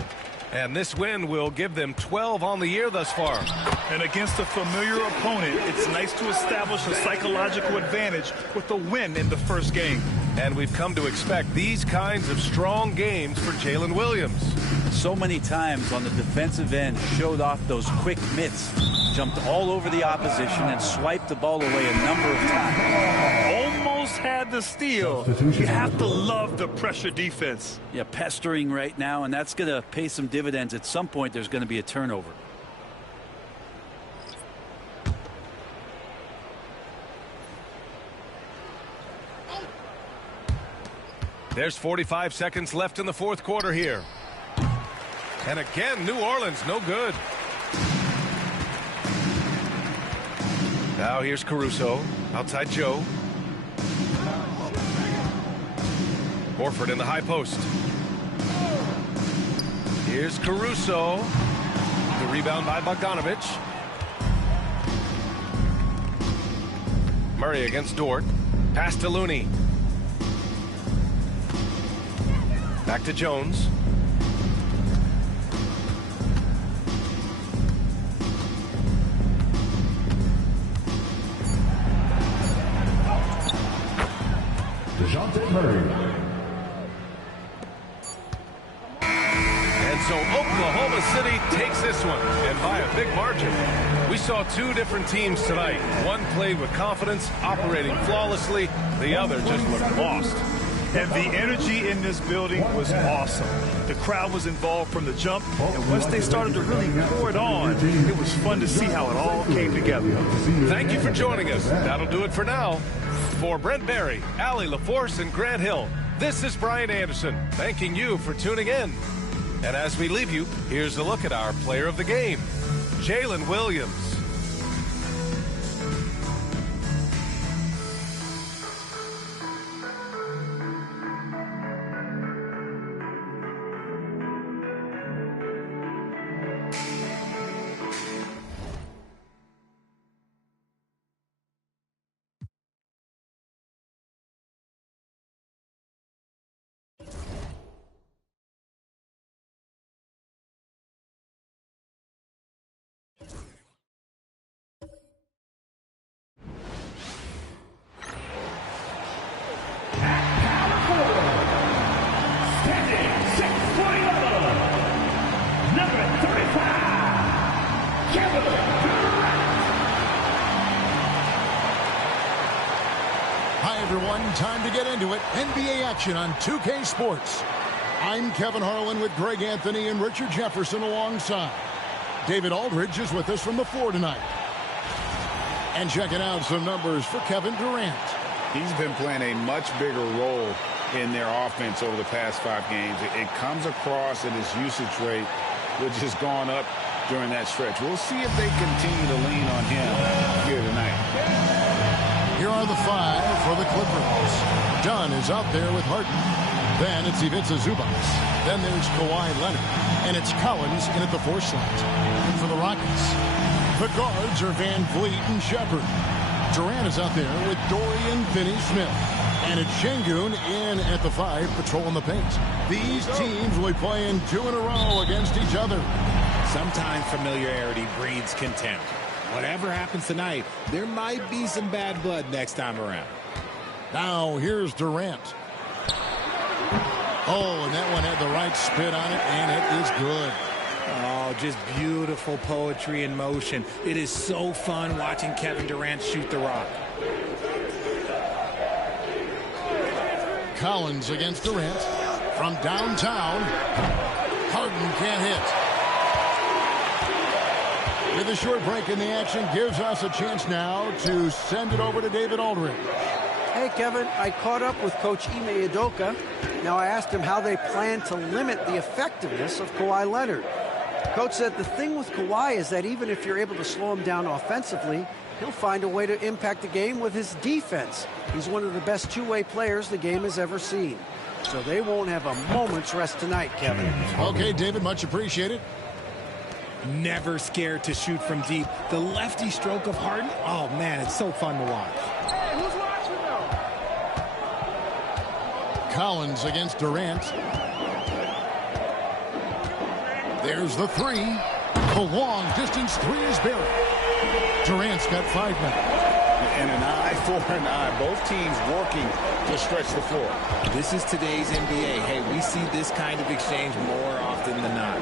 And this win will give them 12 on the year thus far. And against a familiar opponent, it's nice to establish a psychological advantage with a win in the first game. And we've come to expect these kinds of strong games for Jalen Williams. So many times on the defensive end, showed off those quick mitts, jumped all over the opposition and swiped the ball away a number of times. Almost had the steal. You have to love the pressure defense. Yeah, pestering right now, and that's going to pay some dividends. At some point, there's going to be a turnover. There's 45 seconds left in the fourth quarter here. And again, New Orleans, no good. Now here's Caruso. Outside Joe. Horford in the high post. Here's Caruso. The rebound by Bogdanovic. Murray against Dort. Pass to Looney. Back to Jones. Murray. And so Oklahoma City takes this one, and by a big margin. We saw two different teams tonight. One played with confidence, operating flawlessly. The other just looked lost. And the energy in this building was awesome. The crowd was involved from the jump, and once they started to really pour it on, it was fun to see how it all came together. Thank you for joining us. That'll do it for now. For Brent Barry, Allie LaForce, and Grant Hill, this is Brian Anderson, thanking you for tuning in. And as we leave you, here's a look at our player of the game, Jalen Williams. Time to get into it. NBA action on 2K Sports. I'm Kevin Harlan with Greg Anthony and Richard Jefferson alongside. David Aldridge is with us from the floor tonight. And checking out some numbers for Kevin Durant. He's been playing a much bigger role in their offense over the past 5 games. It comes across in his usage rate, which has gone up during that stretch. We'll see if they continue to lean on him here tonight. Here are the 5 for the Clippers. Dunn is out there with Harden. Then it's Ivica Zubac. Then there's Kawhi Leonard. And it's Collins in at the 4 slot. And for the Rockets, the guards are Van Vliet and Shepard. Durant is out there with Dorian Finney-Smith. And it's Şengün in at the 5, patrolling the paint. These teams will be playing 2 in a row against each other. Sometimes familiarity breeds contempt. Whatever happens tonight, there might be some bad blood next time around. Now, here's Durant. Oh, and that one had the right spin on it, and it is good. Oh, just beautiful poetry in motion. It is so fun watching Kevin Durant shoot the rock. Collins against Durant. From downtown, Harden can't hit. With a short break in the action, gives us a chance now to send it over to David Aldridge. Hey, Kevin, I caught up with Coach Ime Udoka. Now, I asked him how they plan to limit the effectiveness of Kawhi Leonard. Coach said the thing with Kawhi is that even if you're able to slow him down offensively, he'll find a way to impact the game with his defense. He's one of the best two-way players the game has ever seen. So they won't have a moment's rest tonight, Kevin. Okay, David, much appreciated. Never scared to shoot from deep. The lefty stroke of Harden, oh man, it's so fun to watch. Hey, who's watching though? Collins against Durant. There's the 3. The long distance 3 is buried. Durant's got 5 now. And an eye for an eye. Both teams working to stretch the floor. This is today's NBA. Hey, we see this kind of exchange more often than not.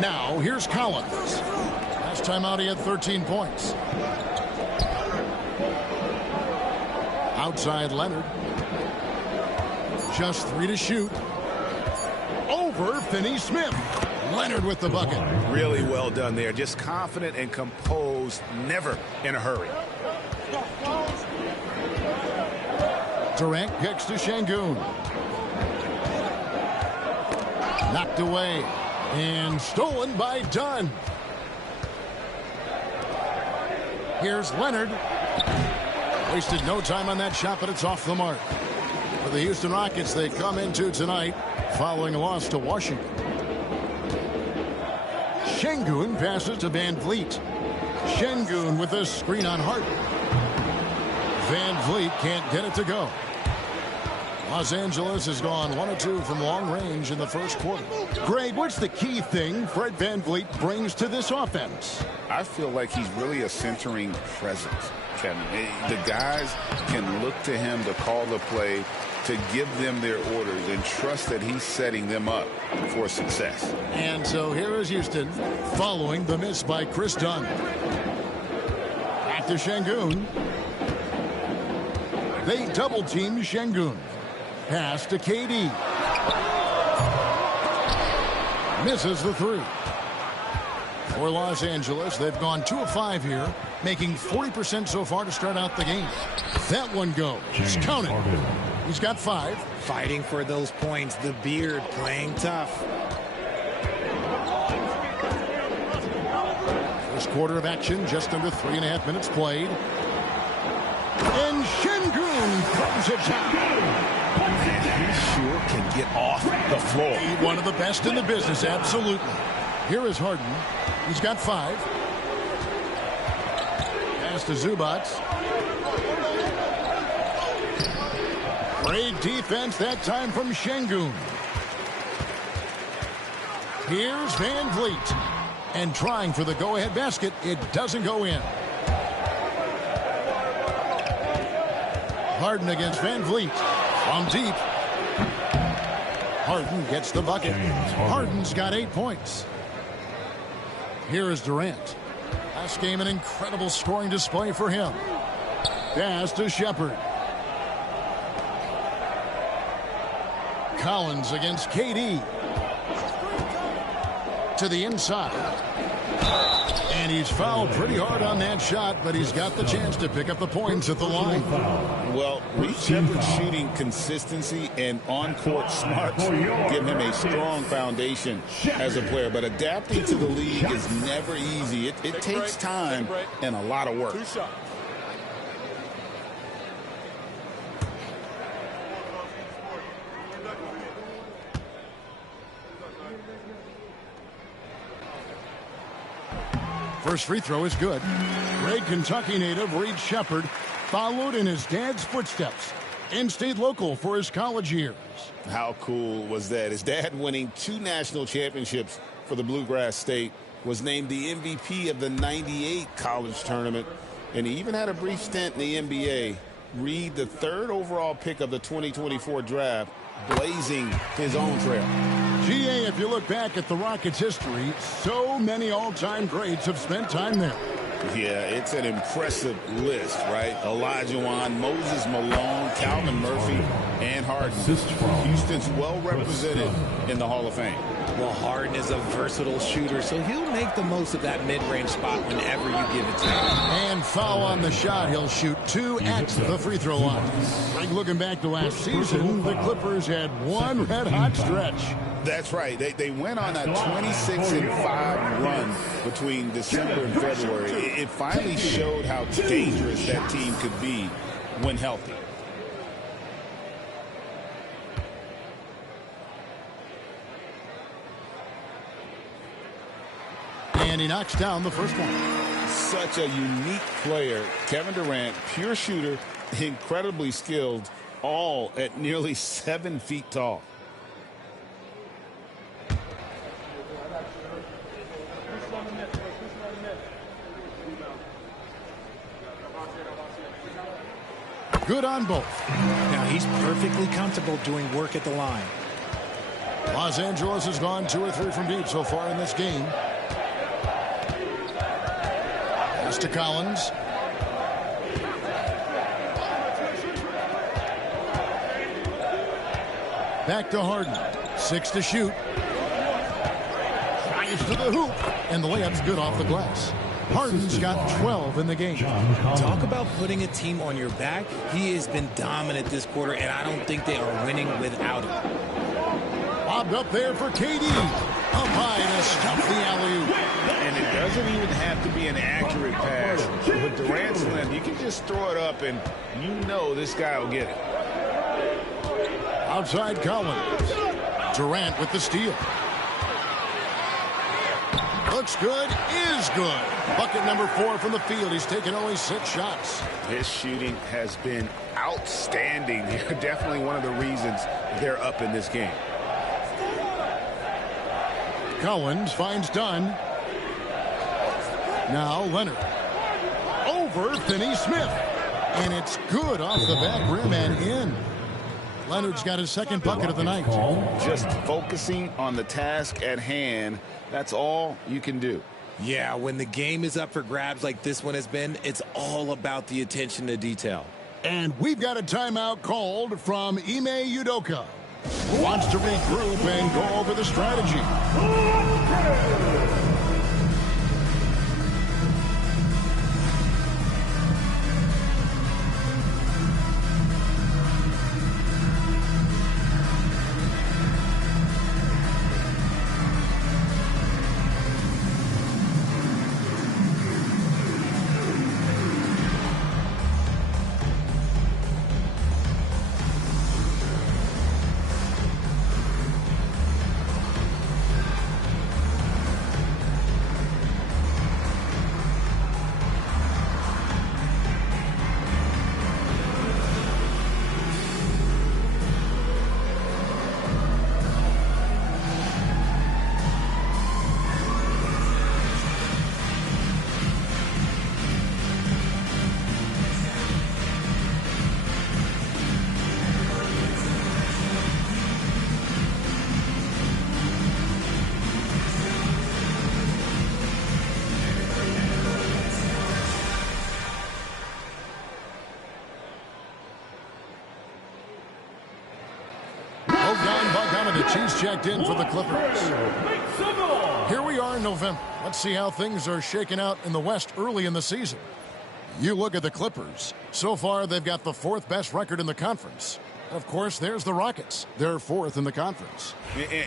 Now, here's Collins. Last time out, he had 13 points. Outside Leonard. Just 3 to shoot. Over Finney-Smith. Leonard with the bucket. Really well done there. Just confident and composed, never in a hurry. Durant kicks to Şengün. Knocked away. And stolen by Dunn. Here's Leonard. Wasted no time on that shot, but it's off the mark. For the Houston Rockets, they come into tonight following a loss to Washington. Şengün passes to Van Vliet. Şengün with a screen on Harden. Van Vliet can't get it to go. Los Angeles has gone 1 of 2 from long range in the first quarter. Greg, what's the key thing Fred Van Vliet brings to this offense? I feel like he's really a centering presence, Kevin. The guys can look to him to call the play, to give them their orders, and trust that he's setting them up for success. And so here is Houston following the miss by Chris Dunn. Back to Şengün. They double-team Şengün. Pass to KD. Misses the three. For Los Angeles, they've gone 2 of 5 here, making 40% so far to start out the game. That one goes. Count it. He's got 5. Fighting for those points. The beard playing tough. First quarter of action, just under 3.5 minutes played. And Şengün comes it down. He sure can get off the floor. One of the best in the business, absolutely. Here is Harden. He's got 5. Pass to Zubac. Great defense that time from Şengün. Here's Van Vliet. And trying for the go-ahead basket. It doesn't go in. Harden against Van Vliet. From deep. Harden gets the bucket. Harden's got 8 points. Here is Durant. Last game, an incredible scoring display for him. Pass to Shepard. Collins against KD. To the inside. And he's fouled pretty hard on that shot, but he's got the chance to pick up the points at the line. Well, Shepard's shooting consistency and on-court smarts give him a strong foundation as a player. But adapting to the league is never easy. It takes time and a lot of work. First free throw is good. Great Kentucky native Reed Shepard followed in his dad's footsteps. In-state local for his college years. How cool was that? His dad, winning 2 national championships for the Bluegrass State, was named the MVP of the '98 college tournament. And he even had a brief stint in the NBA. Reed, the 3rd overall pick of the 2024 draft, blazing his own trail. GA, if you look back at the Rockets' history, so many all-time greats have spent time there. Yeah, it's an impressive list, right? Olajuwon, Moses Malone, Calvin Murphy, and Harden. Houston's well represented in the Hall of Fame. Well, Harden is a versatile shooter, so he'll make the most of that mid-range spot whenever you give it to him. And foul on the shot. He'll shoot 2 at the free throw line. Like looking back to last season, the Clippers had one red-hot stretch. That's right. They went on a 26-5 run between December and February. It finally showed how dangerous that team could be when healthy. And he knocks down the first one. Such a unique player. Kevin Durant, pure shooter, incredibly skilled, all at nearly 7 feet tall. Good on both. Now he's perfectly comfortable doing work at the line. Los Angeles has gone 2 or 3 from deep so far in this game. Pass to Collins. Back to Harden. 6 to shoot. Drives to the hoop. And the layup's good off the glass. Harden's got 12 in the game. Talk about putting a team on your back. He has been dominant this quarter, and I don't think they are winning without him. Bobbed up there for KD. Up high to stuff the alley-oop. And it doesn't even have to be an accurate pass. With Durant's length, you can just throw it up, and you know this guy will get it. Outside Collins. Durant with the steal. Looks good, is good. Bucket number 4 from the field. He's taken only 6 shots. His shooting has been outstanding. Definitely one of the reasons they're up in this game. Collins finds Dunn. Now Leonard. Over Finney-Smith. And it's good off the back rim and in. Leonard's got his second bucket of the night. Just focusing on the task at hand. That's all you can do. Yeah, when the game is up for grabs like this one has been, it's all about the attention to detail. And we've got a timeout called from Ime Udoka. Wants to regroup and go over the strategy. He's checked in for the Clippers. Here we are in November. Let's see how things are shaking out in the West early in the season. You look at the Clippers. So far, they've got the 4th best record in the conference. Of course, there's the Rockets. They're 4th in the conference.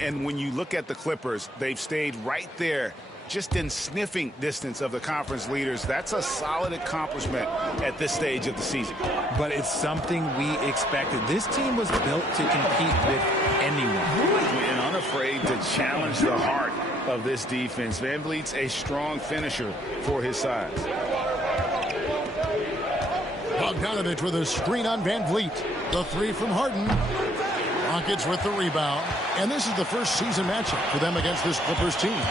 And when you look at the Clippers, they've stayed right there, just in sniffing distance of the conference leaders. That's a solid accomplishment at this stage of the season. But it's something we expected. This team was built to compete with anyone. And unafraid to challenge the heart of this defense. VanVleet's a strong finisher for his size. Bogdanovich with a screen on VanVleet. The 3 from Harden. Rockets with the rebound. And this is the first season matchup for them against this Clippers team.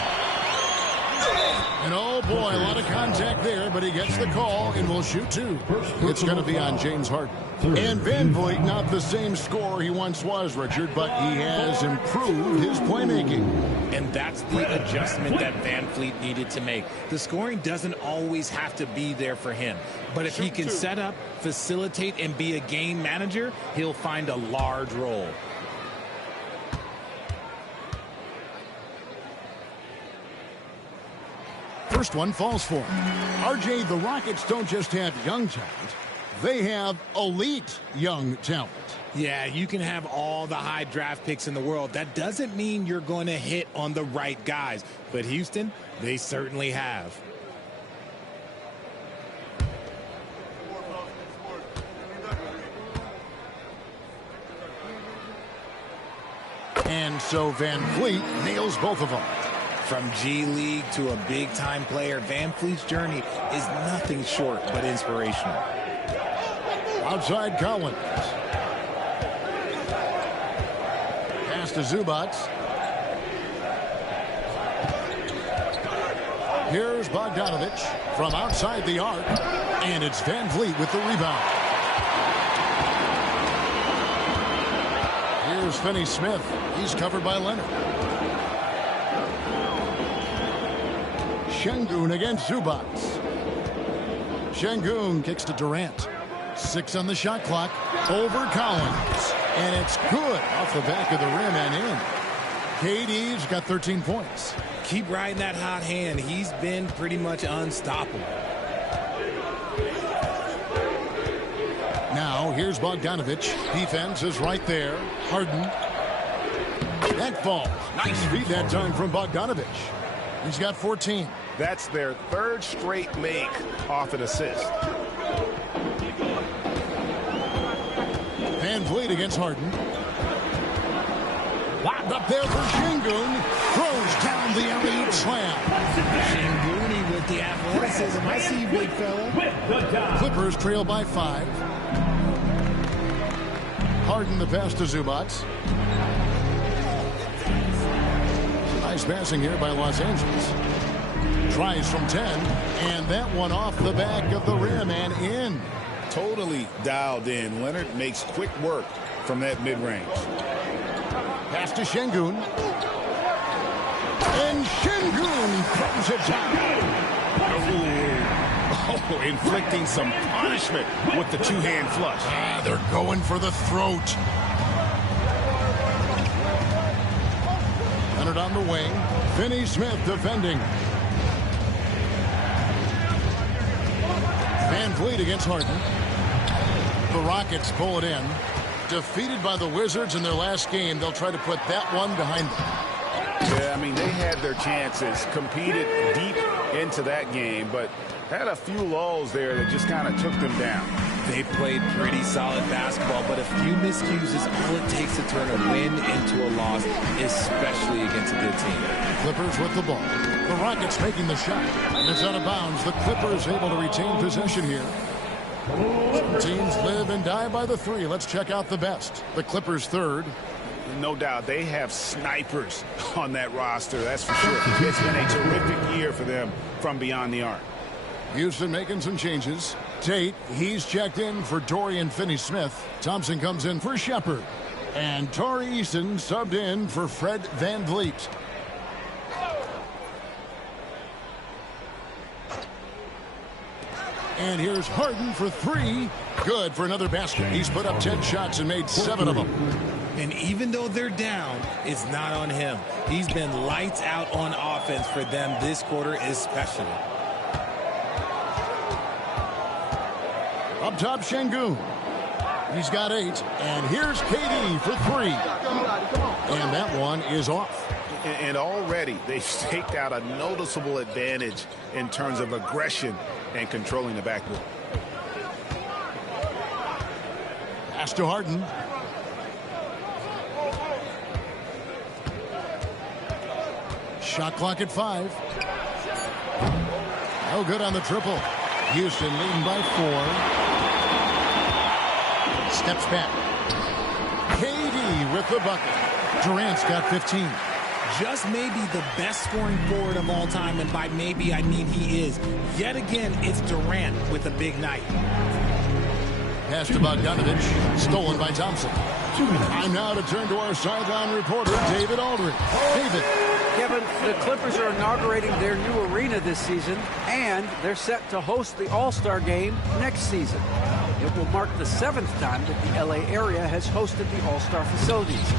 And oh boy, a lot of contact there, but he gets the call and will shoot 2. It's going to be on James Harden. And VanVleet, not the same scorer he once was, Richard, but he has improved his playmaking. And that's the adjustment that VanVleet needed to make. The scoring doesn't always have to be there for him. But if he can set up, facilitate, and be a game manager, he'll find a large role. First one falls for him. RJ, the Rockets don't just have young talent. They have elite young talent. Yeah, you can have all the high draft picks in the world. That doesn't mean you're going to hit on the right guys. But Houston, they certainly have. And so VanVleet nails both of them. From G League to a big-time player, VanVleet's journey is nothing short but inspirational. Outside Collins. Pass to Zubac. Here's Bogdanovich from outside the arc. And it's VanVleet with the rebound. Here's Finney-Smith. He's covered by Leonard. Şengün against Zubac. Şengün kicks to Durant. 6 on the shot clock. Over Collins. And it's good off the back of the rim and in. KD's got 13 points. Keep riding that hot hand. He's been pretty much unstoppable. Now, here's Bogdanovich. Defense is right there. Harden. That falls. Nice feed that time from Bogdanovich. He's got 14. That's their third straight make off an assist. Van Vliet against Harden. Lobbed up there for Şengün. Throws down the alley-oop slam. Şengün with the athleticism. I see you, big fella. Clippers trail by 5. Harden the pass to Zubac. Nice passing here by Los Angeles. Tries from 10, and that one off the back of the rim and in. Totally dialed in. Leonard makes quick work from that mid-range. Pass to Şengün. And Şengün throws it down. Oh, inflicting some punishment with the two-hand flush. They're going for the throat. Leonard on the wing. Finney Smith defending. Van Vliet against Harden. The Rockets pull it in. Defeated by the Wizards in their last game, they'll try to put that one behind them. Yeah, I mean, they had their chances, competed deep into that game, but had a few lulls there that just kind of took them down. They played pretty solid basketball, but a few miscues is all it takes to turn a win into a loss, especially against a good team. Clippers with the ball. The Rockets making the shot. And it's out of bounds. The Clippers able to retain possession here. Some teams live and die by the 3. Let's check out the best. The Clippers third. No doubt they have snipers on that roster, that's for sure. It's been a terrific year for them from beyond the arc. Houston making some changes. Tate, he's checked in for Dorian Finney-Smith. Thompson comes in for Shepard. And Tari Eason subbed in for Fred Van Vliet. And here's Harden for 3. Good for another basket. He's put up 10 shots and made 7 of them. And even though they're down, it's not on him. He's been lights out on offense for them this quarter especially. Up top, Şengün. He's got 8. And here's KD for 3. And that one is off. And already they've staked out a noticeable advantage in terms of aggression and controlling the backboard. Pass to Harden. Shot clock at 5. No good on the triple. Houston leading by 4. Steps back. KD with the bucket. Durant's got 15. Just maybe the best scoring forward of all time, and by maybe I mean he is. Yet again, it's Durant with a big night. Pass to Bogdanovich, stolen by Thompson. Time now to turn to our sideline reporter, David Aldridge. David. Kevin, the Clippers are inaugurating their new arena this season, and they're set to host the All-Star Game next season. It will mark the 7th time that the LA area has hosted the All-Star facilities.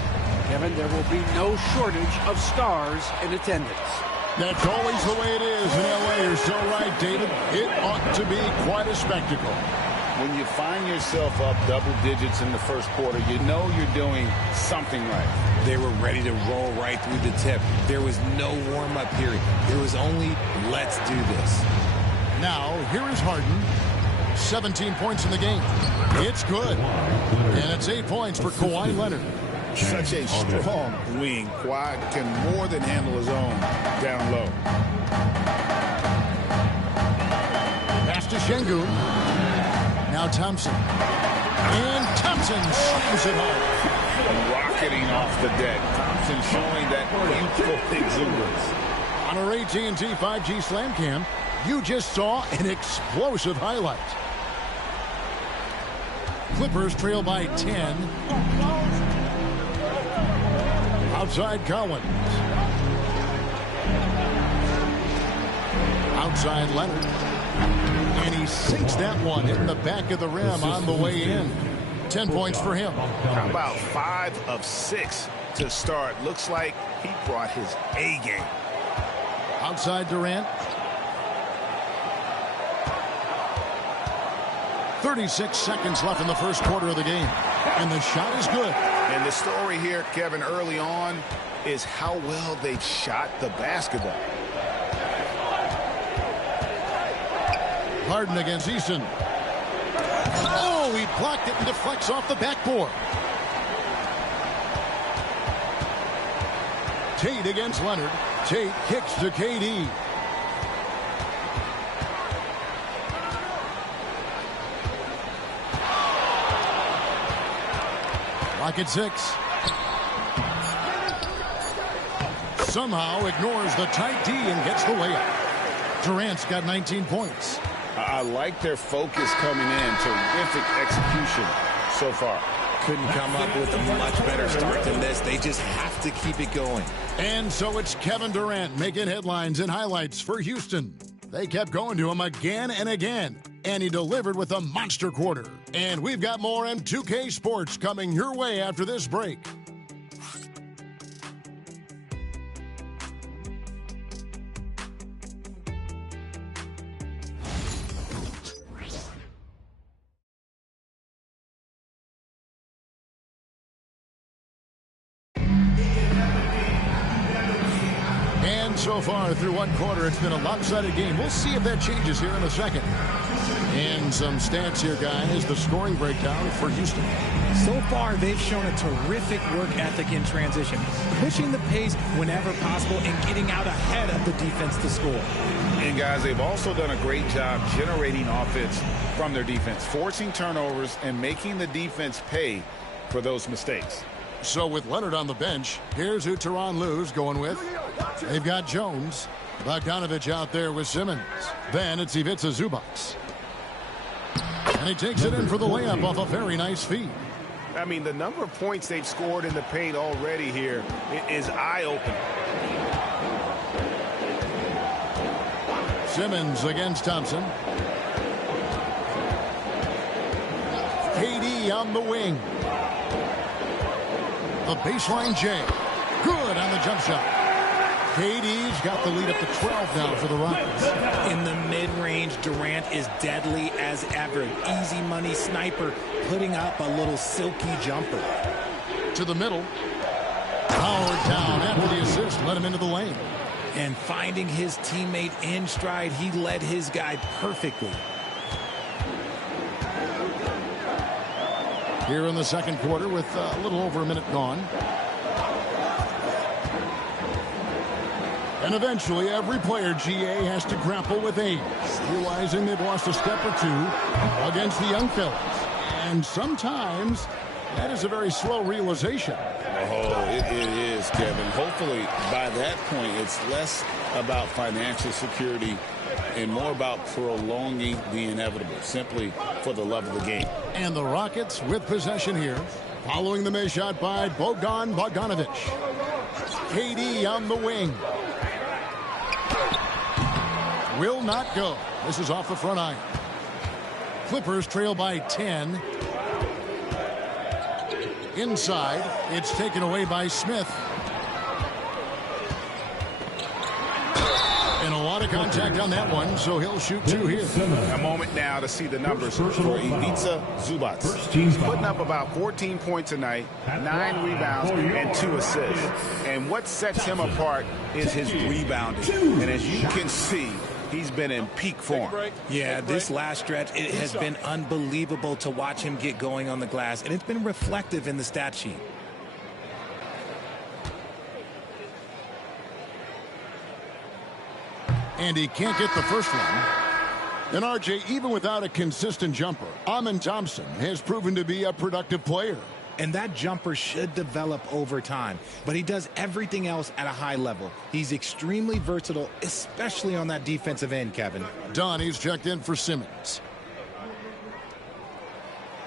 Kevin, there will be no shortage of stars in attendance. That's always the way it is in LA. You're so right, David. It ought to be quite a spectacle. When you find yourself up double digits in the first quarter, you know you're doing something right. They were ready to roll right through the tip. There was no warm-up period. There was only, let's do this. Now, here is Harden. 17 points in the game. It's good. And it's 8 points for Kawhi Leonard. Such a strong wing. Kawhi can more than handle his own down low. Pass to Şengün. Now Thompson. And Thompson slams it home. Rocketing off the deck. Thompson showing that youthful exuberance. On our AT&T 5G Slam Cam, you just saw an explosive highlight. Clippers trail by 10. Outside Collins. Outside Leonard. And he sinks that one in the back of the rim on the way in. 10 points for him. How about 5 of 6 to start? Looks like he brought his A game. Outside Durant. 36 seconds left in the first quarter of the game. And the shot is good. And the story here, Kevin, early on is how well they've shot the basketball. Harden against Easton. Oh, he blocked it and deflects off the backboard. Tate against Leonard. Tate kicks to KD. Rocket 6. Somehow ignores the tight D and gets the layup. Durant's got 19 points. I like their focus coming in. Terrific execution so far. Couldn't come up with a much better start than this. They just have to keep it going. And so it's Kevin Durant making headlines and highlights for Houston. They kept going to him again and again, and he delivered with a monster quarter. And we've got more M2K Sports coming your way after this break. So far through one quarter, it's been a lopsided game. We'll see if that changes here in a second. And some stats here, guys. The scoring breakdown for Houston. So far, they've shown a terrific work ethic in transition, pushing the pace whenever possible and getting out ahead of the defense to score. And, guys, they've also done a great job generating offense from their defense, forcing turnovers and making the defense pay for those mistakes. So with Leonard on the bench, here's who Tyronn Lue's going with. They've got Jones. Bogdanovich out there with Simmons. Then it's Ivica Zubac. And he takes it in for the layup off a very nice feed. I mean, the number of points they've scored in the paint already here is eye-opening. Simmons against Thompson. KD on the wing. The baseline J. Good on the jump shot. KD's got the lead up to 12 now for the Rockets. In the mid-range, Durant is deadly as ever. Easy money sniper, putting up a little silky jumper. To the middle. Powered down after the assist. Let him into the lane. And finding his teammate in stride, he led his guy perfectly. Here in the second quarter with a little over a minute gone. And eventually every player, GA, has to grapple with age, realizing they've lost a step or two against the young fellas. And sometimes that is a very slow realization. Oh, it is, Kevin. Hopefully by that point it's less about financial security and more about prolonging the inevitable, simply for the love of the game. And the Rockets with possession here, following the missed shot by Bogdanovich. KD on the wing. Will not go. This is off the front iron. Clippers trail by 10. Inside, it's taken away by Smith. And a lot of contact on that one, so he'll shoot two here. A moment now to see the numbers for Ivica Zubac. Putting up about 14 points a night, 9 rebounds, and 2 assists. And what sets him apart is his rebounding. And as you can see, he's been in peak form. Yeah, this last stretch, it has been unbelievable to watch him get going on the glass, and it's been reflective in the stat sheet. And he can't get the first one. And RJ, even without a consistent jumper, Amen Thompson has proven to be a productive player. And that jumper should develop over time. But he does everything else at a high level. He's extremely versatile, especially on that defensive end, Kevin. Donnie's checked in for Simmons.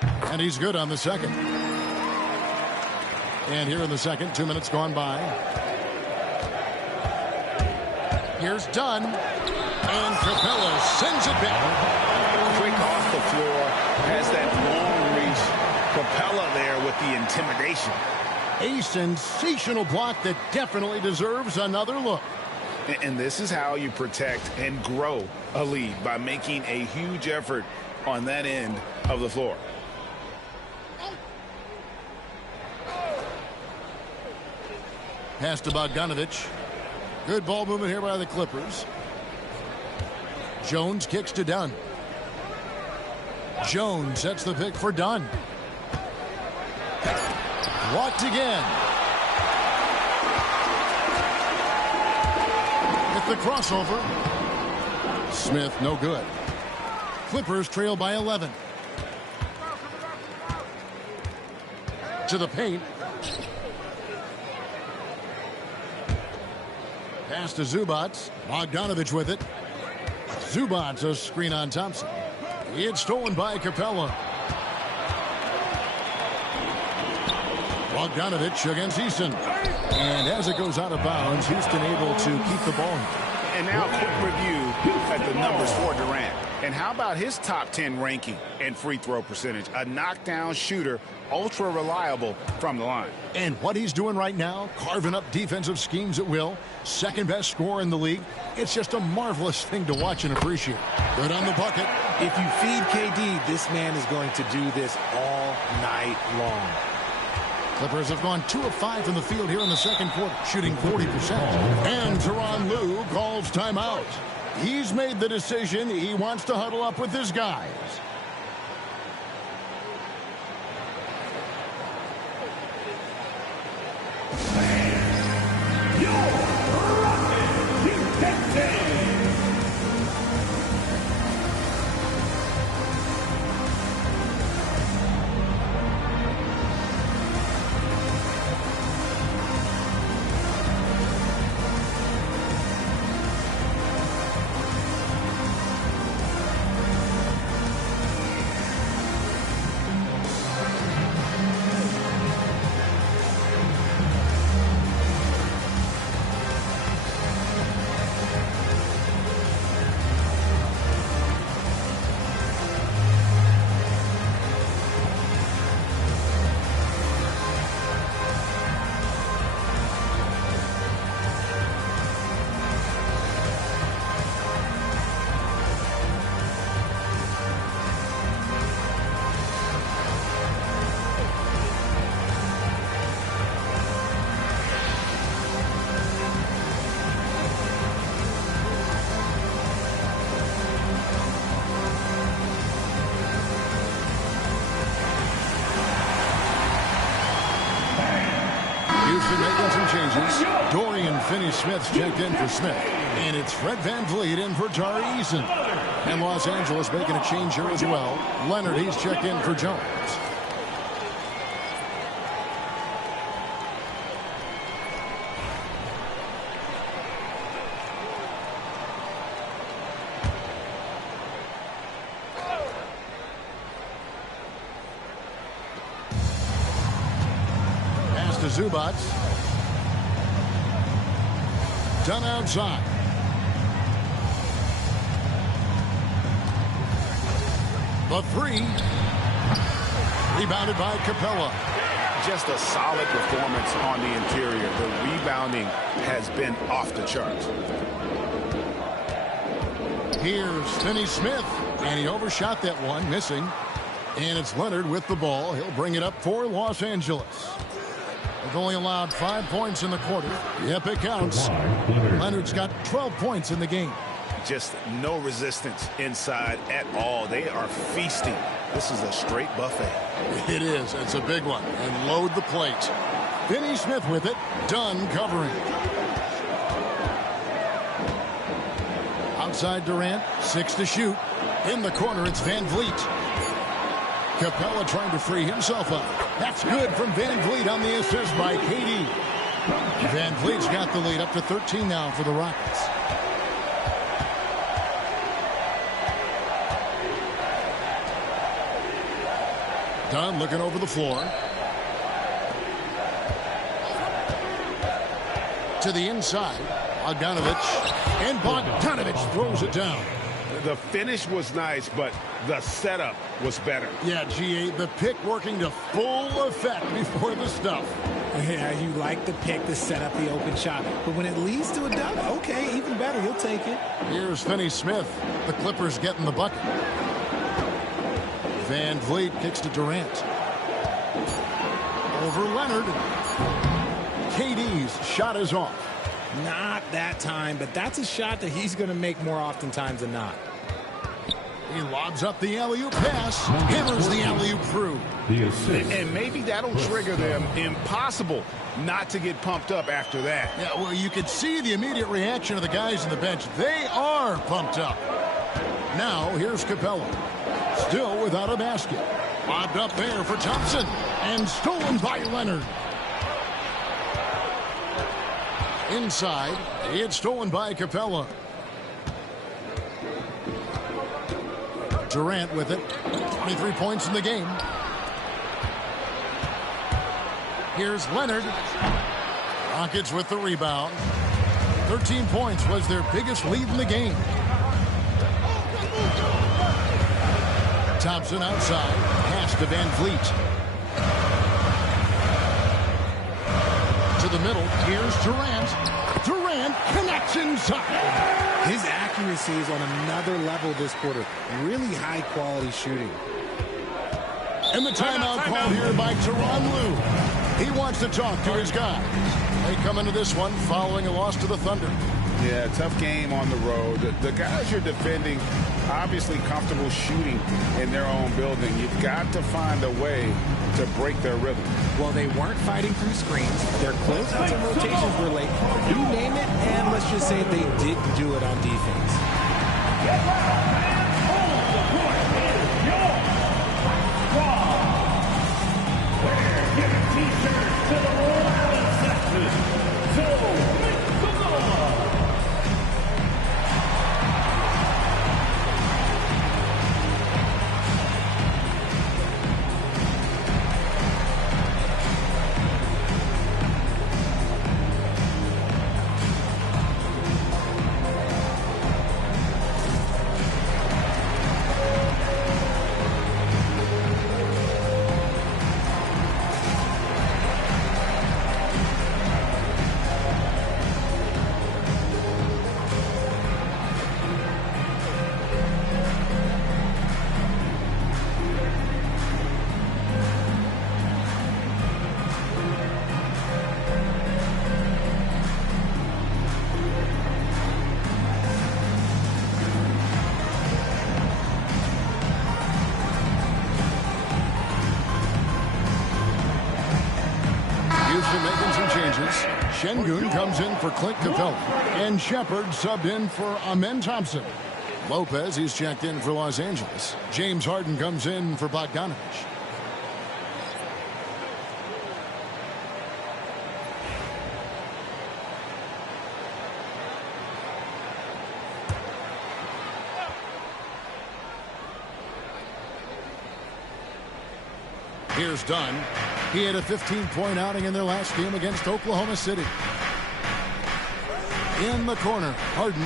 And he's good on the second. And here in the second, 2 minutes gone by. Here's Dunn. And Capella sends it back. Quick off the floor. Has that long reach. Capella there with the intimidation. A sensational block that definitely deserves another look. And this is how you protect and grow a lead, by making a huge effort on that end of the floor. Pass to Bogdanovich. Good ball movement here by the Clippers. Jones kicks to Dunn. Jones sets the pick for Dunn. Walked again. At the crossover. Smith, no good. Clippers trail by 11. To the paint. Pass to Zubats. Bogdanovich with it. Zubats a screen on Thompson. It's stolen by Capella. Bogdanovich against Easton. And as it goes out of bounds, Houston able to keep the ball. And now a quick review at the numbers for Durant. And how about his top 10 ranking and free throw percentage? A knockdown shooter, ultra reliable from the line. And what he's doing right now, carving up defensive schemes at will. Second best scorer in the league. It's just a marvelous thing to watch and appreciate. Good on the bucket. If you feed KD, this man is going to do this all night long. Clippers have gone 2 of 5 from the field here in the second quarter, shooting 40%. And Tyronn Lue calls timeout. He's made the decision. He wants to huddle up with his guys. Making some changes. Dorian Finney-Smith's checked in for Smith. And it's Fred VanVleet in for Tari Eason. And Los Angeles making a change here as well. Leonard, he's checked in for Jones. Pass to Zubats. Done outside. The three. Rebounded by Capella. Just a solid performance on the interior. The rebounding has been off the charts. Here's Finney-Smith. And he overshot that one, missing. And it's Leonard with the ball. He'll bring it up for Los Angeles. They've only allowed 5 points in the quarter. Yep, it counts. Leonard's got 12 points in the game. Just no resistance inside at all. They are feasting. This is a straight buffet. It is. It's a big one. And load the plate. Finney-Smith with it. Dunn covering. Outside Durant. 6 to shoot. In the corner, it's VanVleet. Capella trying to free himself up. That's good from VanVleet on the assist by KD. VanVleet's got the lead up to 13 now for the Rockets. Dunn looking over the floor. To the inside. Bogdanovich. And Bogdanovich throws it down. The finish was nice, but the setup was better. Yeah, GA, the pick working to full effect before the stuff. Yeah, you like the pick to set up the open shot. But when it leads to a dunk, okay, even better. He'll take it. Here's Finney-Smith. The Clippers getting the bucket. VanVleet kicks to Durant. Over Leonard. KD's shot is off. Not that time, but that's a shot that he's going to make more oftentimes than not. He lobs up the alley-oop pass, hammers the alley-oop through. And maybe that'll trigger them. Impossible not to get pumped up after that. Yeah, well, you could see the immediate reaction of the guys on the bench. They are pumped up. Now, here's Capella. Still without a basket. Lobbed up there for Thompson. And stolen by Leonard. Inside, it's stolen by Capella. Durant with it. 23 points in the game. Here's Leonard. Rockets with the rebound. 13 points was their biggest lead in the game. Thompson outside. Pass to Van Vliet. To the middle. Here's Durant. Durant connects inside. His accuracy is on another level this quarter. Really high-quality shooting. And the timeout called here by Tyronn Lue. He wants to talk to his guys. They come into this one following a loss to the Thunder. Yeah, tough game on the road. The guys you're defending obviously comfortable shooting in their own building. You've got to find a way to break their rhythm. Well, they weren't fighting through screens. Their closeouts and rotations were late. You name it, and let's just say they didn't do it on defense. Get loud, man. Hold the court is yours. Strong. We're giving T-shirts to the Rhode Island section. So make some noise. Şengün comes in for Clint Capella. And Shepard subbed in for Amen Thompson. Lopez, he's checked in for Los Angeles. James Harden comes in for Bogdanovich. Here's Dunn. He had a 15-point outing in their last game against Oklahoma City. In the corner, Harden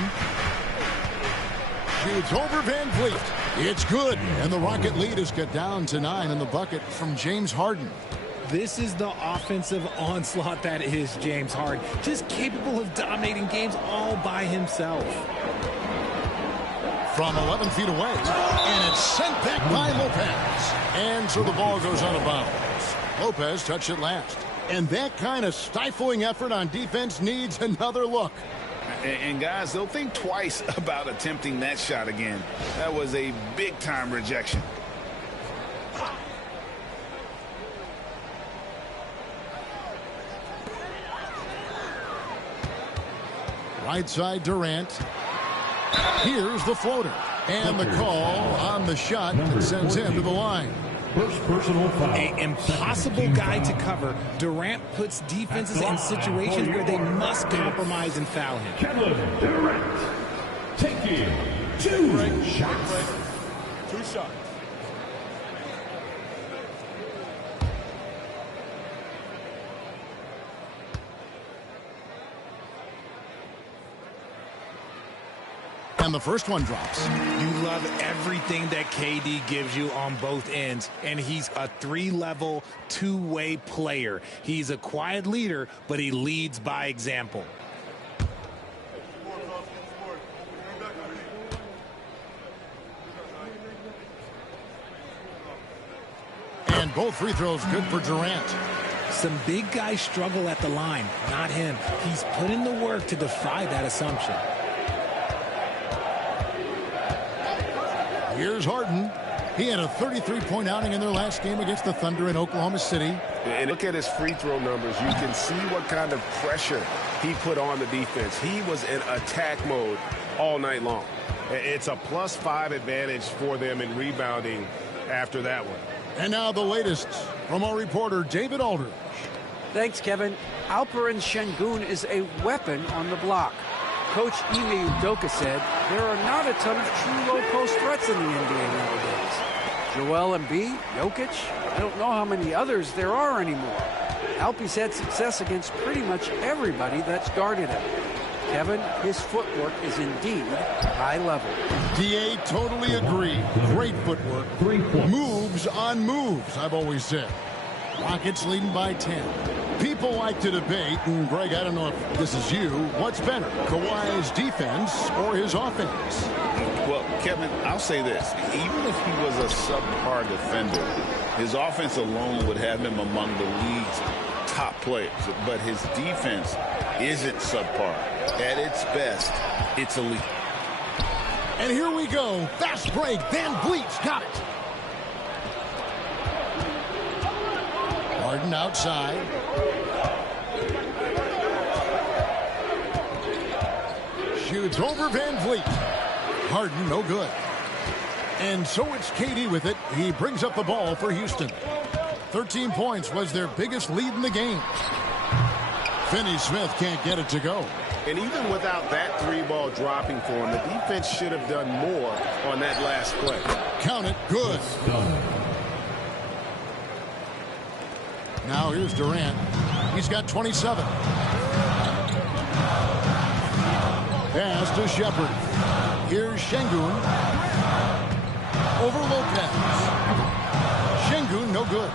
shoots over Van Vliet. It's good, and the Rocket lead is cut down to 9 in the bucket from James Harden. This is the offensive onslaught that is James Harden. Just capable of dominating games all by himself. From 11 feet away, and it's sent back by Lopez. And so the ball goes out of bounds. Lopez touched it last. And that kind of stifling effort on defense needs another look. And guys, they'll think twice about attempting that shot again. That was a big-time rejection. Right side Durant. Here's the floater. And the call on the shot that sends him to the line. First personal foul. An impossible guy to cover. Durant puts defenses in situations where they must compromise and foul him. Kevin Durant taking 2 shots. 2 shots. And the first one drops. You love everything that KD gives you on both ends, and he's a 3-level, 2-way player. He's a quiet leader, but he leads by example. And both free throws good for Durant. Some big guys struggle at the line, not him. He's put in the work to defy that assumption. Here's Harden. He had a 33-point outing in their last game against the Thunder in Oklahoma City. And look at his free throw numbers. You can see what kind of pressure he put on the defense. He was in attack mode all night long. It's a +5 advantage for them in rebounding after that one. And now the latest from our reporter, David Aldridge. Thanks, Kevin. Alperen Şengün is a weapon on the block. Coach Ime Udoka said there are not a ton of true low-post threats in the NBA nowadays. Joel Embiid, Jokic, I don't know how many others there are anymore. Alpe's had success against pretty much everybody that's guarded him. Kevin, his footwork is indeed high level. DA, totally agree. Great footwork. Moves on moves, I've always said. Rockets leading by 10. People like to debate, and Greg, I don't know if this is you, what's better, Kawhi's defense or his offense? Well, Kevin, I'll say this. Even if he was a subpar defender, his offense alone would have him among the league's top players. But his defense isn't subpar. At its best, it's elite. And here we go. Fast break. Van Vliet's got it. Harden outside. Shoots over Van Vliet. Harden, no good. And so it's KD with it. He brings up the ball for Houston. 13 points was their biggest lead in the game. Finney-Smith can't get it to go. And even without that 3-ball dropping for him, the defense should have done more on that last play. Count it. Good. Now here's Durant. He's got 27. Pass to Shepard. Here's Şengün. Over Lopez. Şengün, no good.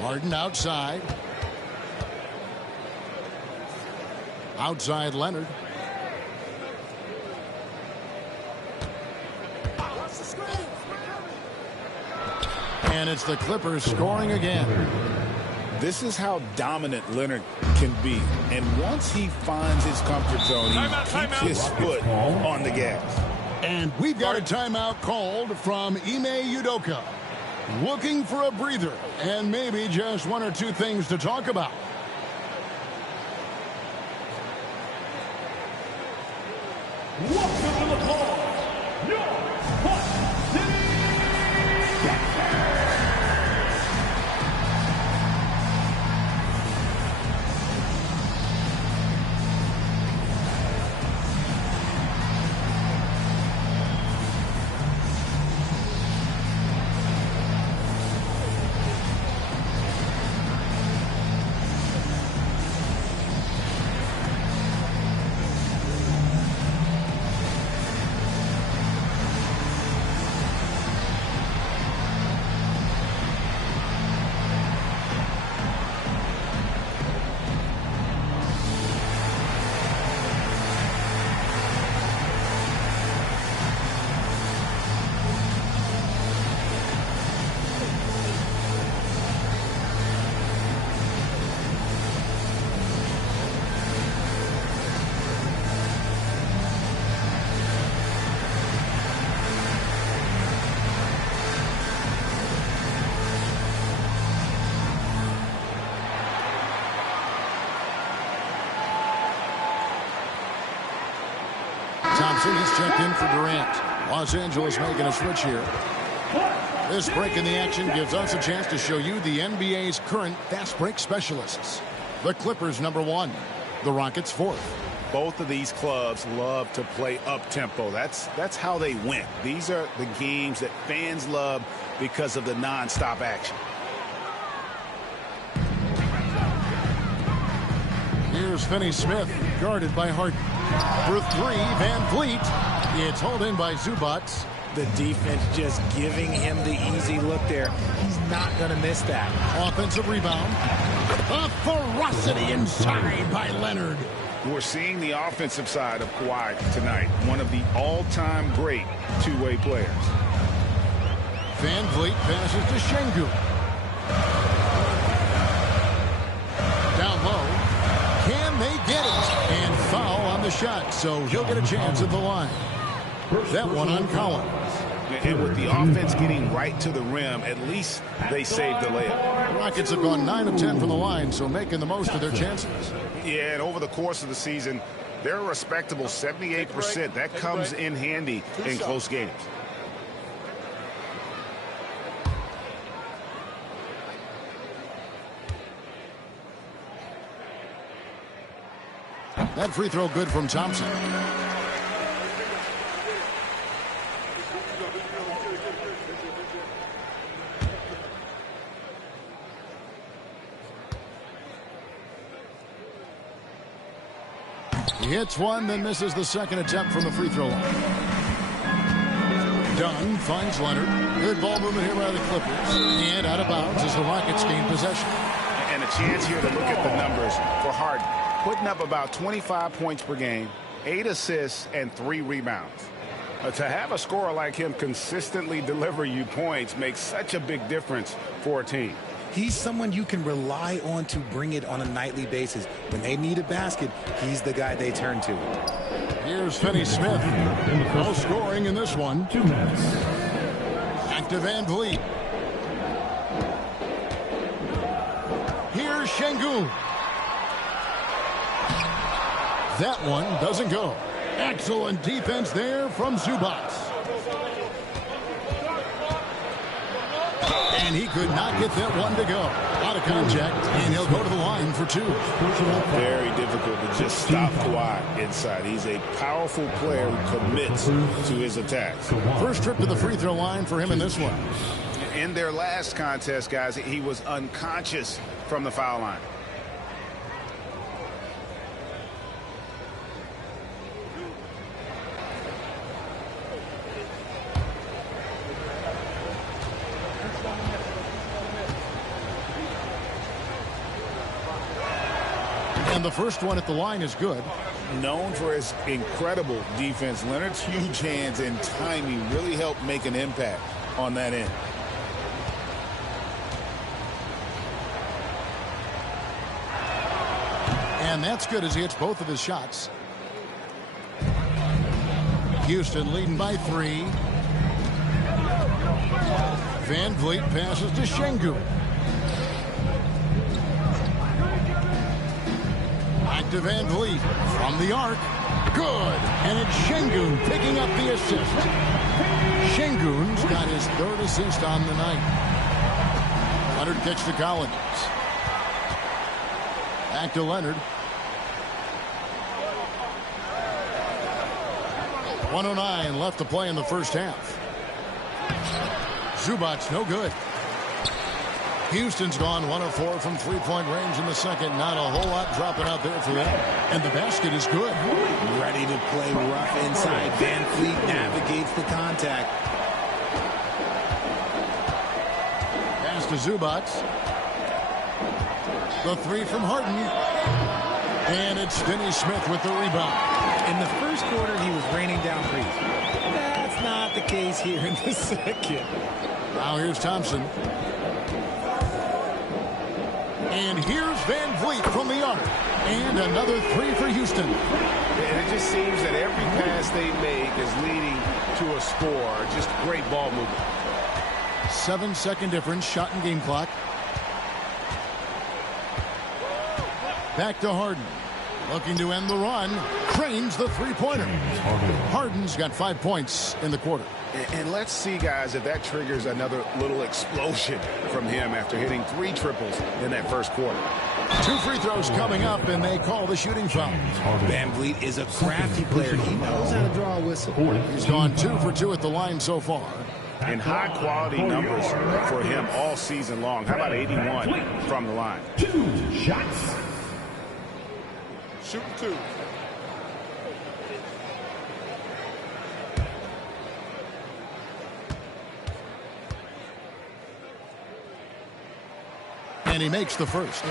Harden outside. Outside Leonard. And it's the Clippers scoring again. This is how dominant Leonard can be. And once he finds his comfort zone, he keeps his foot on the gas. And we've got a timeout called from Ime Udoka. Looking for a breather and maybe just one or two things to talk about. Welcome to the ball, your Hot City Thompson is checked in for Durant. Los Angeles making a switch here. This break in the action gives us a chance to show you the NBA's current fast break specialists. The Clippers #1, the Rockets 4th. Both of these clubs love to play up-tempo. That's how they win. These are the games that fans love because of the non-stop action. Here's Finney-Smith, guarded by Harden. For three, Van Vliet. It's hauled in by Zubac. The defense just giving him the easy look there. He's not going to miss that. Offensive rebound. A ferocity inside by Leonard. We're seeing the offensive side of Kawhi tonight. One of the all-time great two-way players. Van Vliet passes to Şengün. Down low. Can they get it? And foul on the shot, so he'll get a chance at the line. That one on Collins. And with the offense getting right to the rim, at least they saved the layup. The Rockets have gone 9 of 10 from the line, so making the most of their chances. Yeah, and over the course of the season, they're a respectable 78%. That comes in handy in close games. That free throw good from Thompson. He hits one, then misses the second attempt from the free throw line. Dunn finds Leonard. Good ball movement here by the Clippers. And out of bounds as the Rockets gain possession. And a chance here to look at the numbers for Harden. Putting up about 25 points per game, 8 assists, and 3 rebounds. To have a scorer like him consistently deliver you points makes such a big difference for a team. He's someone you can rely on to bring it on a nightly basis. When they need a basket, he's the guy they turn to. Here's Finney-Smith. No scoring in this one. 2 minutes. Back to Van Vliet. Here's Şengün. That one doesn't go. Excellent defense there from Zubac. And he could not get that one to go. Out of contact, and he'll go to the line for 2. Very difficult to just stop Kawhi inside. He's a powerful player who commits to his attacks. First trip to the free throw line for him in this one. In their last contest, guys, he was unconscious from the foul line. And the first one at the line is good. Known for his incredible defense, Leonard's huge hands and timing really helped make an impact on that end. And that's good as he hits both of his shots. Houston leading by 3. Van Vliet passes to Şengün. Back to Van Vliet from the arc. Good. And it's Şengün picking up the assist. Şengün's got his 3rd assist on the night. Leonard kicks to Collins. Back to Leonard. 1:09 left to play in the first half. Zubac no good. Houston's gone 1 of 4 from three-point range in the second. Not a whole lot dropping out there for them. And the basket is good. Ready to play rough inside. Van Vliet navigates the contact. Pass to Zubac. The 3 from Harden. And it's Finney-Smith with the rebound. In the first quarter, he was raining down threes. That's not the case here in the second. Now here's Thompson. And here's Van Vliet from the arc. And another 3 for Houston. And it just seems that every pass they make is leading to a score. Just great ball movement. 7-second difference, shot and game clock. Back to Harden. Looking to end the run. Cranes the three-pointer. Harden's got 5 points in the quarter. And let's see, guys, if that triggers another little explosion from him after hitting 3 triples in that first quarter. 2 free throws coming up, and they call the shooting foul. Van Vliet is a crafty player. He knows how to draw a whistle. He's gone 2 for 2 at the line so far. And high-quality numbers for him all season long. How about 81 from the line? 2 shots. Shooting 2. And he makes the first.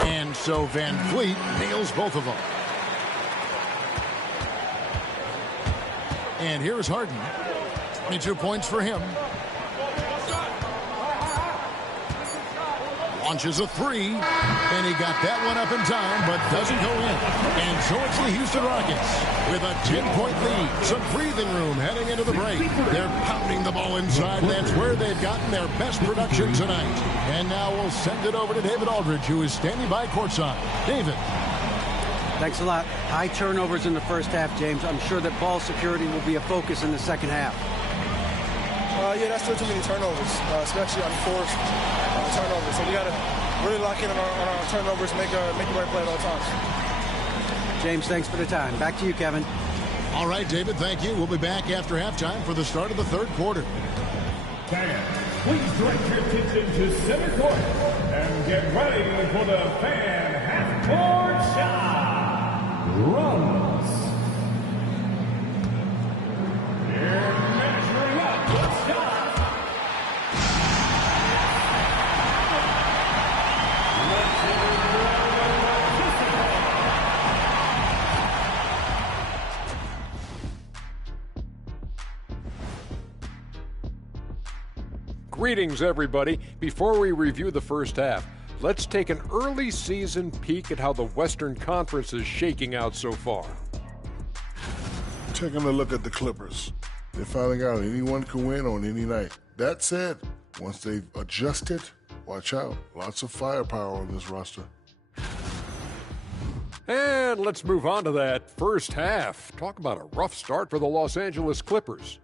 And so Van Vliet nails both of them. And here's Harden. 22 points for him. Launches a three, and he got that one up in time, but doesn't go in. And so it's the Houston Rockets with a 10-point lead. Some breathing room heading into the break. They're pounding the ball inside, and that's where they've gotten their best production tonight. And now we'll send it over to David Aldridge, who is standing by courtside. David. Thanks a lot. High turnovers in the first half, James. I'm sure that ball security will be a focus in the second half. Yeah, that's still too many turnovers, especially unforced turnovers. So we got to really lock in on our turnovers, make the right play at all times. James, thanks for the time. Back to you, Kevin. All right, David, thank you. We'll be back after halftime for the start of the third quarter. Fans, please direct your attention to center court and get ready for the fan half-court shot. Runs. Here measuring up the shot. Greetings, everybody. Before we review the first half, let's take an early season peek at how the Western Conference is shaking out so far. Taking a look at the Clippers. They're finding out anyone can win on any night. That said, once they've adjusted, watch out. Lots of firepower on this roster. And let's move on to that first half. Talk about a rough start for the Los Angeles Clippers.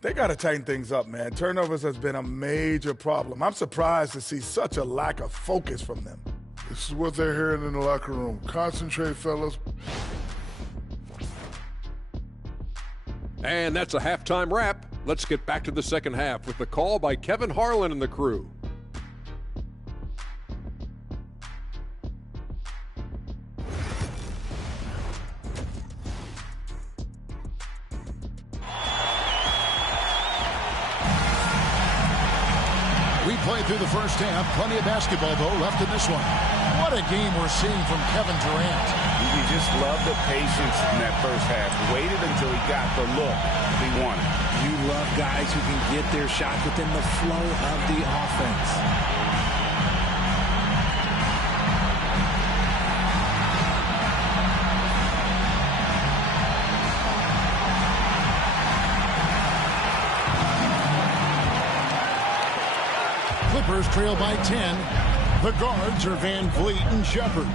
They got to tighten things up, man. Turnovers has been a major problem. I'm surprised to see such a lack of focus from them. This is what they're hearing in the locker room. Concentrate, fellas. And that's a halftime wrap. Let's get back to the second half with the call by Kevin Harlan and the crew. We played through the first half. Plenty of basketball, though, left in this one. What a game we're seeing from Kevin Durant. You just love the patience in that first half. Waited until he got the look he wanted. You love guys who can get their shot within the flow of the offense. Clippers trail by 10. The guards are Van Vliet and Shepard.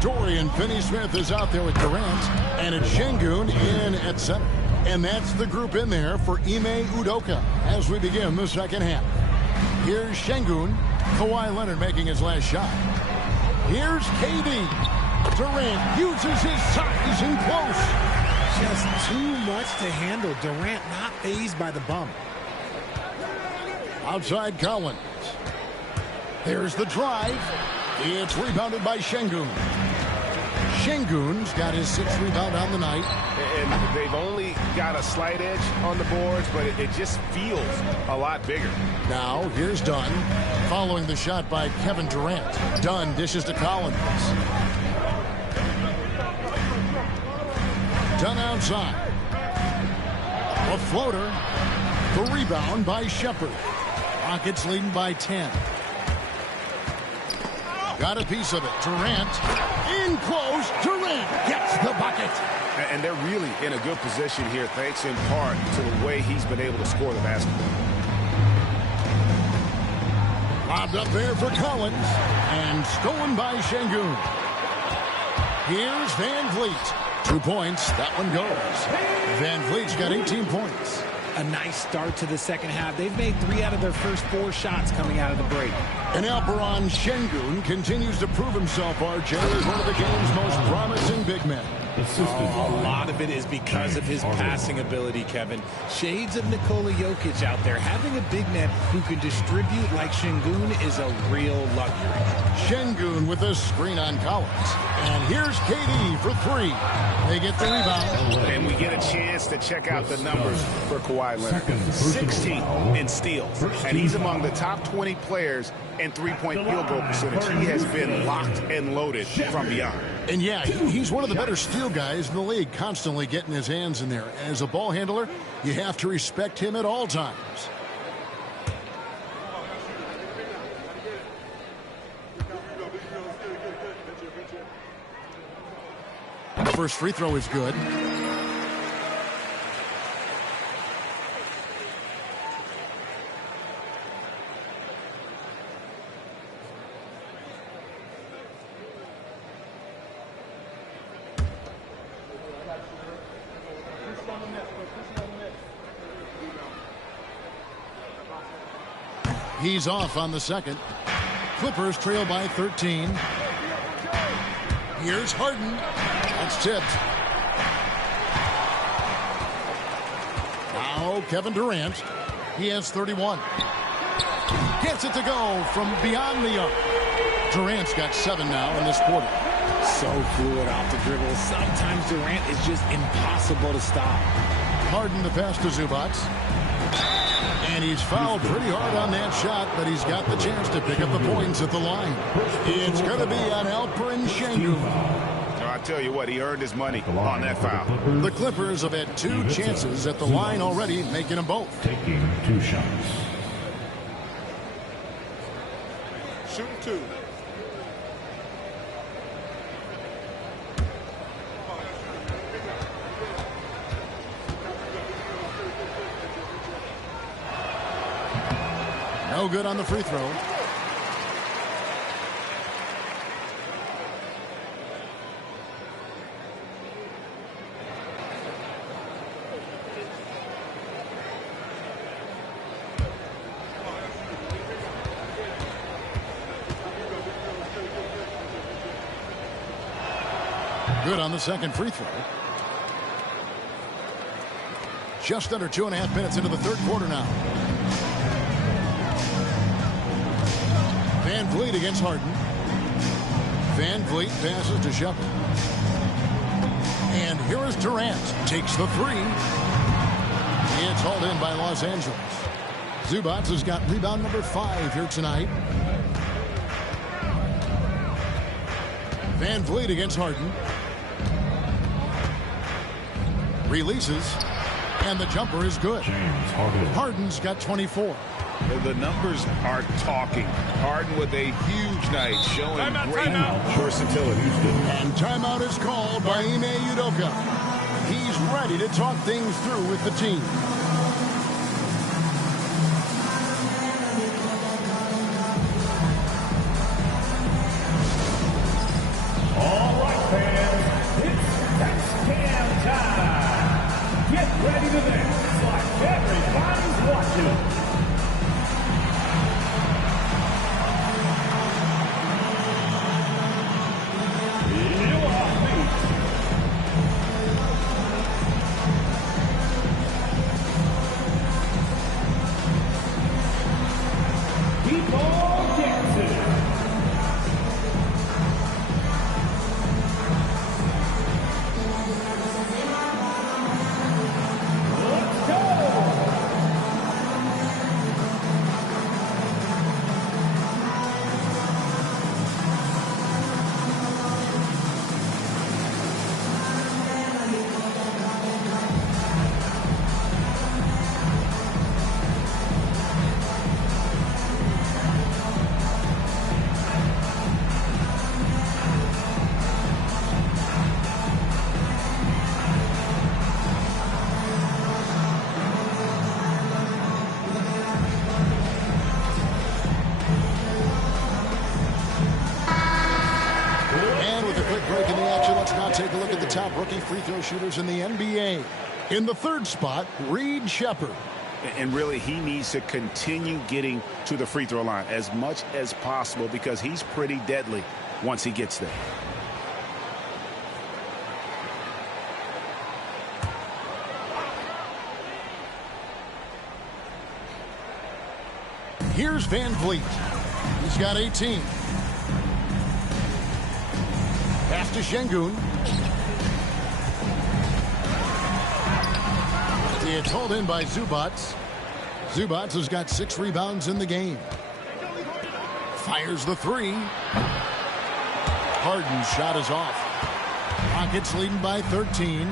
Dorian Finney-Smith is out there with Durant, and it's Şengün in at center. And that's the group in there for Ime Udoka as we begin the second half. Here's Şengün. Kawhi Leonard making his last shot. Here's KD. Durant uses his size and close. Just too much to handle. Durant not fazed by the bump. Outside Collins. There's the drive. It's rebounded by Şengün. Şengün's got his 6th rebound on the night. And they've only got a slight edge on the boards, but it just feels a lot bigger. Now, here's Dunn. Following the shot by Kevin Durant. Dunn dishes to Collins. Dunn outside. A floater. The rebound by Shepard. Rockets leading by 10. Got a piece of it. Durant in close. Durant gets the bucket. And they're really in a good position here, thanks in part to the way he's been able to score the basketball. Lobbed up there for Collins. And stolen by Şengün. Here's Van Vliet. 2 points. That one goes. Van Vliet's got 18 points. A nice start to the second half. They've made 3 out of their first 4 shots coming out of the break. And Alperen Şengün continues to prove himself, RJ, as one of the game's most promising big men. A lot of it is because of his passing ability, Kevin. Shades of Nikola Jokic out there. Having a big man who can distribute like Şengün is a real luxury. Şengün with a screen on Collins. And here's KD for three. They get the rebound. And we get a chance to check out the numbers for Kawhi Leonard. 16 in steals. And he's among the top 20 players in three-point field goal percentage. He has been locked and loaded from beyond. And yeah, he's one of the better steal guys in the league, constantly getting his hands in there. As a ball handler, you have to respect him at all times. The first free throw is good. He's off on the second. Clippers trail by 13. Here's Harden. It's tipped. Now Kevin Durant. He has 31. Gets it to go from beyond the arc. Durant's got 7 now in this quarter. So fluid off the dribble. Sometimes Durant is just impossible to stop. Harden the pass to Zubac. And he's fouled pretty hard on that shot, but he's got the chance to pick up the points at the line. It's going to be on Alperen Şengün. I tell you what, he earned his money on that foul. The Clippers have had 2 chances at the line already, making them both. Taking 2 shots. Shooting 2. No good on the free throw. Good on the second free throw. Just under 2.5 minutes into the third quarter now. Van Vliet against Harden. Van Vliet passes to Shepard. And here is Durant. Takes the three. It's hauled in by Los Angeles. Zubac has got rebound number 5 here tonight. Van Vliet against Harden. Releases. And the jumper is good. Harden's got 24. The numbers are talking. Harden with a huge night, showing great versatility. And timeout is called by Ime Udoka. He's ready to talk things through with the team. All right, fans, it's X-Cam time. Get ready to dance like everybody's watching. Take a look at the top rookie free throw shooters in the NBA. In the third spot, Reed Shepard. And really, he needs to continue getting to the free throw line as much as possible because he's pretty deadly once he gets there. Here's Van Vliet. He's got 18. Pass to Şengün. It's hauled in by Zubac. Zubac has got 6 rebounds in the game. Fires the 3. Harden's shot is off. Rockets leading by 13.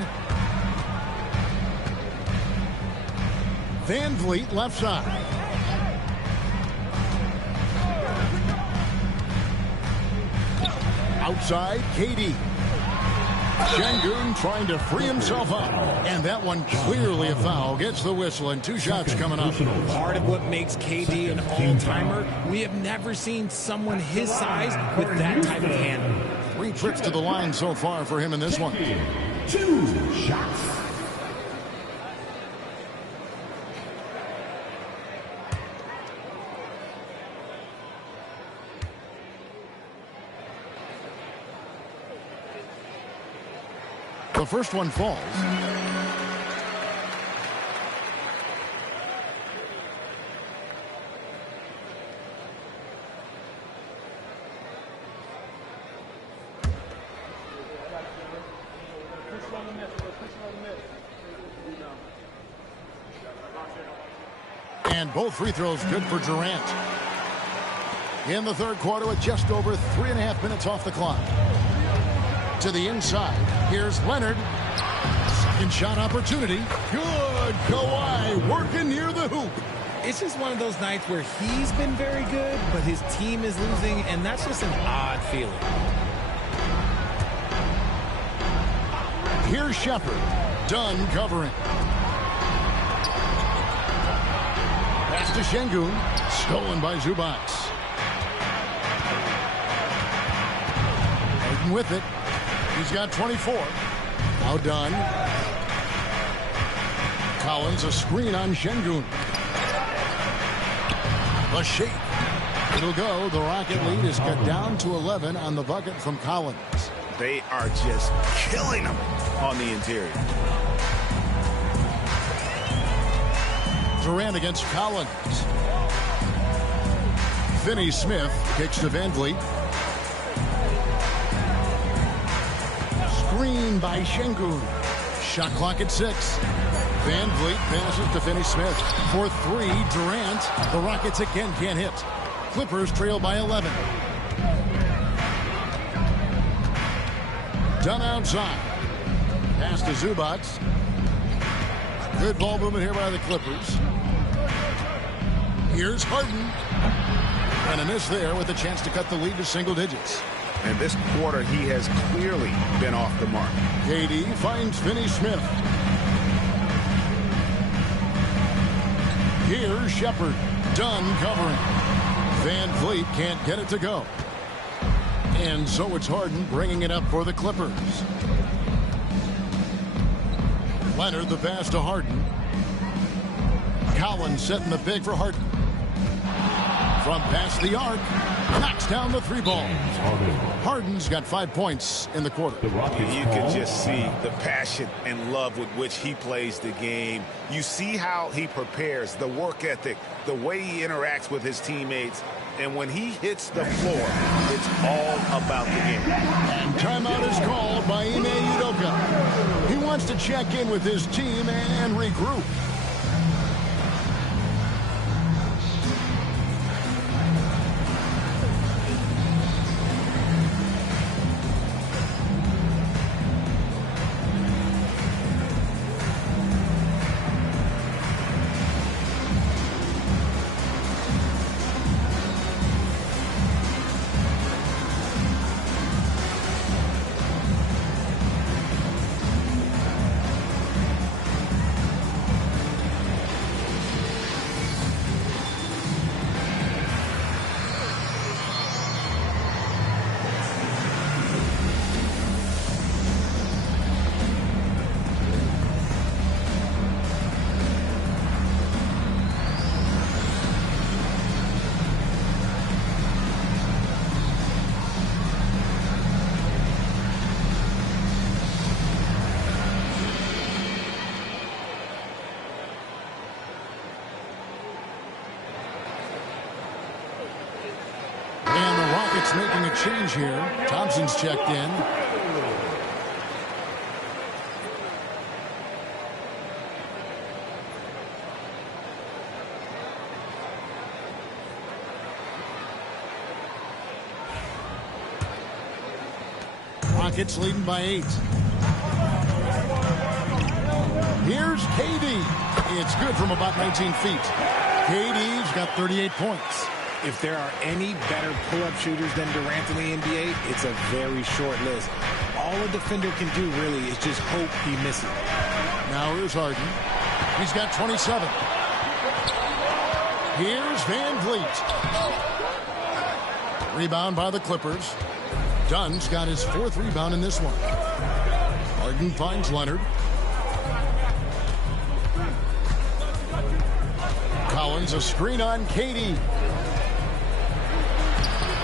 Van Vliet left side. Outside, KD. Şengün trying to free himself up. And that one clearly a foul. Gets the whistle and 2 shots coming up. Part of what makes KD an all-timer, we have never seen someone his size with that type of handle. 3 trips to the line so far for him in this one. 2 shots. The first one falls. And both free throws good for Durant. In the third quarter with just over 3.5 minutes off the clock. To the inside. Here's Leonard. Second shot opportunity. Good. Kawhi working near the hoop. It's just one of those nights where he's been very good, but his team is losing, and that's just an odd feeling. Here's Shepherd. Dunn covering. Pass to Şengün. Stolen by Zubac. Harden with it. He's got 24. Now Dunn. Collins a screen on Şengün. A shake. It'll go. The Rocket lead is cut down to 11 on the bucket from Collins. They are just killing them on the interior. Durant against Collins. Finney Smith kicks to Van Vliet. Screen by Şengün. Shot clock at 6. Van Vliet passes to Finney Smith. For 3, Durant. The Rockets again can't hit. Clippers trail by 11. Dunn outside. Pass to Zubac. Good ball movement here by the Clippers. Here's Harden. And a miss there with a chance to cut the lead to single digits. And this quarter, he has clearly been off the mark. KD finds Finney Smith. Here's Shepherd. Dunn covering. Van Vliet can't get it to go. And so it's Harden bringing it up for the Clippers. Leonard the pass to Harden. Collins setting the big for Harden. From past the arc, knocks down the 3 ball. Harden's got 5 points in the quarter. You can just see the passion and love with which he plays the game. You see how he prepares, the work ethic, the way he interacts with his teammates. And when he hits the floor, it's all about the game. And timeout is called by Ime Udoka. He wants to check in with his team and regroup. Knicks making a change here. Thompson's checked in. Rockets leading by 8. Here's KD. It's good from about 19 feet. KD's got 38 points. If there are any better pull-up shooters than Durant in the NBA, it's a very short list. All a defender can do, really, is just hope he misses. Now here's Harden. He's got 27. Here's Van Vliet. Rebound by the Clippers. Dunn's got his 4th rebound in this one. Harden finds Leonard. Collins, a screen on KD.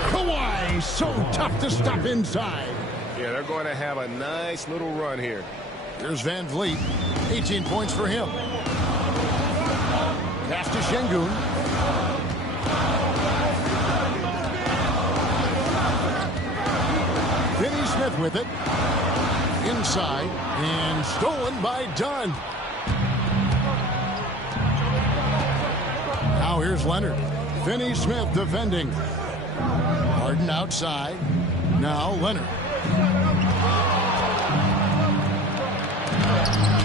Kawhi, so tough to stop inside. Yeah, they're going to have a nice little run here. Here's Van Vliet. 18 points for him. Pass to Şengün. Finney Smith with it. Inside. And stolen by Dunn. Now here's Leonard. Finney Smith defending. Harden outside. Now Leonard.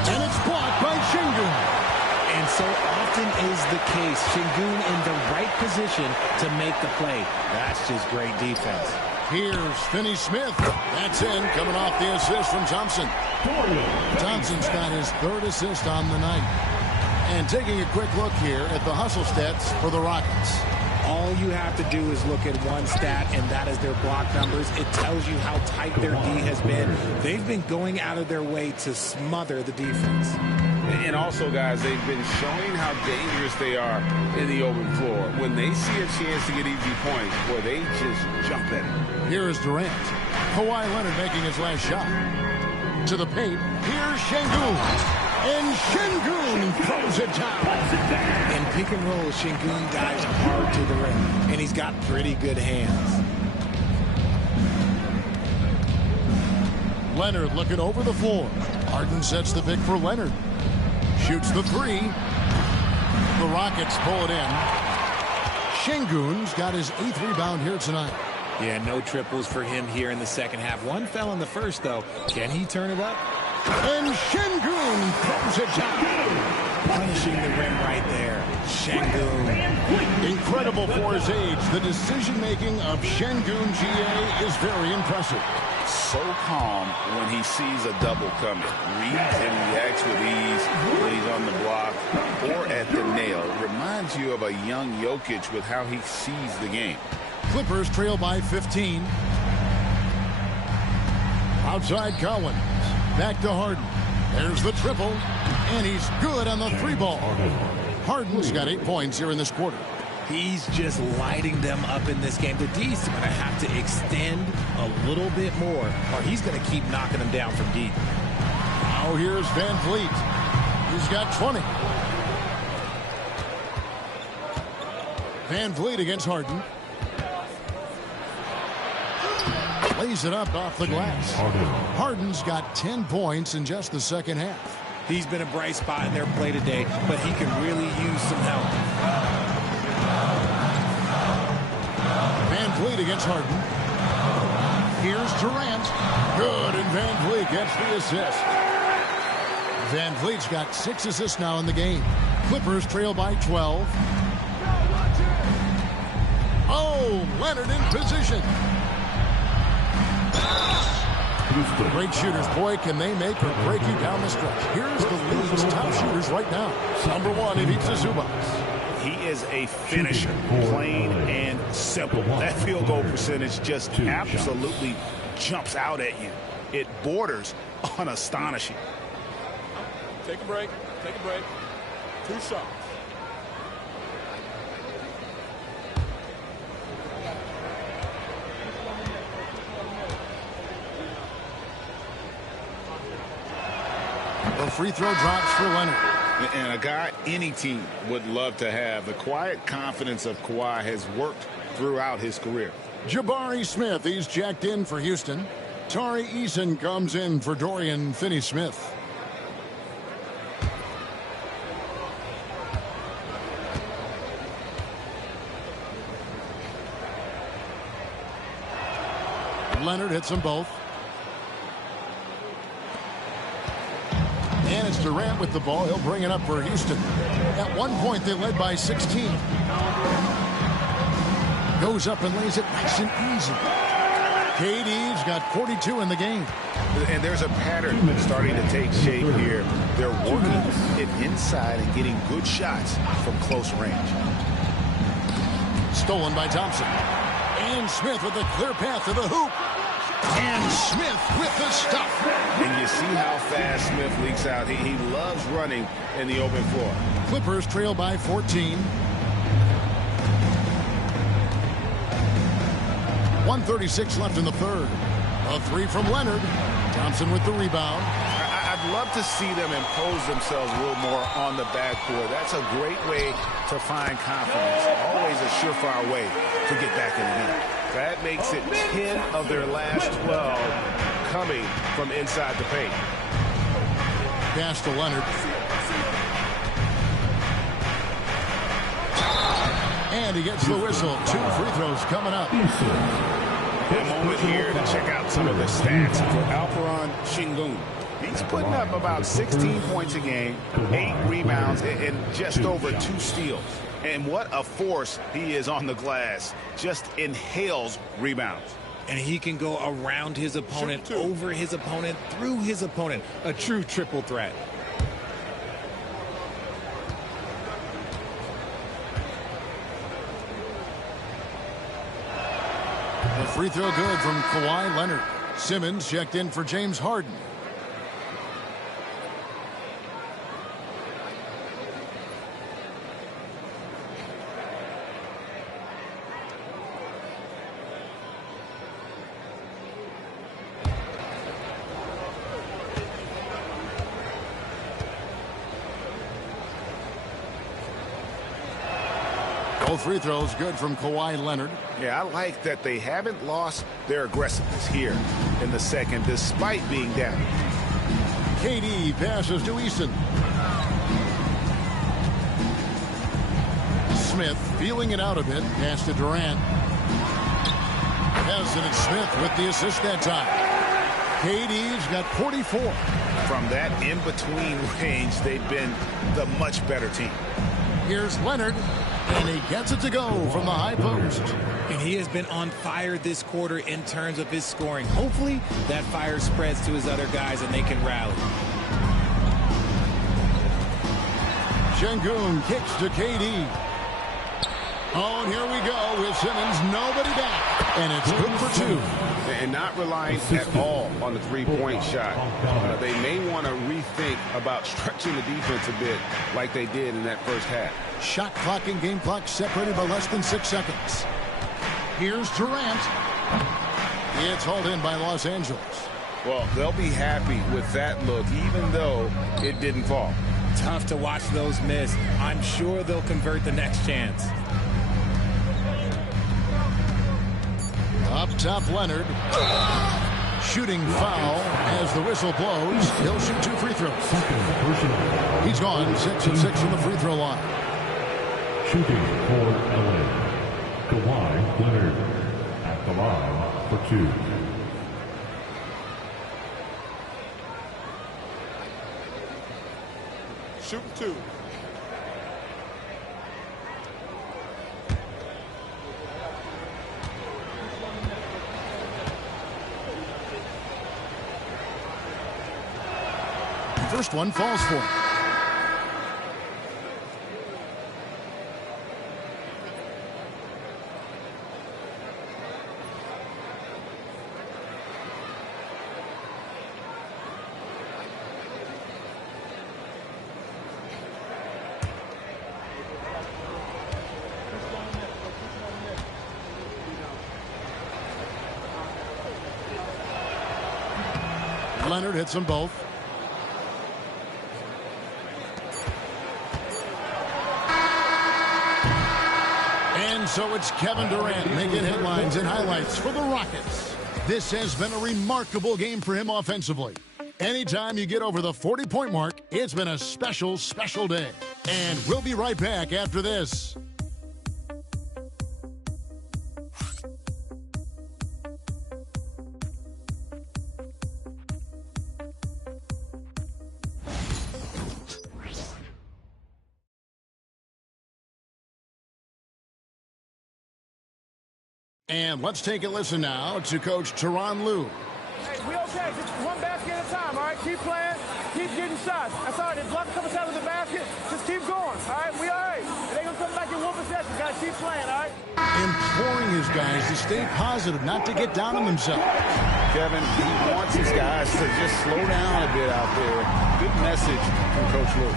And it's blocked by Şengün. And so often is the case. Şengün in the right position to make the play. That's just great defense. Here's Finney Smith. That's in, coming off the assist from Thompson. Thompson's got his 3rd assist on the night. And taking a quick look here at the hustle stats for the Rockets. All you have to do is look at one stat, and that is their block numbers. It tells you how tight their D has been. They've been going out of their way to smother the defense. And also, guys, they've been showing how dangerous they are in the open floor. When they see a chance to get easy points, boy, they just jump at it. Here is Durant. Kawhi Leonard making his last shot. To the paint. Here's Şengün. And Şengün throws it down. In pick and roll, Şengün dives hard to the rim, and he's got pretty good hands. Leonard looking over the floor. Harden sets the pick for Leonard. Shoots the 3. The Rockets pull it in. Şengün's got his 8th rebound here tonight. Yeah, no triples for him here in the second half. One fell in the first, though. Can he turn it up? And Şengün throws it down. Punishing the rim right there. Şengün. Incredible for his age. The decision-making of Şengün GA is very impressive. So calm when he sees a double coming. Reads and reacts with ease when he's on the block or at the nail. Reminds you of a young Jokic with how he sees the game. Clippers trail by 15. Outside Collins. Back to Harden. There's the triple. And he's good on the 3-ball. Harden's got 8 points here in this quarter. He's just lighting them up in this game. The D's going to have to extend a little bit more, or he's going to keep knocking them down from deep. Now here's Van Vliet. He's got 20. Van Vliet against Harden. Lays it up off the glass. Harden's got 10 points in just the second half. He's been a bright spot in their play today, but he can really use some help. Van Vliet against Harden. Here's Durant. Good, and Van Vliet gets the assist. Van Vliet's got 6 assists now in the game. Clippers trail by 12. Oh, Leonard in position. Great shooters, boy, can they make or break you down the stretch. Here's the league's top shooters right now. Number 1, Ivica Zubac. He is a finisher, plain and simple. That field goal percentage just absolutely jumps out at you. It borders on astonishing. Take a break. Take a break. 2 shots. The free throw drops for Leonard. And a guy any team would love to have. The quiet confidence of Kawhi has worked throughout his career. Jabari Smith, he's checked in for Houston. Tari Eason comes in for Dorian Finney-Smith. Leonard hits them both. And it's Durant with the ball. He'll bring it up for Houston. At one point, they led by 16. Goes up and lays it nice and easy. KD's got 42 in the game. And there's a pattern starting to take shape here. They're working it inside and getting good shots from close range. Stolen by Thompson. And Smith with a clear path to the hoop. And Smith with the stuff. And you see how fast Smith leaks out. He loves running in the open floor. Clippers trail by 14. 1:36 left in the third. A three from Leonard. Thompson with the rebound. I'd love to see them impose themselves a little more on the backcourt. That's a great way to find confidence. Always a surefire way to get back in the game. That makes it 10 of their last 12 coming from inside the paint. Pass to Leonard. And he gets the whistle. 2 free throws coming up. A moment here to check out some of the stats for Alperon Şengün. He's putting up about 16 points a game, 8 rebounds, and just over 2 steals. And what a force he is on the glass. Just inhales rebounds. And he can go around his opponent, over his opponent, through his opponent. A true triple threat. The free throw good from Kawhi Leonard. Simmons checked in for James Harden. Both free throws good from Kawhi Leonard. Yeah, I like that they haven't lost their aggressiveness here in the second, despite being down. KD passes to Eason. Smith feeling it out a bit. Pass to Durant. Has it, and Smith with the assist that time. KD's got 44. From that in-between range, they've been the much better team. Here's Leonard. And he gets it to go from the high post. And he has been on fire this quarter in terms of his scoring. Hopefully that fire spreads to his other guys and they can rally. Şengün kicks to KD. Oh, and here we go with Simmons. Nobody back. And it's good for 2. And not relying at all on the three-point shot. They may want to rethink about stretching the defense a bit like they did in that first half. Shot clock and game clock separated by less than 6 seconds. Here's Durant. It's hauled in by Los Angeles. Well, they'll be happy with that look, even though it didn't fall. Tough to watch those miss. I'm sure they'll convert the next chance. Up top, Leonard. Shooting foul as the whistle blows. He'll shoot 2 free throws. He's gone 6 of 6 from the free throw line. Shooting for LA, Kawhi Leonard at the line for 2. Shooting 2. First one falls for him. Leonard hits them both. And so it's Kevin Durant making headlines and highlights for the Rockets. This has been a remarkable game for him offensively. Anytime you get over the 40-point mark, it's been a special, special day. And we'll be right back after this. And let's take a listen now to Coach Tyronn Lue. Hey, we okay. Just one basket at a time, all right? Keep playing. Keep getting shots. That's all right. If block comes out of the basket, just keep going, all right? We all right. It ain't going to come back in one possession. Got to keep playing, all right? Imploring his guys to stay positive, not to get down on themselves. Kevin, he wants his guys to just slow down a bit out there. Good message from Coach Lue.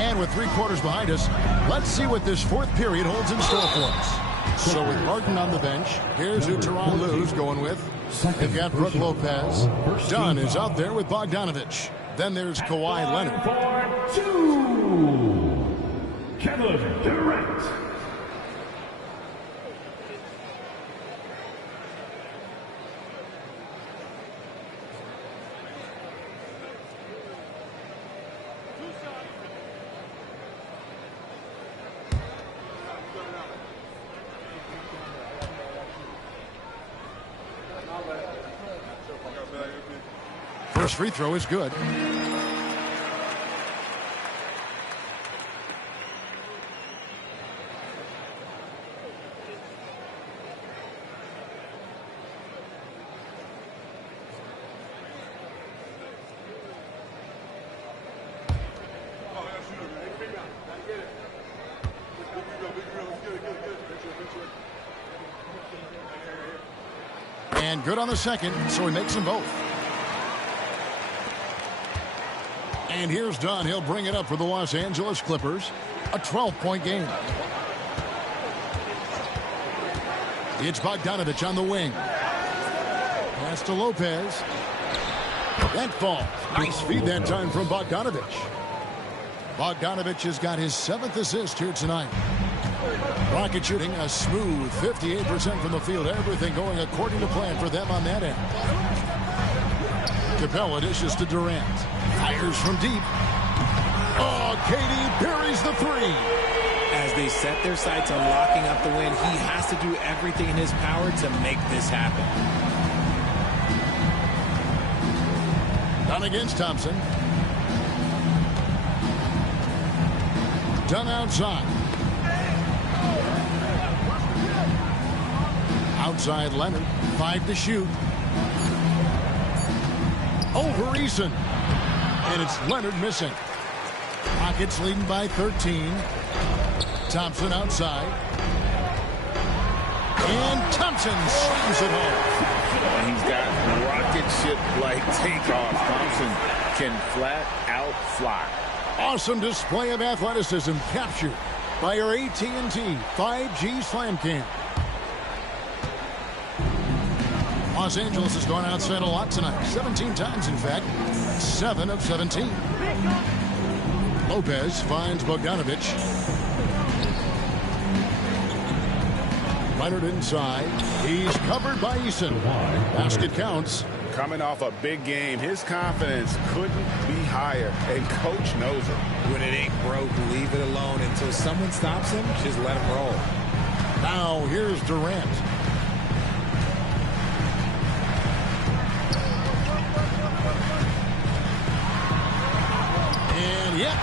And with 3 quarters behind us, let's see what this fourth period holds in store for us. So with Martin on the bench, here's who Tyronn Lue's going with. They've got Brook Lopez. Dunn is out there with Bogdanovich. Then there's Kawhi Leonard. For 2, Kevin Durant. First free throw is good. And good on the second, so he makes them both. And here's Dunn. He'll bring it up for the Los Angeles Clippers. A 12-point game. It's Bogdanovich on the wing. Pass to Lopez. That falls. Nice feed that time from Bogdanovich. Bogdanovich has got his 7th assist here tonight. Rocket shooting a smooth 58% from the field. Everything going according to plan for them on that end. Capella dishes to Durant. Fires from deep. Oh, KD buries the 3. As they set their sights on locking up the win, he has to do everything in his power to make this happen. Dunn against Thompson. Dunn outside. Outside Leonard. 5 to shoot. Over Eason. And it's Leonard missing. Rockets leading by 13. Thompson outside. And Thompson slams it home. He's got rocket ship-like takeoff. Thompson can flat out fly. Awesome display of athleticism captured by our AT&T 5G Slam Cam. Los Angeles has gone outside a lot tonight. 17 times, in fact. 7 of 17. Lopez finds Bogdanovich. Leonard inside. He's covered by Eason. Basket counts. Coming off a big game, his confidence couldn't be higher, and Coach knows it. When it ain't broke, leave it alone until someone stops him. Just let him roll. Now here's Durant. And yep,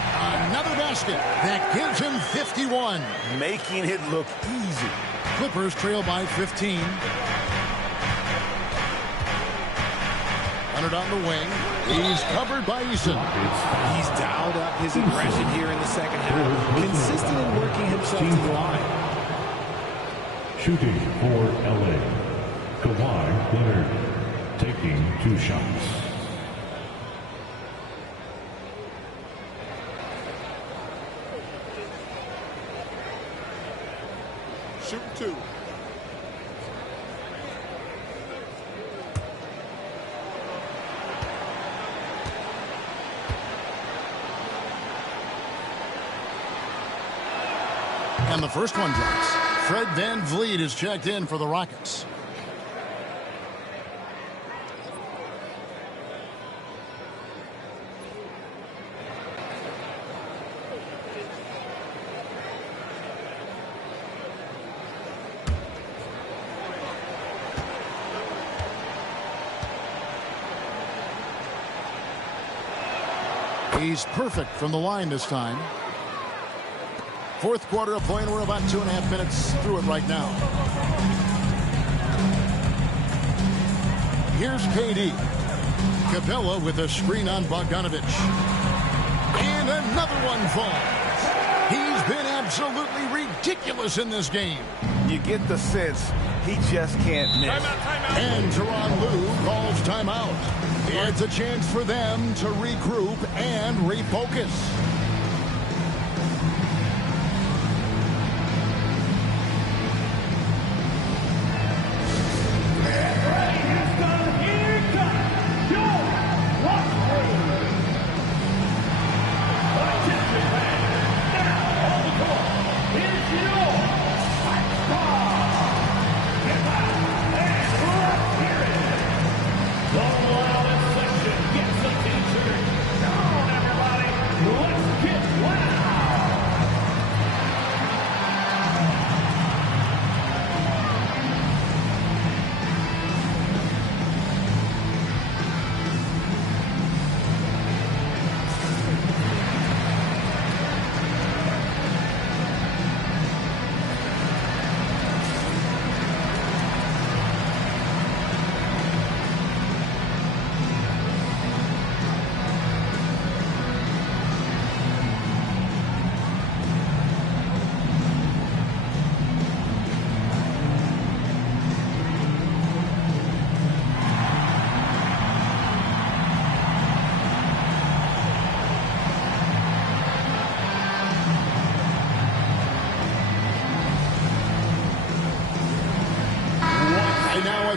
another basket. That gives him 51. Making it look easy. Clippers trail by 15. Leonard on the wing. He's covered by Eason. He's dialed up his aggression here in the second half. Consistent in working himself to the line. Shooting for LA, Kawhi Leonard taking 2 shots. Shoot 2. And the first one drops. Fred VanVleet is checked in for the Rockets. He's perfect from the line this time. Fourth quarter of play, and we're about 2.5 minutes through it right now. Here's KD. Capella with a screen on Bogdanovic. And another one falls. He's been absolutely ridiculous in this game. You get the sense he just can't miss. Timeout. And Tyronn Lue calls timeout. It's a chance for them to regroup and refocus.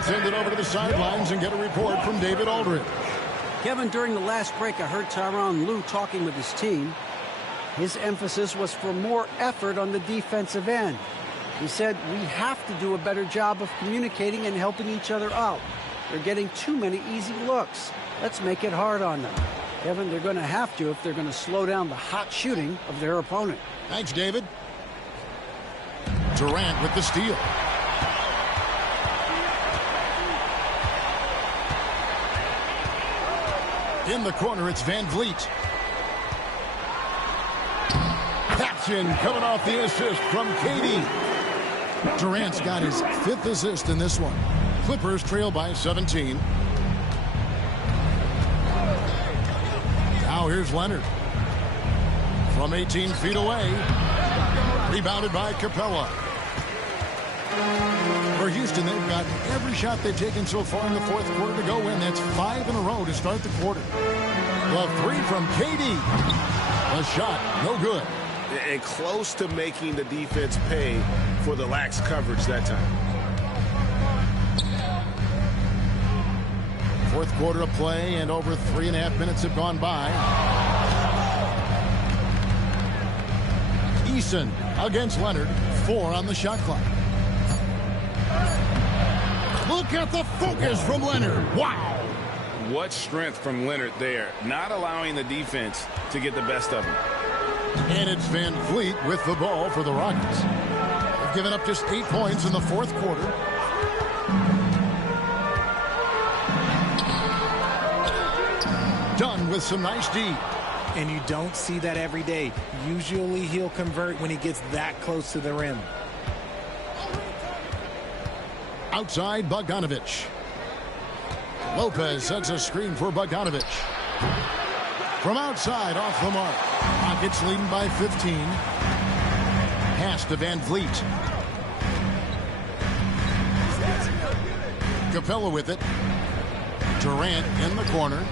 Send it over to the sidelines and get a report from David Aldridge. Kevin, during the last break, I heard Tyronn Lue talking with his team. His emphasis was for more effort on the defensive end. He said, we have to do a better job of communicating and helping each other out. They're getting too many easy looks. Let's make it hard on them. Kevin, they're going to have to if they're going to slow down the hot shooting of their opponent. Thanks, David. Durant with the steal. In the corner, it's VanVleet. That's in, coming off the assist from KD. Durant's got his 5th assist in this one. Clippers trail by 17. Now here's Leonard. From 18 feet away. Rebounded by Capella. For Houston, they've got every shot they've taken so far in the fourth quarter to go in. That's 5 in a row to start the quarter. The 3 from KD. A shot, no good. And close to making the defense pay for the lax coverage that time. Fourth quarter of play, and over 3.5 minutes have gone by. Eason against Leonard. 4 on the shot clock. Look at the focus from Leonard. Wow. What strength from Leonard there, not allowing the defense to get the best of him. And it's VanVleet with the ball for the Rockets. They've given up just 8 points in the fourth quarter. Dunn with some nice D. And you don't see that every day. Usually he'll convert when he gets that close to the rim. Outside, Bogdanovic. Lopez sets a screen for Bogdanovic. From outside, off the mark. Rockets leading by 15. Pass to VanVleet. Capella with it. Durant in the corner.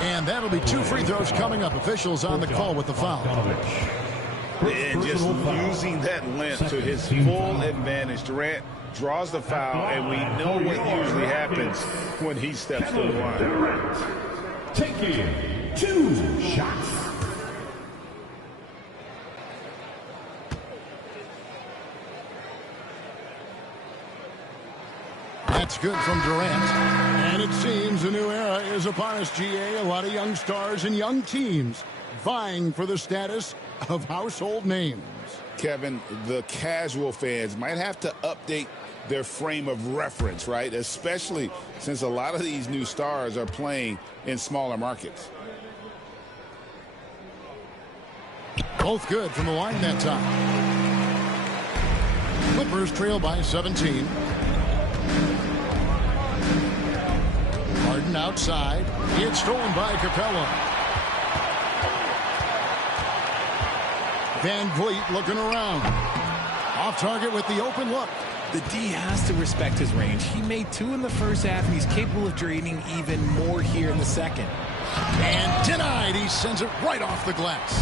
And that'll be 2 free throws coming up. Officials on the call with the foul. And just using that length to his full advantage. Durant draws the foul, and we know what usually happens when he steps to the line. Taking 2 shots. That's good from Durant. And it seems a new era is upon us, GA. A lot of young stars and young teams vying for the status of household names. Kevin, the casual fans might have to update their frame of reference, right? Especially since a lot of these new stars are playing in smaller markets. Both good from the line that time. Clippers trail by 17. Harden outside. It's stolen by Capella. Van Vliet looking around. Off target with the open look. The D has to respect his range. He made 2 in the first half, and he's capable of draining even more here in the second. And denied. He sends it right off the glass.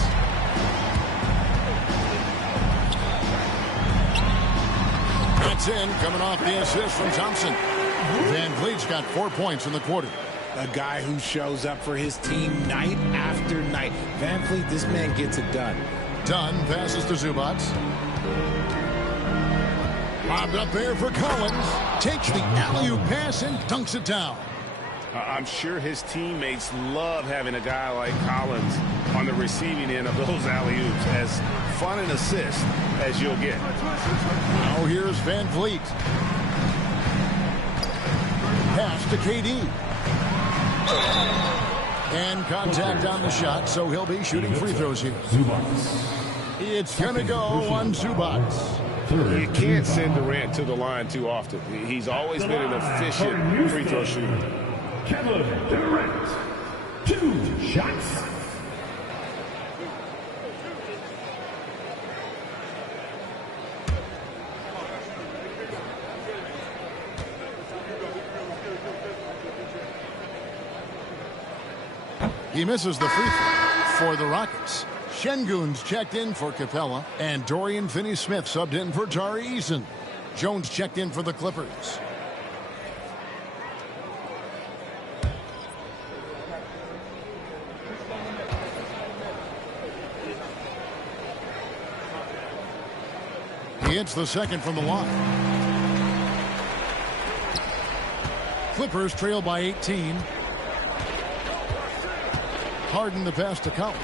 That's in, coming off the assist from Thompson. Van Vliet's got 4 points in the quarter. A guy who shows up for his team night after night. Van Vliet, this man gets it done. Dunn passes to Zubac. Lobbed up there for Collins. Takes the alley-oop pass and dunks it down. I'm sure his teammates love having a guy like Collins on the receiving end of those alley-oops. As fun an assist as you'll get. Now here's Van Vliet. Pass to KD. And contact on the shot, so he'll be shooting free throws here. It's going to go on Zubac. You can't send Durant to the line too often. He's always been an efficient free throw shooter. Kevin Durant, 2 shots. He misses the free throw for the Rockets. Şengün's checked in for Capella, and Dorian Finney-Smith subbed in for Tari Eason. Jones checked in for the Clippers. He hits the second from the line. Clippers trail by 18. Harden the pass to Collins.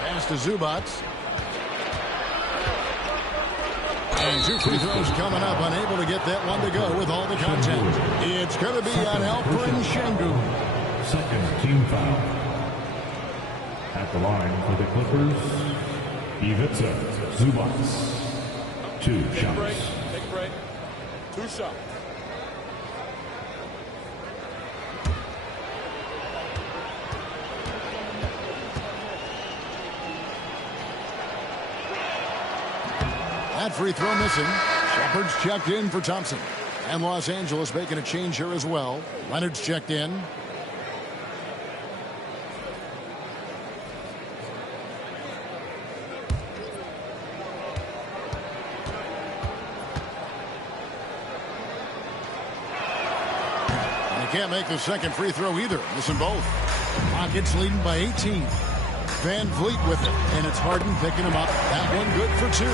Pass to Zubac. And 2 free throws coming up. Unable to get that one to go with all the contact. It's going to be on Alperen Şengün. Second team foul. At the line for the Clippers, Ivica Zubac. 2 shots. Take a break. 2 shots. That free throw missing. Shepard's checked in for Thompson. And Los Angeles making a change here as well. Leonard's checked in. And he can't make the second free throw either. Missing both. Rockets leading by 18. Van Vliet with it, and it's Harden picking him up. That one good for 2.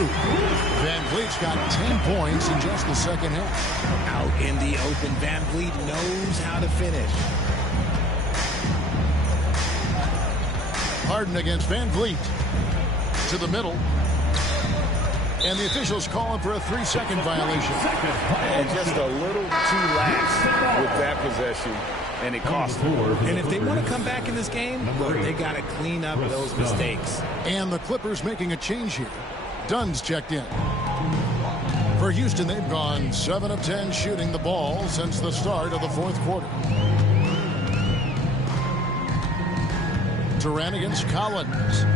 Van Vliet's got 10 points in just the second half. Out in the open, Van Vliet knows how to finish. Harden against Van Vliet. To the middle. And the officials calling for a 3-second violation. And just a little too lax with that possession. And it cost them. And if they want to come back in this game, look, they got to clean up those mistakes. And the Clippers making a change here. Dunn's checked in. For Houston, they've gone 7 of 10 shooting the ball since the start of the fourth quarter. Durant against Collins.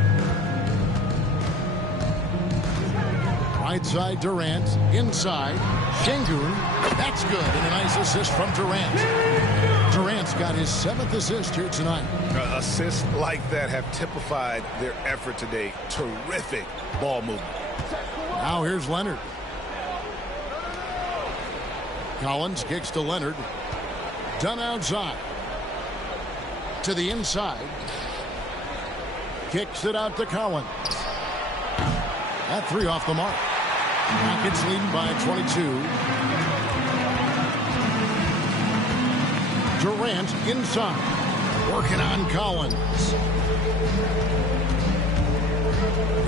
Right side Durant. Inside Şengün. That's good. And a nice assist from Durant. Durant's got his 7th assist here tonight. Assists like that have typified their effort today. Terrific ball movement. Now here's Leonard. Collins kicks to Leonard. Done outside. To the inside. Kicks it out to Collins. That 3 off the mark. Rockets leading by 22. Durant inside. Working on Collins.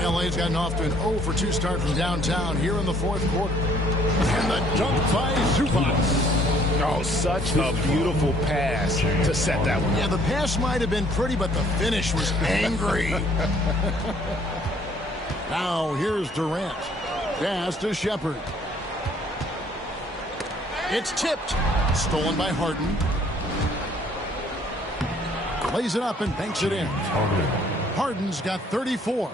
LA's gotten off to an 0 for 2 start from downtown here in the 4th quarter. And the dunk by Zubac. Oh, such a beautiful pass to set that one. Yeah, the pass might have been pretty, but the finish was angry. Now here's Durant. Pass to Shepard. It's tipped. Stolen by Harden. Lays it up and banks it in. Harden's got 34.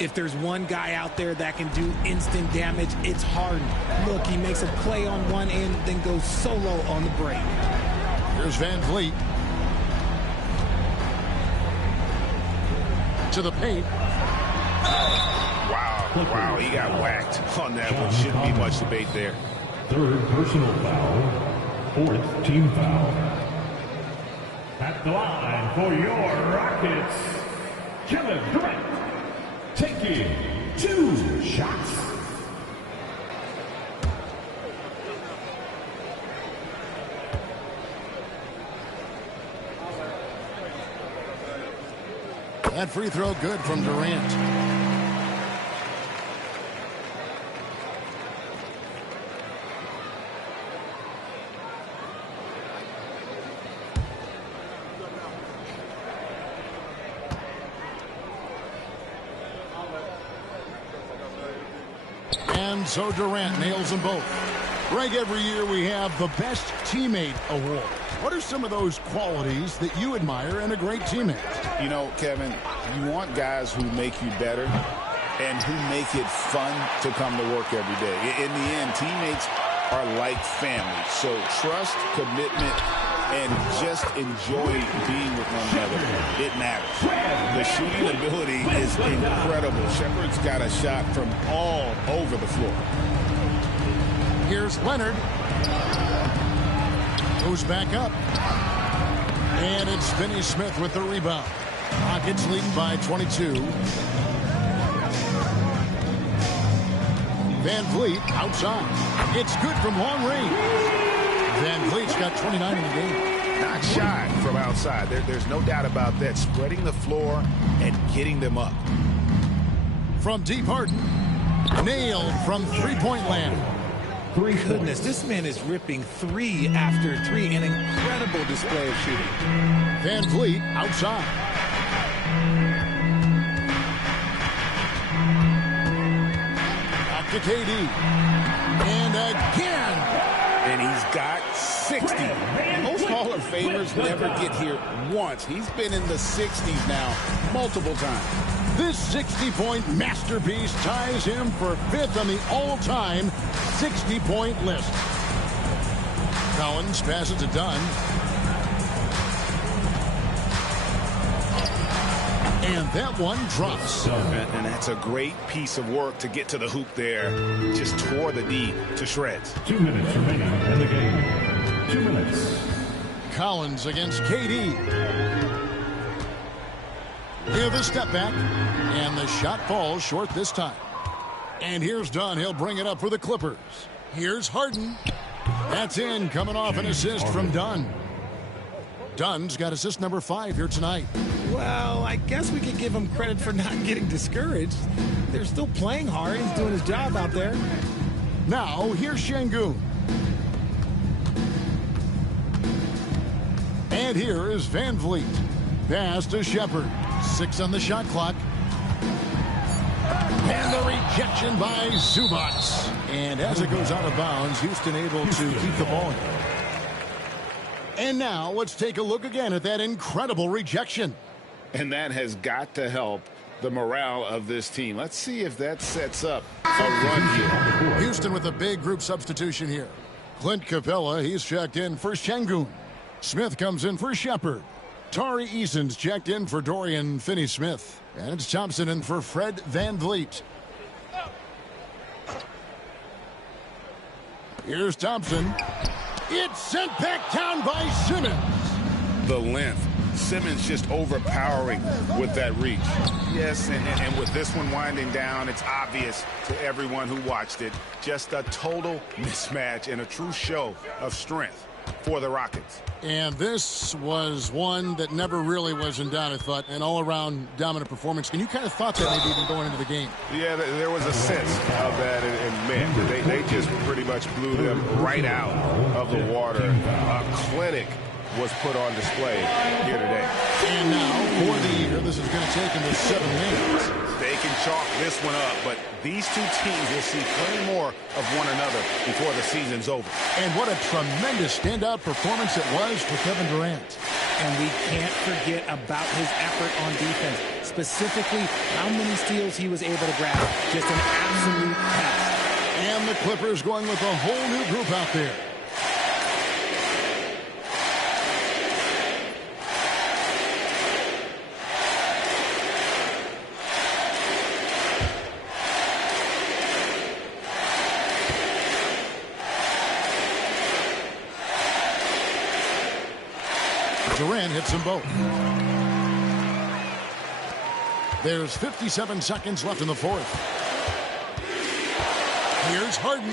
If there's one guy out there that can do instant damage, it's Harden. Look, he makes a play on one end, then goes solo on the break. Here's Van Vliet. To the paint. Wow, he got whacked on that one. Shouldn't be much debate there. 3rd personal foul. 4th team foul. At the line for your Rockets, Kevin Durant, taking 2 shots. That free throw good from Durant. And so Durant nails them both. Greg, every year we have the Best Teammate Award. What are some of those qualities that you admire in a great teammate? You know, Kevin, you want guys who make you better and who make it fun to come to work every day. In the end, teammates are like family. So trust, commitment, and just enjoy being with one another. It matters. The shooting ability is incredible. Shepard's got a shot from all over the floor. Here's Leonard. Goes back up. And it's Finney Smith with the rebound. Rockets leading by 22. Van Vliet outside. It's good from long range. Van Vliet's got 29 in the game. Not shy from outside. There's no doubt about that. Spreading the floor and getting them up. From deep, Harden. Nailed from three-point land. Goodness, this man is ripping 3 after 3. An incredible display of shooting. Van Vliet outside. Back to KD. And again. And he's got 60. Most Hall of Famers never get here once. He's been in the 60s now multiple times. This 60-point masterpiece ties him for 5th on the all-time 60-point list. Collins passes to Dunn. And that one drops. And that's a great piece of work to get to the hoop there. Just tore the D to shreds. 2 minutes remaining in the game. 2 minutes. Collins against KD. Here the step back. And the shot falls short this time. And here's Dunn. He'll bring it up for the Clippers. Here's Harden. That's in, coming off an assist from Dunn. Dunn's got assist number 5 here tonight. Well, I guess we could give him credit for not getting discouraged. They're still playing hard. He's doing his job out there. Now, here's Şengün. And here is Van Vliet. Pass to Shepard. 6 on the shot clock. And the rejection by Zubac. And as it goes out of bounds, Houston able to keep the ball here. And now let's take a look again at that incredible rejection. And that has got to help the morale of this team. Let's see if that sets up a run here. Houston with a big group substitution here. Clint Capella, he's checked in for Şengün. Smith comes in for Shepard. Tari Eason's checked in for Dorian Finney-Smith. And it's Thompson in for Fred VanVleet. Here's Thompson. It's sent back down by Simmons. The length. Simmons just overpowering with that reach. Yes, and with this one winding down, it's obvious to everyone who watched it. Just a total mismatch and a true show of strength for the Rockets. And this was one that never really was in doubt, I thought, an all-around dominant performance. And you kind of thought that maybe even going into the game. Yeah, there was a sense of that, and man, they just pretty much blew them right out of the water. A clinic was put on display here today. And now, for the year, this is going to take them to 7 wins. They can chalk this one up, but these two teams will see plenty more of one another before the season's over. And what a tremendous standout performance it was for Kevin Durant. And we can't forget about his effort on defense, specifically how many steals he was able to grab. Just an absolute pest. And the Clippers going with a whole new group out there. Durant hits them both. There's 57 seconds left in the fourth. Here's Harden.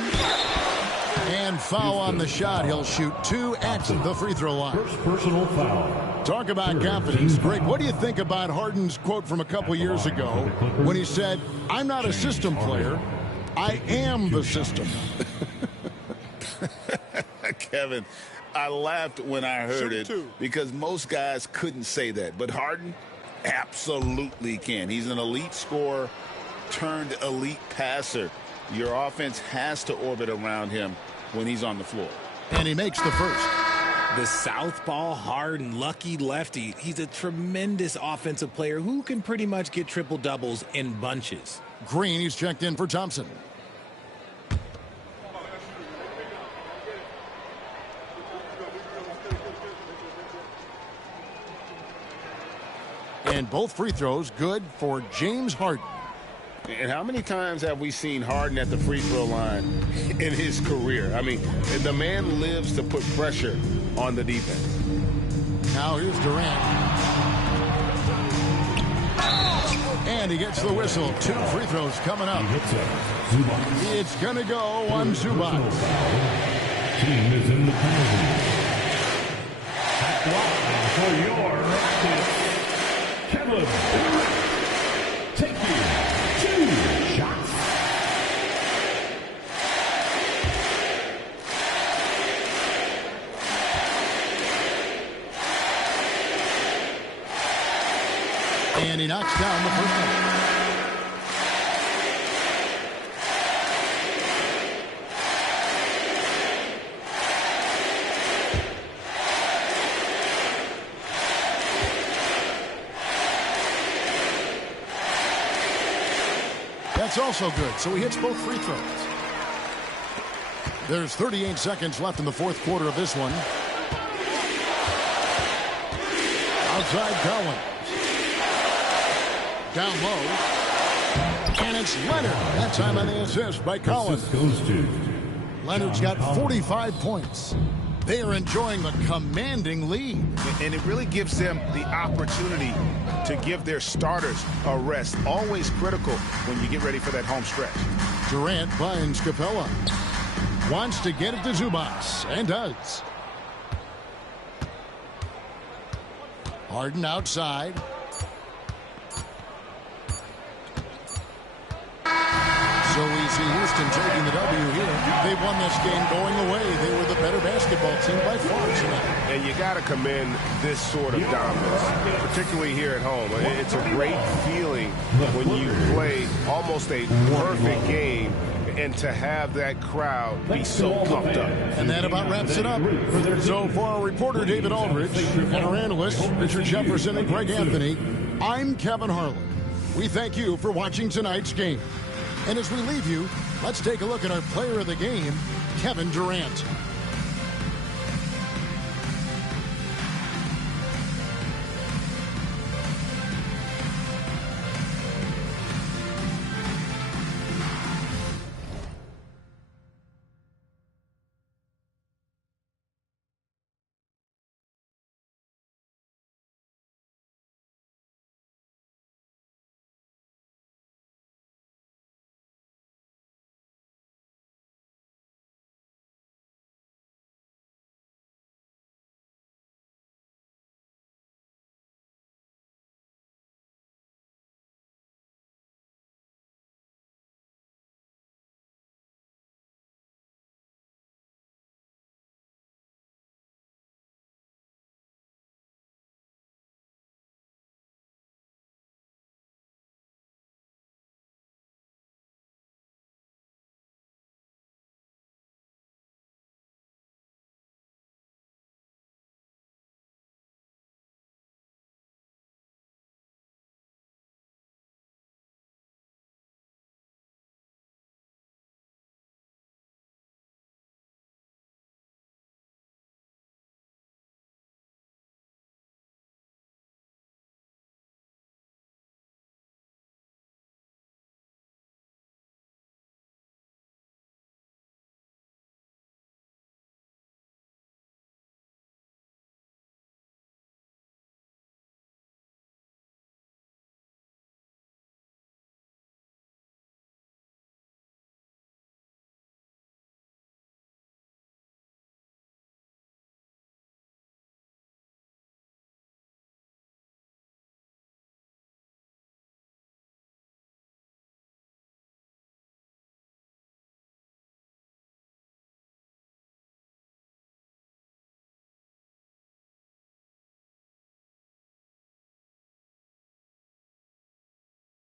And foul on the shot. He'll shoot 2 at the free throw line. First personal foul. Talk about confidence. Greg, what do you think about Harden's quote from a couple years ago when he said, "I'm not a system player. I am the system." Kevin, I laughed when I heard it because most guys couldn't say that. But Harden absolutely can. He's an elite scorer turned elite passer. Your offense has to orbit around him when he's on the floor. And he makes the first. The southpaw Harden, lucky lefty. He's a tremendous offensive player who can pretty much get triple-doubles in bunches. Green, he's checked in for Thompson. And both free throws good for James Harden. And how many times have we seen Harden at the free throw line in his career? I mean, the man lives to put pressure on the defense. Now here's Durant. And he gets the whistle. 2 free throws coming up. It's going to go on Zubac. Team is in the penalty. For your Rockets, Kevin Durant taking 2 shots. And he knocks down the first one. That's also good. So he hits both free throws. There's 38 seconds left in the fourth quarter of this one. Outside Collins. Down low. And it's Leonard. That time on the assist by Collins. Leonard's got 45 points. They are enjoying the commanding lead. And it really gives them the opportunity to give their starters a rest. Always critical when you get ready for that home stretch. Durant finds Capella. Wants to get it to Zubac. And does. Harden outside. So we see Houston taking the W here. They won this game going away. They were the better basketball team by far tonight. And you got to commend this sort of dominance, particularly here at home. It's a great feeling when you play almost a perfect game and to have that crowd be so pumped up. And that about wraps it up. So for our reporter, David Aldridge, and our analysts, Richard Jefferson and Greg Anthony, I'm Kevin Harlan. We thank you for watching tonight's game. And as we leave you, let's take a look at our player of the game, Kevin Durant.